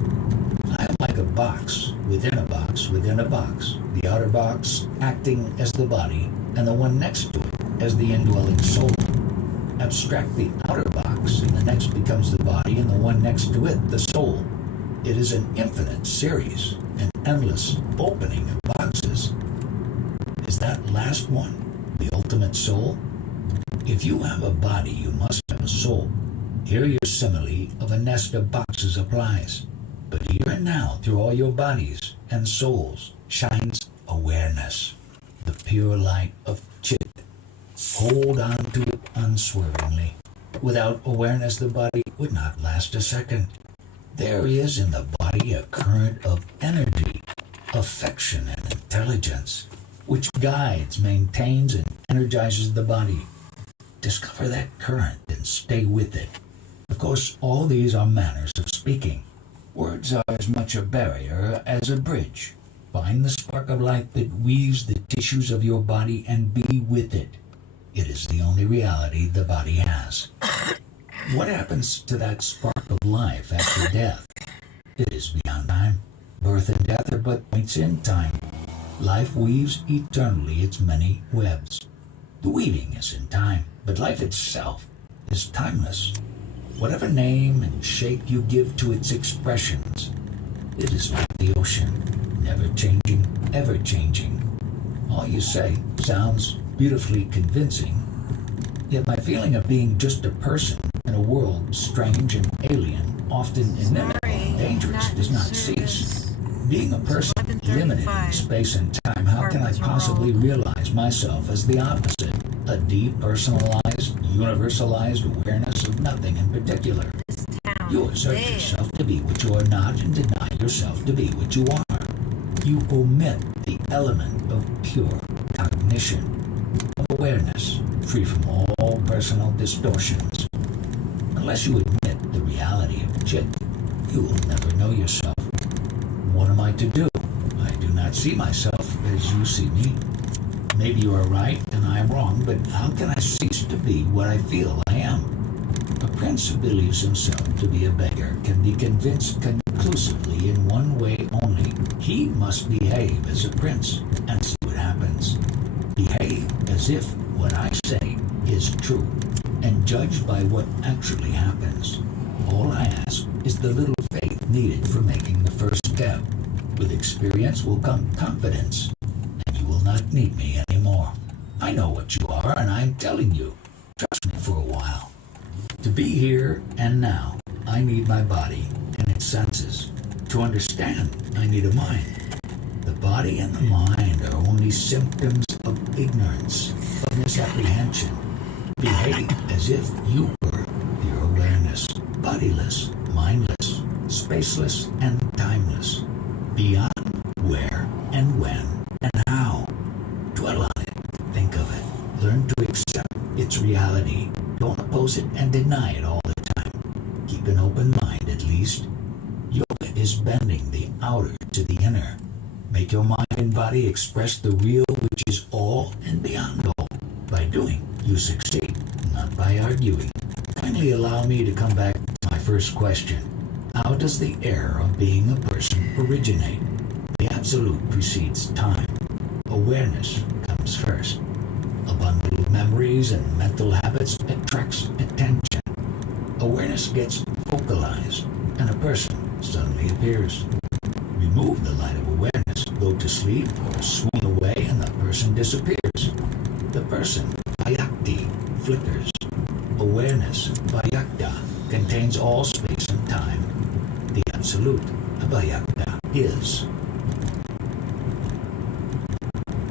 I am like a box within a box within a box, the outer box acting as the body and the one next to it as the indwelling soul. Abstract the outer box and the next becomes the body and the one next to it the soul. It is an infinite series, an endless opening of boxes. Is that last one the ultimate soul? If you have a body, you must have a soul. Here your simile of a nest of boxes applies. But here and now, through all your bodies and souls, shines awareness, the pure light of Chit. Hold on to it unswervingly. Without awareness, the body would not last a second. There is in the body a current of energy, affection, and intelligence, which guides, maintains, and energizes the body. Discover that current and stay with it. Of course, all these are manners of speaking. Words are as much a barrier as a bridge. Find the spark of life that weaves the tissues of your body and be with it. It is the only reality the body has. What happens to that spark of life after death? It is beyond time. Birth and death are but points in time. Life weaves eternally its many webs. The weaving is in time, but life itself is timeless. Whatever name and shape you give to its expressions, it is like the ocean, never changing, ever changing. All you say sounds beautifully convincing, yet my feeling of being just a person in a world strange and alien, often inimitable and dangerous, does not cease. Being a person limited in space and time, how can I possibly realize myself as the opposite? A depersonalized, universalized awareness of nothing in particular. You assert yourself to be what you are not and deny yourself to be what you are. You omit the element of pure cognition, of awareness, free from all personal distortions. Unless you admit the reality of Chit, you will never know yourself. What am I to do? I do not see myself as you see me. Maybe you are right and I am wrong, but how can I cease to be what I feel I am? A prince who believes himself to be a beggar can be convinced conclusively in one way only. He must behave as a prince and see what happens. Behave as if what I say is true and judge by what actually happens. All I ask is the little faith needed for making the first step. With experience will come confidence, and you will not need me anymore. I know what you are, and I'm telling you. Trust me for a while. To be here and now, I need my body and its senses. To understand, I need a mind. The body and the mind are only symptoms of ignorance, of misapprehension. Behave as if you were pure awareness, bodiless, mindless, spaceless, and timeless. Beyond where and when and how. Dwell on it. Think of it. Learn to accept its reality. Don't oppose it and deny it all the time. Keep an open mind at least. Yoga is bending the outer to the inner. Make your mind and body express the real, which is all and beyond all. By doing, you succeed, not by arguing. Kindly allow me to come back to my first question. How does the error of being a person originate? The absolute precedes time. Awareness comes first. A bundle of memories and mental habits attracts attention. Awareness gets focalized, and a person suddenly appears. Remove the light of awareness, go to sleep, or swoon away, and the person disappears. The person, Vyakti, flickers. Awareness, Vyakta, contains all space and time. The absolute, Vyakta, is.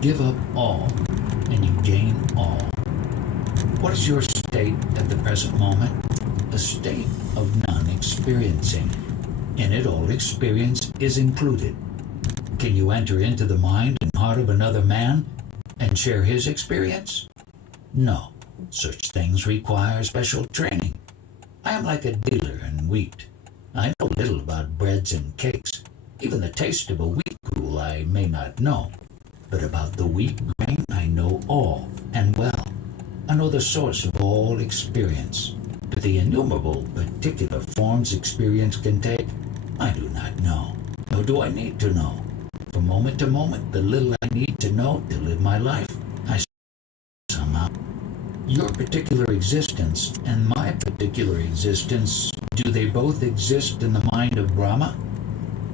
Give up all, and you gain all. What is your state at the present moment? A state of non-experiencing. In it, all experience is included. Can you enter into the mind and heart of another man and share his experience? No. Such things require special training. I am like a dealer in wheat. I know little about breads and cakes. Even the taste of a wheat gruel I may not know. But about the wheat grain I know all and well. I know the source of all experience. But the innumerable particular forms experience can take, I do not know. Nor do I need to know. From moment to moment, the little I need to know to live my life, I somehow. Your particular existence and my particular existence, do they both exist in the mind of Brahma?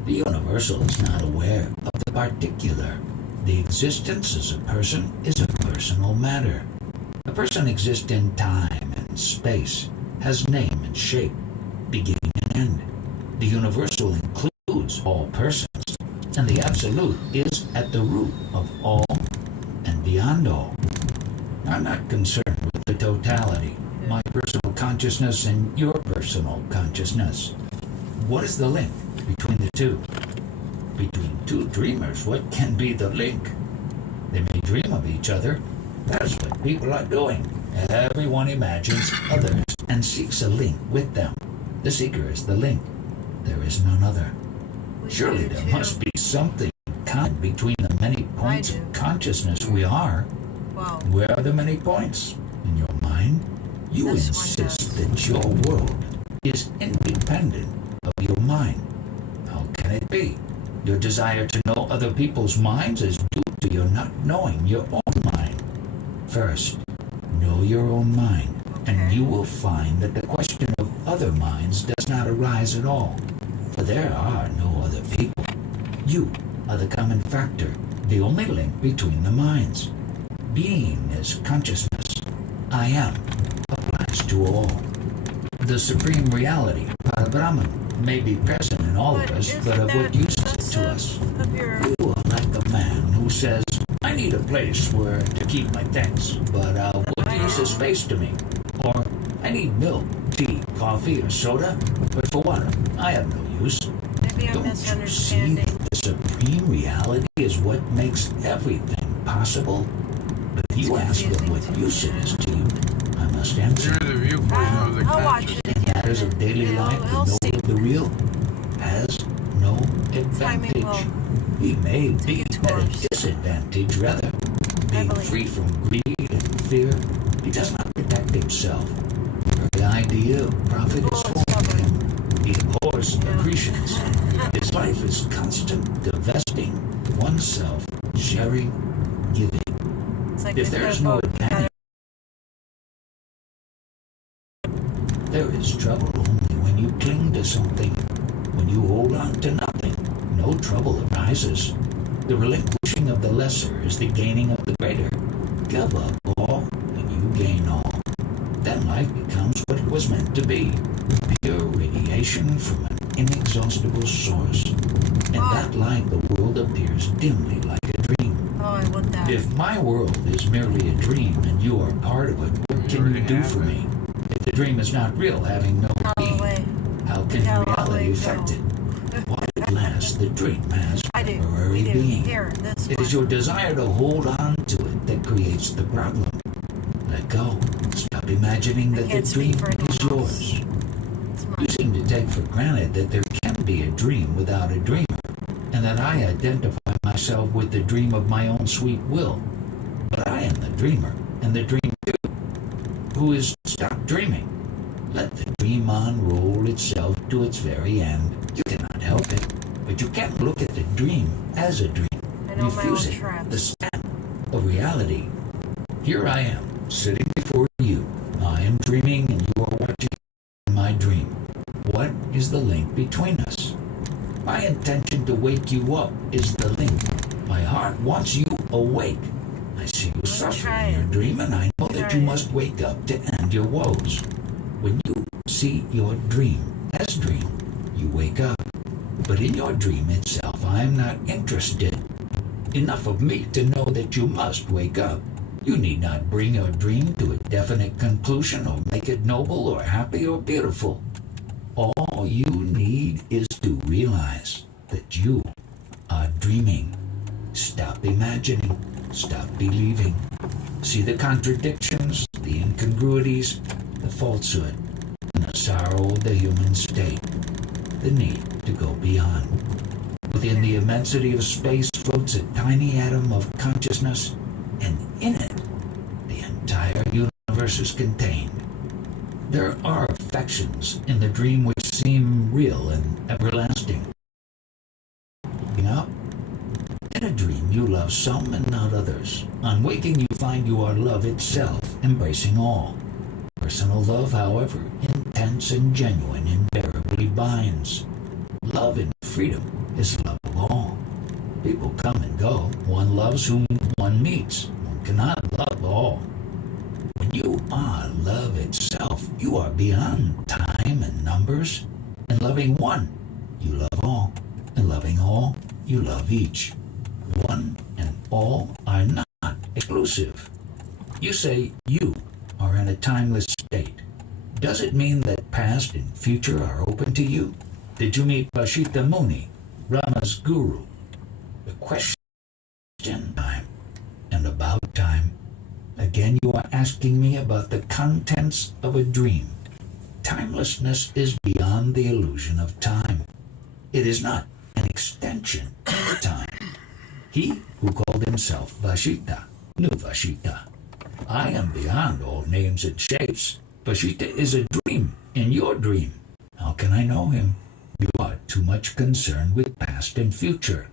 The universal is not aware of the particular. The existence as a person is a personal matter. A person exists in time and space, has name and shape, beginning and end. The universal includes all persons, and the absolute is at the root of all and beyond all. I'm not concerned with the totality, my personal consciousness and your personal consciousness. What is the link between the two? Between two dreamers, what can be the link? They may dream of each other. That's what people are doing. Everyone imagines others and seeks a link with them. The seeker is the link. There is none other. Surely there must be something common between the many points of consciousness we are. Wow. Where are the many points? In your mind? You insist that your world is independent of your mind. How can it be? Your desire to know other people's minds is due to your not knowing your own mind. First, know your own mind, and you will find that the question of other minds does not arise at all. For there are no other people. You are the common factor, the only link between the minds. Being is consciousness. I am applies to all. The supreme reality, Parabrahman, may be present in all of us, but of what use is it to us? You are like a man who says, I need a place where to keep my things, but what use is space to me? Or, I need milk, tea, coffee, or soda, but for what? I have no use. Maybe I'm Don't you see misunderstanding. that the supreme reality is what makes everything possible? But if you ask them what use it is to you, I must answer. You're the viewpoint of the I'll watch conscious. it In again. matters of daily life, I'll the see. knower of the real has no Timing advantage. will He may be its at a course. disadvantage, rather. Being believe. free from greed and fear, he does not protect himself. The idea of profit is foreign to him. He abhors accretions. His life is constant divesting oneself, sharing, giving. It's like If the there is no boat, you advantage, there is trouble only when you cling to something. When you hold on to nothing, no trouble arises. The relinquishing of the lesser is the gaining of the greater. Give up all, and you gain all. Then life becomes what it was meant to be. Pure radiation from an inexhaustible source. In that light, the world appears dimly like a dream. Oh, I want that. If my world is merely a dream and you are part of it, what can you do for me? If the dream is not real, having no being, Halloway. how can reality affect it? Why at last the dream has I do. temporary We do. being? Here, this It one. is your desire to hold on to it that creates the problem. Let go. Stop imagining that the can't speak dream for anyone is else. yours. It's mine. You seem to take for granted that there can be a dream without a dreamer, and that I identify myself with the dream of my own sweet will. But I am the dreamer, and the dream too. Who is stop dreaming. Let the dream unroll itself to its very end. You cannot help it, but you can't look at the dream as a dream. I know my own Refuse it, traps. the stamp of reality. Here I am, sitting before you. I am dreaming and you are watching my dream. What is the link between us? My intention to wake you up is the link. My heart wants you awake. I see you suffer in your dream, and I know that you must wake up to end your woes. When you see your dream as dream, you wake up. But in your dream itself, I am not interested. Enough of me to know that you must wake up. You need not bring your dream to a definite conclusion or make it noble or happy or beautiful. All you need is to realize that you are dreaming. Stop imagining. Stop believing. See the contradictions, the incongruities, the falsehood, and the sorrow of the human state. The need to go beyond. Within the immensity of space floats a tiny atom of consciousness, and in it, the entire universe is contained. There are affections in the dream which seem real and everlasting. Up. In a dream, you love some and not others. On waking, you find you are love itself, embracing all. Personal love, however, intense and genuine, invariably binds. Love in freedom is love of all. People come and go. One loves whom one meets. One cannot love all. When you are love itself, you are beyond time and numbers. In loving one, you love all. In loving all, you love each. One and all are not exclusive. You say you are in a timeless state. Does it mean that past and future are open to you? Did you meet Vashita Muni, Rama's guru? The question time and about time. Again, you are asking me about the contents of a dream. Timelessness is beyond the illusion of time. It is not an extension of time. He who called himself Vashita knew Vashita. I am beyond all names and shapes. Vashita is a dream in your dream. How can I know him? You are too much concerned with past and future.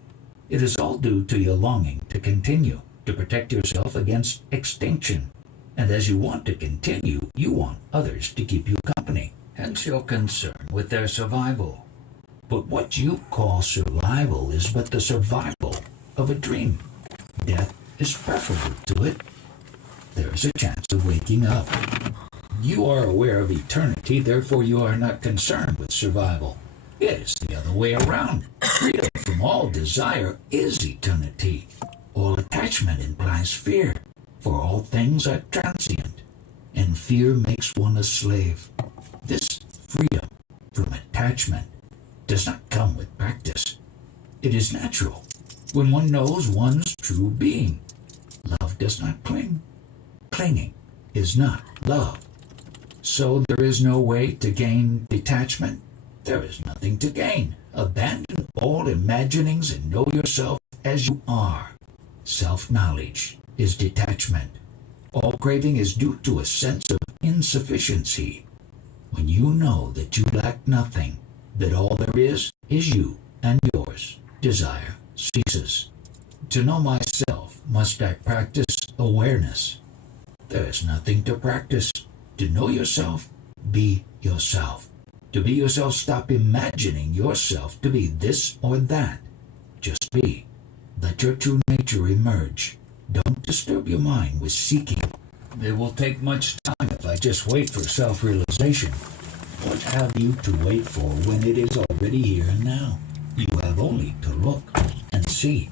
It is all due to your longing to continue, to protect yourself against extinction. And as you want to continue, you want others to keep you company. Hence your concern with their survival. But what you call survival is but the survival of a dream. Death is preferable to it. There is a chance of waking up. You are aware of eternity, therefore you are not concerned with survival. It is the other way around. Freedom from all desire is eternity. All attachment implies fear, for all things are transient, and fear makes one a slave. This freedom from attachment does not come with practice. It is natural when one knows one's true being. Love does not cling. Clinging is not love. So there is no way to gain detachment. There is nothing to gain. Abandon all imaginings and know yourself as you are. Self-knowledge is detachment. All craving is due to a sense of insufficiency. When you know that you lack nothing, that all there is you and yours, desire ceases. To know myself, must I practice awareness? There is nothing to practice. To know yourself, be yourself. To be yourself, stop imagining yourself to be this or that. Just be. Let your true nature emerge. Don't disturb your mind with seeking. It will take much time if I just wait for self-realization. What have you to wait for when it is already here and now? You have only to look and see.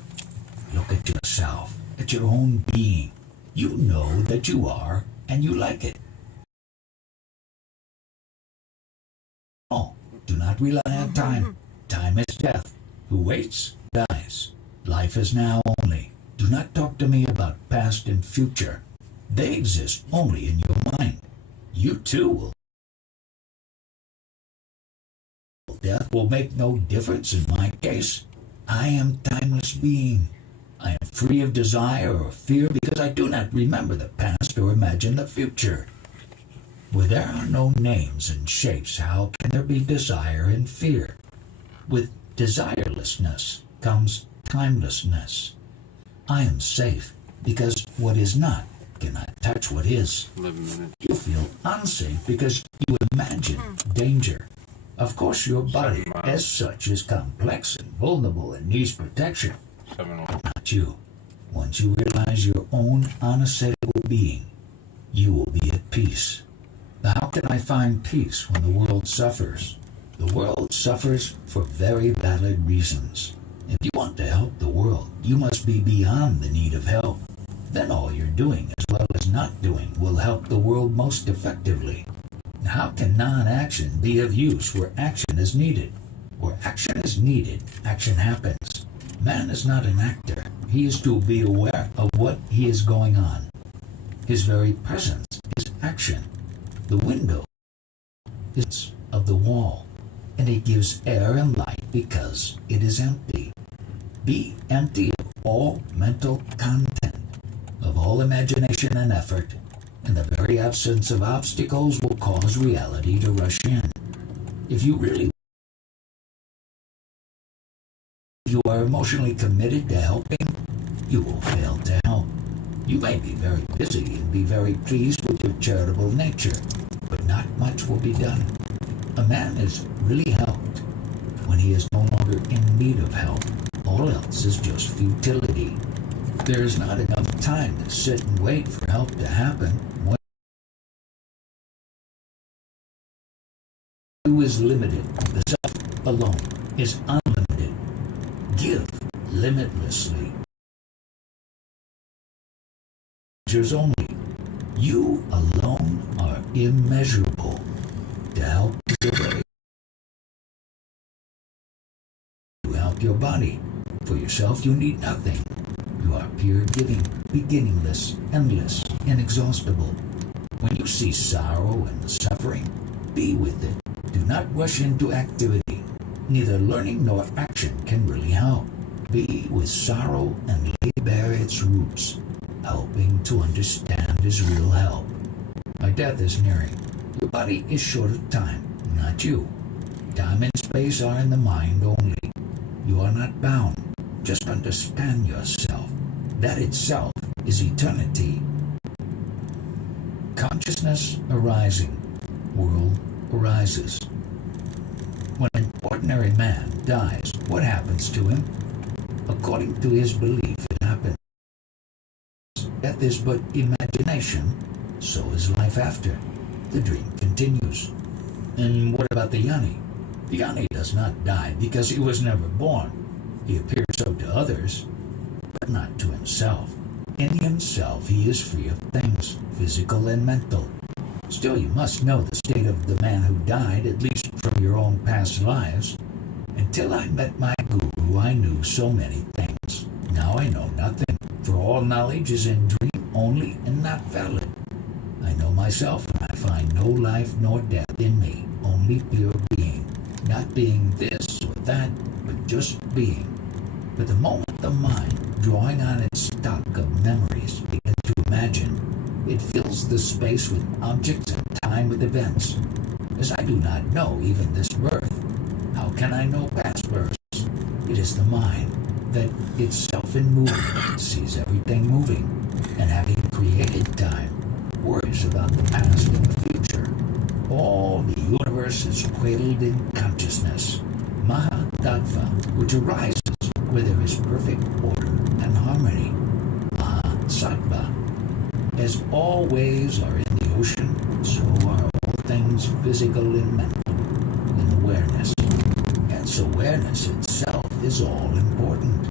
Look at yourself, at your own being. You know that you are, and you like it. Oh, do not rely on time. Time is death. Who waits, dies. Life is now only. Do not talk to me about past and future. They exist only in your mind. You too will. Death will make no difference in my case. I am timeless being. I am free of desire or fear because I do not remember the past or imagine the future. Where there are no names and shapes, how can there be desire and fear? With desirelessness comes timelessness. I am safe because what is not cannot touch what is. 11 minutes. You feel unsafe because you imagine danger. Of course, your body as such is complex and vulnerable and needs protection. 7 Not you. Once you realize your own unassailable being, you will be at peace. How can I find peace when the world suffers? The world suffers for very valid reasons. If you want to help the world, you must be beyond the need of help. Then all you're doing, as well as not doing, will help the world most effectively. How can non-action be of use where action is needed? Where action is needed, action happens. Man is not an actor. He is to be aware of what he is going on. His very presence is action. The window is of the wall, and it gives air and light because it is empty. Be empty of all mental content, of all imagination and effort, and the very absence of obstacles will cause reality to rush in. If you are emotionally committed to helping, you will fail to help. You may be very busy and be very pleased with your charitable nature, but not much will be done. A man is really helped when he is no longer in need of help. All else is just futility. There is not enough time to sit and wait for help to happen. What you is limited. The self alone is unlimited. Give limitlessly. Only. You alone are immeasurable. To help your body. For yourself, you need nothing. You are pure giving, beginningless, endless, inexhaustible. When you see sorrow and suffering, be with it. Do not rush into activity. Neither learning nor action can really help. Be with sorrow and lay bare its roots. Helping to understand is real help. My death is nearing. Your body is short of time, not you. Time and space are in the mind only. You are not bound. Just understand yourself. That itself is eternity. Consciousness arising. World arises. When an ordinary man dies, what happens to him? According to his belief, it happens. Death is but imagination, so is life after. The dream continues. And what about the Yanni? The Yanni does not die because he was never born. He appears so to others, but not to himself. In himself he is free of things, physical and mental. Still, you must know the state of the man who died, at least from your own past lives. Until I met my guru, I knew so many things. Now I know nothing, for all knowledge is in dream only and not valid. I know myself, and I find no life nor death in me, only pure being. Not being this or that, but just being. But the moment the mind, drawing on its stock of memories, begins to imagine, it fills the space with objects and time with events. As I do not know even this birth, how can I know past births? It is the mind that itself in movement sees everything moving, and having created time, worries about the past and the future. All the universe is cradled in consciousness, Mahatattva, which arises where there is perfect order and harmony, Mahasattva. As all waves are in the ocean, so are all things physical and mental in awareness. Hence, awareness itself is all important,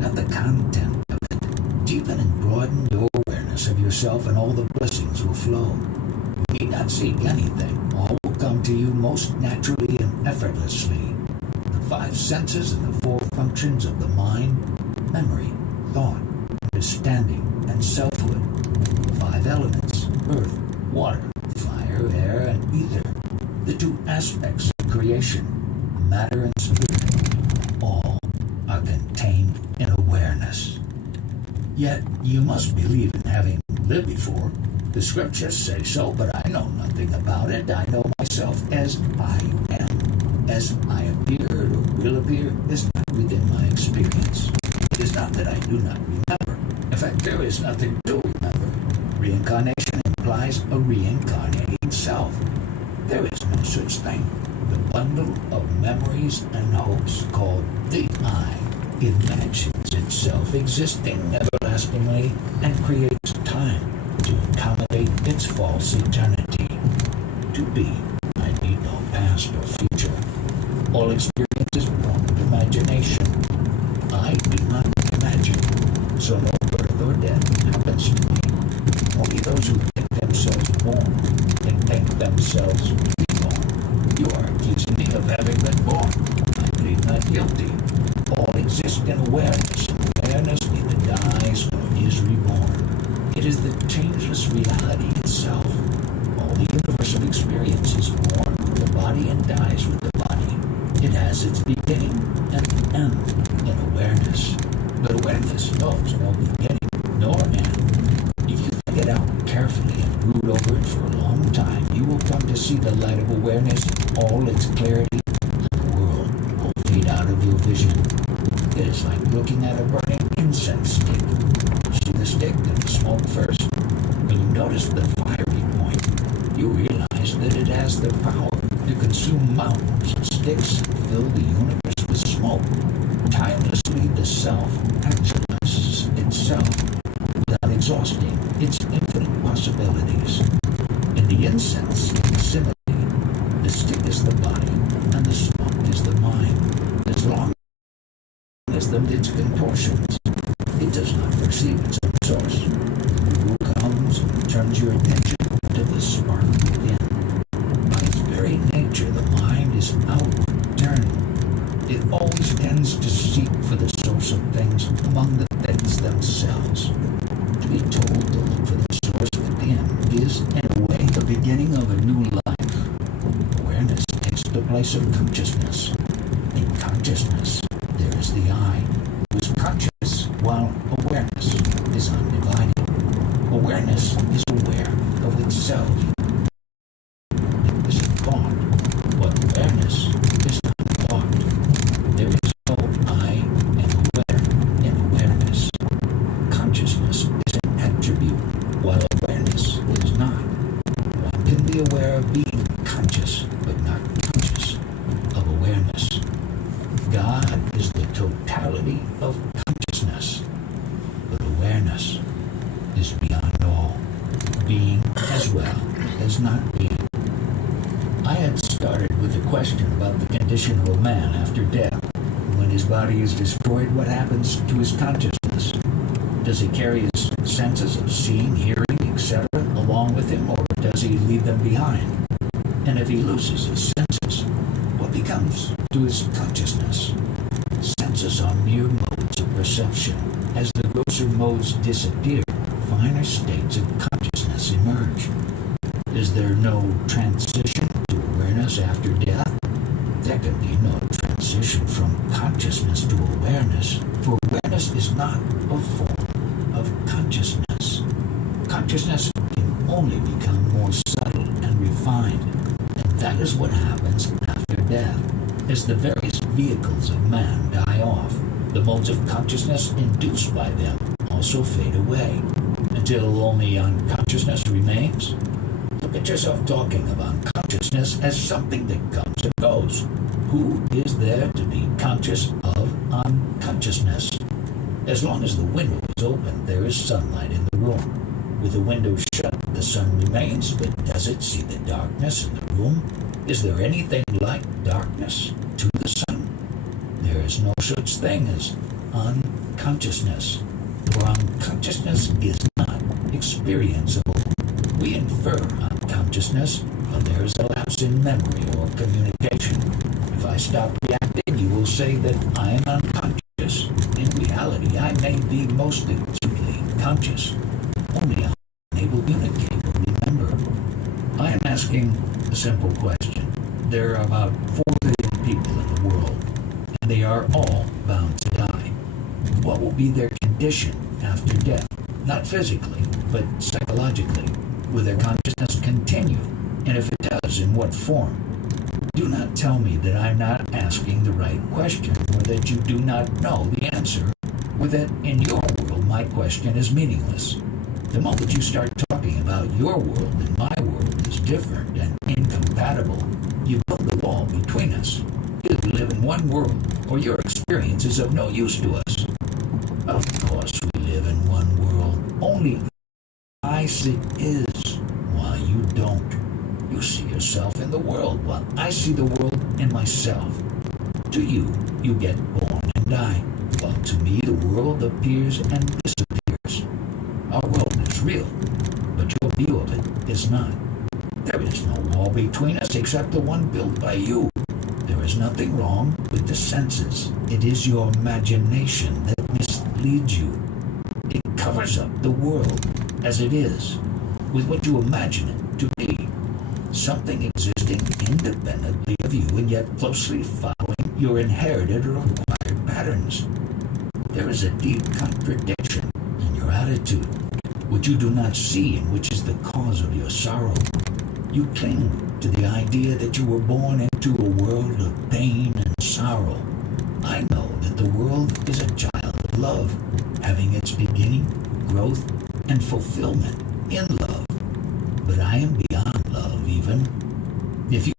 not the content of it. Deepen and broaden your awareness of yourself, and all the blessings will flow. You need not seek anything. All will come to you most naturally and effortlessly. The 5 senses and the 4 functions of the mind, memory, thought, understanding, and selfhood. The 5 elements, earth, water, fire, air, and ether. The 2 aspects of creation, matter and spirit. All are contained in awareness. Yet you must believe in having lived before. The scriptures say so, but I know nothing about it. I know myself as I am. As I appeared or will appear is not within my experience. It is not that I do not remember. In fact, there is nothing to remember. Reincarnation implies a reincarnating self. There is no such thing. The bundle of memories and hopes called the I imagines itself existing everlastingly and creates time to accommodate its false eternity. To be, I need no past or future. All experience is born of imagination. I do not imagine, so no birth or death happens to me. Only those who think themselves born can think themselves reborn. You are accusing me of having been born. I plead not guilty. All exist in awareness. Awareness neither dies nor is reborn. It is the changeless reality itself. All the universe of experience is born with the body and dies with the body. It has its beginning and end in awareness. But awareness knows no beginning nor end. If you think it out carefully and brood over it for a long time, you will come to see the light of awareness, all its clarity, and the world will fade out of your vision. It is like looking at a burning incense stick. You see the stick and the smoke first. When you notice the fiery point, you realize that it has the power to consume mountains of sticks and fill the universe with smoke. Timelessly, the self actualizes itself without exhausting its infinite possibilities. In the incense simile, the stick is the body and the smoke is the mind. As long as its contortions, it does not perceive its own source. The guru comes and turns your attention to the spark within. By its very nature, the mind is out of turn. It always tends to seek for the source of things among the things themselves. To be told to look for the source within is, in a way, the beginning of a new life. Awareness takes the place of consciousness. In consciousness, there is the I, who is conscious while awareness is undivided. Awareness is aware of itself. It is a thought, but awareness is not thought. There is no I in awareness. Consciousness is an attribute, while awareness is not. One can be aware of being conscious, but not conscious of awareness. God is the totality of consciousness, but awareness is beyond all, being as well as not being. I had started with a question about the condition of a man after death. When his body is destroyed, what happens to his consciousness? Does he carry his senses of seeing, hearing, etc. along with him, or does he leave them behind? And if he loses his senses, what becomes to his consciousness? Senses are mere modes of perception. As the grosser modes disappear, finer states of consciousness emerge. Is there no transition to awareness after death? There can be no transition from consciousness to awareness, for awareness is not a form of consciousness. Consciousness can only become more subtle and refined, and that is what happens after death. As the various vehicles of man die off, the modes of consciousness induced by them also fade away, until only unconsciousness remains. Look at yourself talking of unconsciousness as something that comes and goes. Who is there to be conscious of unconsciousness? As long as the window is open, there is sunlight in the room. With the window shut, the sun remains, but does it see the darkness in the room? Is there anything like darkness to the sun? There is no such thing as unconsciousness, for unconsciousness is not experienceable. We infer unconsciousness when there is a lapse in memory or communication. If I stop reacting, you will say that I am unconscious. In reality, I may be most acutely conscious, only unable to communicate or remember. I am asking a simple question. There are about 4 billion people in the world, and they are all bound to die. What will be their condition after death? Not physically, but psychologically. Will their consciousness continue? And if it does, in what form? Do not tell me that I'm not asking the right question, or that you do not know the answer, or that in your world my question is meaningless. The moment you start talking about your world and my world is different and incompatible, you build a wall between us. You live in one world, or your experience is of no use to us. Of course we live in one world, only I see is, while you don't. You see yourself in the world, while I see the world in myself. To you, you get born and die, while to me the world appears and disappears. Our world is real, but your view of it is not. There is no wall between us except the one built by you. There is nothing wrong with the senses. It is your imagination that misleads you. It covers up the world as it is, with what you imagine it to be. Something existing independently of you and yet closely following your inherited or acquired patterns. There is a deep contradiction in your attitude, which you do not see and which is the cause of your sorrow. You cling to the idea that you were born into a world of pain and sorrow. I know that the world is a child of love, having its beginning, growth, and fulfillment in love. But I am beyond love even. If you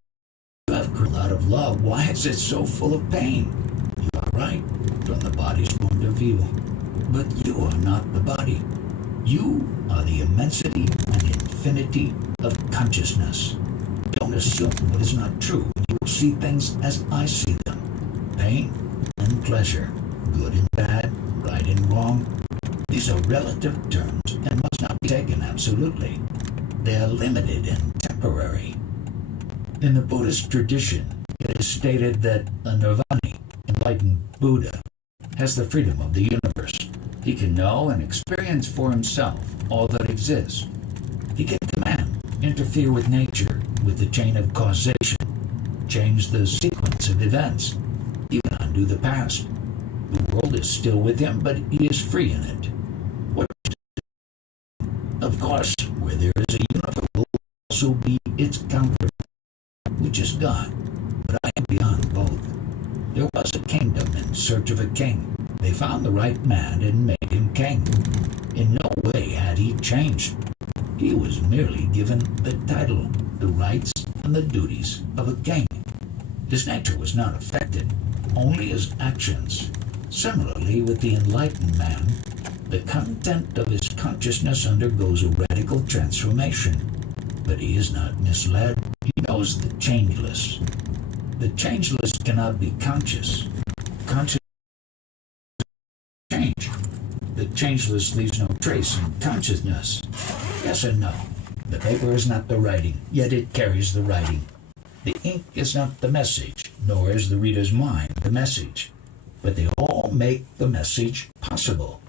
have grown out of love, why is it so full of pain? You are right from the body's point of view. But you are not the body. You are the immensity and infinity of consciousness. Don't assume what is not true. You will see things as I see them. Pain and pleasure, good and bad, right and wrong. These are relative terms and must not be taken absolutely. They are limited and temporary. In the Buddhist tradition, it is stated that a nirvani, enlightened Buddha, has the freedom of the universe. He can know and experience for himself all that exists. He can command, interfere with nature, with the chain of causation, change the sequence of events, even undo the past. The world is still with him, but he is free in it. Of course, where there is a universe will also be its counterpart, which is God. But I am beyond both. There was a kingdom in search of a king. They found the right man and made him king. In no way had he changed. He was merely given the title, the rights, and the duties of a king. His nature was not affected, only his actions. Similarly, with the enlightened man, the content of his consciousness undergoes a radical transformation. But he is not misled. He knows the changeless. The changeless cannot be conscious. Conscious change. The changeless leaves no trace in consciousness. Yes and no. The paper is not the writing, yet it carries the writing. The ink is not the message, nor is the reader's mind the message. But they all make the message possible.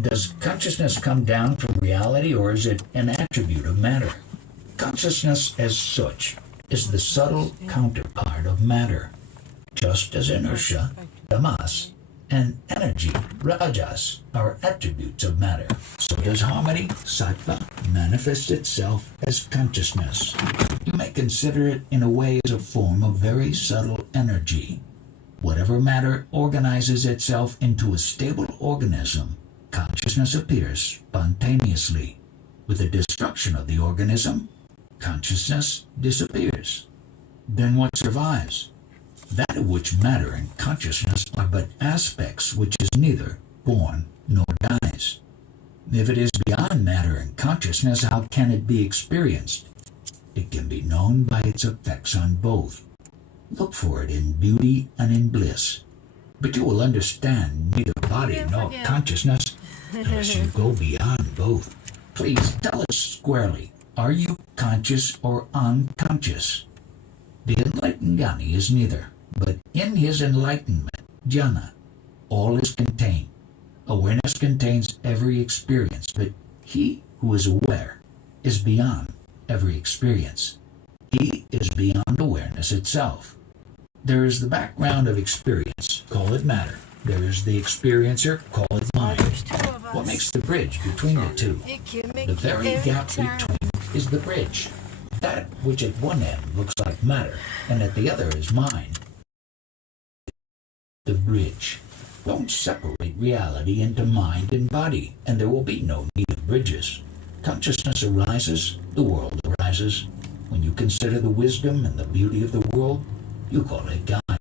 Does consciousness come down from reality, or is it an attribute of matter? Consciousness as such is the subtle counterpart of matter, just as inertia, tamas, and energy, rajas, are attributes of matter. So does harmony, sattva, manifest itself as consciousness. You may consider it in a way as a form of very subtle energy. Whatever matter organizes itself into a stable organism, consciousness appears spontaneously. With the destruction of the organism, consciousness disappears. Then what survives? That of which matter and consciousness are but aspects, which is neither born nor dies. If it is beyond matter and consciousness, how can it be experienced? It can be known by its effects on both. Look for it in beauty and in bliss. But you will understand neither body nor consciousness unless you go beyond both. Please tell us squarely, are you conscious or unconscious? The enlightened Jnani is neither, but in his enlightenment, jhana, all is contained. Awareness contains every experience, but he who is aware is beyond every experience. He is beyond awareness itself. There is the background of experience, call it matter. There is the experiencer, call it mind. What makes the bridge between the two? The very gap between is the bridge. That which at one end looks like matter and at the other is mind. The bridge. Don't separate reality into mind and body, and there will be no need of bridges. Consciousness arises, the world arises. When you consider the wisdom and the beauty of the world, you call it God.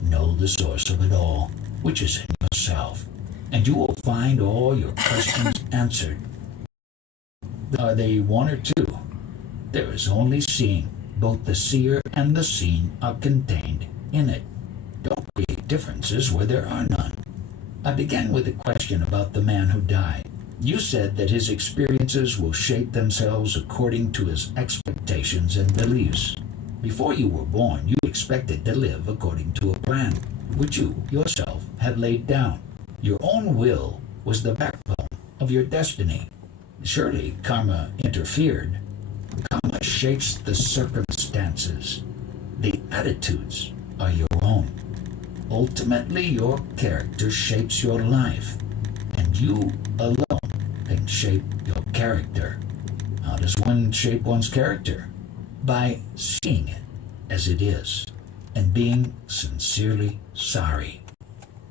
Know the source of it all, which is in yourself, and you will find all your questions answered. Are they one or two? There is only seeing. Both the seer and the seen are contained in it. Don't create differences where there are none. I began with a question about the man who died. You said that his experiences will shape themselves according to his expectations and beliefs. Before you were born, you expected to live according to a plan, which you yourself had laid down. Your own will was the backbone of your destiny. Surely karma interfered. Karma shapes the circumstances. The attitudes are your own. Ultimately, your character shapes your life, and you alone can shape your character. How does one shape one's character? By seeing it as it is and being sincerely sorry.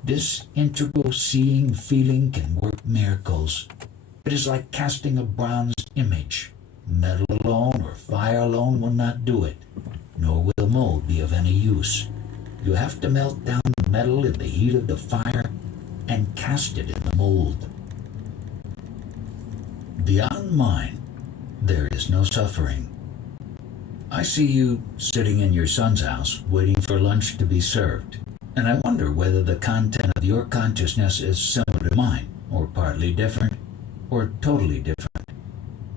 This integral seeing feeling can work miracles. It is like casting a bronze image. Metal alone or fire alone will not do it, nor will the mold be of any use. You have to melt down the metal in the heat of the fire and cast it in the mold. Beyond mind, there is no suffering. I see you sitting in your son's house waiting for lunch to be served, and I wonder whether the content of your consciousness is similar to mine, or partly different, or totally different.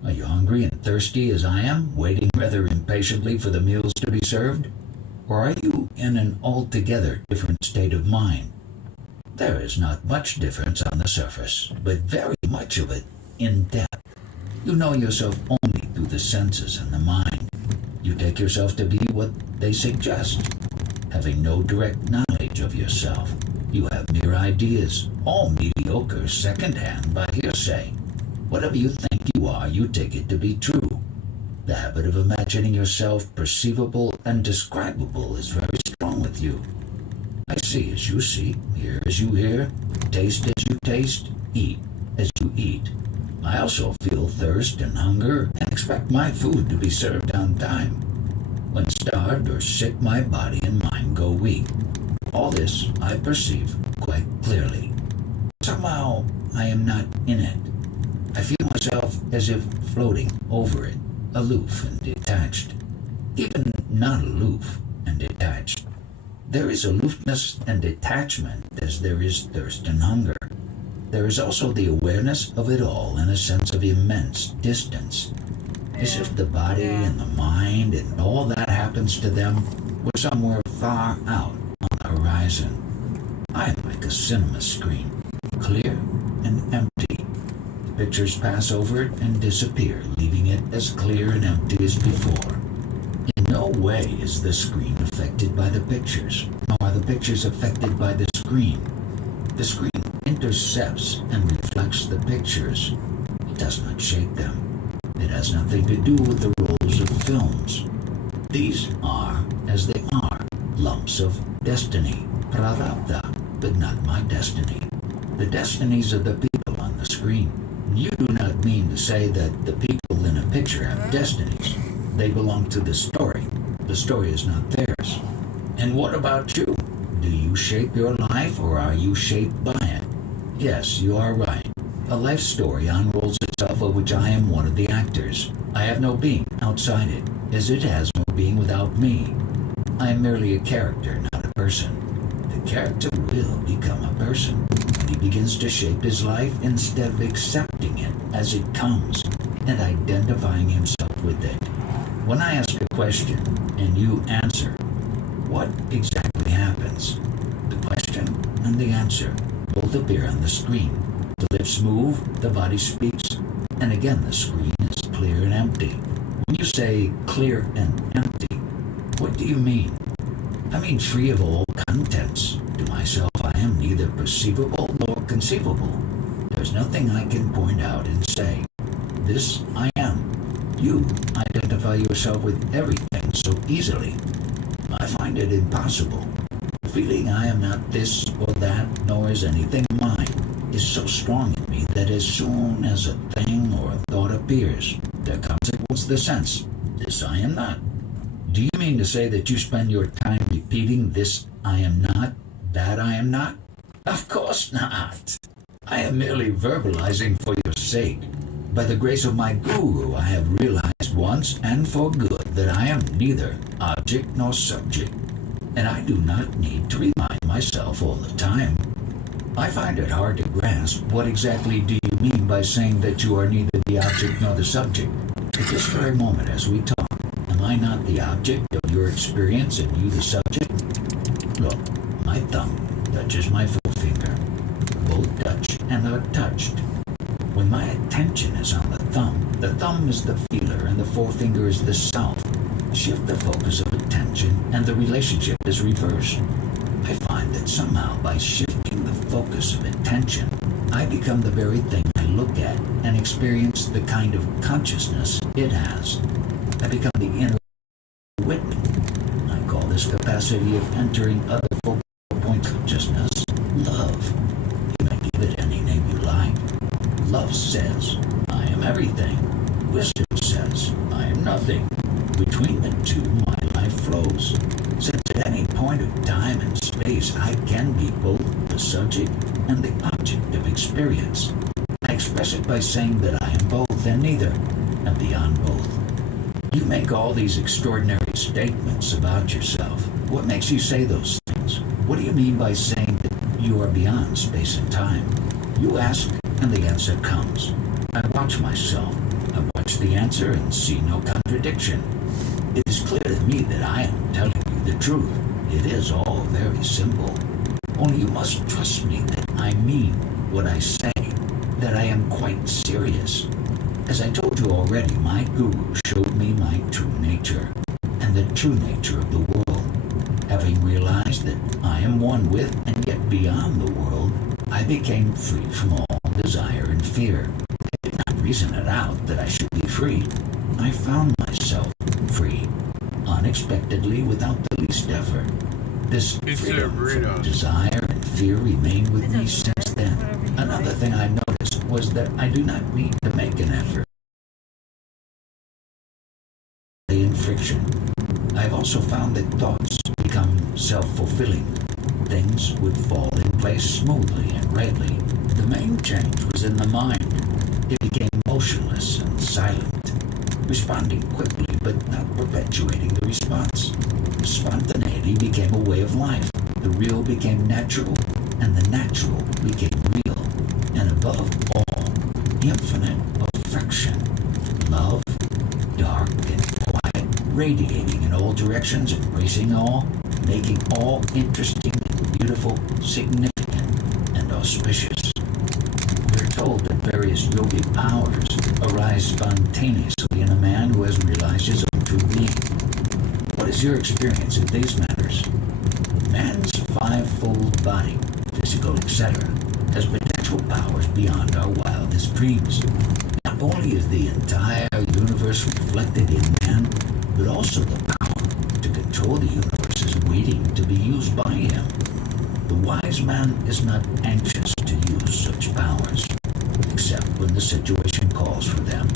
Are you hungry and thirsty as I am, waiting rather impatiently for the meals to be served? Or are you in an altogether different state of mind? There is not much difference on the surface, but very much of it in depth. You know yourself only through the senses and the mind. You take yourself to be what they suggest. Having no direct knowledge of yourself, you have mere ideas, all mediocre second-hand by hearsay. Whatever you think you are, you take it to be true. The habit of imagining yourself perceivable and describable is very strong with you. I see as you see, hear as you hear, taste as you taste, eat as you eat. I also feel thirst and hunger and expect my food to be served on time. When starved or sick, my body and mind go weak. All this I perceive quite clearly. Somehow I am not in it. I feel myself as if floating over it, aloof and detached, even not aloof and detached. There is aloofness and detachment as there is thirst and hunger. There is also the awareness of it all in a sense of immense distance, as if the body and the mind and all that happens to them were somewhere far out on the horizon. I am like a cinema screen, clear and empty. Pictures pass over it and disappear, leaving it as clear and empty as before. In no way is the screen affected by the pictures, nor are the pictures affected by the screen. The screen intercepts and reflects the pictures. It does not shape them. It has nothing to do with the rolls of films. These are as they are, lumps of destiny, prarabdha, but not my destiny. The destinies of the people on the screen. You do not mean to say that the people in a picture have destinies. They belong to the story. The story is not theirs. And what about you? Do you shape your life or are you shaped by it? Yes, you are right. A life story unrolls itself of which I am one of the actors. I have no being outside it, as it has no being without me. I am merely a character, not a person. The character will become a person. He begins to shape his life instead of accepting it as it comes and identifying himself with it. When I ask a question and you answer, what exactly happens? The question and the answer both appear on the screen. The lips move, the body speaks, and again the screen is clear and empty. When you say clear and empty, what do you mean? I mean free of all contents. To myself, I am neither perceivable nor conceivable. There's nothing I can point out and say, this I am. You identify yourself with everything so easily. I find it impossible. The feeling I am not this or that, nor is anything mine, is so strong in me that as soon as a thing or a thought appears, there comes at once the sense, this I am not. Do you mean to say that you spend your time repeating this I am not, that I am not? Of course not. I am merely verbalizing for your sake. By the grace of my guru, I have realized once and for good that I am neither object nor subject, and I do not need to remind myself all the time. I find it hard to grasp what exactly do you mean by saying that you are neither the object nor the subject. At this very moment as we talk, am I not the object of your experience and you the subject? Look, my thumb touches my forefinger. Both touch and are touched. When my attention is on the thumb is the feeler and the forefinger is the self. Shift the focus of attention and the relationship is reversed. I find that somehow by shifting the focus of attention, I become the very thing I look at and experience the kind of consciousness it has. I become the inner witness. I call this capacity of entering other focal point consciousness love. You may give it any name you like. Love says, I am everything. Wisdom says, I am nothing. Between the two, my life flows. Since at any point of time and space, I can be both the subject and the object of experience. I express it by saying that I am both and neither, and beyond both. You make all these extraordinary statements about yourself. What makes you say those things? What do you mean by saying that you are beyond space and time? You ask, and the answer comes. I watch myself. I watch the answer and see no contradiction. It is clear to me that I am telling you the truth. It is all very simple. Only you must trust me that I mean what I say, that I am quite serious. As I told you already, my guru showed me my true nature, and the true nature of the world. Having realized that I am one with and yet beyond the world, I became free from all desire and fear. I did not reason it out that I should be free. I found myself free, unexpectedly, without the least effort. This freedom from desire and fear remained with me since then. Another thing I noticed was that I do not need to make an effort in friction. I have also found that thoughts become self-fulfilling. Things would fall in place smoothly and readily. The main change was in the mind. It became motionless and silent, responding quickly but not perpetuating the response. Spontaneity became a way of life. The real became natural, and the natural became real. And above all, infinite perfection. Love, dark and quiet, radiating in all directions, embracing all, making all interesting and beautiful, significant and auspicious. We're told that various yogic powers arise spontaneously in a man who has realized his own true being. What is your experience in these matters? Man's fivefold body, physical, etc., has potential powers beyond our wildest dreams. Not only is the entire universe reflected in man, but also the power to control the universe is waiting to be used by him. The wise man is not anxious to use such powers, except when the situation calls for them.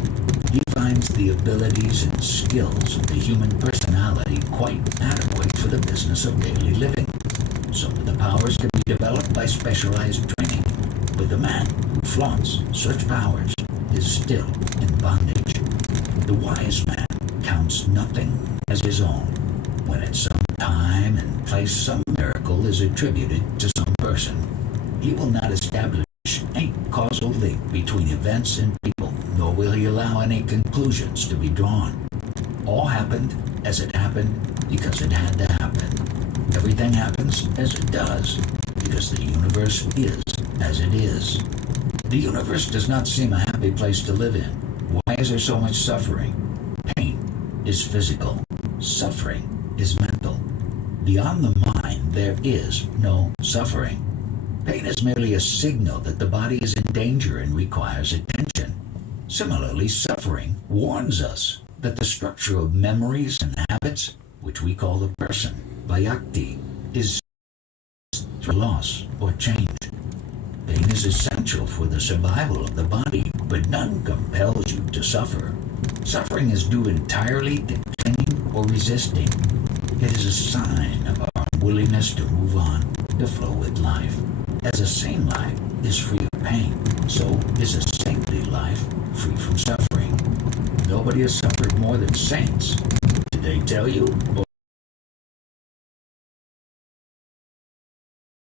He finds the abilities and skills of the human personality quite adequate for the business of daily living. Some of the powers can be developed by specialized training, but the man who flaunts such powers is still in bondage. The wise man counts nothing as his own. When at some time and place some miracle is attributed to some person, he will not establish any causal link between events and people, nor will he allow any conclusions to be drawn. All happened as it happened because it had to happen. Everything happens as it does because the universe is as it is. The universe does not seem a happy place to live in. Why is there so much suffering? Pain is physical. Suffering is mental. Beyond the mind, there is no suffering. Pain is merely a signal that the body is in danger and requires attention. Similarly, suffering warns us that the structure of memories and habits, which we call the person, Vyakti, is through loss or change. Pain is essential for the survival of the body, but none compels you to suffer. Suffering is due entirely to clinging or resisting. It is a sign of our unwillingness to move on, to flow with life. As a sane life is free of pain, so is a saintly life free from suffering. Nobody has suffered more than saints. Did they tell you?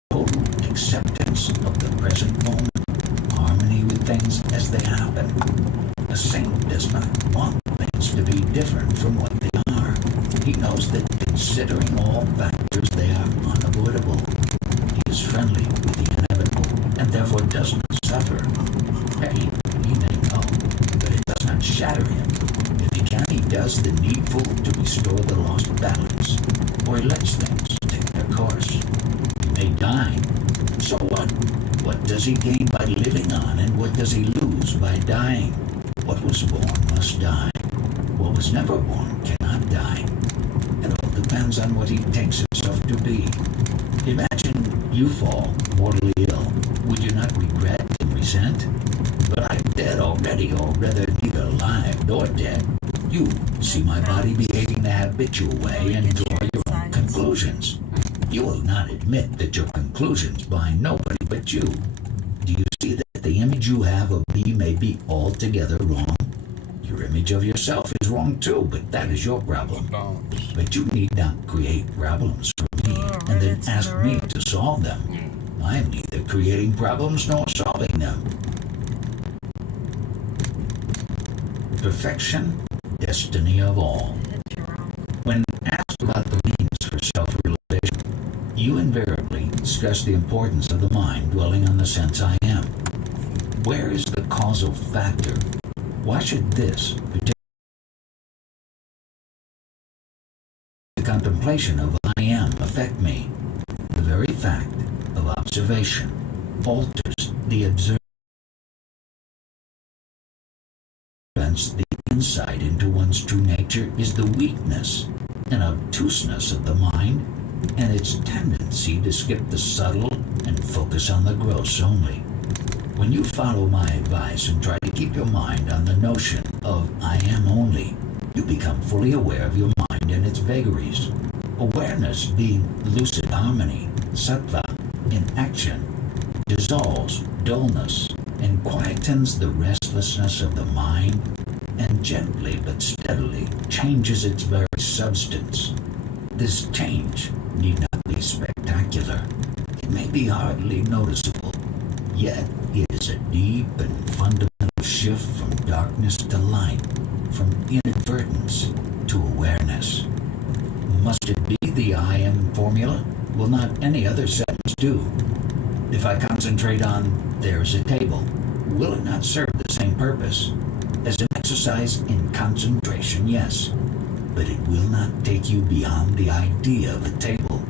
Total acceptance of the present moment, harmony with things as they happen. A saint does not want things to be different from what they are. He knows that considering all factors, they are unavoidable. He is friendly with the inevitable and therefore does not suffer. Pain, he may know, but it does not shatter him. If he can, he does the needful to restore the lost balance, or he lets things take their course. He may die. So what? What does he gain by living on, and what does he lose by dying? What was born must die. What was never born cannot die. It all depends on what he takes himself to be. Imagine you fall mortally ill. Would you not regret and resent? But I'm dead already, or rather neither alive nor dead. You see my body behaving the habitual way and draw your own conclusions. You will not admit that your conclusions bind nobody but you. Do you see that the image you have of me may be altogether wrong? Your image of yourself is wrong too, but that is your problem. But you need not create problems for me and then ask me to solve them. I am neither creating problems nor solving them. Perfection, destiny of all. When asked about the means for self-realization, you invariably stress the importance of the mind dwelling on the sense I am. Where is the causal factor? Why should this particular contemplation of I am affect me? The very fact of observation alters the observer. The insight into one's true nature is the weakness and obtuseness of the mind and its tendency to skip the subtle and focus on the gross only. When you follow my advice and try to keep your mind on the notion of I am only, you become fully aware of your mind and its vagaries. Awareness being lucid harmony, sattva, in action, dissolves dullness and quietens the restlessness of the mind and gently but steadily changes its very substance. This change need not be spectacular. It may be hardly noticeable, yet it is a deep and fundamental shift from darkness to light, from inadvertence to awareness. Must it be the I am formula? Will not any other sentence do? If I concentrate on there's a table, will it not serve the same purpose? As an exercise in concentration, yes, but it will not take you beyond the idea of a table.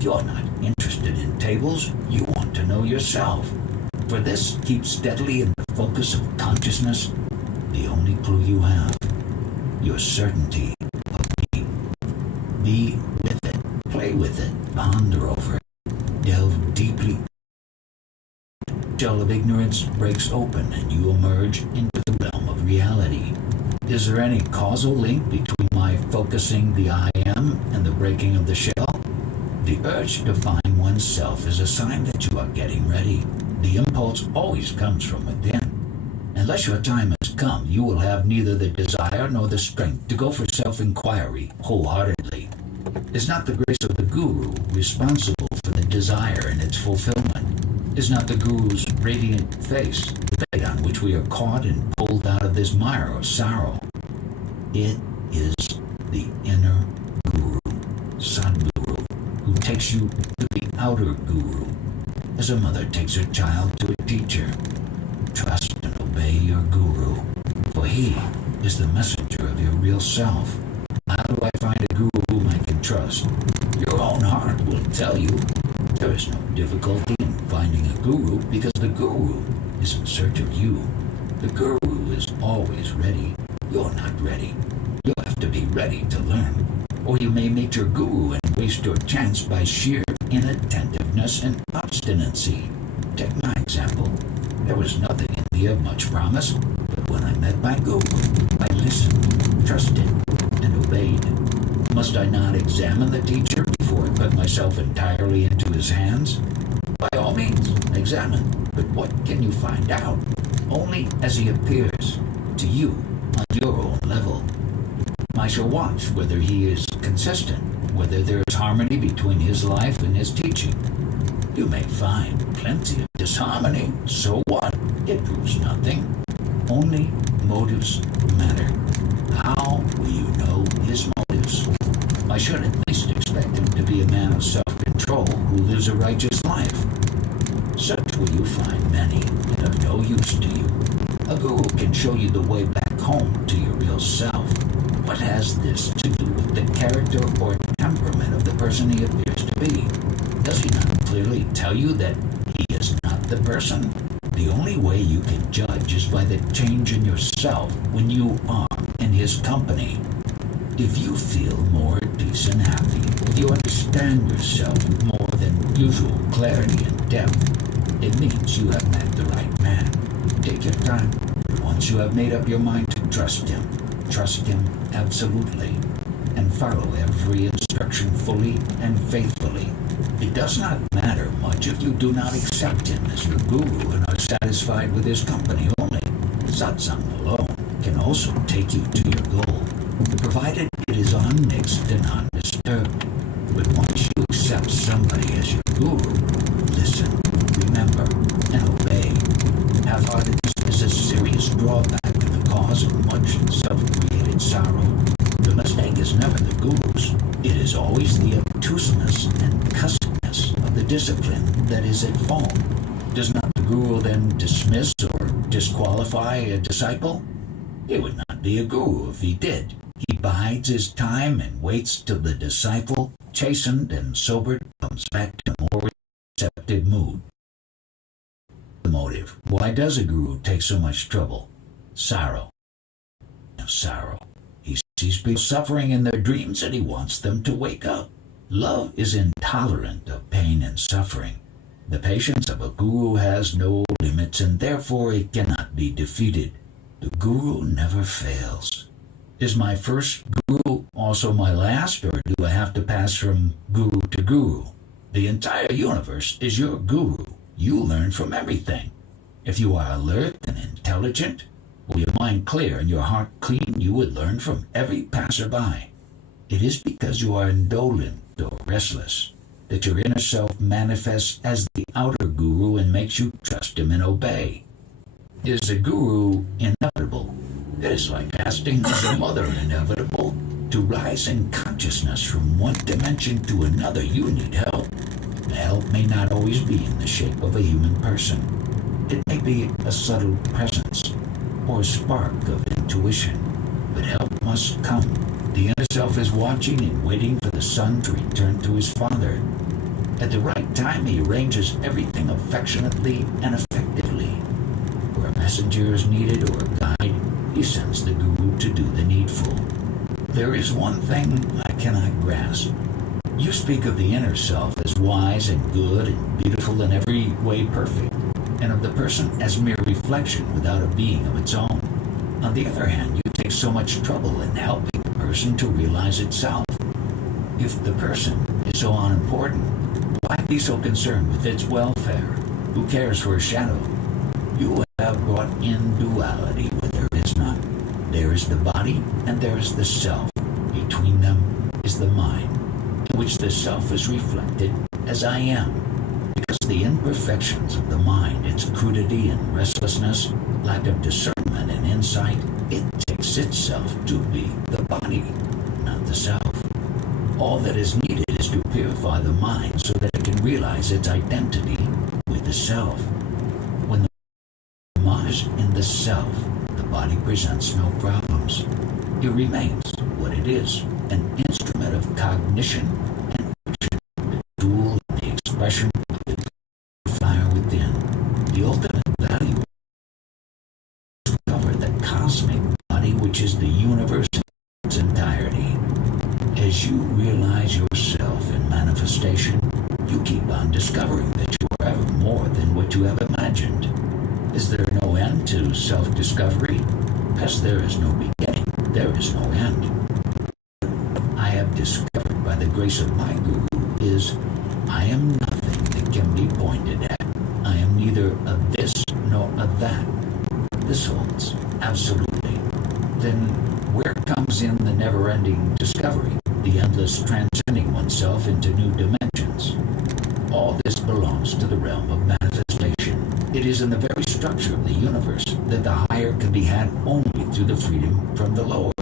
You're not interested in tables, you want to know yourself. For this, keep steadily in the focus of consciousness, the only clue you have, your certainty of being. Be with it, play with it, ponder over it, delve deeply. The shell of ignorance breaks open and you emerge into the realm of reality. Is there any causal link between my focusing the I am and the breaking of the shell? The urge to find oneself is a sign that you are getting ready. The impulse always comes from within. Unless your time has come, you will have neither the desire nor the strength to go for self-inquiry wholeheartedly. Is not the grace of the Guru responsible for the desire and its fulfillment? Is not the Guru's radiant face the bait on which we are caught and pulled out of this mire of sorrow? It is the inner Guru, Sadguru, who takes you to the outer Guru, as a mother takes her child to a teacher. Trust and obey your Guru, for he is the messenger of your real self. How do I find a Guru whom I can trust? Your own heart will tell you. There is no difficulty in finding a Guru because the Guru is in search of you. The Guru is always ready. You're not ready. You have to be ready to learn, or you may meet your guru and waste your chance by sheer inattentiveness and obstinacy. Take my example. There was nothing in me of much promise, but when I met my guru, I listened, trusted, and obeyed. Must I not examine the teacher before I put myself entirely into his hands? By all means, examine, but what can you find out? Only as he appears to you on your own level. I shall watch whether he is consistent, whether there is harmony between his life and his teaching. You may find plenty of disharmony, so what? It proves nothing. Only motives matter. How will you know his motives? I should at least expect him to be a man of self-control who lives a righteous life. Such will you find many and of no use to you. A guru can show you the way back home to your real self. What has this to do with the character or temperament of the person he appears to be? Does he not clearly tell you that he is not the person? The only way you can judge is by the change in yourself when you are in his company. If you feel more at peace and happy, if you understand yourself with more than usual clarity and depth, it means you have met the right man. Take your time. Once you have made up your mind to trust him absolutely, and follow every instruction fully and faithfully. It does not matter much if you do not accept him as your guru and are satisfied with his company only. Satsang alone can also take you to your goal, provided it is unmixed and undisturbed. But once you accept somebody as your guru, listen, remember, and obey. Half-heartedness is a serious drawback and the cause of much self-created sorrow. The mistake is never the guru's. It is always the obtuseness and cussedness of the discipline that is at fault. Does not the guru then dismiss or disqualify a disciple? He would not be a guru if he did. He bides his time and waits till the disciple, chastened and sobered, comes back to a more receptive mood. The motive. Why does a guru take so much trouble? Sorrow. Sorrow. He sees people suffering in their dreams and he wants them to wake up. Love is intolerant of pain and suffering. The patience of a guru has no limits and therefore it cannot be defeated. The guru never fails. Is my first guru also my last, or do I have to pass from guru to guru? The entire universe is your guru. You learn from everything. If you are alert and intelligent, with your mind clear and your heart clean, you would learn from every passerby. It is because you are indolent or restless that your inner self manifests as the outer guru and makes you trust him and obey. Is a guru inevitable? It is like asking the mother inevitable. To rise in consciousness from one dimension to another, you need help. The help may not always be in the shape of a human person. It may be a subtle presence or a spark of intuition, but help must come. The inner self is watching and waiting for the son to return to his father. At the right time, he arranges everything affectionately and effectively. Where a messenger is needed or a guide, he sends the guru to do the needful. There is one thing I cannot grasp. You speak of the inner self as wise and good and beautiful and every way perfect, and of the person as mere reflection without a being of its own. On the other hand, you take so much trouble in helping the person to realize itself. If the person is so unimportant, why be so concerned with its welfare? Who cares for a shadow? You have brought in duality where there is none. There is the body and there is the self. Between them is the mind, in which the self is reflected as I am. Because the imperfections of the mind, its crudity and restlessness, lack of discernment and insight, it takes itself to be the body, not the self. All that is needed is to purify the mind so that it can realize its identity with the self. When the mind is in the self, the body presents no problems. It remains what it is, an instrument of cognition and action, the tool in the expression of the fire within. The ultimate value is to discover that cosmic which is the universe in its entirety. As you realize yourself in manifestation, you keep on discovering that you are ever more than what you have imagined. Is there no end to self-discovery? As there is no beginning, there is no end. I have discovered by the grace of my Guru is, I am nothing that can be pointed at. I am neither of this nor of that. This holds, absolutely. Then where comes in the never-ending discovery, the endless transcending oneself into new dimensions? All this belongs to the realm of manifestation. It is in the very structure of the universe that the higher can be had only through the freedom from the lower.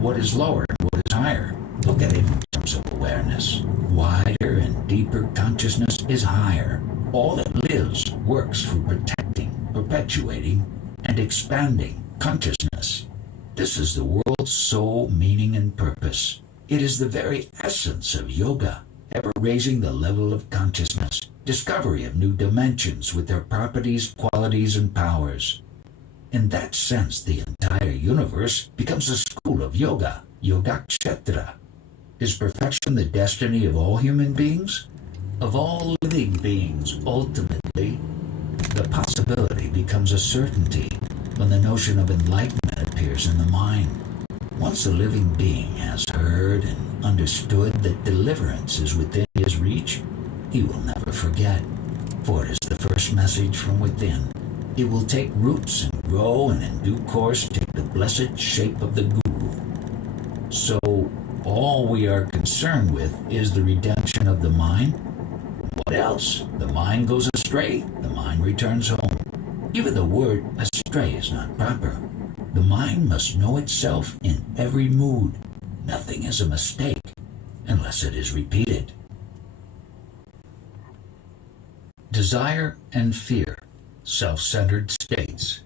What is lower and what is higher? Look at it in terms of awareness. Wider and deeper consciousness is higher. All that lives works for protecting, perpetuating, and expanding consciousness. This is the world's sole meaning and purpose. It is the very essence of yoga, ever raising the level of consciousness, discovery of new dimensions with their properties, qualities, and powers. In that sense, the entire universe becomes a school of yoga, yogakshetra. Is perfection the destiny of all human beings? Of all living beings, ultimately, the possibility becomes a certainty when the notion of enlightenment appears in the mind. Once a living being has heard and understood that deliverance is within his reach, he will never forget, for it is the first message from within. It will take roots and grow, and in due course take the blessed shape of the Guru. So, all we are concerned with is the redemption of the mind. What else? The mind goes astray, the mind returns home. Even the word astray is not proper. The mind must know itself in every mood. Nothing is a mistake unless it is repeated. Desire and fear, self-centered states.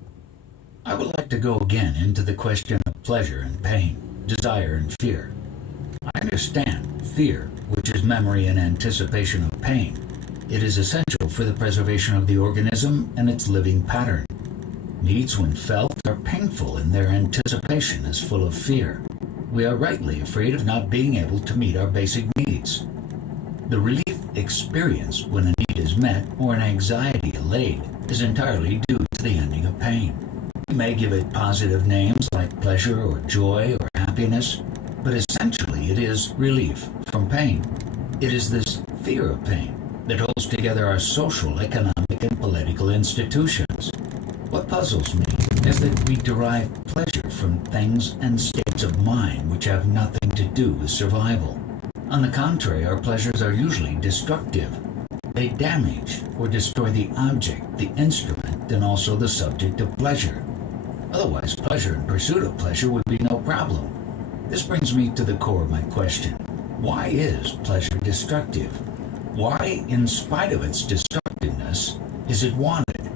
I would like to go again into the question of pleasure and pain, desire and fear. I understand fear, which is memory and anticipation of pain. It is essential for the preservation of the organism and its living pattern. Needs, when felt, are painful, and their anticipation is full of fear. We are rightly afraid of not being able to meet our basic needs. The relief experienced when a need is met or an anxiety allayed is entirely due to the ending of pain. We may give it positive names like pleasure or joy or happiness, but essentially it is relief from pain. It is this fear of pain that holds together our social, economic, and political institutions. What puzzles me is that we derive pleasure from things and states of mind which have nothing to do with survival. On the contrary, our pleasures are usually destructive. They damage or destroy the object, the instrument, and also the subject of pleasure. Otherwise, pleasure and pursuit of pleasure would be no problem. This brings me to the core of my question. Why is pleasure destructive? Why, in spite of its destructiveness, is it wanted?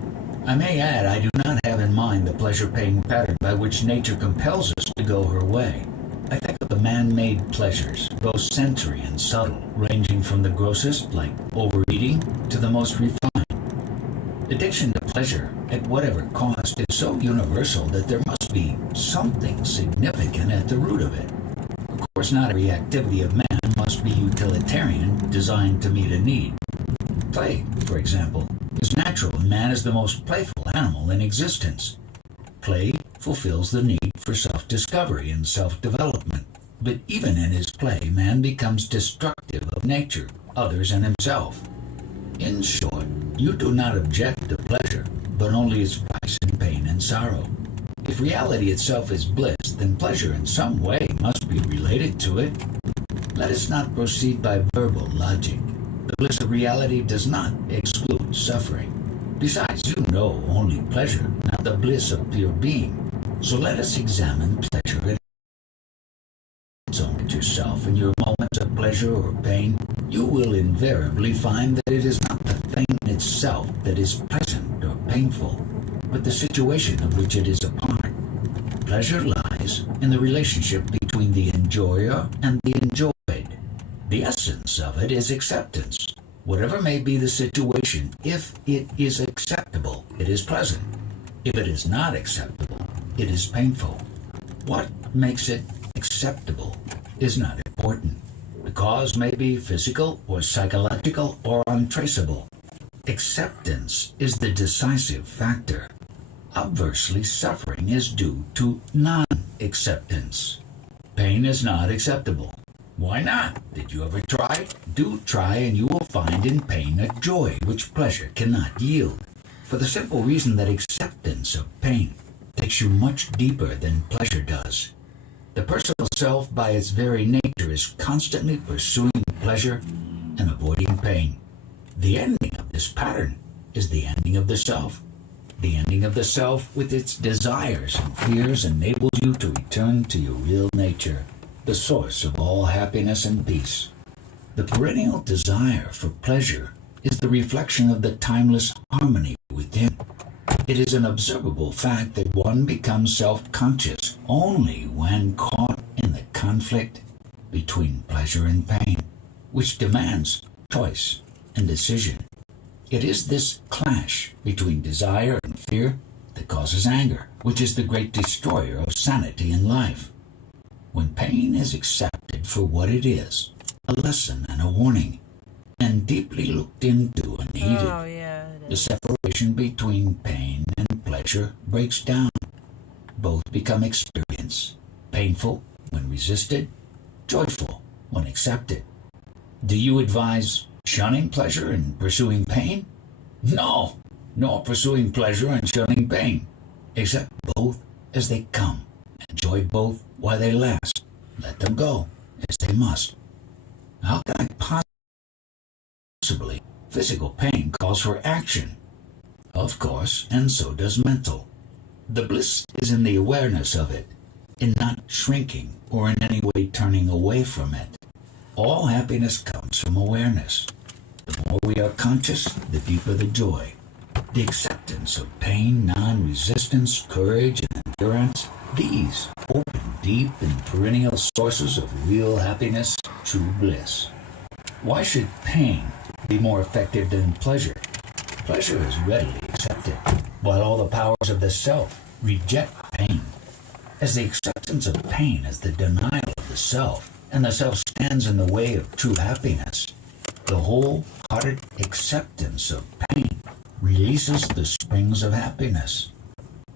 I may add, I do not have in mind the pleasure-pain pattern by which nature compels us to go her way. I think of the man-made pleasures, both sensory and subtle, ranging from the grossest, like overeating, to the most refined. Addiction to pleasure, at whatever cost, is so universal that there must be something significant at the root of it. Of course, not every activity of man must be utilitarian, designed to meet a need. Play, for example, is natural, and man is the most playful animal in existence. Play fulfills the need for self-discovery and self-development. But even in his play, man becomes destructive of nature, others, and himself. In short, you do not object to pleasure, but only its price in pain and sorrow. If reality itself is bliss, then pleasure in some way must be related to it. Let us not proceed by verbal logic. The bliss of reality does not exclude suffering. Besides, you know only pleasure, not the bliss of pure being. So let us examine pleasure at its own. At yourself in your moments of pleasure or pain, you will invariably find that it is not the thing itself that is pleasant or painful, but the situation of which it is a part. Pleasure lies in the relationship between the enjoyer and the enjoyed. The essence of it is acceptance. Whatever may be the situation, if it is acceptable, it is pleasant. If it is not acceptable, it is painful. What makes it acceptable is not important. The cause may be physical or psychological or untraceable. Acceptance is the decisive factor. Obviously, suffering is due to non-acceptance. Pain is not acceptable. Why not? Did you ever try? Do try and you will find in pain a joy which pleasure cannot yield. For the simple reason that acceptance of pain takes you much deeper than pleasure does. The personal self by its very nature is constantly pursuing pleasure and avoiding pain. The ending of this pattern is the ending of the self. The ending of the self with its desires and fears enables you to return to your real nature, the source of all happiness and peace. The perennial desire for pleasure is the reflection of the timeless harmony within. It is an observable fact that one becomes self-conscious only when caught in the conflict between pleasure and pain, which demands choice and decision. It is this clash between desire and fear that causes anger, which is the great destroyer of sanity in life. When pain is accepted for what it is, a lesson and a warning, and deeply looked into and heeded, the separation between pain and pleasure breaks down. Both become experience, painful when resisted, joyful when accepted. Do you advise shunning pleasure and pursuing pain? No, nor pursuing pleasure and shunning pain. Accept both as they come. Enjoy both while they last. Let them go as they must. How can I possibly? Physical pain calls for action. Of course, and so does mental. The bliss is in the awareness of it, in not shrinking or in any way turning away from it. All happiness comes from awareness. The more we are conscious, the deeper the joy. The acceptance of pain, non-resistance, courage, and endurance, these open deep and perennial sources of real happiness, true bliss. Why should pain be more effective than pleasure? Pleasure is readily accepted, while all the powers of the self reject pain. As the acceptance of pain is the denial of the self, and the self stands in the way of true happiness, the wholehearted acceptance of pain releases the springs of happiness.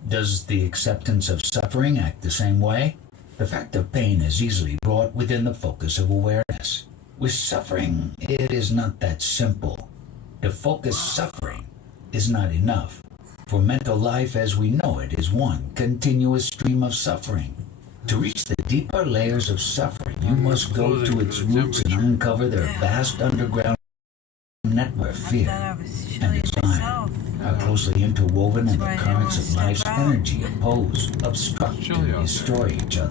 Does the acceptance of suffering act the same way? The fact of pain is easily brought within the focus of awareness. With suffering, it is not that simple. To focus suffering is not enough, for mental life as we know it is one continuous stream of suffering. To reach the deeper layers of suffering, you must go to its roots and uncover their vast underground network. Fear and desire are closely interwoven, and the currents of life's energy oppose, obstruct, and destroy each other.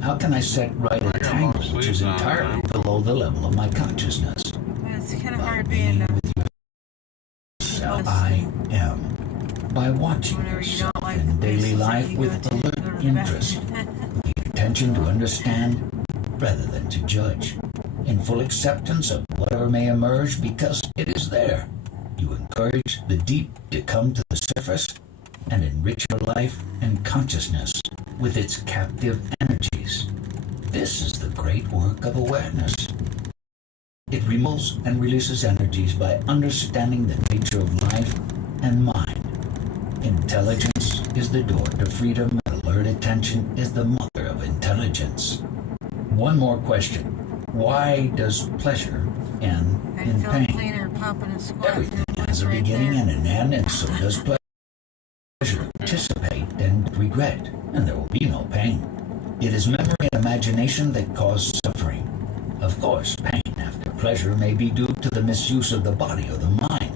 How can I set right a tangle which is entirely below the level of my consciousness? It's kind of hard being I am. By watching yourself in daily life with alert interest, the intention to understand rather than to judge, in full acceptance of whatever may emerge because it is there. You encourage the deep to come to the surface and enrich your life and consciousness with its captive energies. This is the great work of awareness. It removes and releases energies by understanding the nature of life and mind. Intelligence is the door to freedom, and alert attention is the mother of intelligence. One more question. Why does pleasure end in pain? Everything has a beginning and an end, and so does pleasure. Anticipate and regret, and there will be no pain. It is memory and imagination that cause suffering. Of course, pain after pleasure may be due to the misuse of the body or the mind.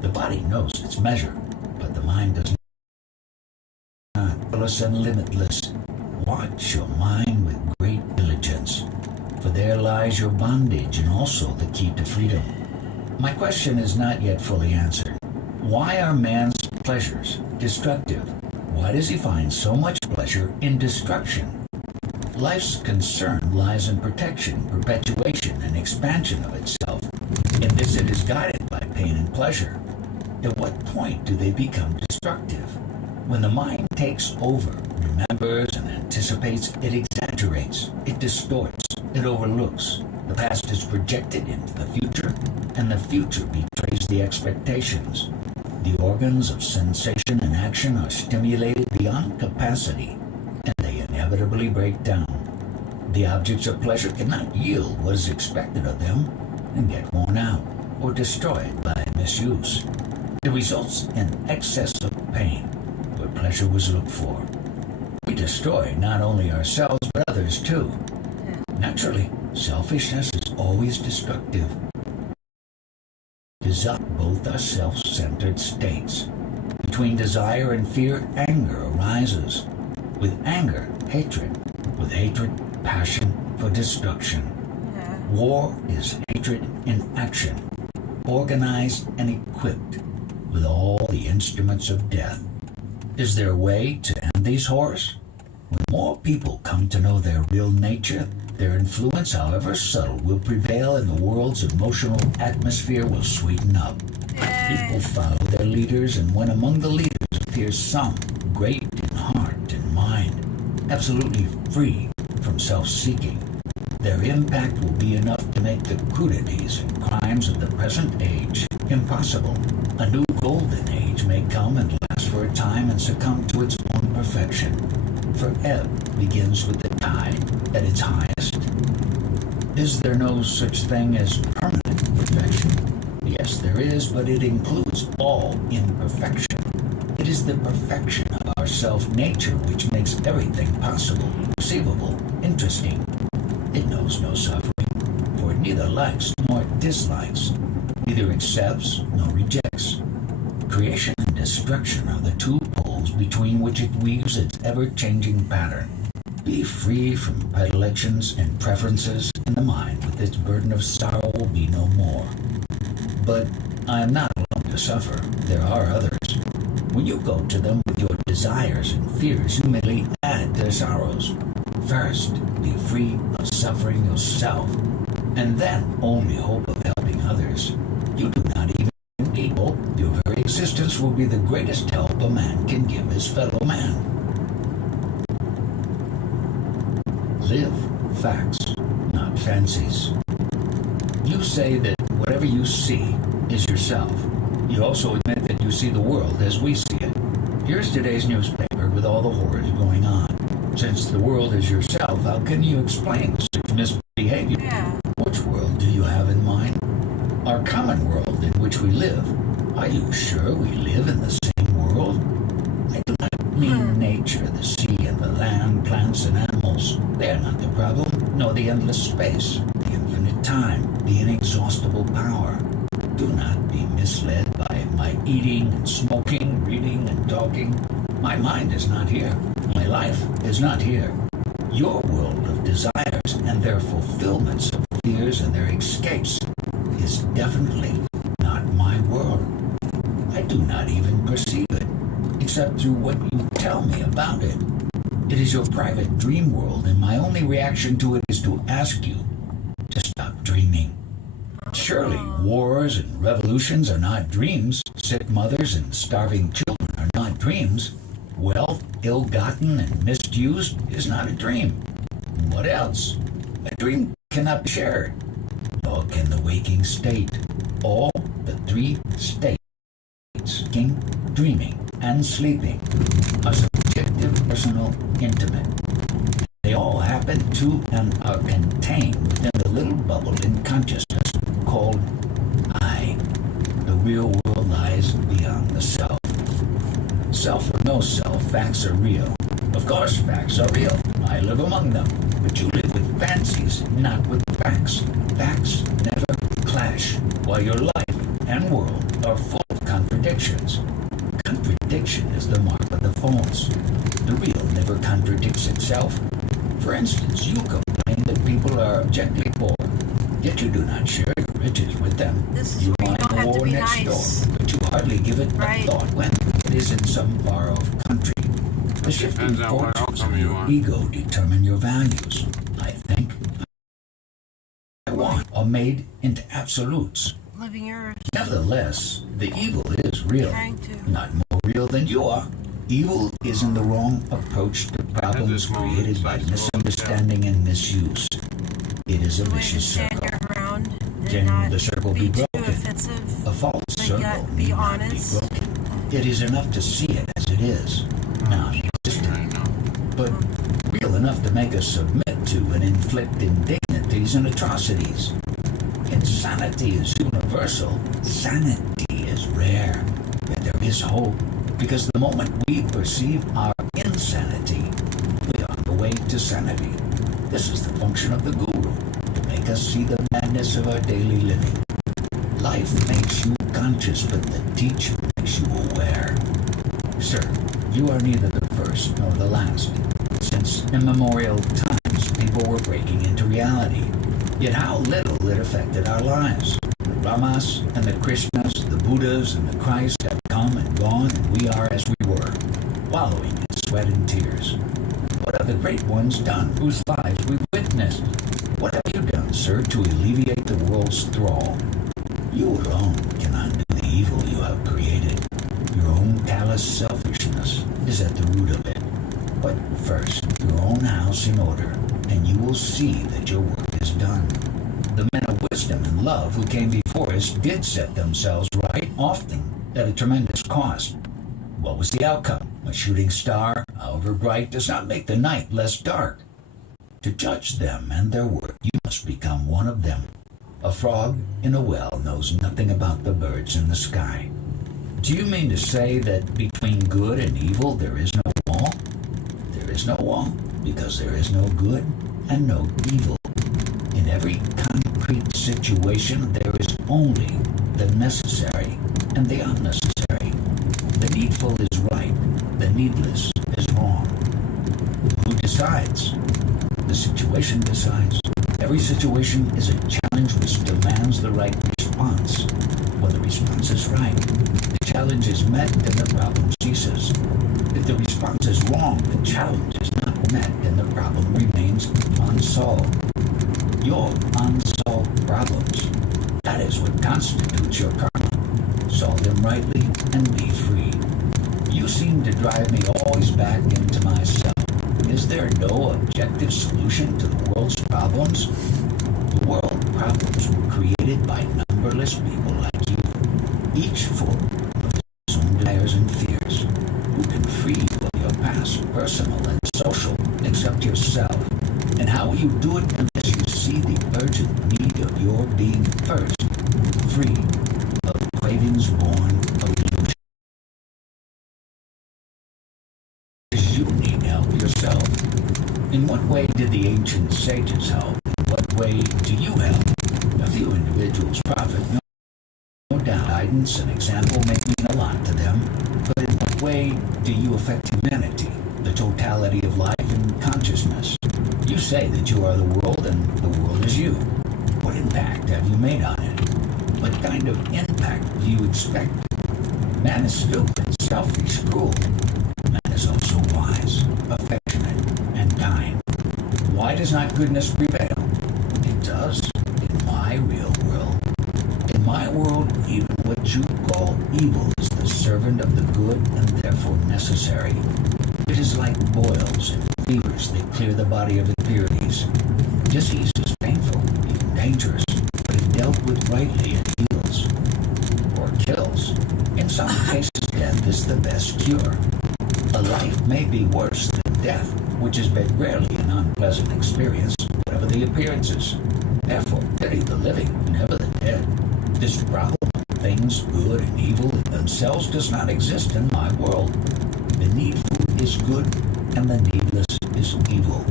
The body knows its measure, but the mind does not. Limitless and limitless. Watch your mind with great diligence, for there lies your bondage and also the key to freedom. My question is not yet fully answered. Why are man's pleasures destructive? Why does he find so much pleasure in destruction? Life's concern lies in protection, perpetuation, and expansion of itself. In this it is guided by pain and pleasure. At what point do they become destructive? When the mind takes over, remembers and anticipates, it exaggerates, it distorts, it overlooks. The past is projected into the future, and the future betrays the expectations. The organs of sensation and action are stimulated beyond capacity, and they inevitably break down. The objects of pleasure cannot yield what is expected of them, and get worn out or destroyed by misuse. It results in excess of pain where pleasure was looked for. We destroy not only ourselves but others too. Naturally, selfishness is always destructive. Both are self-centered states. Between desire and fear, anger arises. With anger, hatred. With hatred, passion for destruction. War is hatred in action, organized and equipped with all the instruments of death. Is there a way to end these horrors? When more people come to know their real nature, their influence, however subtle, will prevail and the world's emotional atmosphere will sweeten up. People follow their leaders, and when among the leaders appears some great in heart and mind, absolutely free from self-seeking, their impact will be enough to make the crudities and crimes of the present age impossible. A new golden age may come and last for a time and succumb to its own perfection. For ebb begins with the tide at its highest. Is there no such thing as permanent perfection? Yes, there is, but it includes all imperfection. It is the perfection of our self-nature which makes everything possible, perceivable, interesting. It knows no suffering, for it neither likes nor dislikes, neither accepts nor rejects. Creation and destruction are the two poles between which it weaves its ever-changing pattern. Be free from predilections and preferences, and the mind with its burden of sorrow will be no more. But I am not alone to suffer. There are others. When you go to them with your desires and fears, you merely add their sorrows. First, be free of suffering yourself, and then only hope of helping others. You do not even need hope. Your very existence will be the greatest help a man can give his fellow man. Live facts, not fancies. You say that whatever you see is yourself. You also admit that you see the world as we see it. Here's today's newspaper with all the horrors going on. Since the world is yourself, how can you explain such misbehavior? Which world do you have in mind? Our common world in which we live. Are you sure we live in the same world? I do not mean nature, the sea and the land, plants and animals. They are not the problem, nor the endless space, the infinite time, the inexhaustible power. Do not be misled by my eating and smoking, reading and talking. My mind is not here. My life is not here. Your world of desires and their fulfillments of fears and their escapes is definitely not my world. I do not even perceive it, except through what you tell me about it. It is your private dream world, and my only reaction to it is to ask you to stop dreaming. Surely wars and revolutions are not dreams. Sick mothers and starving children are not dreams. Wealth, ill-gotten and misused, is not a dream. What else? A dream cannot be shared. Nor can the waking state. All the three states, waking, dreaming, and sleeping, are subjective, personal, intimate. They all happen to and are contained within the little bubble in consciousness called I. The real world lies beyond the self. Self or no self, facts are real. Of course, facts are real. I live among them. But you live with fancies, not with facts. Facts never clash, while your life and world are full of contradictions. Contradiction is the mark of the false. The real never contradicts itself. For instance, you complain that people are abjectly poor, yet you do not share your riches with them. You find the war next door, but you hardly give it a thought when it is in some far-off country. The shifting fortunes of your ego determine your values. I think I want are made into absolutes. Living yours. Nevertheless, the evil is real, not more real than you are. Evil is in the wrong approach to problems created by misunderstanding and misuse. It is a vicious circle. Can the circle be broken? A false circle need not be broken. It is enough to see it as it is, not existent, but real enough to make us submit to and inflict indignities and atrocities. Insanity is universal. Sanity is rare. Yet there is hope, because the moment we perceive our insanity, we are on the way to sanity. This is the function of the guru, to make us see the madness of our daily living. Life makes you conscious, but the teacher makes you aware. Sir, you are neither the first nor the last. Since immemorial times, people were breaking into reality. Yet how little it affected our lives. The Ramas and the Krishnas, the Buddhas and the Christ have come and gone, and we are as we were, wallowing in sweat and tears. What have the great ones done, whose lives we've witnessed? What have you done, sir, to alleviate the world's thrall? You alone can undo the evil you have created. Your own callous selfishness is at the root of it. But first, your own house in order, and you will see that your work is done. The men of wisdom and love who came before us did set themselves right, often at a tremendous cost. What was the outcome? A shooting star, however bright, does not make the night less dark. To judge them and their work, you must become one of them. A frog in a well knows nothing about the birds in the sky. Do you mean to say that between good and evil there is no wall? There is no wall, because there is no good and no evil. In every concrete situation, there is only the necessary and the unnecessary. The needful is right, the needless is wrong. Who decides? The situation decides. Every situation is a challenge which demands the right response. When the response is right, the challenge is met and the problem ceases. If the response is wrong, the challenge is not met and the problem remains unsolved. Your unsolved problems, that is what constitutes your karma. Solve them rightly and be free. You seem to drive me always back into myself. Is there no objective solution to the world's problems? The world problems were created by numberless people like you, each full of his own desires and fears. Who can free you of your past, personal and social, except yourself? And how will you do it unless you see the urgent need of your being first, free of cravings born of illusion? You need help yourself. In what way did the ancient sages help? In what way do you help? A few individuals profit, no doubt. Guidance and example may mean a lot to them, but in what way do you affect humanity, the totality of life and consciousness? You say that you are the world and the world is you. What impact have you made on it? What kind of impact do you expect? Man is stupid, selfish, cruel. Man is also wise, affectionate, and kind. Why does not goodness prevail? It does in my real world. In my world, even what you call evil is the servant of the good and therefore necessary. It is like boils and fevers that clear the body of impurities. Disease is painful, even dangerous, but if dealt with rightly, it heals or kills. In some cases, death is the best cure. A life may be worse than death, which is but rarely an unpleasant experience, whatever the appearances. Therefore, pity the living, never the dead. This problem of things good and evil in themselves does not exist in my world. The needful is good, and the needless is evil.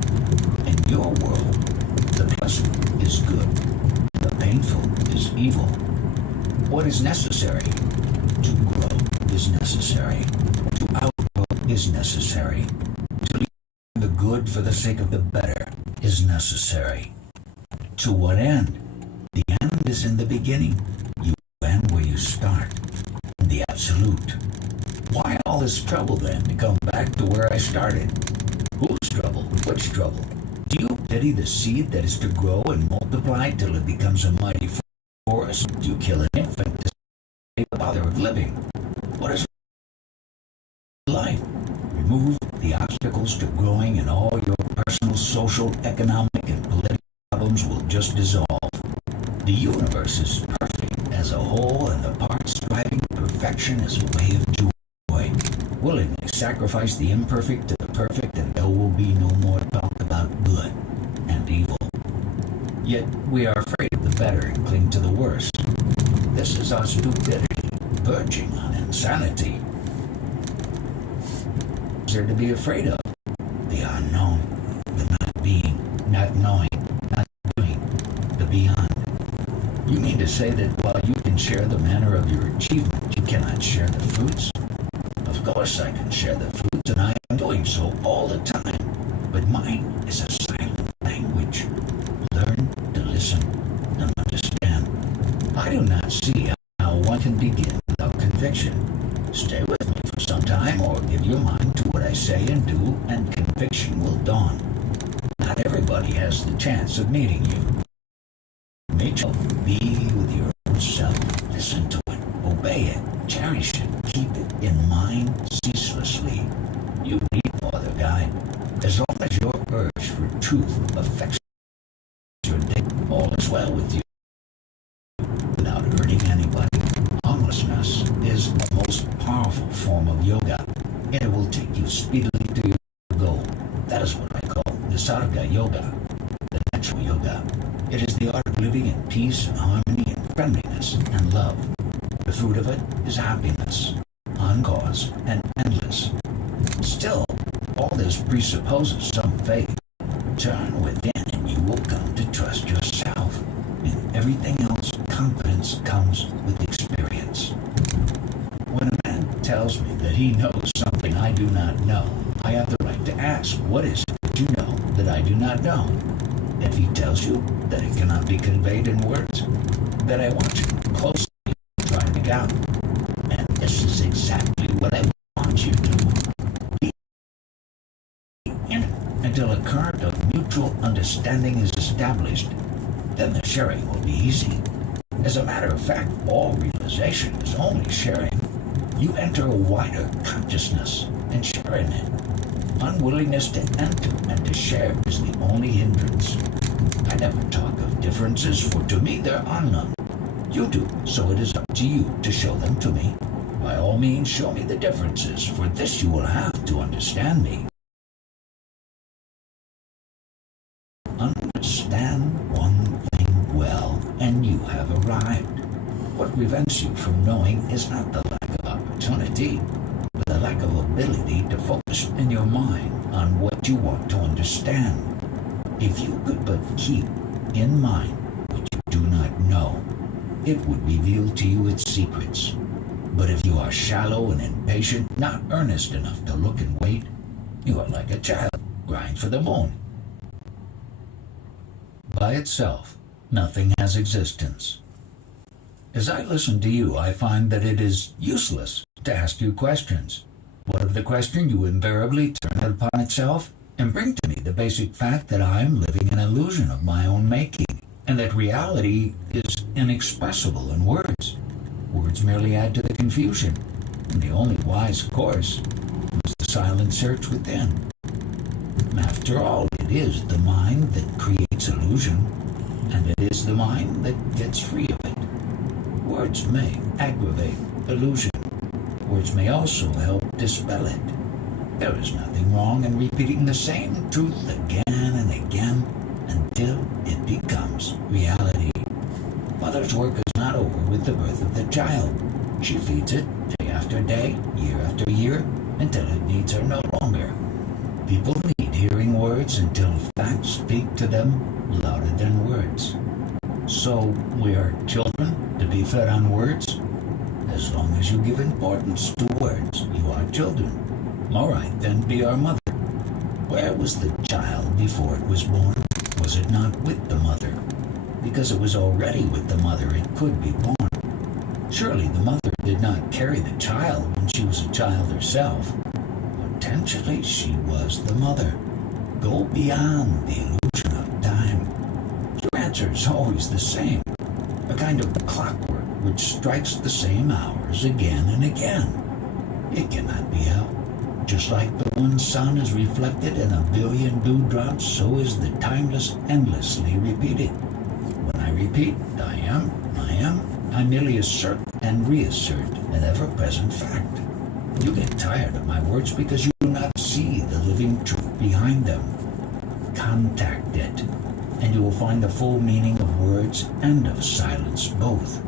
In your world, the pleasant is good, and the painful is evil. What is necessary? To grow is necessary. To outgrow is necessary. To leave the good for the sake of the better is necessary. To what end? The end is in the beginning. You end where you start, in the absolute. Why all this trouble then to come back to where I started? Whose trouble? Which trouble? Do you pity the seed that is to grow and multiply till it becomes a mighty forest? Do you kill an infant to save the bother of living? What is life? Remove the obstacle obstacles to growing, and all your personal, social, economic, and political problems will just dissolve. The universe is perfect as a whole, and the part striving to perfection is a way of joy. Willingly sacrifice the imperfect to the perfect, and there will be no more talk about good and evil. Yet we are afraid of the better and cling to the worst. This is our stupidity, verging on insanity. What is there to be afraid of? The unknown, the not being, not knowing, not doing, the beyond. You mean to say that while you can share the manner of your achievement, you cannot share the fruits? Of course I can share the fruits, and I am doing so all the time. But mine is a silent language. Learn to listen and understand. I do not see how one can begin without conviction. Stay with me for some time, or give your mind to what I say and do, and conviction will dawn. Not everybody has the chance of meeting you. Make yourself be with your own self. Listen to it, obey it, cherish it, keep it in mind ceaselessly. You need no other guide. As long as your urge for truth affects your day, all is well with you. Without hurting anybody. Harmlessness is the most powerful form of yoga, and it will take you speedily to your goal. That is what I call Nisarga Yoga, the natural yoga. It is the art of living in peace and harmony and friendliness and love. The fruit of it is happiness, uncaused and endless. Still, all this presupposes some faith. Turn within and you will come to trust yourself. In everything else, confidence comes with experience. When a man tells me that he knows something I do not know, I have the right to ask, what is it that you know that I do not know? If he tells you that it cannot be conveyed in words, then I want you closely to try to make out. And this is exactly what I want you to be in it until a current of mutual understanding is established. Then the sharing will be easy. As a matter of fact, all realization is only sharing. You enter a wider consciousness and share in it. Unwillingness to enter and to share is the only hindrance. I never talk of differences, for to me there are none. You do, so it is up to you to show them to me. By all means, show me the differences, for this you will have to understand me. Understand one thing well, and you have arrived. What prevents you from knowing is not the lack of opportunity, but the lack of ability to focus in your mind on what you want to understand. If you could but keep in mind what you do not know, it would reveal to you its secrets. But if you are shallow and impatient, not earnest enough to look and wait, you are like a child crying for the moon. By itself, nothing has existence. As I listen to you, I find that it is useless to ask you questions. What of the question you invariably turn it upon itself and bring to me the basic fact that I am living an illusion of my own making, and that reality is inexpressible in words. Words merely add to the confusion, and the only wise course is the silent search within. After all, it is the mind that creates illusion, and it is the mind that gets free of it. Words may aggravate illusion. Words may also help dispel it. There is nothing wrong in repeating the same truth again and again until it becomes reality. Mother's work is not over with the birth of the child. She feeds it day after day, year after year, until it needs her no longer. People need hearing words until facts speak to them louder than words. So we are children to be fed on words? As long as you give importance to words, you are children. All right, then be our mother. Where was the child before it was born? Was it not with the mother? Because it was already with the mother, it could be born. Surely the mother did not carry the child when she was a child herself. Potentially, she was the mother. Go beyond the illusion of time. Your answer is always the same. A kind of clockwork which strikes the same hours again and again. It cannot be helped. Just like the one sun is reflected in a billion dewdrops, so is the timeless endlessly repeated. When I repeat, I merely assert and reassert an ever-present fact. You get tired of my words because you do not see the living truth behind them. Contact it, and you will find the full meaning of words and of silence both.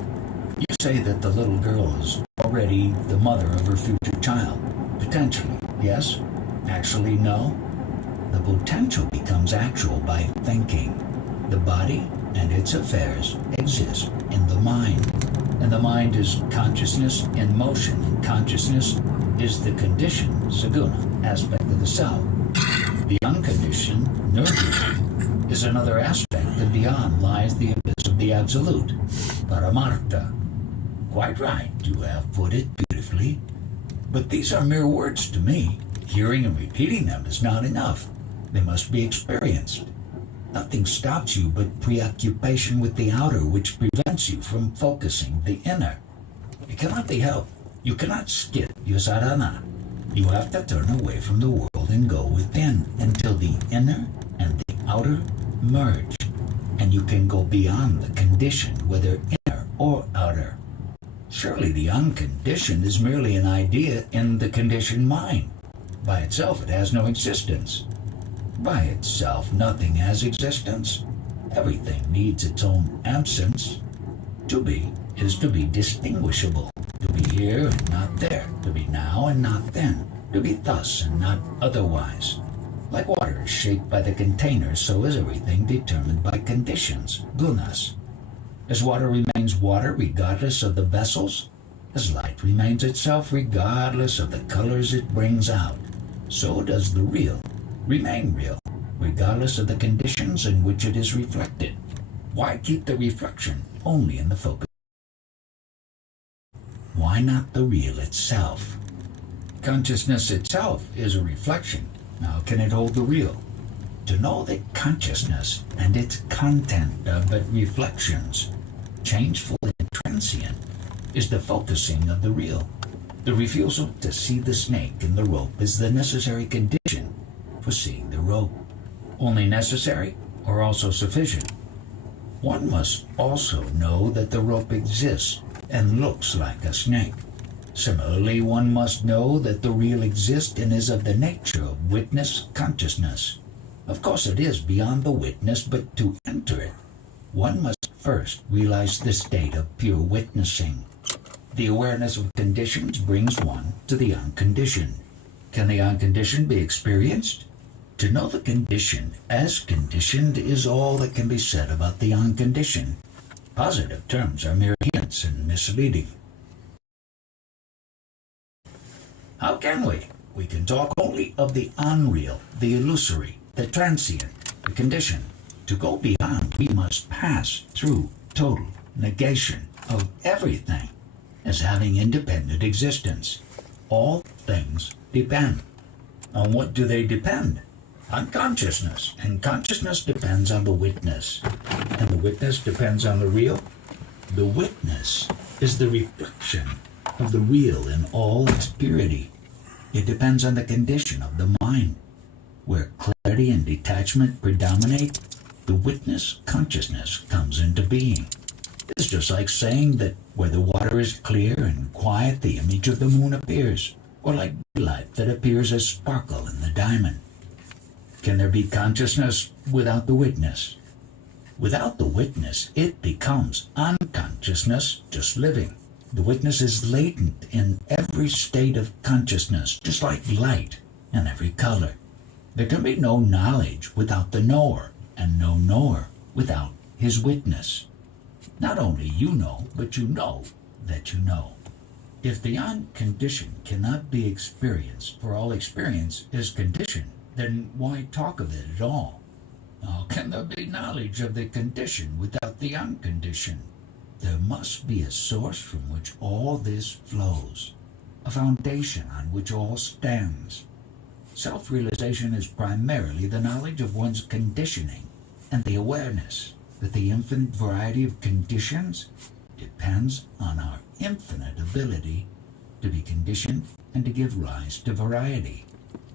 You say that the little girl is already the mother of her future child. Potentially, yes. Actually, no. The potential becomes actual by thinking. The body and its affairs exist in the mind. And the mind is consciousness in motion, and consciousness is the conditioned, saguna, aspect of the self. The unconditioned, nirvana, is another aspect, and beyond lies the abyss of the absolute, paramartha. Quite right, you have put it beautifully. But these are mere words to me. Hearing and repeating them is not enough. They must be experienced. Nothing stops you but preoccupation with the outer, which prevents you from focusing the inner. It cannot be helped. You cannot skip your sadhana. You have to turn away from the world and go within until the inner and the outer merge, and you can go beyond the condition, whether inner or outer. Surely the unconditioned is merely an idea in the conditioned mind. By itself it has no existence. By itself nothing has existence. Everything needs its own absence. To be is to be distinguishable. To be here and not there. To be now and not then. To be thus and not otherwise. Like water is shaped by the container, so is everything determined by conditions, gunas. As water remains water regardless of the vessels, as light remains itself regardless of the colors it brings out, so does the real remain real, regardless of the conditions in which it is reflected. Why keep the reflection only in the focus? Why not the real itself? Consciousness itself is a reflection. How can it hold the real? To know that consciousness and its content are but reflections, changeful and transient, is the focusing of the real. The refusal to see the snake in the rope is the necessary condition for seeing the rope. Only necessary or also sufficient? One must also know that the rope exists and looks like a snake. Similarly, one must know that the real exists and is of the nature of witness consciousness. Of course it is beyond the witness, but to enter it, one must first realize the state of pure witnessing. The awareness of conditions brings one to the unconditioned. Can the unconditioned be experienced? To know the conditioned as conditioned is all that can be said about the unconditioned. Positive terms are mere hints and misleading. How can we? We can talk only of the unreal, the illusory, the transient, the conditioned. To go beyond, we must pass through total negation of everything as having independent existence. All things depend. On what do they depend? On consciousness, and consciousness depends on the witness, and the witness depends on the real. The witness is the reflection of the real in all its purity. It depends on the condition of the mind. Where clarity and detachment predominate, the witness consciousness comes into being. It's just like saying that where the water is clear and quiet, the image of the moon appears, or like light that appears as sparkle in the diamond. Can there be consciousness without the witness? Without the witness, it becomes unconsciousness, just living. The witness is latent in every state of consciousness, just like light in every color. There can be no knowledge without the knower, and no knower without his witness. Not only you know, but you know that you know. If the unconditioned cannot be experienced, for all experience is conditioned, then why talk of it at all? How can there be knowledge of the conditioned without the unconditioned? There must be a source from which all this flows, a foundation on which all stands. Self-realization is primarily the knowledge of one's conditioning, and the awareness that the infinite variety of conditions depends on our infinite ability to be conditioned and to give rise to variety.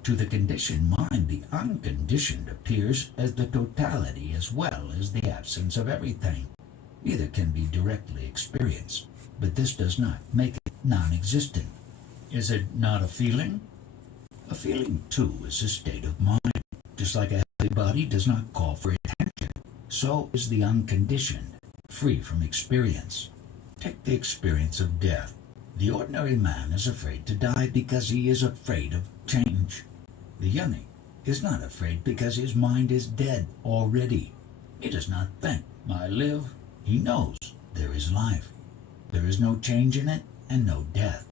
To the conditioned mind, the unconditioned appears as the totality as well as the absence of everything. Neither can be directly experienced, but this does not make it non-existent. Is it not a feeling? A feeling, too, is a state of mind. Just like a healthy body does not call for attention, so is the unconditioned, free from experience. Take the experience of death. The ordinary man is afraid to die because he is afraid of change. The yoni is not afraid because his mind is dead already. He does not think, I live. He knows there is life. There is no change in it and no death.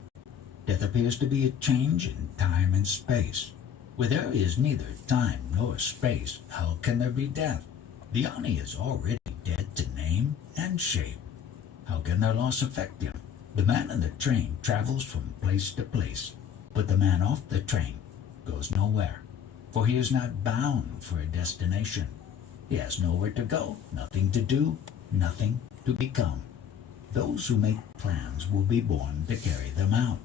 Death appears to be a change in time and space. Where there is neither time nor space, how can there be death? The yoni is already dead to name and shape. How can their loss affect him? The man in the train travels from place to place, but the man off the train goes nowhere, for he is not bound for a destination. He has nowhere to go, nothing to do, nothing to become. Those who make plans will be born to carry them out.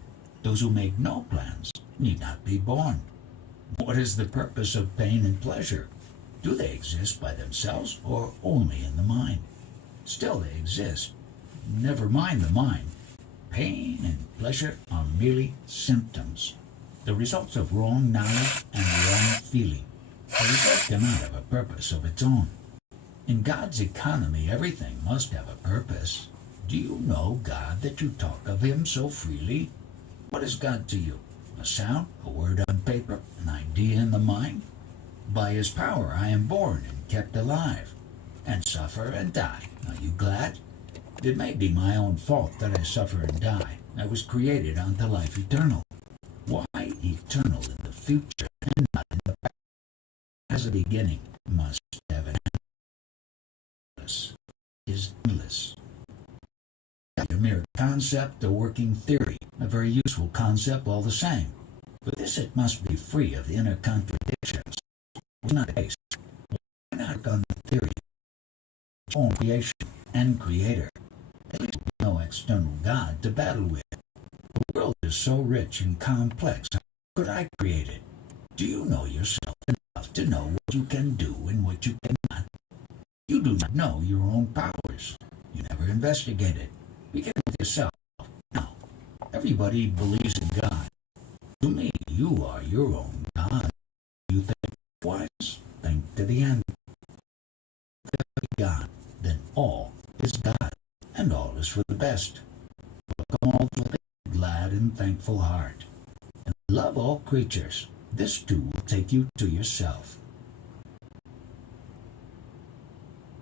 Those who make no plans need not be born. What is the purpose of pain and pleasure? Do they exist by themselves or only in the mind? Still they exist. Never mind the mind. Pain and pleasure are merely symptoms, the results of wrong knowledge and wrong feeling. The result cannot have a purpose of its own. In God's economy, everything must have a purpose. Do you know God that you talk of him so freely? What is God to you? A sound, a word on paper, an idea in the mind? By his power I am born and kept alive, and suffer and die. Are you glad? It may be my own fault that I suffer and die. I was created unto life eternal. Why eternal in the future and not in the past? As a beginning must have an end. This is endless. A mere concept, a working theory, a very useful concept all the same. But this it must be free of inner contradictions. It's not based. Why not work on the theory of its own creation and creator? At least no external God to battle with. The world is so rich and complex. How could I create it? Do you know yourself enough to know what you can do and what you cannot? You do not know your own powers. You never investigated. Begin with yourself. Now, everybody believes in God. To me, you are your own God. You think twice, think to the end. If there be God, then all is God, and all is for the best. Welcome all with a glad and thankful heart, and love all creatures. This too will take you to yourself.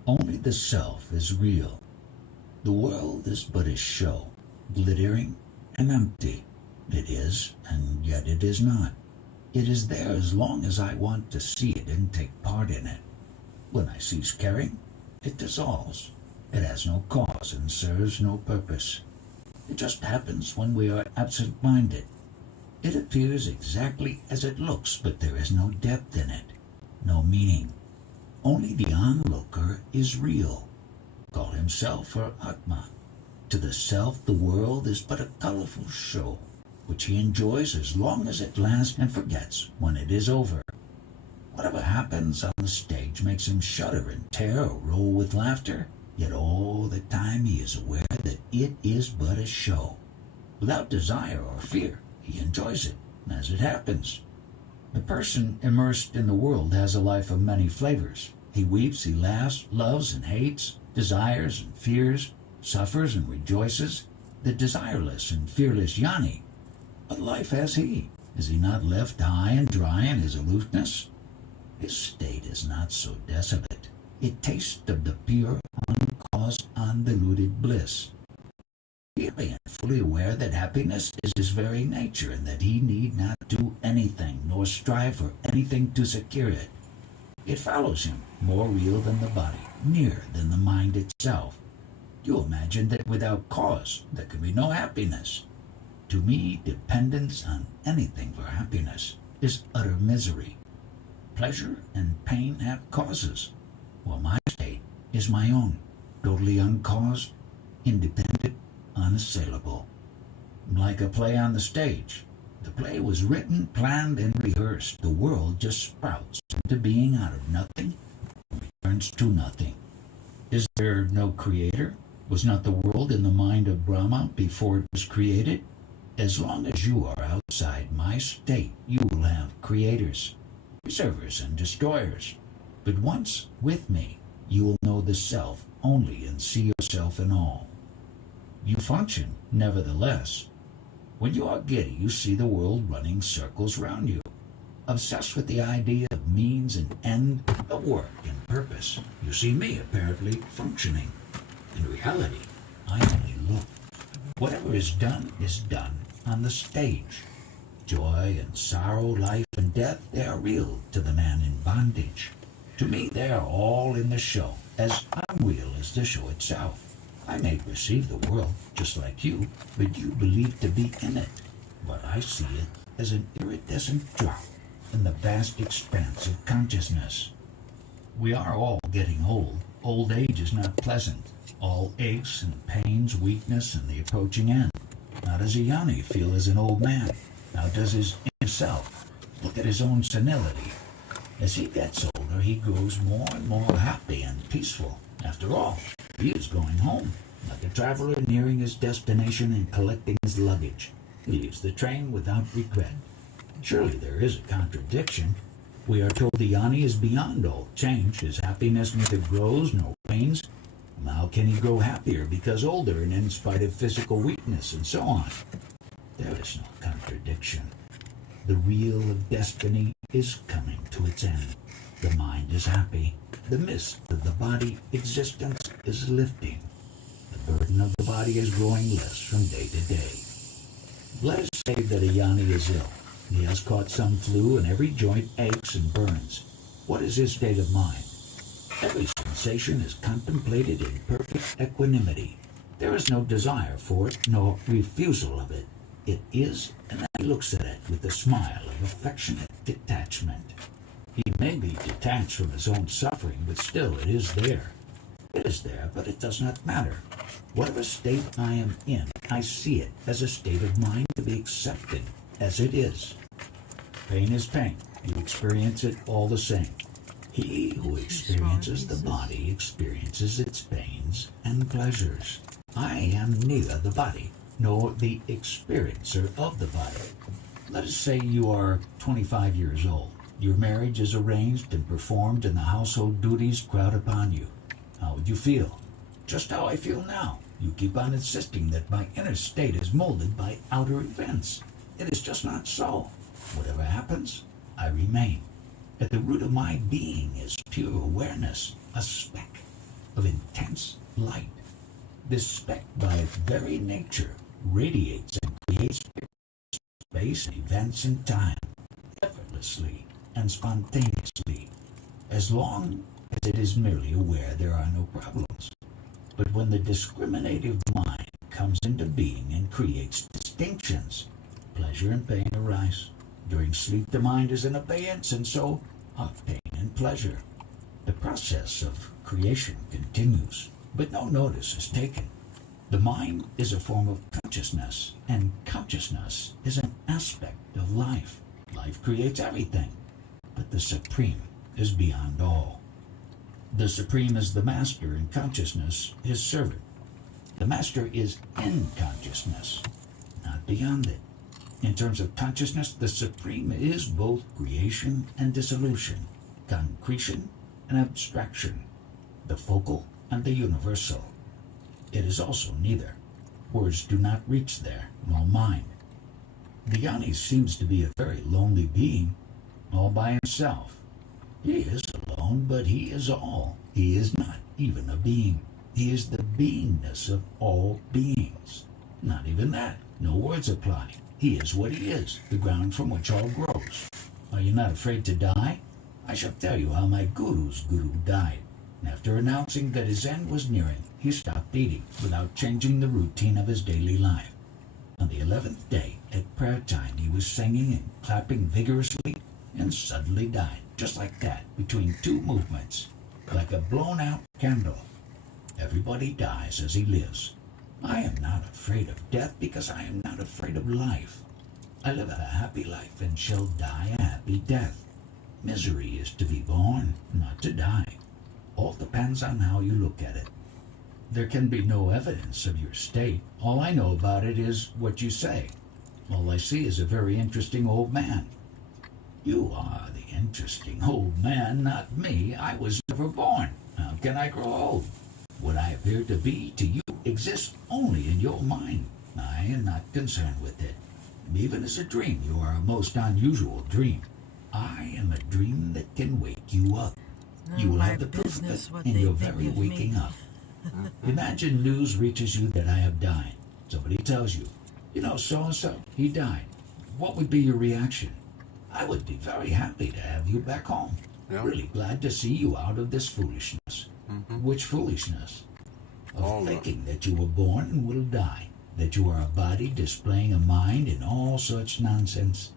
Only the self is real. The world is but a show, glittering and empty. It is, and yet it is not. It is there as long as I want to see it and take part in it. When I cease caring, it dissolves. It has no cause and serves no purpose. It just happens when we are absent-minded. It appears exactly as it looks, but there is no depth in it, no meaning. Only the onlooker is real. Call himself or Atma. To the self, the world is but a colorful show, which he enjoys as long as it lasts and forgets when it is over. Whatever happens on the stage makes him shudder and tear or roll with laughter, yet all the time he is aware that it is but a show. Without desire or fear, he enjoys it as it happens. The person immersed in the world has a life of many flavors. He weeps, he laughs, loves and hates, desires and fears, suffers and rejoices. The desireless and fearless yoni. What life has he? Is he not left high and dry in his aloofness? His state is not so desolate. It tastes of the pure, uncaused, undiluted bliss. He and fully aware that happiness is his very nature and that he need not do anything nor strive for anything to secure it. It follows him, more real than the body, nearer than the mind itself. You imagine that without cause there can be no happiness. To me, dependence on anything for happiness is utter misery. Pleasure and pain have causes, while my state is my own, totally uncaused, independent, unassailable. Like a play on the stage, the play was written, planned, and rehearsed. The world just sprouts into being out of nothing and returns to nothing. Is there no creator? Was not the world in the mind of Brahma before it was created? As long as you are outside my state, you will have creators, preservers, and destroyers. But once with me, you will know the self only and see yourself in all. You function, nevertheless. When you are giddy, you see the world running circles round you, obsessed with the idea of means and end, of work and purpose. You see me apparently functioning. In reality, I only look. Whatever is done on the stage. Joy and sorrow, life and death, they are real to the man in bondage. To me, they are all in the show, as unreal as the show itself. I may perceive the world just like you, but you believe to be in it. But I see it as an iridescent drop in the vast expanse of consciousness. We are all getting old. Old age is not pleasant. All aches and pains, weakness, and the approaching end. How does a Yanni feel as an old man? How does his inner self look at his own senility? As he gets older, he grows more and more happy and peaceful. After all, he is going home, like a traveler nearing his destination and collecting his luggage. He leaves the train without regret. Surely there is a contradiction. We are told the Yanni is beyond all change. His happiness neither grows nor wanes. How can he grow happier because older and in spite of physical weakness and so on? There is no contradiction. The wheel of destiny is coming to its end. The mind is happy. The mist of the body existence is lifting. The burden of the body is growing less from day to day. Let us say that a Yanni is ill. He has caught some flu and every joint aches and burns. What is his state of mind? Every sensation is contemplated in perfect equanimity. There is no desire for it, nor refusal of it. It is, and then he looks at it with a smile of affectionate detachment. He may be detached from his own suffering, but still it is there. It is there, but it does not matter. Whatever state I am in, I see it as a state of mind to be accepted as it is. Pain is pain. You experience it all the same. He who experiences the body experiences its pains and pleasures. I am neither the body nor the experiencer of the body. Let us say you are 25 years old. Your marriage is arranged and performed and the household duties crowd upon you. How would you feel? Just how I feel now. You keep on insisting that my inner state is molded by outer events. It is just not so. Whatever happens, I remain. At the root of my being is pure awareness, a speck of intense light. This speck, by its very nature, radiates and creates space, events, and time, effortlessly and spontaneously, as long as it is merely aware there are no problems. But when the discriminative mind comes into being and creates distinctions, pleasure and pain arise. During sleep, the mind is in abeyance, and so are pain and pleasure. The process of creation continues, but no notice is taken. The mind is a form of consciousness, and consciousness is an aspect of life. Life creates everything, but the Supreme is beyond all. The Supreme is the master, and consciousness his servant. The master is in consciousness, not beyond it. In terms of consciousness, the Supreme is both creation and dissolution, concretion and abstraction, the focal and the universal. It is also neither. Words do not reach there, nor mind. The Yanni seems to be a very lonely being, all by himself. He is alone, but he is all. He is not even a being. He is the beingness of all beings. Not even that. No words apply. He is what he is, the ground from which all grows. Are you not afraid to die? I shall tell you how my guru's guru died. After announcing that his end was nearing, he stopped eating without changing the routine of his daily life. On the 11th day, at prayer time, he was singing and clapping vigorously and suddenly died, just like that, between two movements, like a blown-out candle. Everybody dies as he lives. I am not afraid of death because I am not afraid of life. I live a happy life and shall die a happy death. Misery is to be born, not to die. All depends on how you look at it. There can be no evidence of your state. All I know about it is what you say. All I see is a very interesting old man. You are the interesting old man, not me. I was never born. How can I grow old? What I appear to be to you exists only in your mind. I am not concerned with it. Even as a dream, you are a most unusual dream. I am a dream that can wake you up. You will have the proof of it in your very waking up. Imagine news reaches you that I have died. Somebody tells you, you know, so-and-so, he died. What would be your reaction? I would be very happy to have you back home. Yep. Really glad to see you out of this foolishness. Which foolishness? Of thinking that you were born and will die. That you are a body displaying a mind and all such nonsense.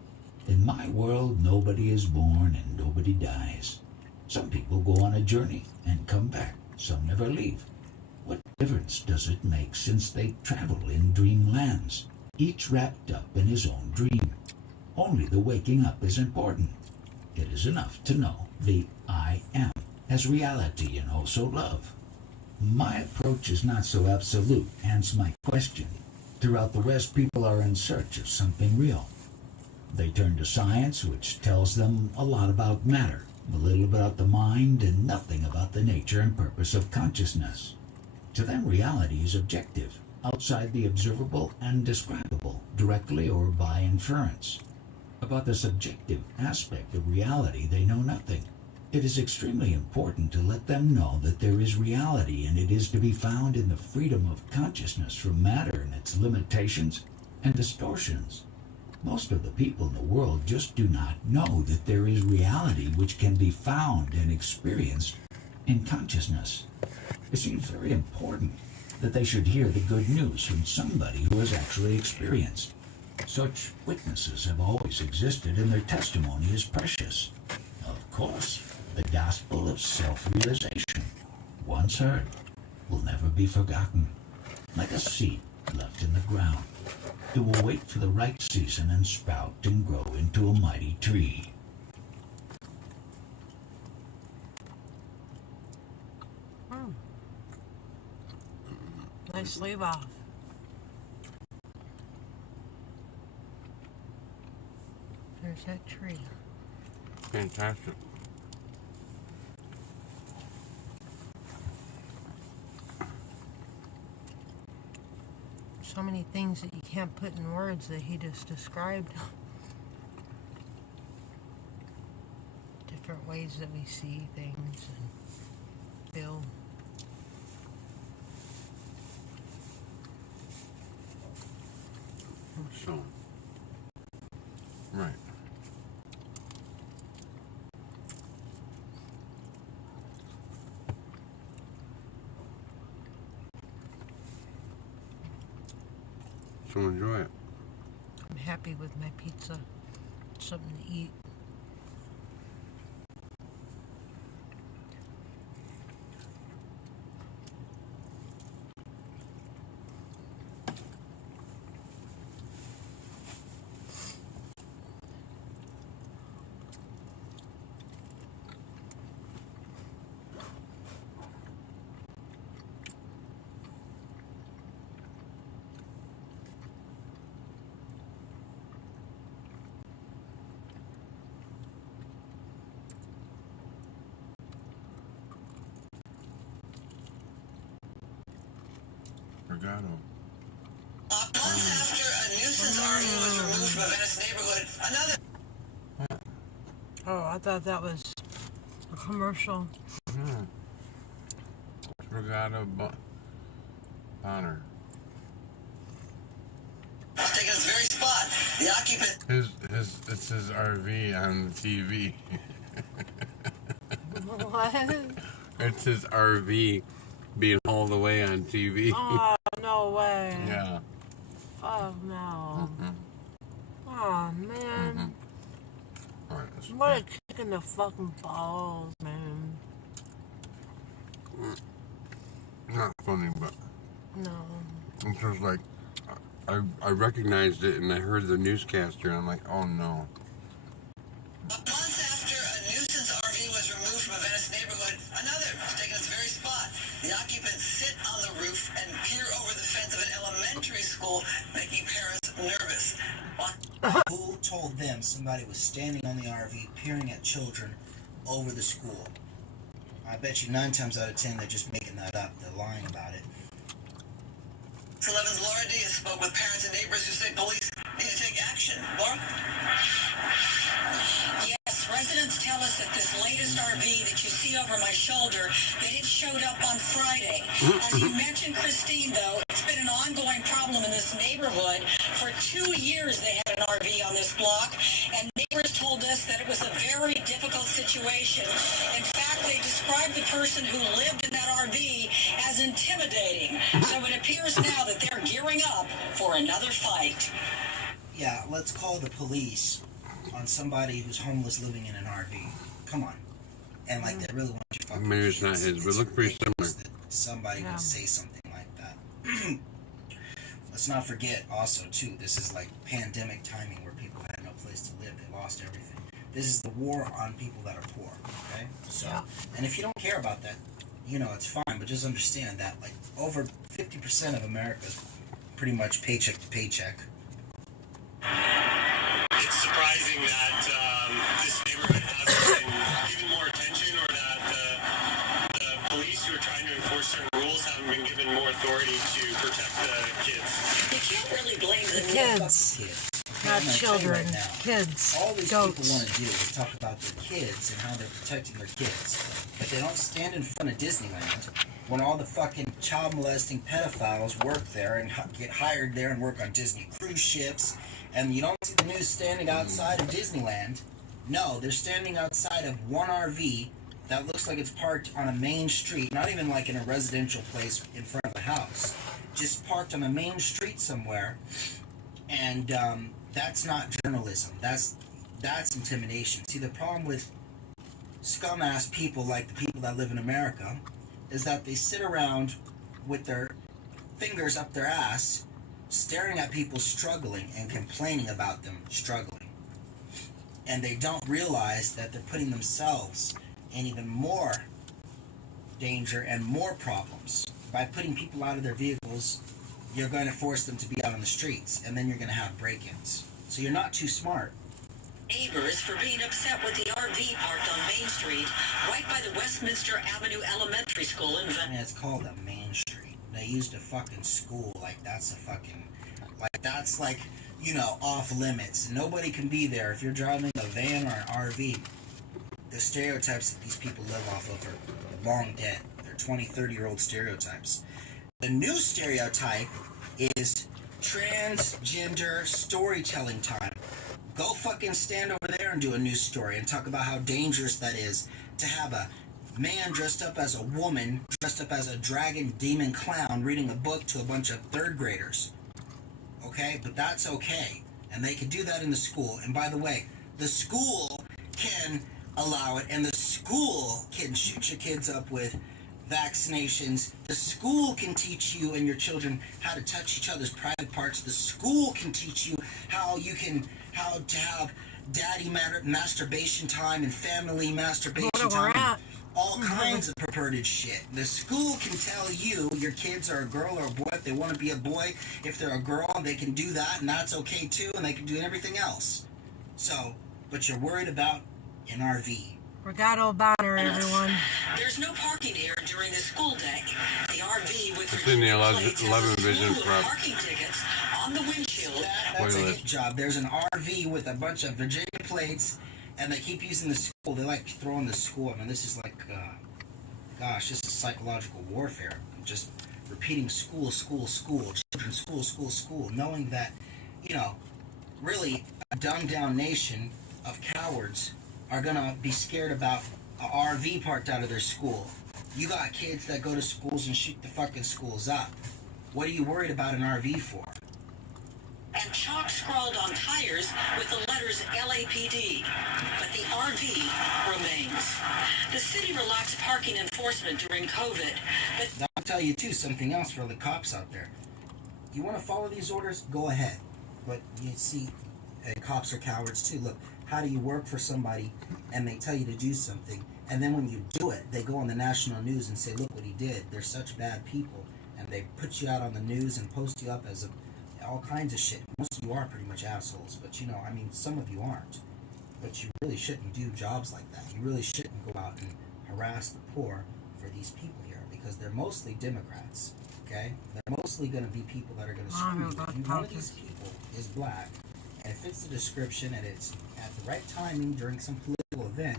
In my world, nobody is born and nobody dies. Some people go on a journey and come back. Some never leave. What difference does it make since they travel in dreamlands, each wrapped up in his own dream? Only the waking up is important. It is enough to know the I am as reality and also love. My approach is not so absolute, hence my question. Throughout the West, people are in search of something real. They turn to science, which tells them a lot about matter, a little about the mind, and nothing about the nature and purpose of consciousness. To them, reality is objective, outside the observable and describable, directly or by inference. About the subjective aspect of reality, they know nothing. It is extremely important to let them know that there is reality, and it is to be found in the freedom of consciousness from matter and its limitations and distortions. Most of the people in the world just do not know that there is reality which can be found and experienced in consciousness. It seems very important that they should hear the good news from somebody who has actually experienced. Such witnesses have always existed, and their testimony is precious. Of course, the gospel of self-realization, once heard, will never be forgotten. Like a seed left in the ground, it will wait for the right season and sprout and grow into a mighty tree. Nice leave off. There's that tree. Fantastic. So many things that you can't put in words that he just described. Different ways that we see things and feel. So, right. So enjoy it. I'm happy with my pizza. Something to eat. Regado. After a nuisance RV was removed from a Venice neighborhood, another. Oh, I thought that was a commercial. Regado Bonner. Taking this very spot. The occupant. It's his RV on TV. What? It's his RV being hauled away on TV. Oh, no way. Yeah. Oh, no. Oh, man. All right, What a kick in the fucking balls, man. not funny, but No. it's just like I recognized it and I heard the newscaster and I'm like, oh no. Months after a nuisance RV was removed from a Venice neighborhood, another has taken its very spot. The occupants sit on the roof and peer over the fence of an elementary school, making parents nervous. Who told them somebody was standing on the RV peering at children over the school? I bet you 9 times out of 10 they're just making that up. They're lying about it. 11's Laura Diaz spoke with parents and neighbors who say police need to take action. Laura? Yes, residents tell us that this latest RV that you see over my shoulder, that it showed up on Friday. As you mentioned, Christine, though, it's been an ongoing problem in this neighborhood. For 2 years they had an RV on this block, and neighbors told us that it was a very difficult situation. In fact, they described the person who lived in that RV as intimidating. So it appears now that they're gearing up for another fight. Yeah, let's call the police on somebody who's homeless living in an RV. Come on. And like they really want your fucking Maybe it's not kids. his, but it looked pretty similar. That somebody would say something like that. Let's not forget also too, this is like pandemic timing where people had no place to live. They lost everything. This is the war on people that are poor. Okay? So and if you don't care about that, you know, it's fine, but just understand that like over 50% of America is pretty much paycheck to paycheck. It's surprising that this neighborhood hasn't been given more attention, or that the police who are trying to enforce certain rules haven't been given more authority to protect the kids. You can't really blame the Kids. Not children. Kids. All these Goats. people want to do is talk about their kids and how they're protecting their kids. But they don't stand in front of Disneyland when all the fucking child molesting pedophiles work there and get hired there and work on Disney cruise ships. And you don't see the news standing outside of Disneyland. No, they're standing outside of one RV that looks like it's parked on a main street, not even like in a residential place in front of a house. Just parked on a main street somewhere. And that's not journalism. That's intimidation. See, the problem with scum-ass people like the people that live in America is that they sit around with their fingers up their ass staring at people struggling and complaining about them struggling. And they don't realize that they're putting themselves in even more danger and more problems. By putting people out of their vehicles, you're going to force them to be out on the streets, and then you're going to have break-ins. So you're not too smart. Neighbors for being upset with the RV parked on Main Street, right by the Westminster Avenue Elementary School in Venice. And it's called a Main Street. They used a fucking school like that's a fucking... Like, that's like, you know, off limits. Nobody can be there. If you're driving a van or an RV, the stereotypes that these people live off of are long dead. They're 20, 30-year-old stereotypes. The new stereotype is transgender storytelling time. Go fucking stand over there and do a news story and talk about how dangerous that is to have a man dressed up as a woman, dressed up as a dragon demon clown reading a book to a bunch of third graders. Okay? But that's okay. And they can do that in the school. And by the way, the school can allow it, and the school can shoot your kids up with vaccinations. The school can teach you and your children how to touch each other's private parts. The school can teach you how to have daddy masturbation time and family masturbation time. All kinds of perverted shit. The school can tell you your kids are a girl or a boy if they want to be a boy. If they're a girl, they can do that, and that's okay too, and they can do everything else. So, but you're worried about an RV. Regatta Banner, everyone. There's no parking here during the school day. The RV with It's in the 11 vision prep. parking tickets on the windshield. That's a hit job. There's an RV with a bunch of Virginia plates, and they keep using the school. They like throwing the school. I mean, this is like, gosh, this is psychological warfare. Just repeating school, school, school, children, school, school, school, knowing that, you know, really a dumbed-down nation of cowards are gonna be scared about a RV parked out of their school. You got kids that go to schools and shoot the fucking schools up. What are you worried about an RV for? And chalk scrawled on tires with the letters LAPD. But the RV remains. The city relaxed parking enforcement during COVID, but I'll tell you too, something else for the cops out there. You want to follow these orders? Go ahead. But you see, cops are cowards too. Look, how do you work for somebody and they tell you to do something, and then when you do it, they go on the national news and say, look what he did. They're such bad people. And they put you out on the news and post you up as all kinds of shit. Most of you are pretty much assholes, but you know, I mean, some of you aren't. But you really shouldn't do jobs like that. You really shouldn't go out and harass the poor for these people here, because they're mostly Democrats, okay? They're mostly going to be people that are going to screw you. If one of these people is black, and it fits the description, and it's at the right timing during some political event,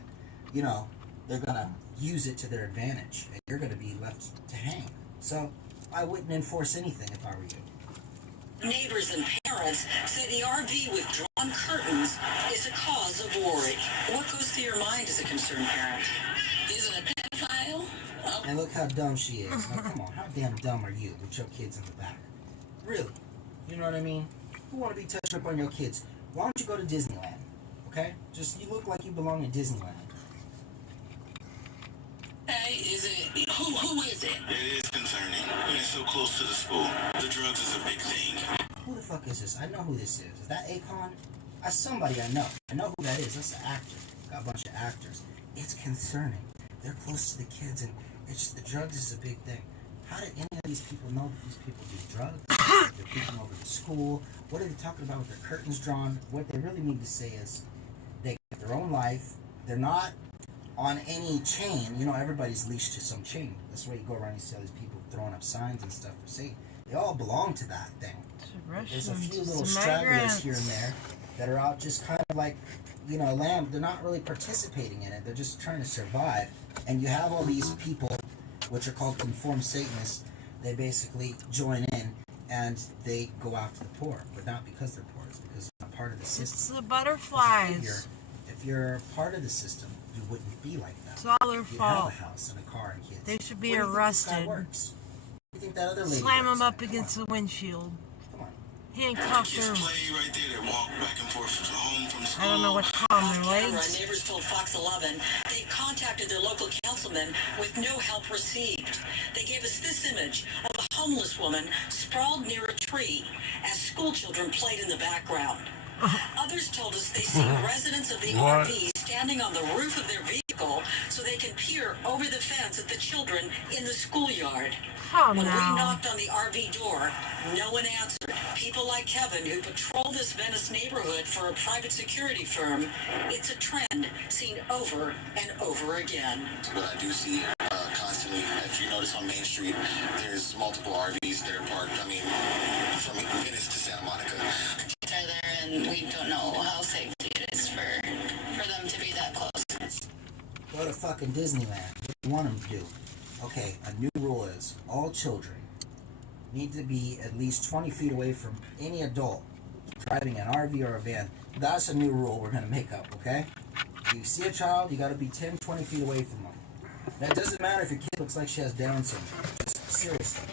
you know, they're going to use it to their advantage, and you're going to be left to hang. So I wouldn't enforce anything if I were you. Neighbors and parents say the RV with drawn curtains is a cause of worry. What goes through your mind as a concerned parent? Is it a pedophile? And look how dumb she is. Now, come on, how damn dumb are you with your kids in the back? Really? You know what I mean? Who want to be touched up on your kids? Why don't you go to Disneyland? Okay? Just, you look like you belong in Disneyland. Hey, is it? Who is it? It is concerning. And it's so close to the school. The drugs is a big thing. Who the fuck is this? I know who this is. Is that Akon? That's somebody I know. I know who that is. That's an actor. Got a bunch of actors. It's concerning. They're close to the kids, and it's the drugs is a big thing. How did any of these people know that these people do drugs? They're peeking over the school. What are they talking about with their curtains drawn? What they really need to say is they get their own life. They're not on any chain. You know, everybody's leashed to some chain. That's why you go around and see all these people throwing up signs and stuff for safety. They all belong to that thing. There's a few little stragglers here and there that are out just kind of like, you know, lamb. They're not really participating in it. They're just trying to survive. And you have all these people, which are called conformed Satanists. They basically join in and they go after the poor, but not because they're poor. It's because they're not part of the system. It's the butterflies. If you're part of the system, you wouldn't be like that. It's all their You'd fault. have a house and a car and kids. They should be What do you think arrested. this guy works? You think that other lady Slam works? them up against the windshield. Come on. Handcuff Kids them. play right there. They walk back and forth from home from school. I don't know what to call them, their Camera, legs. neighbors told Fox 11 they contacted their local councilman with no help received. They gave us this image of a homeless woman sprawled near a tree as school children played in the background. Others told us they see residents of the RV standing on the roof of their vehicle so they can peer over the fence at the children in the schoolyard. When we knocked on the RV door, no one answered. People like Kevin, who patrol this Venice neighborhood for a private security firm, it's a trend seen over and over again. What I do see constantly, if you notice on Main Street, there's multiple RVs that are parked. I mean, from Venice to Santa Monica. Are there, and we don't know how safe it is for them to be that close. Go to fucking Disneyland. What do you want them to do? Okay, a new rule is all children need to be at least 20 feet away from any adult driving an RV or a van. That's a new rule we're going to make up, okay? If you see a child, you got to be 10, 20 feet away from them. That doesn't matter if your kid looks like she has Down syndrome. Just seriously.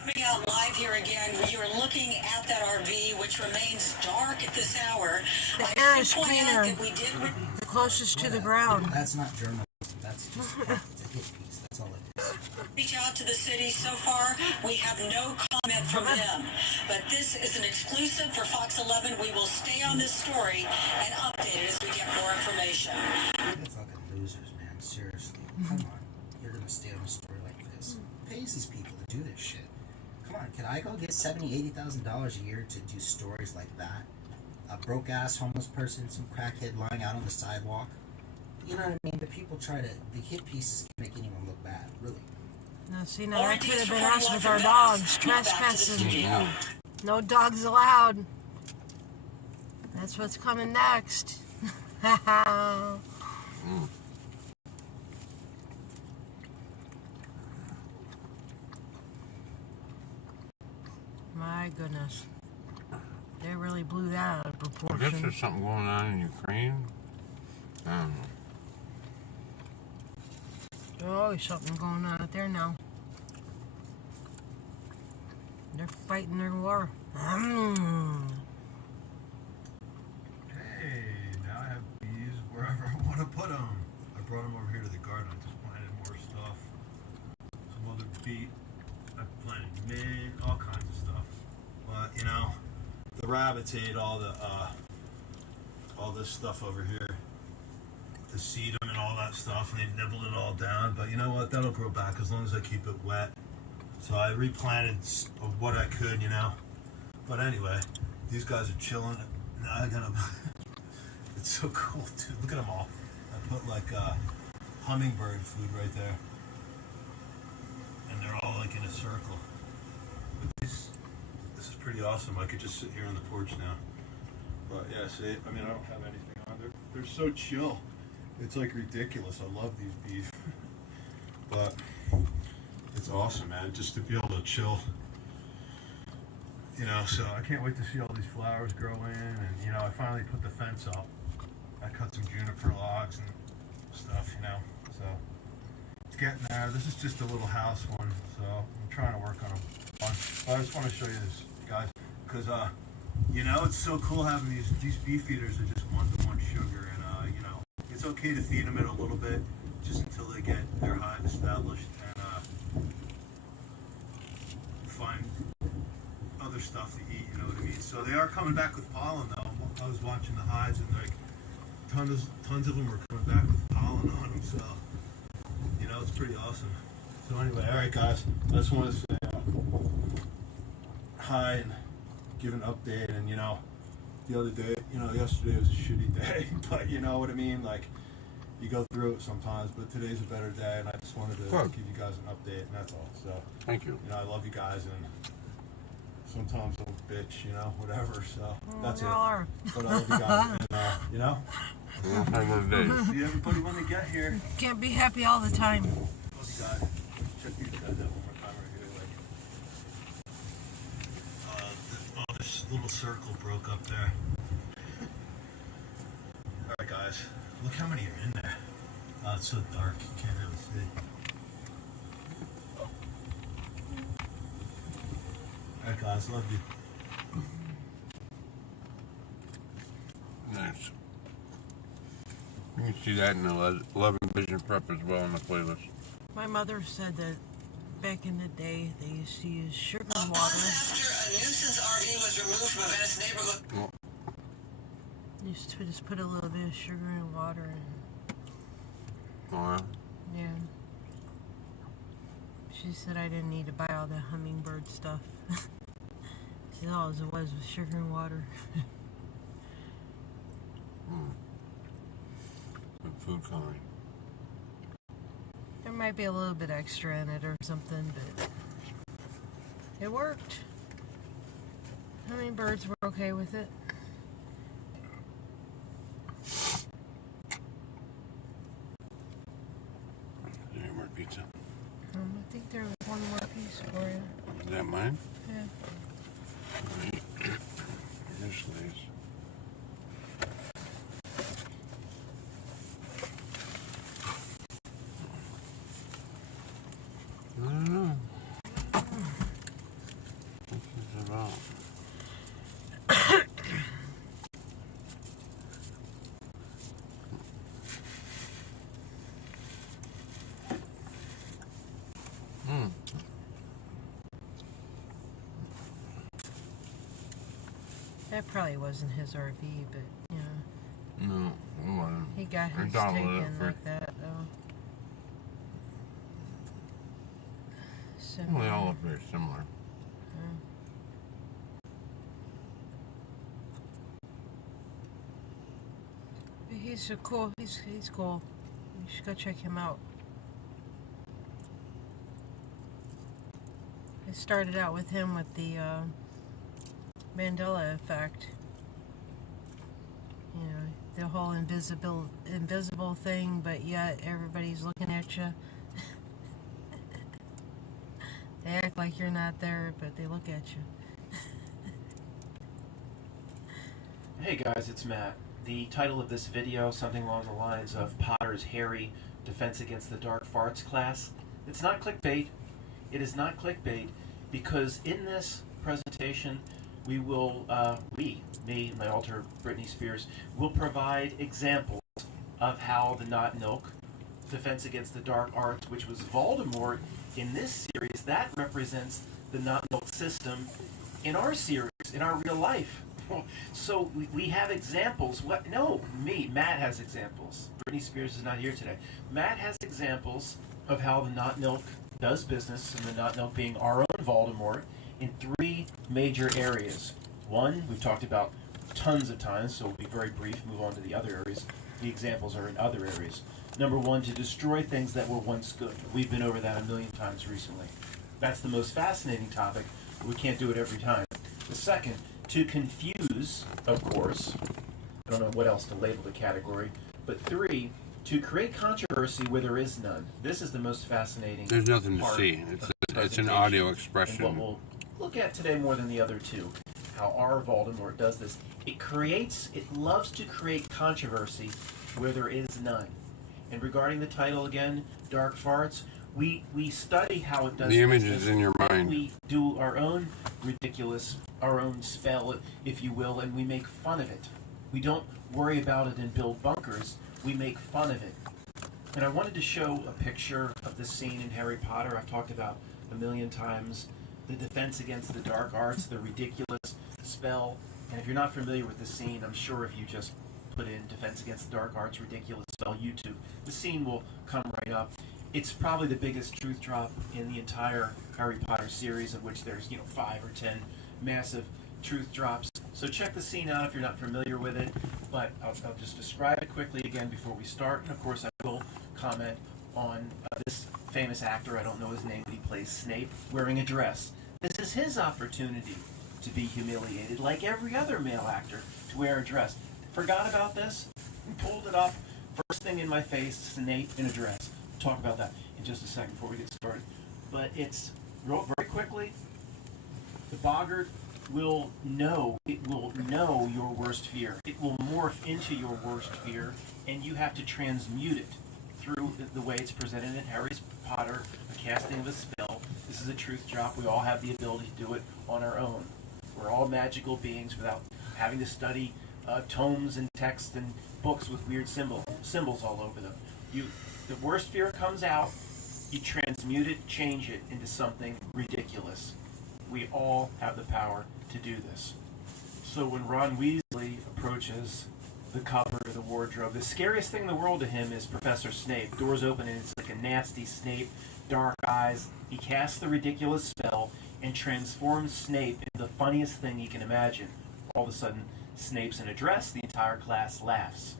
Coming out live here again, we are looking at that RV, which remains dark at this hour. The air is should point out cleaner. that we did The closest to the ground. That's not journalism. That's just it's a hit piece. That's all it is. reach out to the city. So far, we have no comment from them. But this is an exclusive for Fox 11. We will stay on this story and update it as we get more information. You're fucking losers, man. Seriously. Come on. You're going to stay on a story like this. Who pays these people to do this shit? Come on. Can I go get $70,000, $80,000 a year to do stories like that? A broke-ass homeless person, some crackhead lying out on the sidewalk. You know what I mean? The people try to... The hit pieces can make anyone look bad. Really. Now, see, now that could have been us with our dogs trespassing. No dogs allowed. That's what's coming next. My goodness. They really blew that out of I proportion. guess there's something going on in Ukraine. I don't know. There's always something going on out there now. They're fighting their war. Hey, now I have bees wherever I want to put them. I brought them over here to the garden. I just planted more stuff. Some other beet. I planted made, all kinds of stuff. But you know, the rabbits ate all this stuff over here, the sedum and all that stuff, and they nibbled it all down. But you know what? That'll grow back as long as I keep it wet. So I replanted what I could, you know. But anyway, these guys are chilling. Now I gotta. It's so cool, dude. Look at them all. I put like hummingbird food right there, and they're all like in a circle. But this is pretty awesome. I could just sit here on the porch now. But yeah, see, I mean, I don't have anything on. They're so chill. It's like ridiculous. I love these bees. But it's awesome, man, just to be able to chill. You know, so I can't wait to see all these flowers grow in. And, you know, I finally put the fence up. I cut some juniper logs and stuff, you know. So it's getting there. This is just a little house one. So I'm trying to work on a bunch. I just want to show you this, guys, because, you know, it's so cool having these beef feeders are just one-to-one sugar. And, you know, it's okay to feed them it a little bit just until they get their hive established and find other stuff to eat, you know what I mean? So they are coming back with pollen, though. I was watching the hives, and like tons of them were coming back with pollen on them. So, you know, it's pretty awesome. So anyway, all right, guys, I just want to say hi and give an update. And you know, the other day, you know, yesterday was a shitty day, but you know what I mean? Like, you go through it sometimes, but today's a better day, and I just wanted to give you guys an update, and that's all. So, thank you. You know, I love you guys, and sometimes I'll bitch, you know, whatever. So that's it. But I love you guys, and you know, see everybody when they get here. Can't be happy all the time. Love you guys. Check these guys out one more time right here. Like, this little circle broke up there. All right, guys. Look how many are in there. Oh, it's so dark, you can't really see. Alright guys, love you. Nice. You can see that in the 11 Vision Prep as well in the playlist. My mother said that back in the day they used to use sugar and water. After a nuisance RV was removed from a Venice neighborhood. Well, Used to just put a little bit of sugar and water in. oh, Yeah. She said I didn't need to buy all the hummingbird stuff. She said all it was sugar and water. Good food coloring. There might be a little bit extra in it or something, but it worked. Hummingbirds were okay with it. Any more pizza? I think there was one more piece for you. Is that mine? Yeah. Here's these. I don't know. What's this about? That probably wasn't his RV, but yeah. No, it wasn't. He got I his downloaded taken it for like that, though. So, well, they all look very similar. He's so cool. He's cool. You should go check him out. I started out with him with the Mandela effect. You know, the whole invisible thing, but yet everybody's looking at you. They act like you're not there, but they look at you. Hey guys, it's Matt. The title of this video, something along the lines of Potter's Hairy Defense Against the Dark Farts class. It's not clickbait. It is not clickbait because in this presentation we will, me, my alter Britney Spears, will provide examples of how the Not Milk Defense Against the Dark Arts, which was Voldemort in this series, that represents the not milk system in our series, in our real life. So we have examples. Matt has examples. Britney Spears is not here today. Matt has examples of how the not milk does business, and the not milk being our own Voldemort, in 3 major areas. One, we've talked about tons of times, so we'll be very brief, move on to the other areas. The examples are in other areas. Number 1, to destroy things that were once good. We've been over that a million times recently. That's the most fascinating topic, but we can't do it every time. The second, to confuse, of course. I don't know what else to label the category. But 3, to create controversy where there is none. This is the most fascinating. There's nothing to see. It's an audio expression. And what we'll look at today more than the other two, how our Voldemort does this. It loves to create controversy where there is none. And regarding the title again, Dark Farts, we study how it does the image business. is in your mind. We do our own ridiculous, our own spell, if you will, and we make fun of it. We don't worry about it and build bunkers. We make fun of it. And I wanted to show a picture of the scene in Harry Potter. I've talked about a million times the defense against the dark arts, the ridiculous spell. And if you're not familiar with the scene, I'm sure if you just put in defense against the dark arts, ridiculous spell, YouTube, the scene will come right up. It's probably the biggest truth drop in the entire Harry Potter series, of which there's 5 or 10 massive truth drops. So check the scene out if you're not familiar with it, but I'll just describe it quickly again before we start. And of course I will comment on this famous actor, I don't know his name, but he plays Snape, wearing a dress. This is his opportunity to be humiliated, like every other male actor, to wear a dress. Forgot about this, pulled it up, first thing in my face, Snape in a dress. Talk about that in just a second before we get started. But it's very quickly, the boggart will know your worst fear. It will morph into your worst fear, and you have to transmute it through the way it's presented in Harry Potter, a casting of a spell. This is a truth drop. We all have the ability to do it on our own. We're all magical beings without having to study tomes and texts and books with weird symbols all over them. The worst fear comes out, you transmute it, change it into something ridiculous. We all have the power to do this. So when Ron Weasley approaches the cupboard or the wardrobe, the scariest thing in the world to him is Professor Snape. Doors open and it's like a nasty Snape, dark eyes. He casts the ridiculous spell and transforms Snape into the funniest thing he can imagine. All of a sudden, Snape's in a dress, the entire class laughs.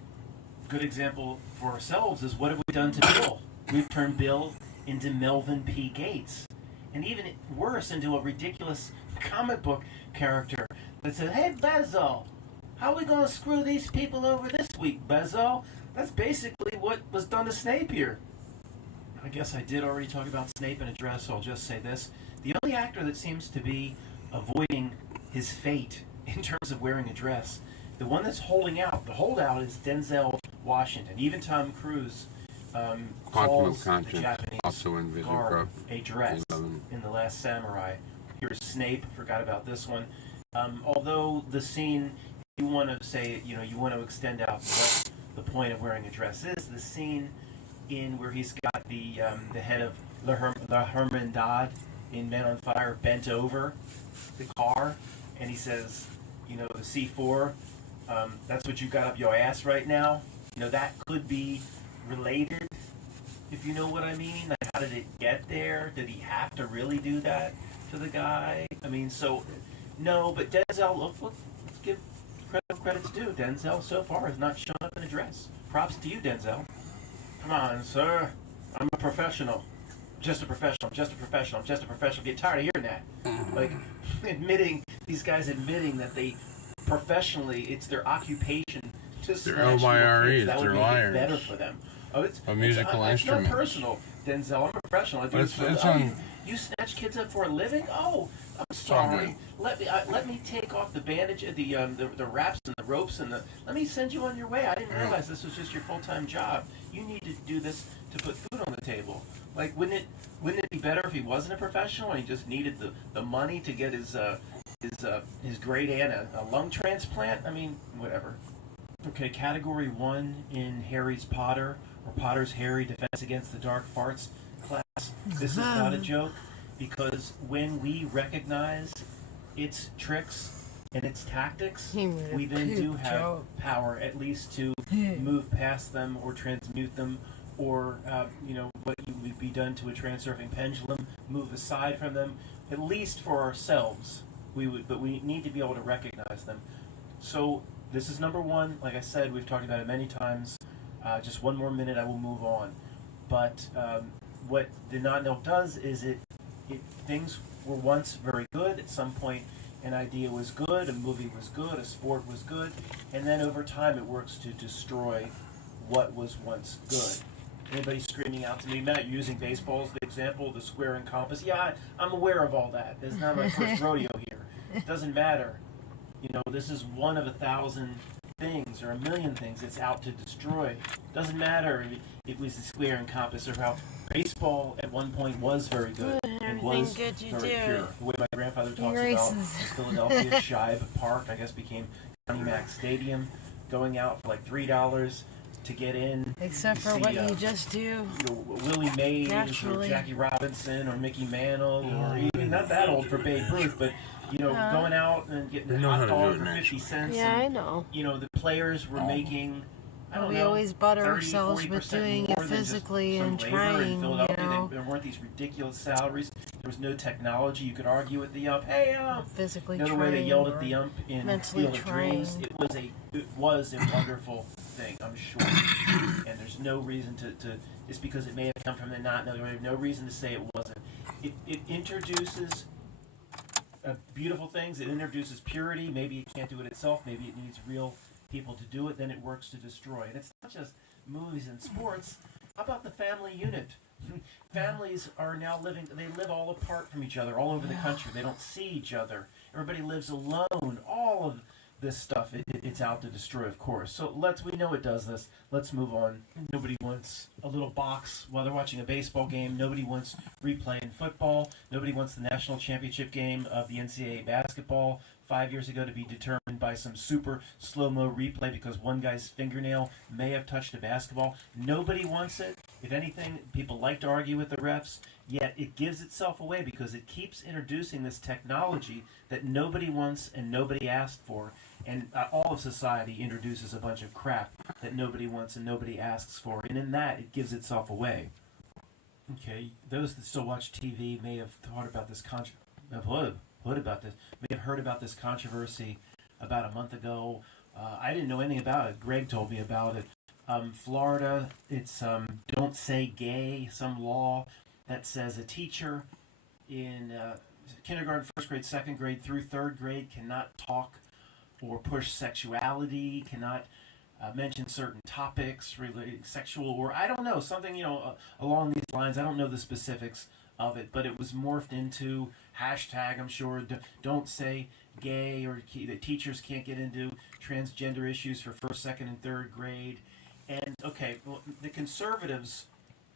Good example for ourselves is what have we done to Bill? We've turned Bill into Melvin P. Gates. And even worse, into a ridiculous comic book character that said, "Hey, Bezzo, how are we going to screw these people over this week, Bezzo?" That's basically what was done to Snape here. I guess I did already talk about Snape in a dress, so I'll just say this. The only actor that seems to be avoiding his fate in terms of wearing a dress, the one that's holding out, the holdout is Denzel Washington. Even Tom Cruise calls the Japanese also in guard a dress in The Last Samurai. Here's Snape, forgot about this one. Although the scene, you want to say, you want to extend out what the point of wearing a dress is, the scene in where he's got the head of La Hermandad in Men on Fire bent over the car, and he says, the C4, that's what you got up your ass right now. That could be related, if you know what I mean. Like, how did it get there? Did he have to really do that to the guy? No, but Denzel, let's give credit's due. Denzel so far has not shown up in a dress. Props to you, Denzel. Come on, sir. I'm a professional. Just a professional. I'm just a professional. Get tired of hearing that. Like, these guys admitting that they professionally, it's their occupation to they're snatch LYREs, that would they're make liars. it better for them. It's a musical instrument. It's not personal, Denzel. I'm a professional. I do this for you snatch kids up for a living? Oh, I'm sorry. Let me take off the bandage, the wraps and the ropes, and let me send you on your way. I didn't realize this was just your full-time job. You need to do this to put food on the table. Like, wouldn't it be better if he wasn't a professional and he just needed the money to get his great aunt a lung transplant? Whatever. Okay, category 1 in Harry's Potter, or Potter's Harry Defense Against the Dark Farts class. This is not a joke. because when we recognize its tricks and its tactics, we then do have power at least to move past them or transmute them, or what would be done to a transurfing pendulum, move aside from them, at least for ourselves. But we need to be able to recognize them. So this is number one. Like I said, we've talked about it many times. Just one more minute, I will move on. But what the not know does is it things were once very good. At some point, an idea was good, a movie was good, a sport was good, and then over time it works to destroy what was once good. Anybody screaming out to me, Matt, you're using baseball as the example, the square and compass? Yeah, I'm aware of all that. This is not my first rodeo here. It doesn't matter. This is one of 1,000 things or 1,000,000 things it's out to destroy. It doesn't matter if it was the square and compass or how baseball at one point was very good and was good you very do. pure. The way my grandfather talks about Philadelphia Shibe Park, I guess became Johnny Mac Stadium, going out for like $3 to get in. Except for what you just do. Willie Mays Naturally. or Jackie Robinson or Mickey Mantle or even not that old for Babe Ruth, but going out and getting a hot dog for 50 cents. Yeah, and, I know. The players were making. We always butter ourselves with doing it physically and trying, in Philadelphia. There weren't these ridiculous salaries. There was no technology. You could argue with the ump. Hey, physically the way they yelled at the ump in mentally Field of Dreams. It was a wonderful thing, I'm sure. And there's no reason to just because it may have come from the not know. There's no reason to say it wasn't. It introduces beautiful things. It introduces purity. Maybe it can't do it itself. Maybe it needs real people to do it. Then it works to destroy. And it's not just movies and sports. How about the family unit? Families are now they live all apart from each other all over the country. They don't see each other. Everybody lives alone. All of this stuff, it's out to destroy, of course. So we know it does this. Let's move on. Nobody wants a little box while they're watching a baseball game. Nobody wants replay in football. Nobody wants the national championship game of the NCAA basketball 5 years ago to be determined by some super slow-mo replay because one guy's fingernail may have touched a basketball. Nobody wants it. If anything, people like to argue with the refs, yet it gives itself away because it keeps introducing this technology that nobody wants and nobody asked for. And all of society introduces a bunch of crap that nobody wants and nobody asks for. And in that, it gives itself away. Okay, those that still watch TV may have thought about this may have heard about this controversy about a month ago. I didn't know anything about it. Greg told me about it. Florida, it's Don't Say Gay, some law that says a teacher in kindergarten, first grade, second grade through third grade cannot talk or push sexuality, cannot mention certain topics related sexual, or I don't know, something, along these lines. I don't know the specifics of it, but it was morphed into hashtag, I'm sure, don't say gay, or that teachers can't get into transgender issues for first, second, and third grade. And, okay, well, the conservatives,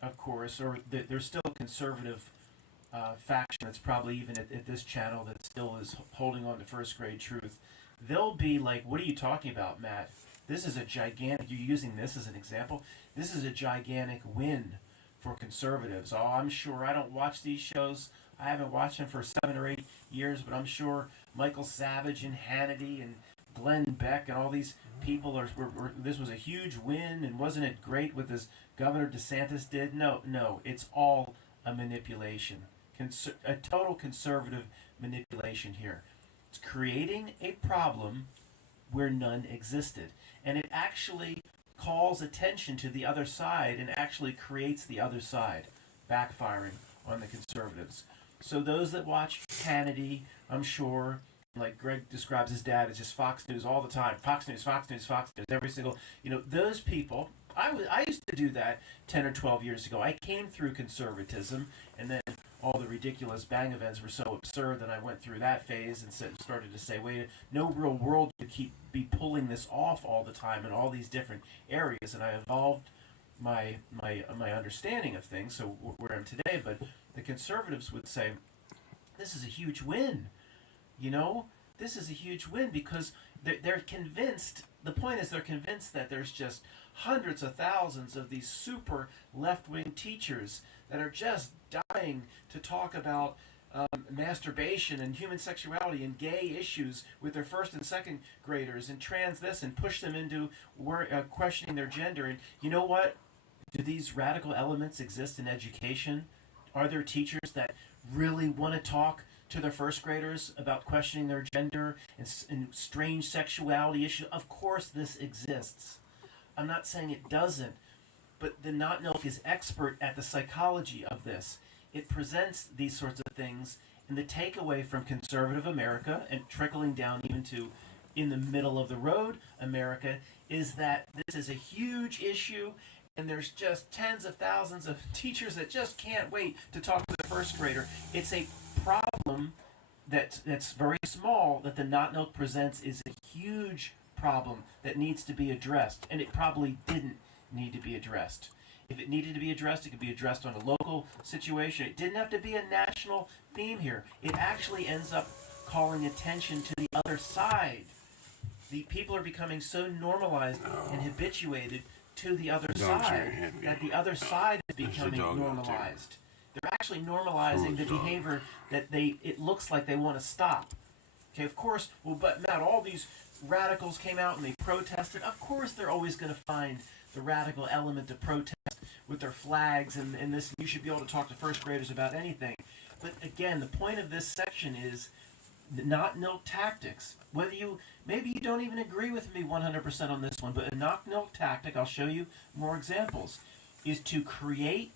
of course, or there's still a conservative faction that's probably even at this channel that still is holding on to first grade truth. They'll be like, what are you talking about, Matt? This is a gigantic, you're using this as an example, this is a gigantic win for conservatives. Oh, I'm sure, I don't watch these shows, I haven't watched them for 7 or 8 years, but I'm sure Michael Savage and Hannity and Glenn Beck and all these people this was a huge win, and wasn't it great what this Governor DeSantis did? No, it's all a manipulation. A total conservative manipulation here. It's creating a problem where none existed. And it actually calls attention to the other side and actually creates the other side, backfiring on the conservatives. So those that watch Hannity, I'm sure, like Greg describes his dad as just Fox News all the time. Fox News, every single, those people, I used to do that 10 or 12 years ago. I came through conservatism, and then all the ridiculous bang events were so absurd that I went through that phase and started to say, wait, no real world to be pulling this off all the time in all these different areas. And I evolved my understanding of things, so where I am today. But the conservatives would say, this is a huge win. This is a huge win because they're convinced, the point is they're convinced that there's just hundreds of thousands of these super left-wing teachers that are just dying to talk about masturbation and human sexuality and gay issues with their first and second graders and trans this and push them into questioning their gender. And you know what? Do these radical elements exist in education? Are there teachers that really want to talk to their first graders about questioning their gender and strange sexuality issues? Of course this exists. I'm not saying it doesn't, but the Not Milk is expert at the psychology of this. It presents these sorts of things, and the takeaway from conservative America and trickling down even to in the middle of the road America is that this is a huge issue, and there's just tens of thousands of teachers that just can't wait to talk to the first grader. It's a problem that's very small that the Not Milk presents is a huge problem that needs to be addressed, and it probably didn't need to be addressed. If it needed to be addressed, it could be addressed on a local situation. It didn't have to be a national theme here. It actually ends up calling attention to the other side. The people are becoming so normalized and habituated to the other side that the other side is becoming normalized. They're actually normalizing the behavior that it looks like they want to stop. Okay, of course, well, but Matt, all these radicals came out and they protested. Of course they're always going to find the radical element to protest with their flags and this. You should be able to talk to first graders about anything. But again, the point of this section is Not Milk tactics. Whether maybe you don't even agree with me 100% on this one, but a Not Milk tactic, I'll show you more examples, is to create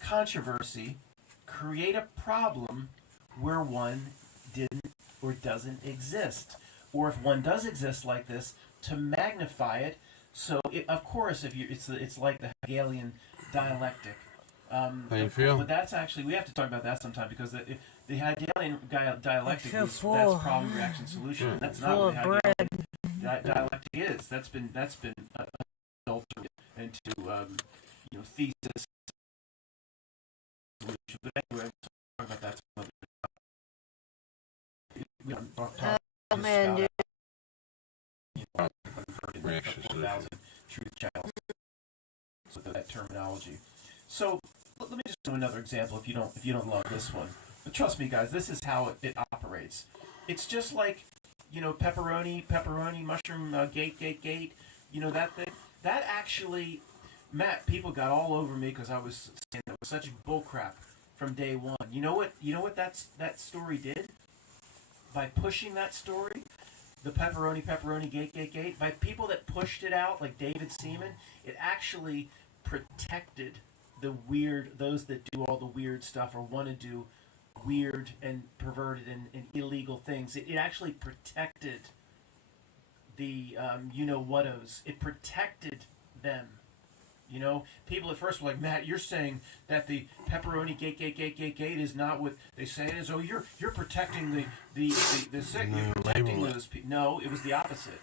controversy, create a problem where one didn't or doesn't exist. Or if one does exist like this, to magnify it. So, of course, it's like the Hegelian dialectic. How you feel? But that's actually, we have to talk about that sometime, because the Hegelian dialectic that's problem, reaction, solution. That's not what the Hegelian dialectic is. That's been adulterated into thesis solution. But anyway, we'll talk about that some other time. Oh man, dude. Truth channels. So that terminology. So let me just do another example. If you don't love this one, but trust me, guys, this is how it operates. It's just like pepperoni, mushroom, gate. That thing. That actually, Matt, people got all over me because I was saying that was such bullcrap from day one. You know what that story did? By pushing that story, the pepperoni, gate, by people that pushed it out, like David Seaman, it actually protected those that do all the weird stuff or want to do weird and perverted and illegal things. It actually protected the you-know-whatos. It protected them. People at first were like, Matt, you're saying that the pepperoni gate is not what they say it is. Oh, you're protecting the sick. You're protecting those people. No, it was the opposite.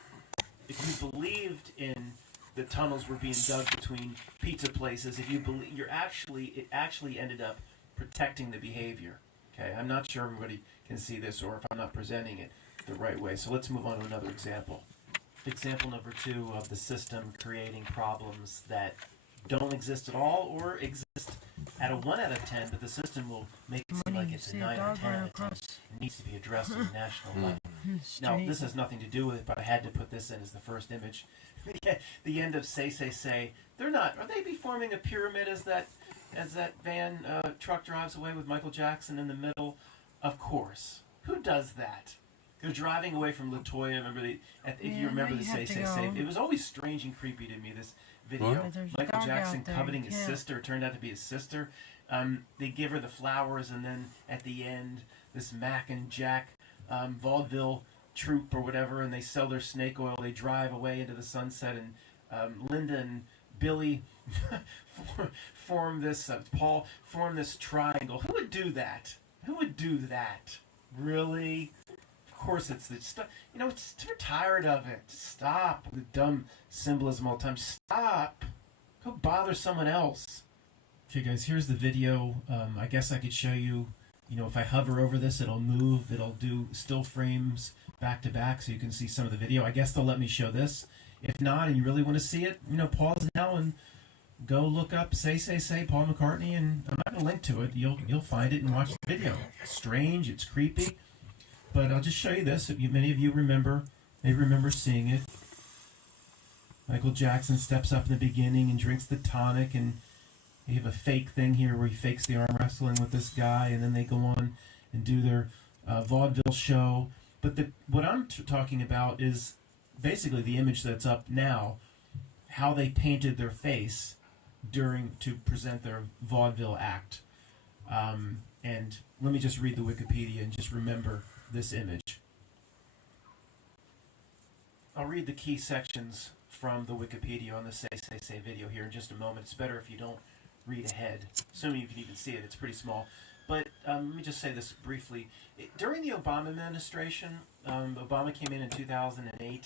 If you believed in the tunnels were being dug between pizza places, if you believe, it actually ended up protecting the behavior. Okay, I'm not sure everybody can see this, or if I'm not presenting it the right way. So let's move on to another example. Example number 2 of the system creating problems that don't exist at all, or exist at a 1 out of 10, but the system will make it seem like it's a 9 or 10 out of 10. It needs to be addressed on a national level. Now, this has nothing to do with it, but I had to put this in as the first image. The end of Say. They're not. Are they be forming a pyramid as that van truck drives away with Michael Jackson in the middle? Of course. Who does that? They're driving away from LaToya. If you remember the Say. It was always strange and creepy to me, this video. Michael Jackson coveting his sister. It turned out to be his sister. They give her the flowers, and then at the end, this Mac and Jack vaudeville troupe or whatever, and they sell their snake oil. They drive away into the sunset, and Linda and Billy form this. Paul form this triangle. Who would do that? Who would do that? Really? Of course, it's the stuff. We're tired of it. Stop the dumb symbolism all the time. Stop. Go bother someone else. Okay, guys, here's the video. I guess I could show you. If I hover over this, it'll move. It'll do still frames back to back, so you can see some of the video. I guess they'll let me show this. If not, and you really want to see it, pause now and go look up Say, Paul McCartney, and I'm not a link to it. You'll find it and watch the video. It's strange. It's creepy. But I'll just show you this. Many of you may remember seeing it. Michael Jackson steps up in the beginning and drinks the tonic, and you have a fake thing here where he fakes the arm wrestling with this guy, and then they go on and do their vaudeville show. But what I'm talking about is basically the image that's up now, how they painted their face to present their vaudeville act. And let me just read the Wikipedia and just remember this image. I'll read the key sections from the Wikipedia on the Say video here in just a moment. It's better if you don't read ahead, assuming you can even see it. It's pretty small. But let me just say this briefly. During the Obama administration, Obama came in 2008.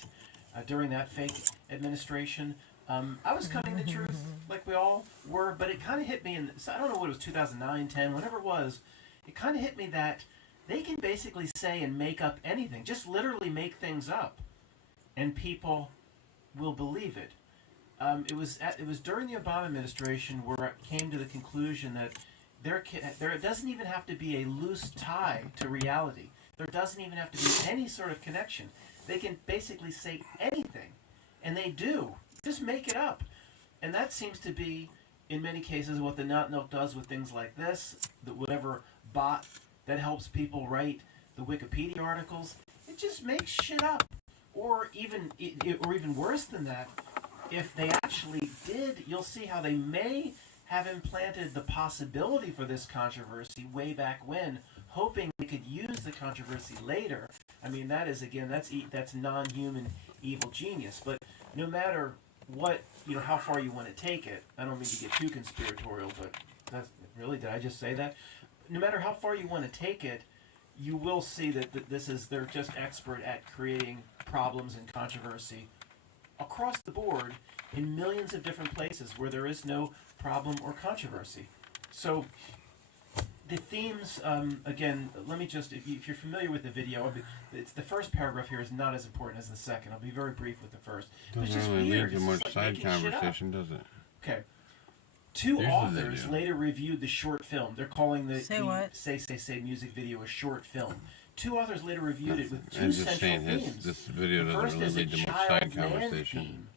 During that fake administration, I was cutting the truth like we all were, but it kind of hit me I don't know what it was, 2009, 10, whatever it was. It kind of hit me that they can basically say and make up anything, just literally make things up, and people will believe it. It was during the Obama administration where I came to the conclusion that there doesn't even have to be a loose tie to reality. There doesn't even have to be any sort of connection. They can basically say anything, and they do. Just make it up. And that seems to be, in many cases, what the Not Milk does with things like this, whatever bot that helps people write the Wikipedia articles. It just makes shit up. Or even worse than that, if they actually did, you'll see how they may have implanted the possibility for this controversy way back when, hoping they could use the controversy later. I mean, that is, again, that's non-human evil genius. But no matter what, how far you want to take it, I don't mean to get too conspiratorial, but really, did I just say that? No matter how far you want to take it, you will see that they're just expert at creating problems and controversy across the board in millions of different places where there is no problem or controversy. So the themes, again, let me just, if you're familiar with the video, it's the first paragraph here is not as important as the second. I'll be very brief with the first. Doesn't really lead to much side conversation, does it? Okay. Two authors later reviewed the short film. They're calling the Say music video a short film. Two authors later reviewed it with two central themes. This video doesn't really lead to much side conversation.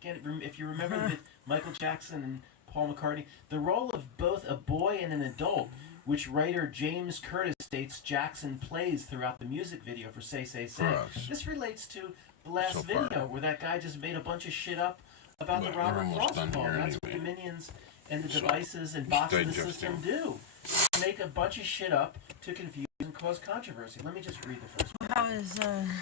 Again, if you remember that Michael Jackson and Paul McCartney, the role of both a boy and an adult, which writer James Curtis states Jackson plays throughout the music video for Say. This relates to the last video where that guy just made a bunch of shit up about the Robert Frost poem. That's what the minions and the devices and bots of the system do. Make a bunch of shit up to confuse and cause controversy. Let me just read the first one.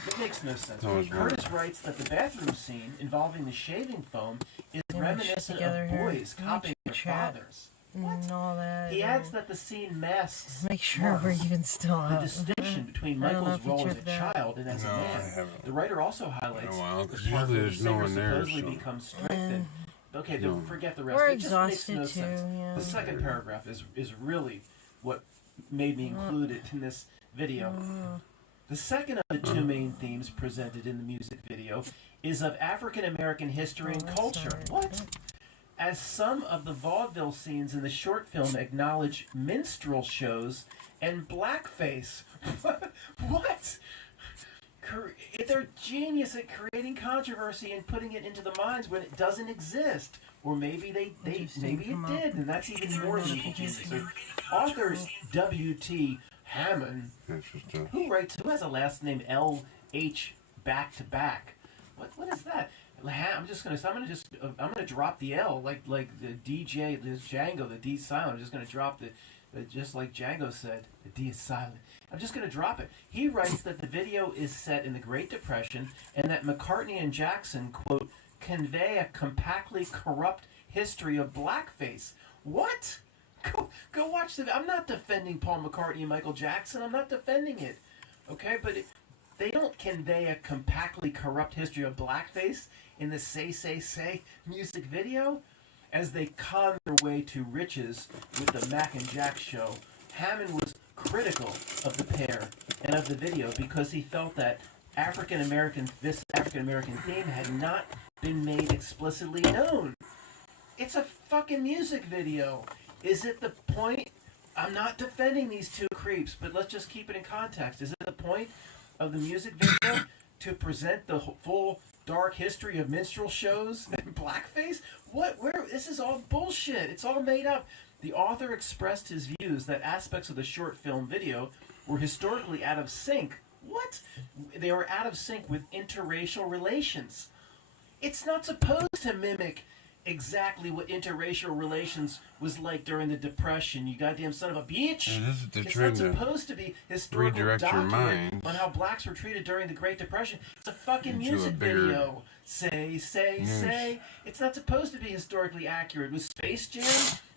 It makes no sense. Curtis writes that the bathroom scene involving the shaving foam is reminiscent of boys copying their fathers. And all that. He adds that the scene masks make sure where you can still the distinction between Michael's role as a child and as a man. The writer also highlights the part where the singer supposedly becomes strengthened. Okay, forget the rest. We're it just exhausted makes no sense. Yeah. The second paragraph is really what made me include it in this video. The second of the two main themes presented in the music video is of African American history and culture. What? As some of the vaudeville scenes in the short film acknowledge minstrel shows and blackface. What? They're genius at creating controversy and putting it into the minds when it doesn't exist. Or maybe maybe it did, and that's even more genius. So, author W.T. Hammond, who has a last name L.H. back to back. What is that? I'm gonna drop the L like the DJ, the Django, the D silent. I'm just gonna drop the just like Django said, the D is silent. I'm just gonna drop it. He writes that the video is set in the Great Depression and that McCartney and Jackson, quote, convey a compactly corrupt history of blackface. What? Go watch the. I'm not defending Paul McCartney and Michael Jackson. I'm not defending it. Okay, but they don't convey a compactly corrupt history of blackface in the Say music video. As they con their way to riches with the Mac and Jack show, Hammond was critical of the pair and of the video because he felt that this African American theme had not been made explicitly known. It's a fucking music video. Is it the point I'm not defending these two creeps, but let's just keep it in context. Is it the point of the music video to present the full dark history of minstrel shows and blackface? What? Where? This is all bullshit. It's all made up. The author expressed his views that aspects of the short film video were historically out of sync. What? They were out of sync with interracial relations. It's not supposed to mimic exactly what interracial relations was like during the Depression. You goddamn son of a bitch. It's not supposed to be historical document on how blacks were treated during the Great Depression. It's a fucking music video. Say. It's not supposed to be historically accurate. With Space Jam,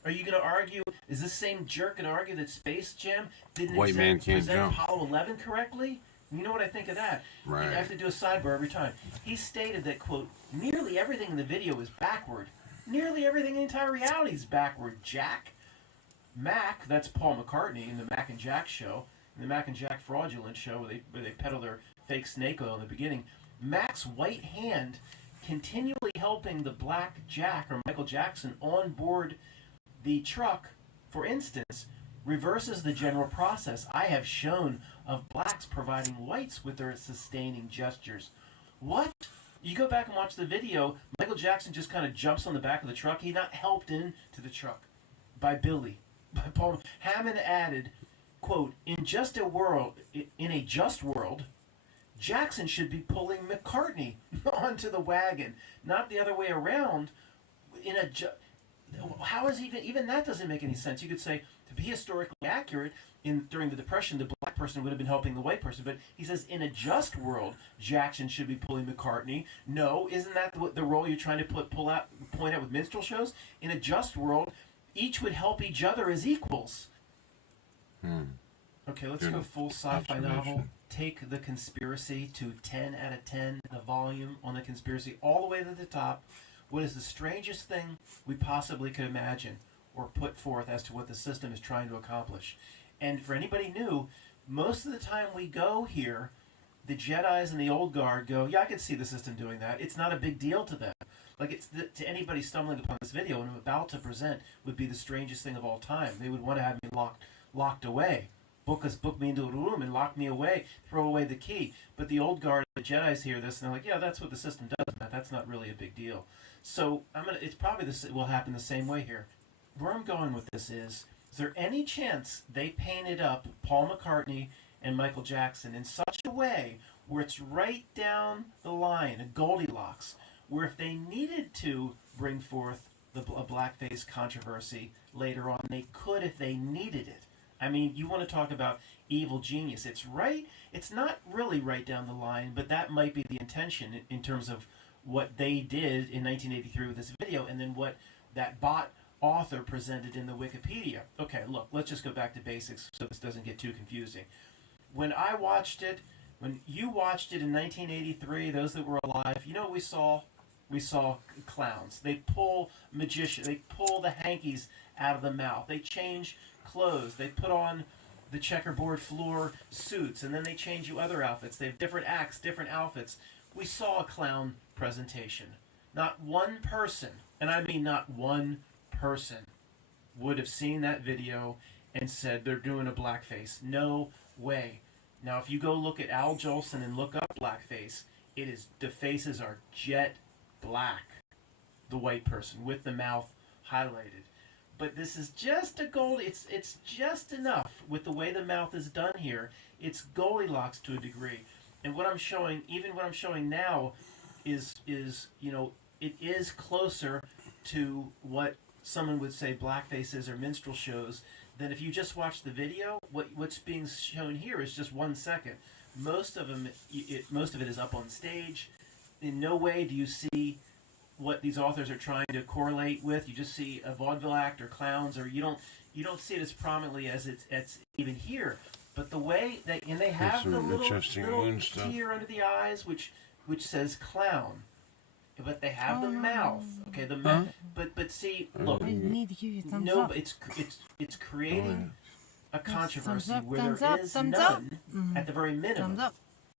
are you going to argue, is this same jerk going to argue that Space Jam didn't present Apollo 11 correctly? You know what I think of that? Right. I have to do a sidebar every time. He stated that, quote, nearly everything in the video is backward. Nearly everything in the entire reality is backward, Jack. Mac, that's Paul McCartney in the Mac and Jack show, in the Mac and Jack fraudulent show where they peddle their fake snake oil in the beginning. Mac's white hand continually helping the black Jack or Michael Jackson on board the truck, for instance, reverses the general process I have shown of blacks providing whites with their sustaining gestures. What? You go back and watch the video, Michael Jackson just kind of jumps on the back of the truck. He's not helped into the truck by Billy. By Paul. Hammond added, quote, in a just world, Jackson should be pulling McCartney onto the wagon, not the other way around. How is even that doesn't make any sense. You could say, to be historically accurate, during the Depression, the black person would have been helping the white person. But he says, in a just world, Jackson should be pulling McCartney. No, isn't that the role you're trying to point out with minstrel shows? In a just world, each would help each other as equals. Okay, let's go full sci-fi novel. Take The Conspiracy to 10 out of 10, the volume on The Conspiracy, all the way to the top. What is the strangest thing we possibly could imagine or put forth as to what the system is trying to accomplish? And for anybody new, most of the time we go here, the Jedis and the old guard go, yeah, I can see the system doing that. It's not a big deal to them. Like, it's to anybody stumbling upon this video, and I'm about to present, would be the strangest thing of all time. They would want to have me locked away. Book me into a room and lock me away, throw away the key. But the old guard, the Jedis hear this, and they're like, yeah, that's what the system does, Matt. That's not really a big deal. So it's probably will happen the same way here. Where I'm going with this is there any chance they painted up Paul McCartney and Michael Jackson in such a way where it's right down the line, a Goldilocks, where if they needed to bring forth a blackface controversy later on, they could if they needed it? I mean, you want to talk about evil genius. It's not really right down the line, but that might be the intention in terms of what they did in 1983 with this video and then what that bot author presented in the Wikipedia. Okay, look, let's just go back to basics so this doesn't get too confusing. When you watched it in 1983, those that were alive, you know what we saw? We saw clowns. They pull the hankies out of the mouth. They change clothes. They put on the checkerboard floor suits, and then they change you other outfits. They have different acts, different outfits. We saw a clown presentation. Not one person, and I mean not one person, would have seen that video and said they're doing a blackface. No way. Now, if you go look at Al Jolson and look up blackface, the faces are jet black. The white person with the mouth highlighted. But this is just it's just enough with the way the mouth is done here. It's Goldilocks to a degree. And what I'm showing now is it is closer to what someone would say blackface is or minstrel shows than if you just watch the video. What's being shown here is just 1 second. Most of it is up on stage. In no way do you see what these authors are trying to correlate with. You just see a vaudeville act or clowns, or you don't see it as prominently as it's even here. But the way they have the little tear under the eyes, which says clown, but they have the mouth. Okay, the mouth. But see, look, no, it's creating a controversy where there is none at the very minimum.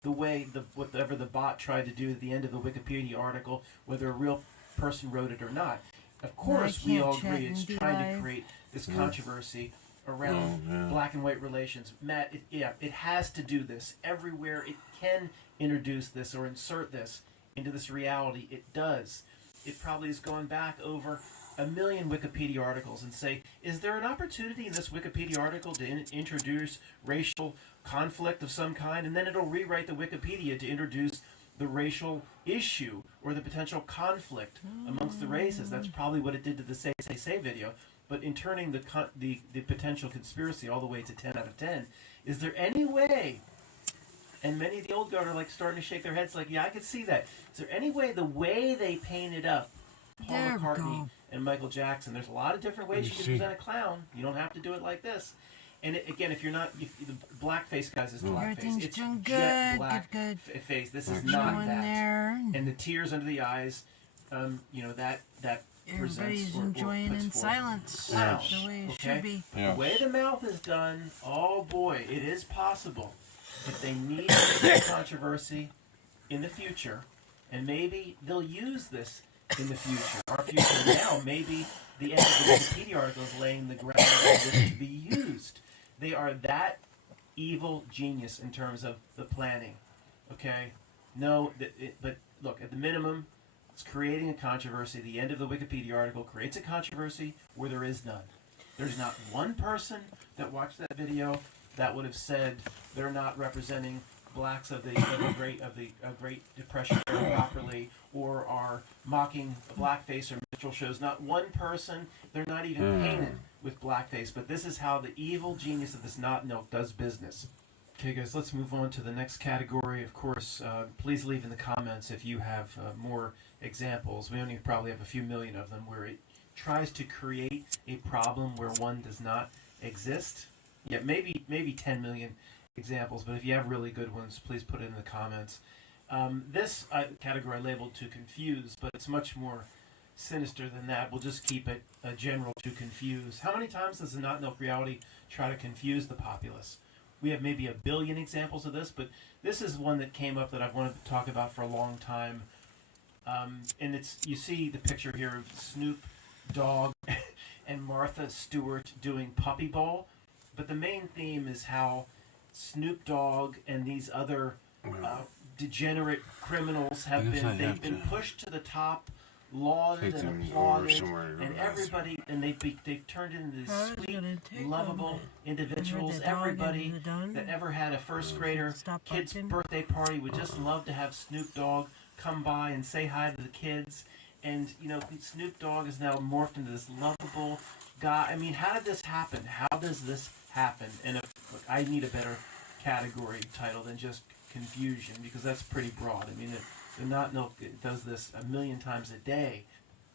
The way whatever the bot tried to do at the end of the Wikipedia article, whether a real person wrote it or not. Of course, we all agree it's trying to create this controversy around black and white relations. Matt, it has to do this. Everywhere it can introduce this or insert this into this reality, it does. It probably has gone back over a million Wikipedia articles and say, is there an opportunity in this Wikipedia article to introduce racial conflict of some kind? And then it'll rewrite the Wikipedia to introduce the racial issue or the potential conflict amongst the races. That's probably what it did to the Say video. But in turning the potential conspiracy all the way to 10 out of 10, is there any way, and many of the old guard are like starting to shake their heads like, yeah, I could see that. Is there any way, the way they painted up Paul McCartney and Michael Jackson, there's a lot of different ways you can present a clown. You don't have to do it like this. And again, if you're not, the blackface guys is blackface. It's doing jet good, black face. This is not that. There. And the tears under the eyes, that everybody's enjoying in silence. Wow. The way it should be. The way the mouth is done, oh boy, it is possible. If they need a controversy in the future, and maybe they'll use this in the future. Our future now, maybe the end of the Wikipedia article is laying the ground for this to be used. They are that evil genius in terms of the planning. Okay? No, but look, at the minimum, it's creating a controversy. The end of the Wikipedia article creates a controversy where there is none. There's not one person that watched that video that would have said they're not representing blacks of the Great Depression era properly, or are mocking blackface or minstrel shows. Not one person. They're not even painted with blackface. But this is how the evil genius of this not milk does business. Okay, guys, let's move on to the next category. Of course, please leave in the comments if you have more examples. We only probably have a few million of them where it tries to create a problem where one does not exist. Yeah, maybe 10 million examples, but if you have really good ones, please put it in the comments. This category I labeled to confuse, but it's much more sinister than that. We'll just keep it general to confuse. How many times does the Not Milk Reality try to confuse the populace? We have maybe a billion examples of this, but this is one that came up that I've wanted to talk about for a long time. And it's, you see the picture here of Snoop Dogg and Martha Stewart doing Puppy Bowl, but the main theme is how Snoop Dogg and these other degenerate criminals have been pushed to the top, lauded and applauded, and everybody, and they've turned into these sweet, lovable individuals. Everybody that ever had a first grader kid's birthday party would just love to have Snoop Dogg come by and say hi to the kids. And Snoop Dogg is now morphed into this lovable guy. I mean, how did this happen? How does this happen? And look, I need a better category title than just confusion, because that's pretty broad. I mean, the Not Milk does this a million times a day.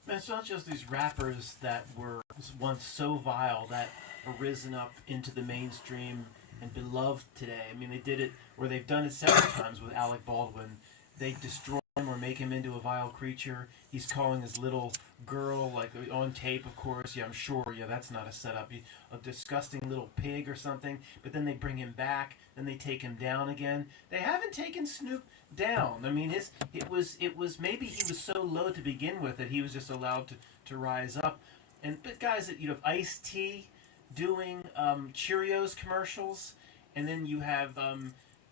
And it's not just these rappers that were once so vile that are risen up into the mainstream and beloved today. I mean, they did it, or they've done it several times with Alec Baldwin. They destroy him or make him into a vile creature. He's calling his little girl, like on tape, of course. Yeah, I'm sure. Yeah, that's not a setup. A disgusting little pig or something. But then they bring him back. Then they take him down again. They haven't taken Snoop down. I mean, it was maybe he was so low to begin with that he was just allowed to rise up. But guys, you have Ice-T doing Cheerios commercials, and then you have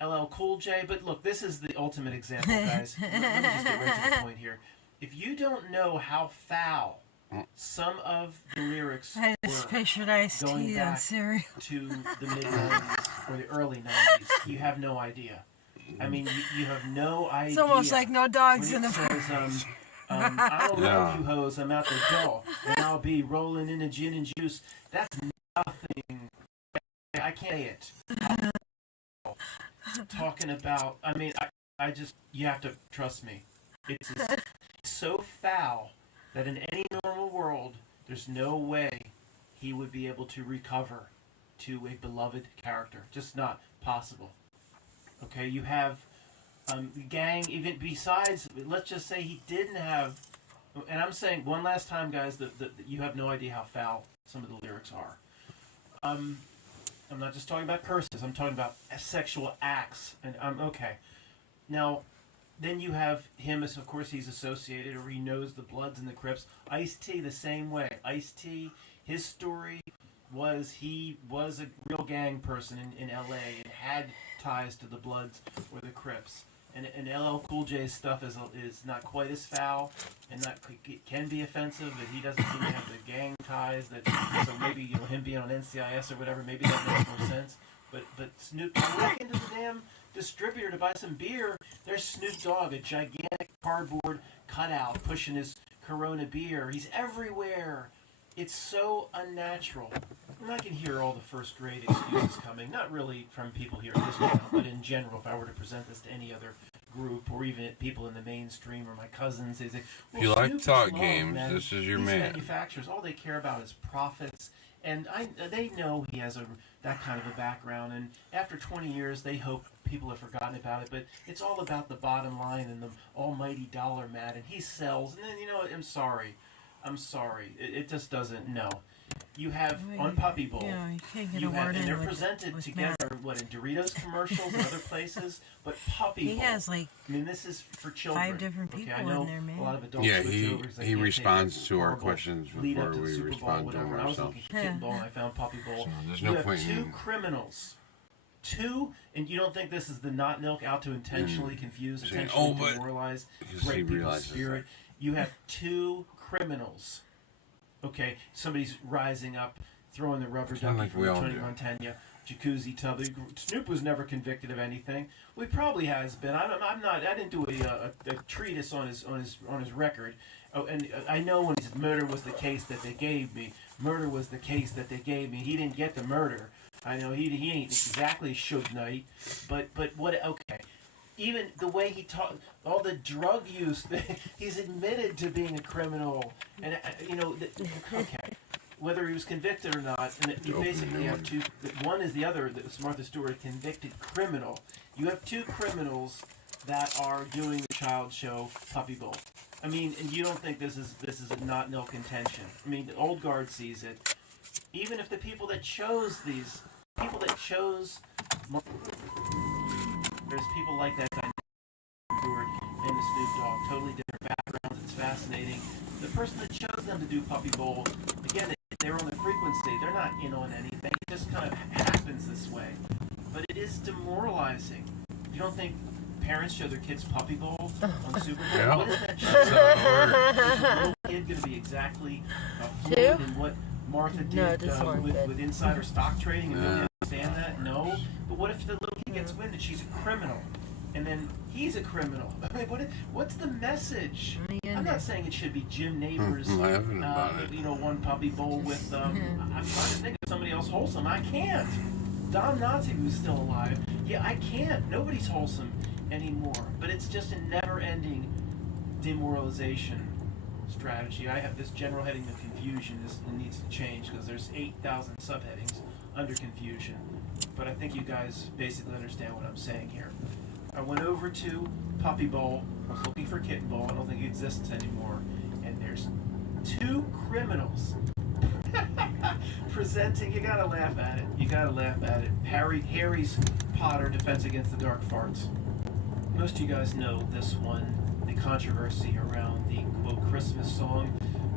LL Cool J. But look, this is the ultimate example, guys. Let me just get right to the point here. If you don't know how foul some of the lyrics were going back to the mid-90s or the early 90s, you have no idea. I mean, you have no idea. It's almost like no dogs in the says, I don't love you hoes, I'm out the door, and I'll be rolling in a gin and juice. That's nothing. I can't say it. Talking about, I mean, I just, you have to trust me. It's so foul that in any normal world, there's no way he would be able to recover to a beloved character. Just not possible. Okay, you have the gang, even besides, let's just say he didn't have, and I'm saying one last time, guys, that you have no idea how foul some of the lyrics are. I'm not just talking about curses, I'm talking about sexual acts, and okay. Now, then you have him, as of course he's associated, or he knows the Bloods and the Crips. Ice-T the same way. Ice-T, his story he was a real gang person in LA and had ties to the Bloods or the Crips. And LL Cool J's stuff is not quite as foul, and it can be offensive, but he doesn't seem to have the gang ties. So maybe him being on NCIS or whatever, maybe that makes more sense. But Snoop, I walk into the damn distributor to buy some beer. There's Snoop Dogg, a gigantic cardboard cutout pushing his Corona beer. He's everywhere. It's so unnatural. And I can hear all the first grade excuses coming, not really from people here at this channel, but in general, if I were to present this to any other group or even people in the mainstream or my cousins, they say, well, if you like Snoop thought is games, man. this is your These man. Manufacturers, all they care about is profits. And they know he has that kind of a background. And after 20 years, they hope people have forgotten about it. But it's all about the bottom line and the almighty dollar, Matt. And he sells. And then, I'm sorry. It just doesn't, no. You have on Puppy Bowl, Yeah, you can't get a word and in they're with presented Matt. together, in Doritos commercials and other places, but Puppy He Bowl. has like this is for children. 5 different people I know in there, man. a lot of adults Yeah, switch over 'cause they he can't responds take to our horrible questions lead up before to the we Super Bowl, respond to whatever. them I was ourselves. looking for Kitten Bowl and I found Puppy Bowl. So there's You no have point two in- criminals. And you don't think this is the not milk out to intentionally confuse, saying, intentionally but demoralize, because he break people's realizes spirit? You have two criminals. Okay, somebody's rising up, throwing the rubber Kinda ducky like from we the all Tony do. Montana jacuzzi tub. Snoop was never convicted of anything. Well, he probably has been. I'm not. I didn't do a treatise on his record. Oh, and I know when he said murder was the case that they gave me. Murder was the case that they gave me. He didn't get the murder. I know he ain't exactly Suge Knight, but what? Okay, even the way he talked, all the drug use, he's admitted to being a criminal, and okay. Whether he was convicted or not, and you basically have two. One is the other. Martha Stewart, a convicted criminal. You have two criminals that are doing the child show Puppy Bowl. I mean, and you don't think this is not no contention? I mean, the old guard sees it. Even if the people that chose there's people like that guy Stewart and the Snoop Dogg, totally different backgrounds. It's fascinating. The person that chose them to do Puppy Bowl, again, they're on the frequency. They're not in on anything. It just kind of happens this way. But it is demoralizing. You don't think parents show their kids Puppy Bowl on Super Bowl? Yeah. What is that show? Is a little kid going to be exactly fluent in what Martha did with insider stock trading and really understand that? No. But what if the little kid gets wind that she's a criminal? And then he's a criminal. I mean, what's the message? I'm not saying it should be Jim Neighbors, laughing about it. one Puppy Bowl with, I'm trying to think of somebody else wholesome. I can't. Don Nazi, who's still alive. Yeah, I can't. Nobody's wholesome anymore. But it's just a never-ending demoralization strategy. I have this general heading of confusion. This needs to change because there's 8,000 subheadings under confusion. But I think you guys basically understand what I'm saying here. I went over to Puppy Bowl. I was looking for Kitten Bowl. I don't think it exists anymore. And there's two criminals presenting. You gotta laugh at it. You gotta laugh at it. Harry's Potter Defense Against the Dark Farts. Most of you guys know this one. The controversy around the quote Christmas song,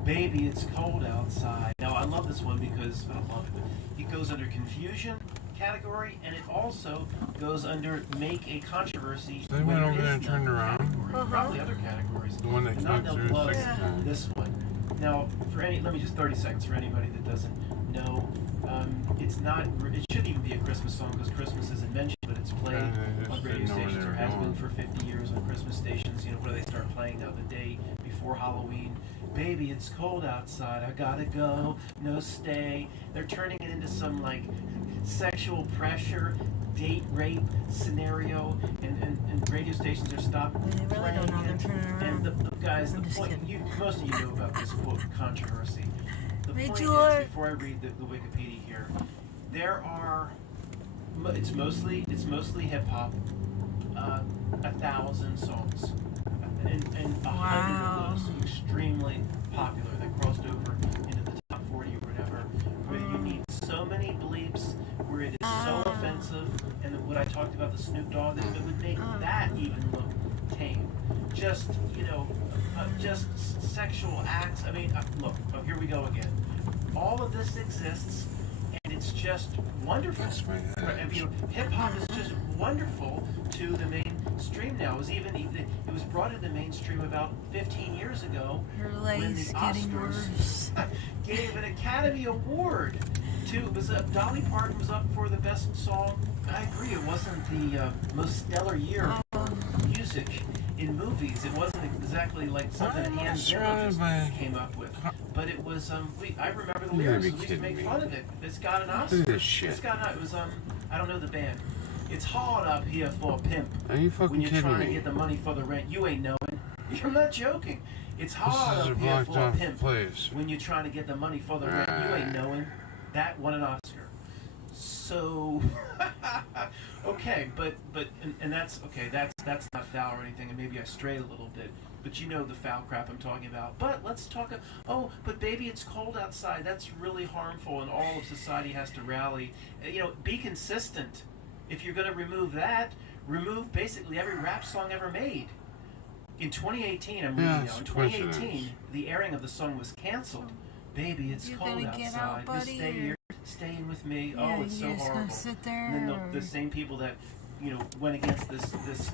"Baby, It's Cold Outside." Now I love this one because I love it. It goes under confusion category, and it also goes under make a controversy. They went over there and turned around. Probably other categories. The one that Not came no through gloves. the second time. This one. Now, let me just 30 seconds for anybody that doesn't know. It's not. It shouldn't even be a Christmas song because Christmas isn't mentioned, but it's played on radio stations or has been for 50 years on Christmas stations. Where they start playing now the day before Halloween. Baby, it's cold outside. I gotta go. No stay. They're turning it into some sexual pressure, date rape scenario, and radio stations are stopped playing it. And the guys, the point, most of you know about this quote controversy. The point is, before I read the Wikipedia here, it's mostly hip hop, 1,000 songs, and 100 of those extremely popular that crossed over into the top 40 or whatever, where you need so many bleeps, where it is so offensive, and what I talked about the Snoop Dogg, that it would make that even look tame. Just, just sexual acts. I mean, look, here we go again. All of this exists, it's just wonderful. That's my head. Right? You know, hip hop is just wonderful to the mainstream now. It was it was brought into mainstream about 15 years ago Her when the leg's getting Oscars worse. gave an Academy Award to. It was Dolly Parton was up for the best song. I agree, it wasn't the most stellar year for music in movies. It wasn't exactly like something that Hans Zimmer just came up with. But it was, I remember the lyrics, we used to make fun of it. It's got an Oscar. Look at this shit. It's got it was, I don't know the band. It's hard up here for a pimp. Are you fucking when you're kidding trying me? to get the money for the rent, you ain't knowing. I'm not joking. It's This hard is a up here blocked for a off pimp. place. When you're trying to get the money for the rent, you ain't knowing. That won an Oscar. So, okay, but that's okay. That's not foul or anything, and maybe I strayed a little bit. But you know the foul crap I'm talking about. But let's talk. Oh, but baby, it's cold outside. That's really harmful, and all of society has to rally. You know, be consistent. If you're going to remove that, remove basically every rap song ever made. In 2018, I'm reading now. In 2018, the airing of the song was canceled. Baby, it's You cold gonna get out, outside. buddy, Just stay or- here, staying with me. Yeah, Oh, it's so you're just gonna horrible. sit there, And then or- the same people that went against this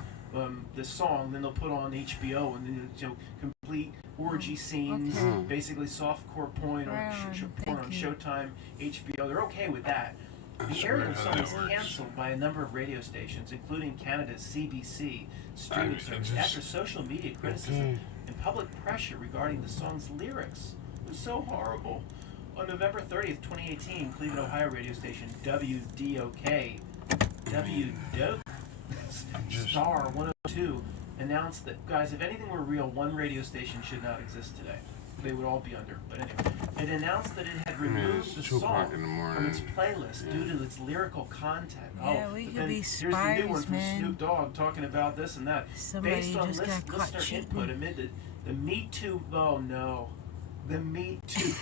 song, then they'll put on HBO and then complete orgy scenes, Okay. basically softcore porn Right on, on, porn on thank you. Showtime, HBO. They're okay with that. That's The airing of the weird how song that was works. canceled by a number of radio stations, including Canada's CBC streaming service, just- after social media criticism and public pressure regarding the song's lyrics. It was so horrible. On November 30th, 2018, Cleveland, Ohio radio station WDOK, Star 102, announced that, guys, if anything were real, one radio station should not exist today. They would all be under. But anyway, it announced that it had removed the 2 o'clock in the song morning. from its playlist due to its lyrical content. Yeah, we but could then be here's the new one spies, from man. Snoop Dogg talking about this and that. Somebody Based on just got caught listener cheating. input amid the Me Too, oh no, the Me Too,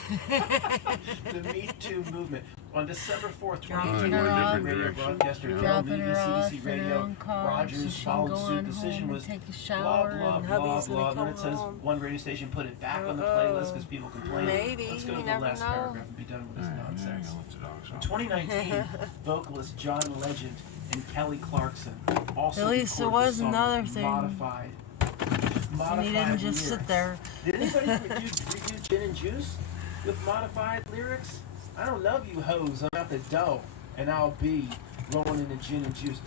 the Me Too movement. On December 4th, Dropping 2018, her off. radio broadcaster Joe Dropping her off CBC in her Radio, own car, so Rogers she can followed go suit. on Decision home was and take a blah, shower, blah, and blah, hubby's blah. gonna And come then it says home. one radio station put it back on the Uh-oh. playlist because people complain. Maybe, Let's go you to the never last know. paragraph and be done with this nonsense. In In 2019, vocalist John Legend and Kelly Clarkson also At least there recorded the was song another thing. Modified. And he didn't just sit lyrics. there. Did anybody review Gin and Juice with modified lyrics? I don't love you hoes. I'm out the dough, and I'll be rolling into gin and juice.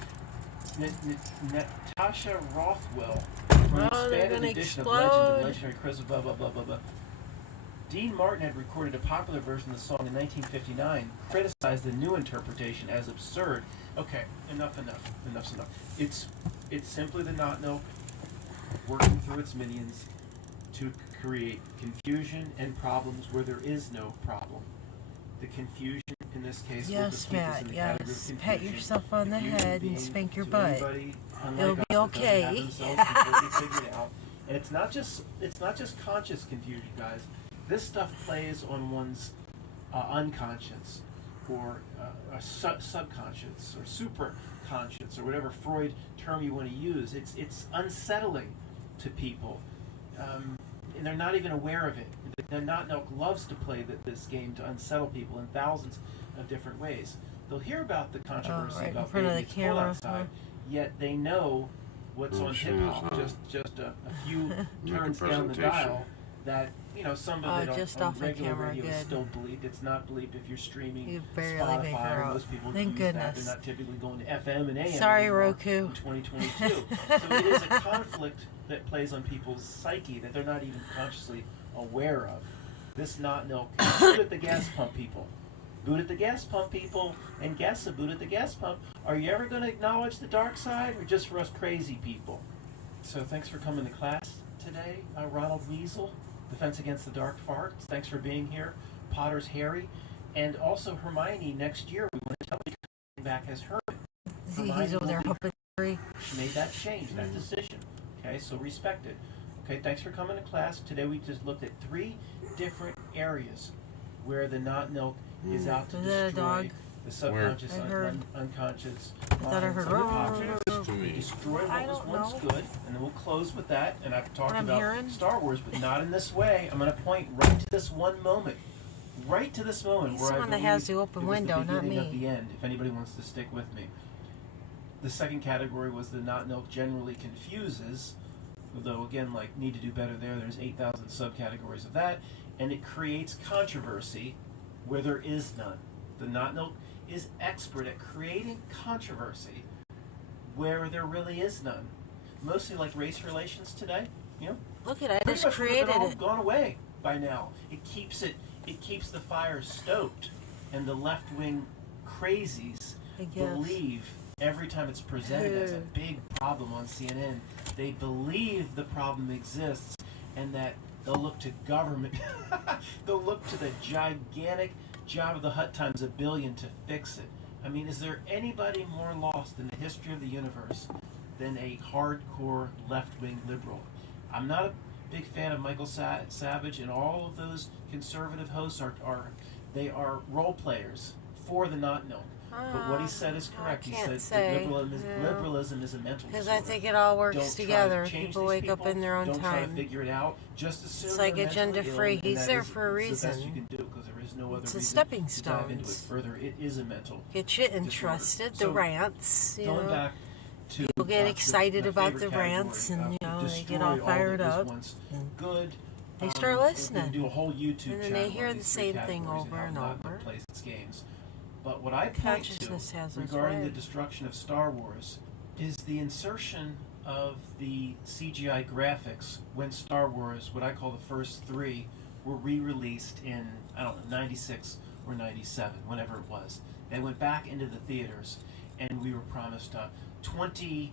Natasha Rothwell from the Oh, they're expanded gonna edition explode. of Legend and Legendary Chris, blah blah blah blah blah. Dean Martin had recorded a popular version of the song in 1959, criticized the new interpretation as absurd. Okay, enough's enough. It's simply the Not Milk working through its minions to create confusion and problems where there is no problem. The confusion in this case will Yes, keep us Matt, in the category of yes. Pat confusion. yourself on the Confusion head and being spank your to butt. anybody, unlike It'll us, be that doesn't okay. have themselves completely figured out. And it's not just conscious confusion, guys. This stuff plays on one's unconscious or subconscious or superconscious or whatever Freud term you want to use. It's unsettling to people, and they're not even aware of it. The Not Milk loves to play this game to unsettle people in thousands of different ways. They'll hear about the controversy right in about front of baby the it's cold camera, outside, huh? yet they know what's Oh, on sure hip hop. is, huh? Just a few Make a turns down the presentation. dial. That somebody that just on off the regular camera, radio is good. still bleeped. It's not bleeped if you're streaming You barely Spotify. make her out. Most people Thank use that. goodness. They're not typically going to FM and AM. Sorry, anymore Roku. In 2022, so it is a conflict that plays on people's psyche that they're not even consciously aware of. This Not Milk. Boot at the gas pump, people. Boot at the gas pump, people, and guess a boot at the gas pump. Are you ever going to acknowledge the dark side, or just for us crazy people? So thanks for coming to class today, Ronald Weasel, Defense Against the Dark Farts. Thanks for being here, Potter's Harry, and also Hermione. Next year, we want to tell you coming back as Hermione. He's over there hoping. She made that change, that decision. Okay, so respect it. Okay, thanks for coming to class. Today we just looked at 3 different areas where the Not Milk is out to Is that a destroy dog? the subconscious, I heard. unconscious I thought I minds heard. of the populace. To me. Destroy I what was don't once know. good, and then we'll close with that. And I've talked I'm about hearing. Star Wars, but not in this way. I'm going to point right to this one moment. right to this moment, He's where the I one that believe has the open it was window, the not beginning of me. the end, if anybody wants to stick with me. The second category was the not milk generally confuses, although again, like, need to do better there. There's 8,000 subcategories of that, and it creates controversy where there is none. The not milk is expert at creating controversy where there really is none. Mostly like race relations today, you know. Look at it, I Pretty just much created all it. gone away by now. It keeps the fire stoked, and the left-wing crazies believe every time it's presented as a big problem on CNN, they believe the problem exists, and that they'll look to government, they'll look to the gigantic Job of the Hut times a billion to fix it. I mean, is there anybody more lost in the history of the universe than a hardcore left-wing liberal? I'm not a big fan of Michael Savage, and all of those conservative hosts are role players for the not known. But what he said is correct. He said that liberalism is a mental disorder. Because I think it all works together. Change People these wake up in their own don't try to time. figure it out. Just assume It's like they're agenda mentally free. ill, and He's that there is for a the best you reason. can do, because there is no other It's a reason stepping to dive into it stones. further. It is a mental Get you interested, the So, rants, you going know. back to, People get excited my about the favorite rants, category, and, you know, they destroy get all that fired was up. once good. They start We listening. can do a whole YouTube And then channel they hear on the these three same thing categories over how and not over. plays its games. But what I point to Consciousness has its regarding way. the destruction of Star Wars is the insertion of the CGI graphics when Star Wars, what I call the first three, were re-released in, I don't know, 96 or 97, whenever it was. They went back into the theaters, and we were promised 20,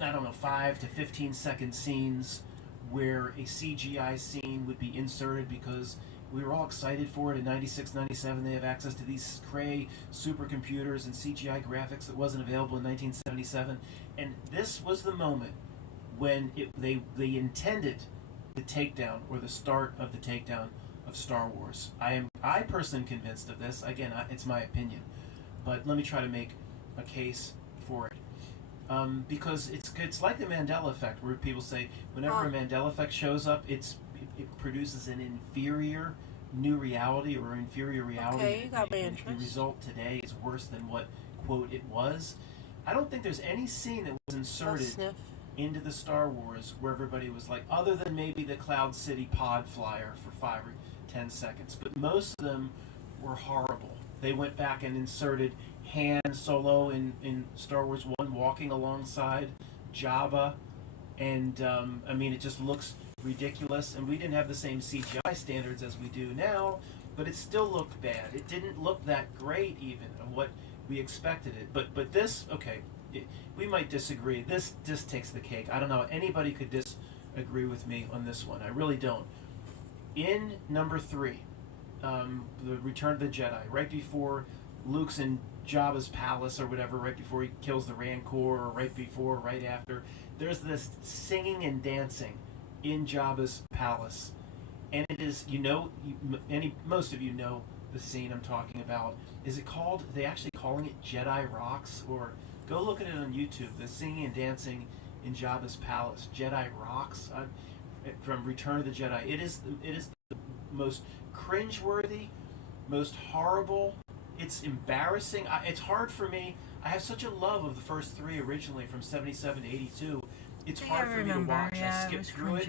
I don't know, 5 to 15 second scenes where a CGI scene would be inserted, because we were all excited for it. In 96, 97, they have access to these cray supercomputers and CGI graphics that wasn't available in 1977. And this was the moment when they intended the takedown, or the start of the takedown of Star Wars. I personally am convinced of this. Again, it's my opinion, but let me try to make a case for it. Because it's like the Mandela effect, where people say whenever a Mandela effect shows up, it produces an inferior new reality, or inferior reality. Okay, you got my The interest. result today is worse than what, quote, it was. I don't think there's any scene that was inserted into the Star Wars where everybody was like, other than maybe the Cloud City pod flyer for 5 or 10 seconds, but most of them were horrible. They went back and inserted Han Solo in Star Wars 1 walking alongside Jabba, and I mean, it just looks ridiculous. And we didn't have the same CGI standards as we do now, but it still looked bad. It didn't look that great even of what we expected it. But this, okay, we might disagree. This just takes the cake. I don't know. Anybody could disagree with me on this one. I really don't. In number 3, the Return of the Jedi, right before Luke's in Jabba's palace or whatever, right before he kills the Rancor, or right before, right after, there's this singing and dancing in Jabba's palace, and it is, you know, most of you know the scene I'm talking about. Is it called? They actually calling it Jedi Rocks, or go look at it on YouTube. The singing and dancing in Jabba's palace, Jedi Rocks, from Return of the Jedi. It is the most cringeworthy, most horrible. It's embarrassing. It's hard for me. I have such a love of the first 3 originally from 77 to 82. It's hard for me to watch. I skip through it.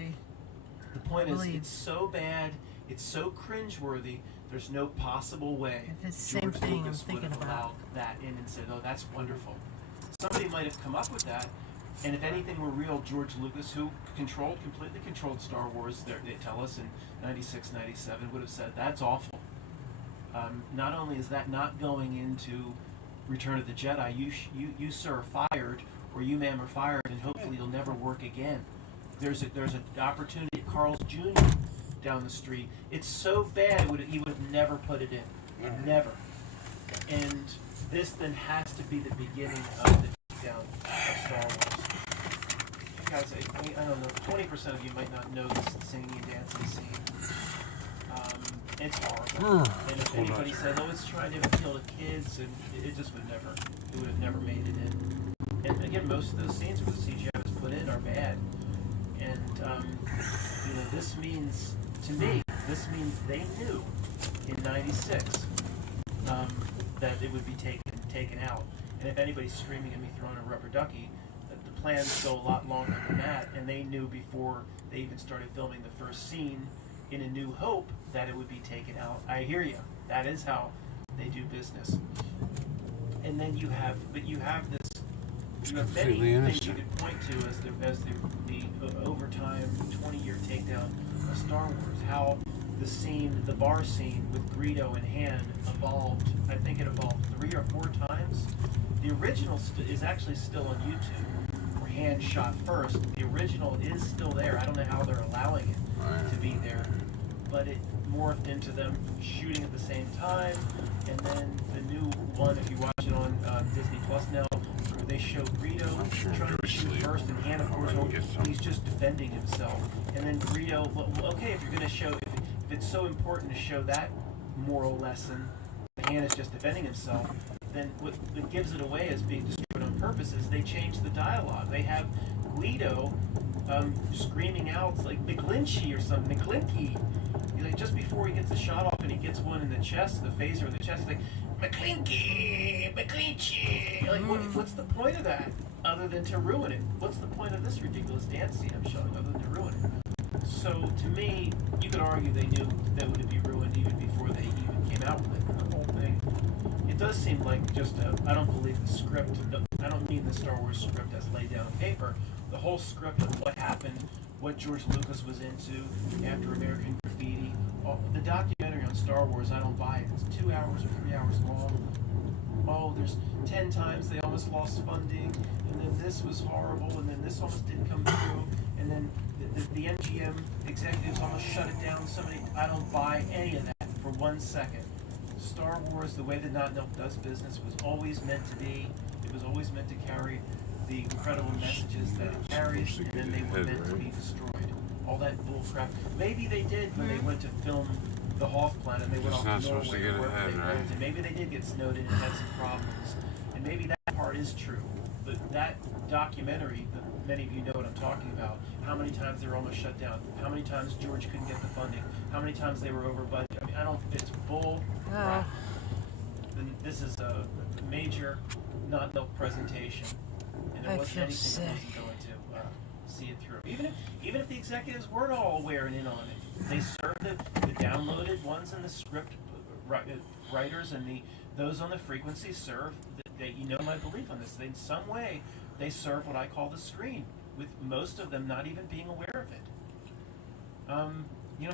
The point is, it's so bad. It's so cringeworthy. There's no possible way If it's the same George thing I'm Lucas would thinking have about. allowed that in and said, "Oh, that's wonderful." Somebody might have come up with that, and if anything were real, George Lucas, who completely controlled Star Wars, they tell us in 96, 97, would have said, "That's awful." Not only is that not going into Return of the Jedi, you sir are fired, or you ma'am are fired, and hopefully you'll never work again. There's an opportunity at Carl's Jr. down the street. It's so bad he would have never put it in, never. And this then has to be the beginning of the takedown of Star Wars. Guys, I don't know, 20% of you might not know this singing and dancing scene. It's horrible. And if anybody said, "Oh, it's trying to appeal to kids," and it just would have never made it in. And again, most of those scenes where the CGI was put in are bad. And you know, this means to me This means they knew in '96 that it would be taken out. And if anybody's screaming at me throwing a rubber ducky, the plans go a lot longer than that, and they knew before they even started filming the first scene in A New Hope that it would be taken out. I hear you. That is how they do business. And then you have many things you could point to as the overtime 20-year takedown of Star Wars. How the bar scene with Greedo in hand evolved. I think it evolved 3 or 4 times. The original is actually still on YouTube, where hand shot first. The original is still there. I don't know how they're allowing it to be there, but it morphed into them shooting at the same time. And then the new one, if you watch it on Disney Plus now, where they show Greedo trying to shoot first, and Han, of course, he's just defending himself. And then Greedo, well, okay, if you're going to show, if it's so important to show that moral lesson, Han is just defending himself, then what gives it away as being destroyed on purpose is they change the dialogue. They have Guido screaming out like McGlinchey or something, McClinky. Like just before he gets the shot off and he gets one in the chest, the phaser in the chest, he's like, McClinky, McClinchy. Like, what's the point of that other than to ruin it? What's the point of this ridiculous dance scene I'm showing other than to ruin it? So to me, you could argue they knew that would be ruined even before they even came out with it. The whole thing. It does seem like just I don't believe the script. I don't mean the Star Wars script as laid down on paper. The whole script of what happened, what George Lucas was into after American Graffiti. The documentary on Star Wars, I don't buy it. It's 2 hours or 3 hours long. Oh, there's 10 times they almost lost funding, and then this was horrible, and then this almost didn't come through, and then the MGM executives almost shut it down. I don't buy any of that for 1 second. Star Wars, the way that Not Milk does business, was always meant to be. It was always meant to carry the incredible messages that it carries, and then they were meant to be destroyed. All that bull crap. Maybe they did when they went to film the Hoth Planet and they went off to Norway to work and maybe they did get snowed in and had some problems. And maybe that part is true. But that documentary, many of you know what I'm talking about, how many times they were almost shut down, how many times George couldn't get the funding, how many times they were over budget. I mean, it's bull crap. This is a major Not Milk presentation. And there wasn't anything that wasn't going to see it through. Even if the executives weren't all aware and in on it, they served the downloaded ones and the script writers and those on the frequency serve that you know my belief on this. In some way, they serve what I call the screen, with most of them not even being aware of it.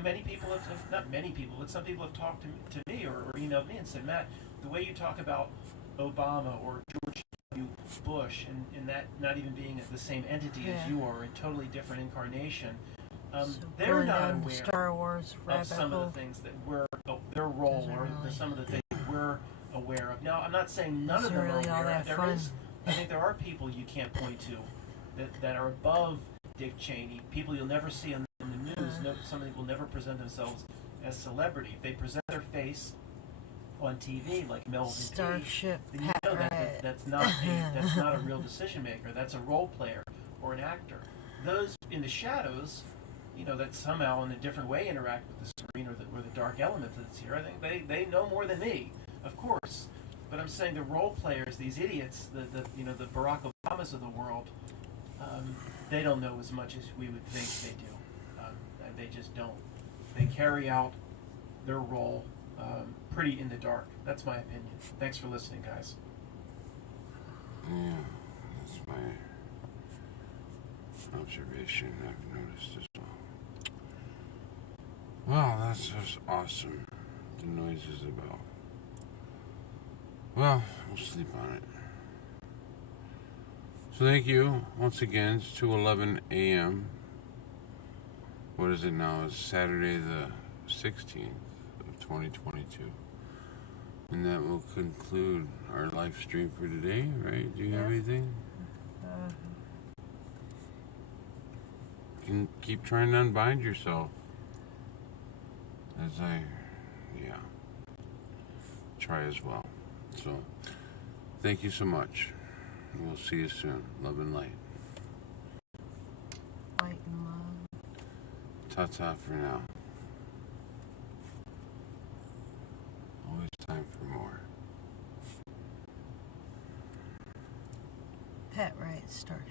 Many people not many people, but some people have talked to me or emailed me and said, Matt, the way you talk about Obama or George W. Bush and that not even being the same entity as you are, a totally different incarnation, they're not aware Star Wars of some of the things that their role or some of the things we're aware of. Now, I'm not saying none of them are aware. I think there are people you can't point to that are above Dick Cheney, people you'll never see in the news. Somebody will never present themselves as celebrity. If they present their face on TV like Melvin Starship, then you know that's not a real decision maker. That's a role player or an actor. Those in the shadows, that somehow in a different way interact with the screen or the dark element that's here. I think they know more than me, of course. But I'm saying the role players, these idiots, the Barack Obamas of the world, they don't know as much as we would think they do. They just don't. They carry out their role pretty in the dark. That's my opinion. Thanks for listening, guys. Yeah, that's my observation. I've noticed as well. Wow, that's just awesome. The noise is about. Well, we'll sleep on it. So thank you once again. It's 2:11 a.m. What is it now? It's Saturday the 16th of 2022. And that will conclude our live stream for today, right? Do you have anything? You can keep trying to unbind yourself. As I try as well. So, thank you so much. We'll see you soon. Love and light. Light and love. Ta-ta for now. pet, right? Starship.